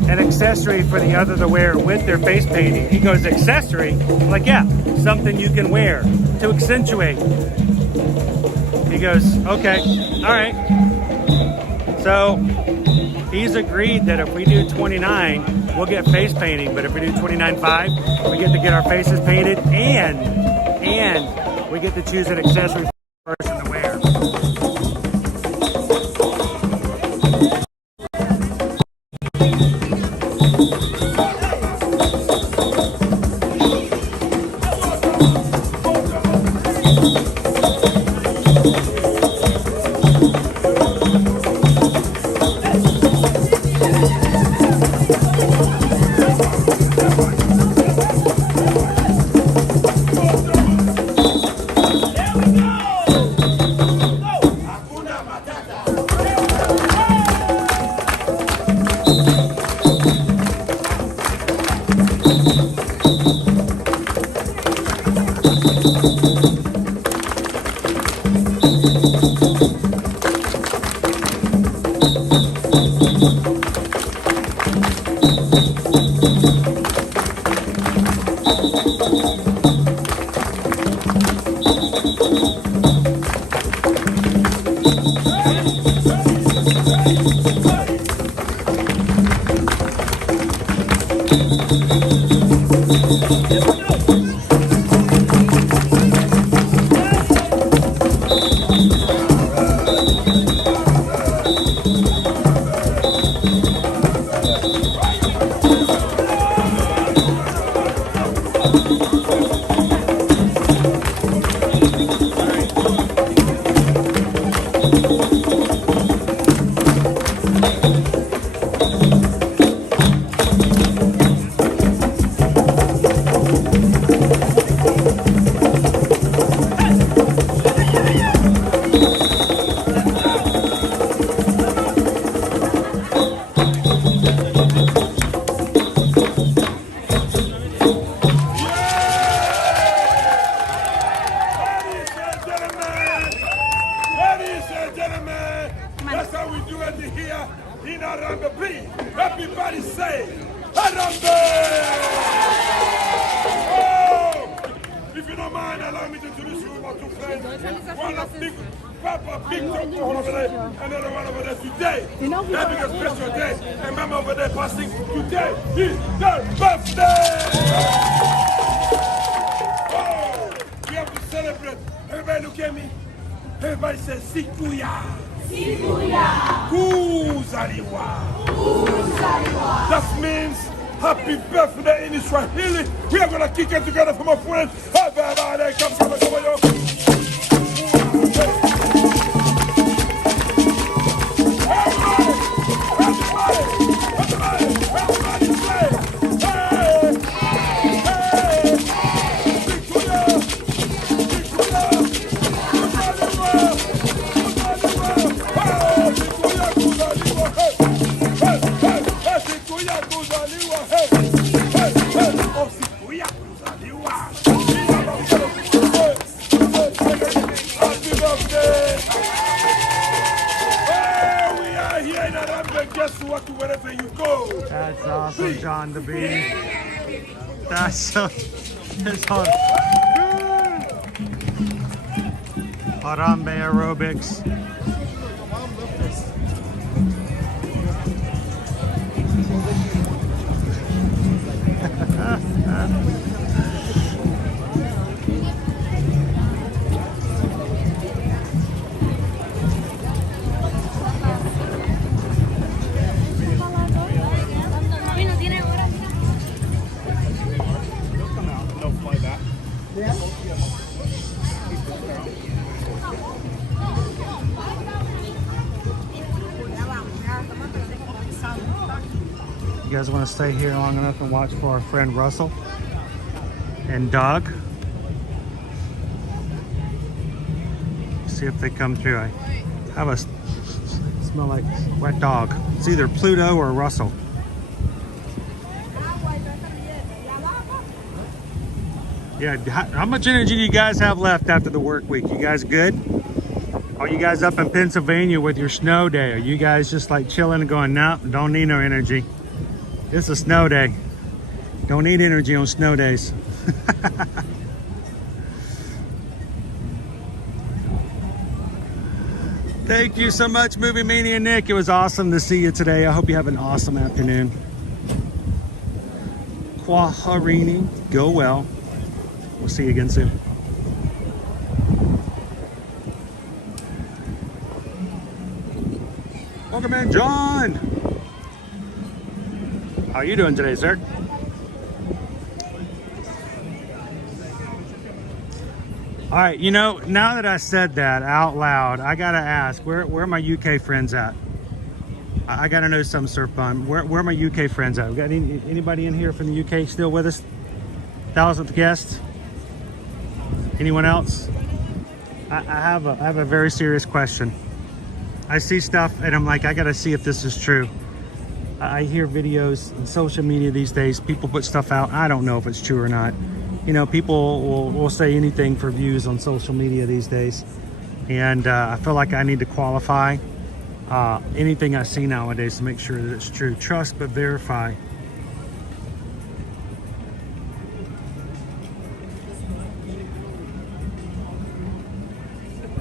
An accessory for the other to wear with their face painting. He goes, accessory? I'm like, yeah, something you can wear to accentuate. He goes, okay, all right. So he's agreed that if we do 29, we'll get face painting. But if we do 29.5, we get to get our faces painted and we get to choose an accessory for the person to wear. Another one over there today. Having a special day. And mama over there passing today is their birthday. Oh, we have to celebrate. Everybody look at me. Everybody says Sikuya. Sikuya. Kuzaliwa. Kuzaliwa. That means happy birthday in Swahili. We are gonna kick it together for my friends. Everybody, come, yo. Wherever you go. That's awesome, John the Bee. That's so. That's hard. Harambe aerobics. You guys want to stay here long enough and watch for our friend Russell and Doug? See if they come through. I have a smell like wet dog. It's either Pluto or Russell. Yeah, how much energy do you guys have left after the work week? You guys good? Are you guys up in Pennsylvania with your snow day? Are you guys just like chilling and going, no, don't need no energy? It's a snow day. Don't need energy on snow days. Thank you so much, Movie Mania Nick. It was awesome to see you today. I hope you have an awesome afternoon. Kwaharini, go well. We'll see you again soon. Welcome in, John. How are you doing today, sir? All right, you know, now that I said that out loud, I gotta ask, where are my UK friends at? I gotta know some surf fun. Where are my UK friends at? We got anybody in here from the UK still with us? 1,000th guest? Anyone else? I have a very serious question. I see stuff and I'm like, I gotta see if this is true. I hear videos on social media these days, people put stuff out. I don't know if it's true or not. You know, people will say anything for views on social media these days. And I feel like I need to qualify anything I see nowadays to make sure that it's true. Trust but verify.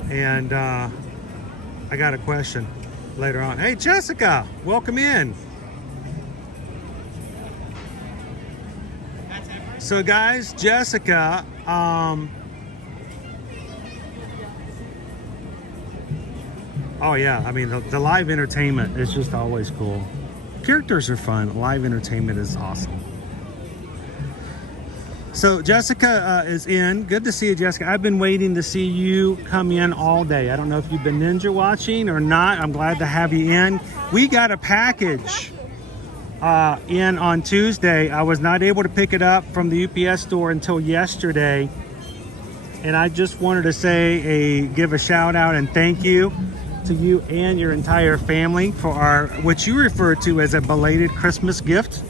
And I got a question later on. Hey, Jessica, welcome in. So guys, Jessica, oh yeah, I mean, the live entertainment is just always cool. Characters are fun. Live entertainment is awesome. So Jessica is in. Good to see you, Jessica. I've been waiting to see you come in all day. I don't know if you've been ninja watching or not. I'm glad to have you in. We got a package in on Tuesday. I was not able to pick it up from the UPS store until yesterday. And I just wanted to give a shout out and thank you to you and your entire family for what you refer to as a belated Christmas gift.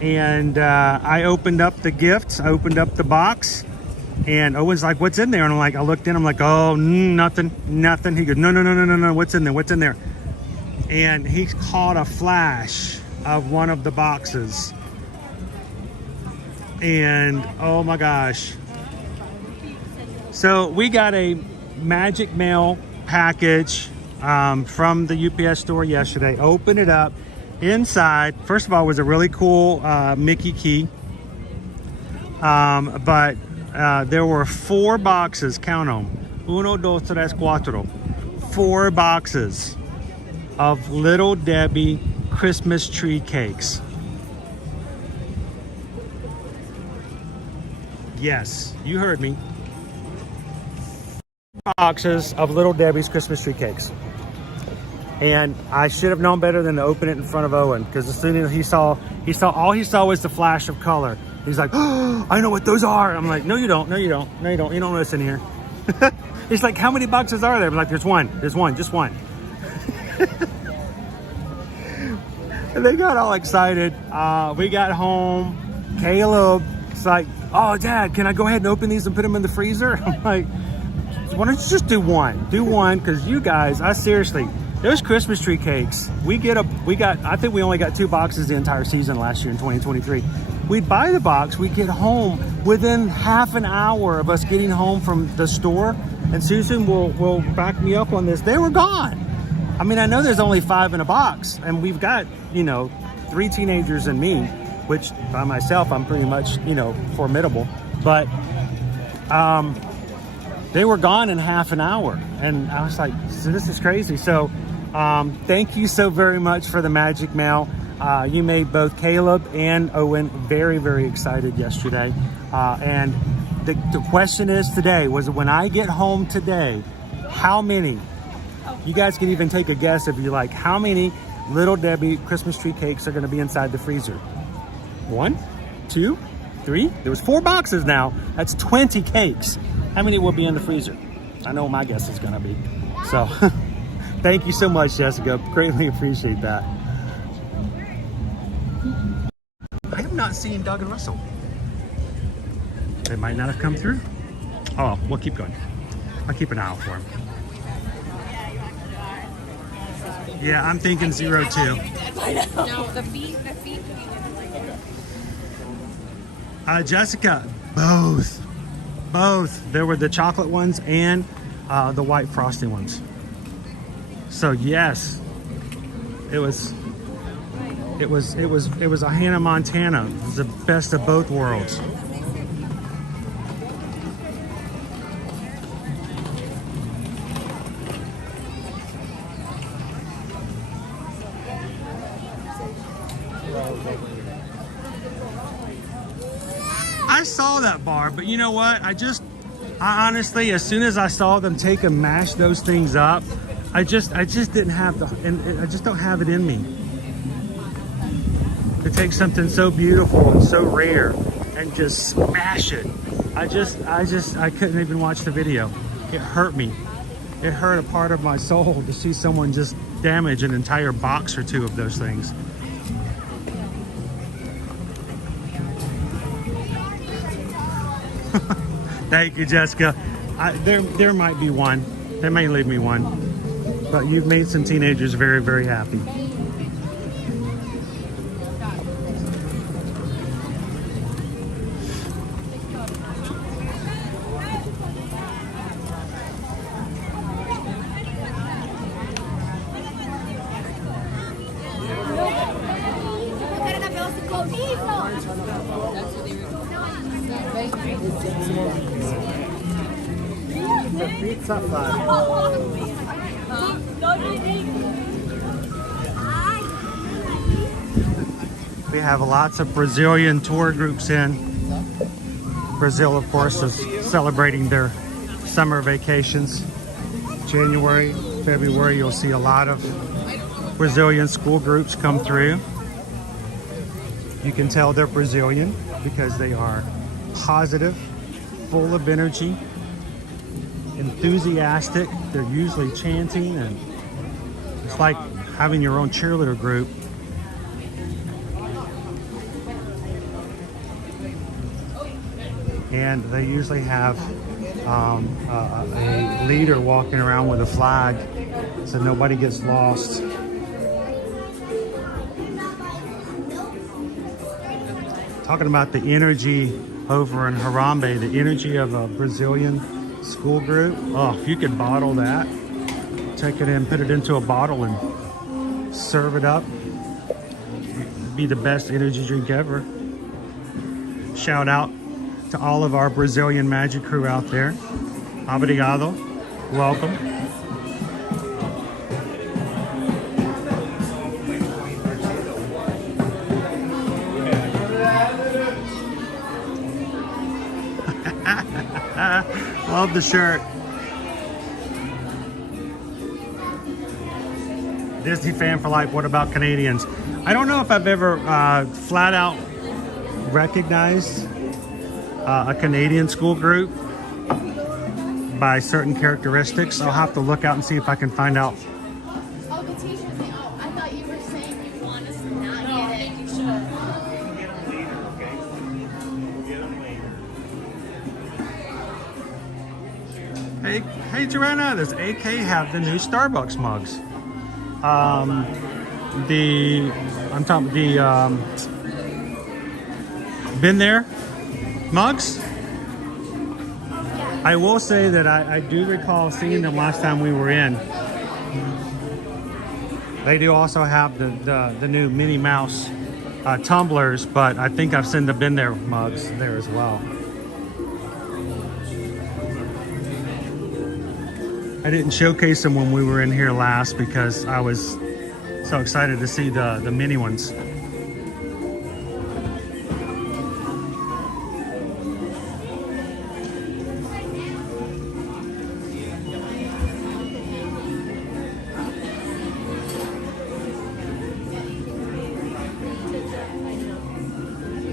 And I opened up the gifts. I opened up the box, and Owen's like, "What's in there?" And I looked in. I'm like, "Oh, nothing." He goes, "No. What's in there? What's in there?" And he caught a flash of one of the boxes, and oh my gosh! So we got a Magic Mail package from the UPS store yesterday. Opened it up. Inside, first of all, was a really cool Mickey key. But there were 4 boxes, count them. 1, 2, 3, 4. 4 boxes of Little Debbie Christmas tree cakes. Yes, you heard me. Boxes of Little Debbie's Christmas tree cakes. And I should have known better than to open it in front of Owen, because as soon as he saw all he saw was the flash of color. He's like, oh, I know what those are. I'm like, no, you don't. No, you don't. No, you don't. You don't listen here. He's like, how many boxes are there? I'm like, there's one. There's one. Just one. And they got all excited. We got home. Caleb's like, oh, Dad, can I go ahead and open these and put them in the freezer? I'm like, why don't you just do one? Do one, because you guys, seriously, those Christmas tree cakes, I think we only got 2 boxes the entire season last year in 2023. We'd buy the box, we'd get home within half an hour of us getting home from the store, and Susan will back me up on this. They were gone. I mean, I know there's only 5 in a box, and we've got, 3 teenagers and me, which by myself, I'm pretty much, formidable. But they were gone in half an hour. And I was like, so this is crazy. So thank you so very much for the magic mail. You made both Caleb and Owen very, very excited yesterday. And the question is today, was when I get home today, how many, you guys can even take a guess if you like, how many Little Debbie Christmas tree cakes are going to be inside the freezer? 1, 2, 3. There was 4 boxes now. That's 20 cakes. How many will be in the freezer? I know my guess is going to be. So thank you so much, Jessica. Greatly appreciate that. I am not seeing Doug and Russell. They might not have come through. Oh, we'll keep going. I'll keep an eye out for them. Yeah, I'm thinking 0, 2. No, the feet. Jessica, both. There were the chocolate ones and the white frosty ones. So yes, it was a Hannah Montana. It was the best of both worlds. I saw that bar, but you know what? I honestly, as soon as I saw them take and mash those things up, I just didn't have I just don't have it in me to take something so beautiful and so rare and just smash it. I couldn't even watch the video. It hurt me. It hurt a part of my soul to see someone just damage an entire box or 2 of those things. Thank you, Jessica. There might be one. They may leave me one. But you've made some teenagers very, very happy. We have lots of Brazilian tour groups in. Brazil, of course, is celebrating their summer vacations. January, February, you'll see a lot of Brazilian school groups come through. You can tell they're Brazilian because they are positive, full of energy, enthusiastic. They're usually chanting, and it's like having your own cheerleader group. And they usually have a leader walking around with a flag so nobody gets lost. Talking about the energy over in Harambe, the energy of a Brazilian school group. Oh, if you could bottle that, take it in, put it into a bottle, and serve it up. It'd be the best energy drink ever. Shout out to all of our Brazilian magic crew out there. Obrigado. Welcome. Love the shirt. Disney fan for life. What about Canadians? I don't know if I've ever flat out recognized a Canadian school group by certain characteristics. I'll have to look out and see if I can find out. Oh, the t-shirts. Oh, I thought you were saying you want us to not get it. You should. Hey, Joanna, does AK have the new Starbucks mugs? I'm talking the been there mugs. I will say that I do recall seeing them last time we were in. They do also have the new Minnie Mouse tumblers, but I think I've seen the been there mugs there as well. I didn't showcase them when we were in here last because I was so excited to see the mini ones.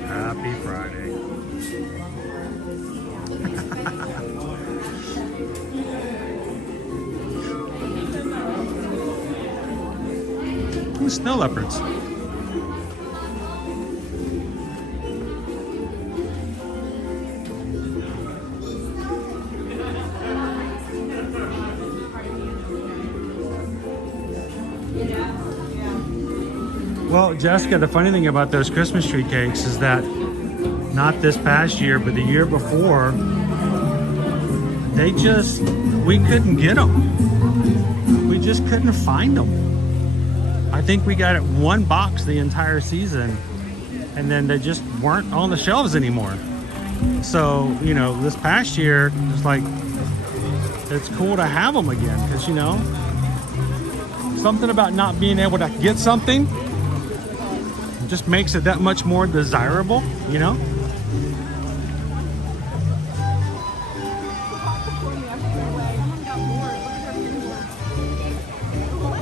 Happy Friday. Snow leopards. Well, Jessica, the funny thing about those Christmas tree cakes is that not this past year, but the year before, we couldn't get them. We just couldn't find them. I think we got it one box the entire season, and then they just weren't on the shelves anymore. So, you know, this past year, it's like, it's cool to have them again, because, you know, something about not being able to get something just makes it that much more desirable, you know?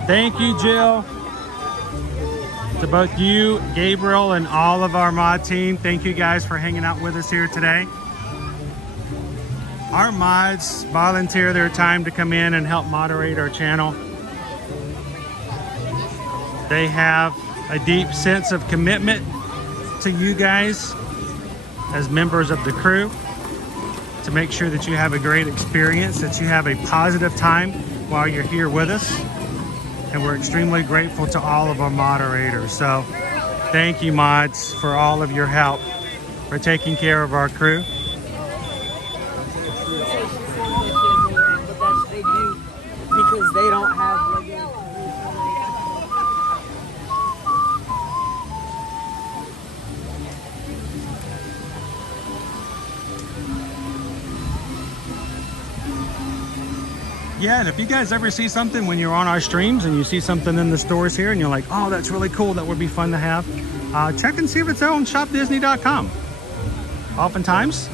Thank you, Jill. To both you, Gabriel, and all of our mod team, thank you guys for hanging out with us here today. Our mods volunteer their time to come in and help moderate our channel. They have a deep sense of commitment to you guys as members of the crew to make sure that you have a great experience, that you have a positive time while you're here with us. And we're extremely grateful to all of our moderators. So thank you, mods, for all of your help, for taking care of our crew. Because they don't have regular. Yeah, and if you guys ever see something when you're on our streams and you see something in the stores here and you're like, oh, that's really cool, that would be fun to have, check and see if it's on shopdisney.com. Oftentimes,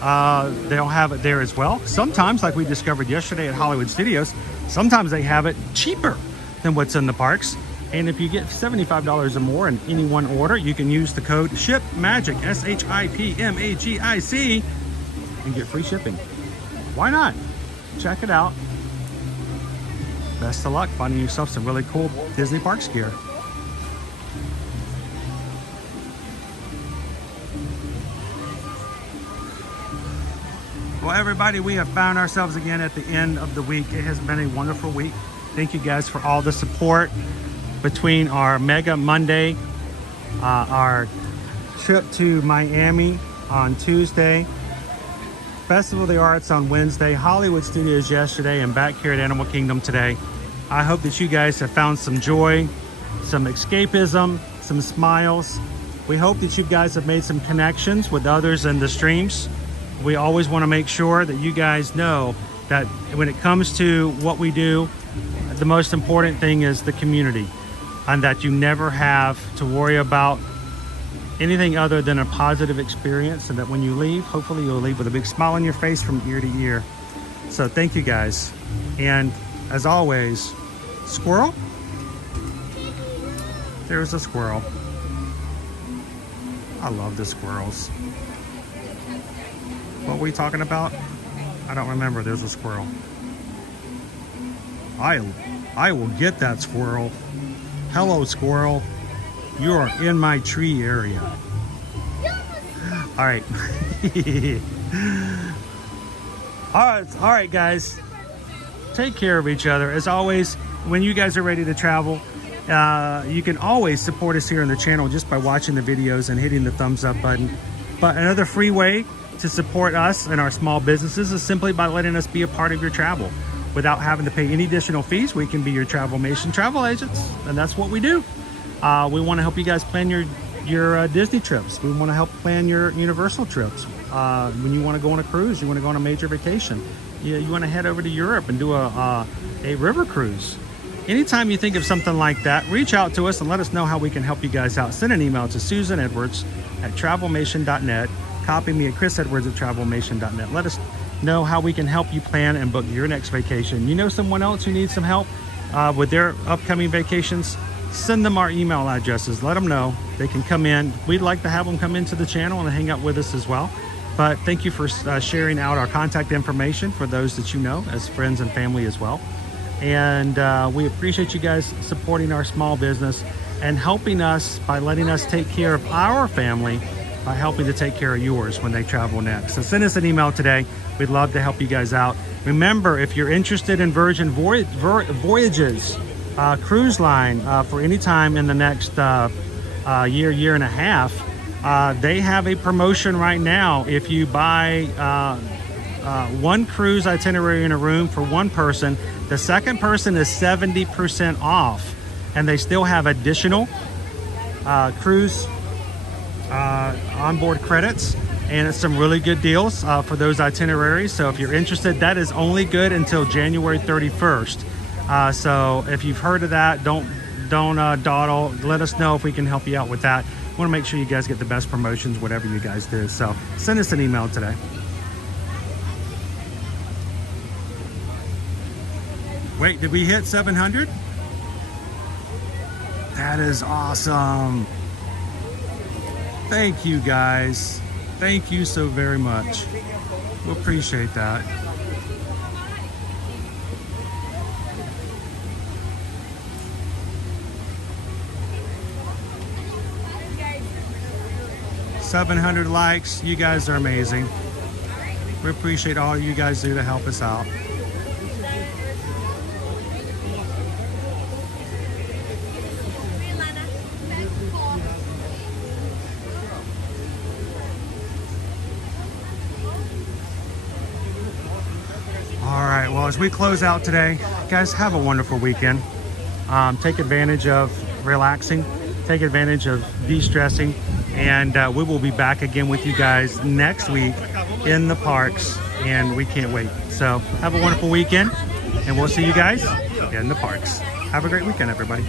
they'll have it there as well. Sometimes, like we discovered yesterday at Hollywood Studios, sometimes they have it cheaper than what's in the parks. And if you get $75 or more in any one order, you can use the code SHIPMAGIC, SHIPMAGIC, and get free shipping. Why not? Check it out. Best of luck finding yourself some really cool Disney Parks gear. Well, everybody, we have found ourselves again at the end of the week. It has been a wonderful week. Thank you guys for all the support between our Mega Monday, our trip to Miami on Tuesday, Festival of the Arts on Wednesday, Hollywood Studios yesterday, and back here at Animal Kingdom today. I hope that you guys have found some joy, some escapism, some smiles. We hope that you guys have made some connections with others in the streams. We always want to make sure that you guys know that when it comes to what we do, the most important thing is the community, and that you never have to worry about anything other than a positive experience, and that when you leave, hopefully you'll leave with a big smile on your face from ear to ear. So thank you guys. And as always, squirrel? There's a squirrel. I love the squirrels. What were we talking about? I don't remember. There's a squirrel. I will get that squirrel. Hello, squirrel. You are in my tree area. All right. All right, guys. Take care of each other. As always, when you guys are ready to travel, you can always support us here on the channel just by watching the videos and hitting the thumbs up button. But another free way to support us and our small businesses is simply by letting us be a part of your travel. Without having to pay any additional fees, we can be your Travelmation travel agents, and that's what we do. We want to help you guys plan your Disney trips. We want to help plan your Universal trips. When you want to go on a cruise, you want to go on a major vacation, you want to head over to Europe and do a river cruise. Anytime you think of something like that, reach out to us and let us know how we can help you guys out. Send an email to susanedwards@travelmation.net. Copy me at chrisedwards@travelmation.net. Let us know how we can help you plan and book your next vacation. You know someone else who needs some help with their upcoming vacations? Send them our email addresses. Let them know they can come in. We'd like to have them come into the channel and hang out with us as well. But thank you for sharing out our contact information for those that you know as friends and family as well. And we appreciate you guys supporting our small business and helping us by letting us take care of our family by helping to take care of yours when they travel next. So send us an email today. We'd love to help you guys out. Remember, if you're interested in Virgin Voyages cruise line for any time in the next year and a half, they have a promotion right now. If you buy one cruise itinerary in a room for one person, the second person is 70% off, and they still have additional cruise onboard credits, and it's some really good deals for those itineraries. So if you're interested, that is only good until January 31st. So if you've heard of that, don't dawdle. Let us know if we can help you out with that. We want to make sure you guys get the best promotions, whatever you guys do. So send us an email today. Wait, did we hit 700? That is awesome. Thank you guys. Thank you so very much. We appreciate that. $700 likes. You guys are amazing. We appreciate all you guys do to help us out. Well, as we close out today, guys, have a wonderful weekend. Take advantage of relaxing, take advantage of de-stressing, and we will be back again with you guys next week in the parks, and we can't wait. So have a wonderful weekend, and we'll see you guys in the parks. Have a great weekend, everybody.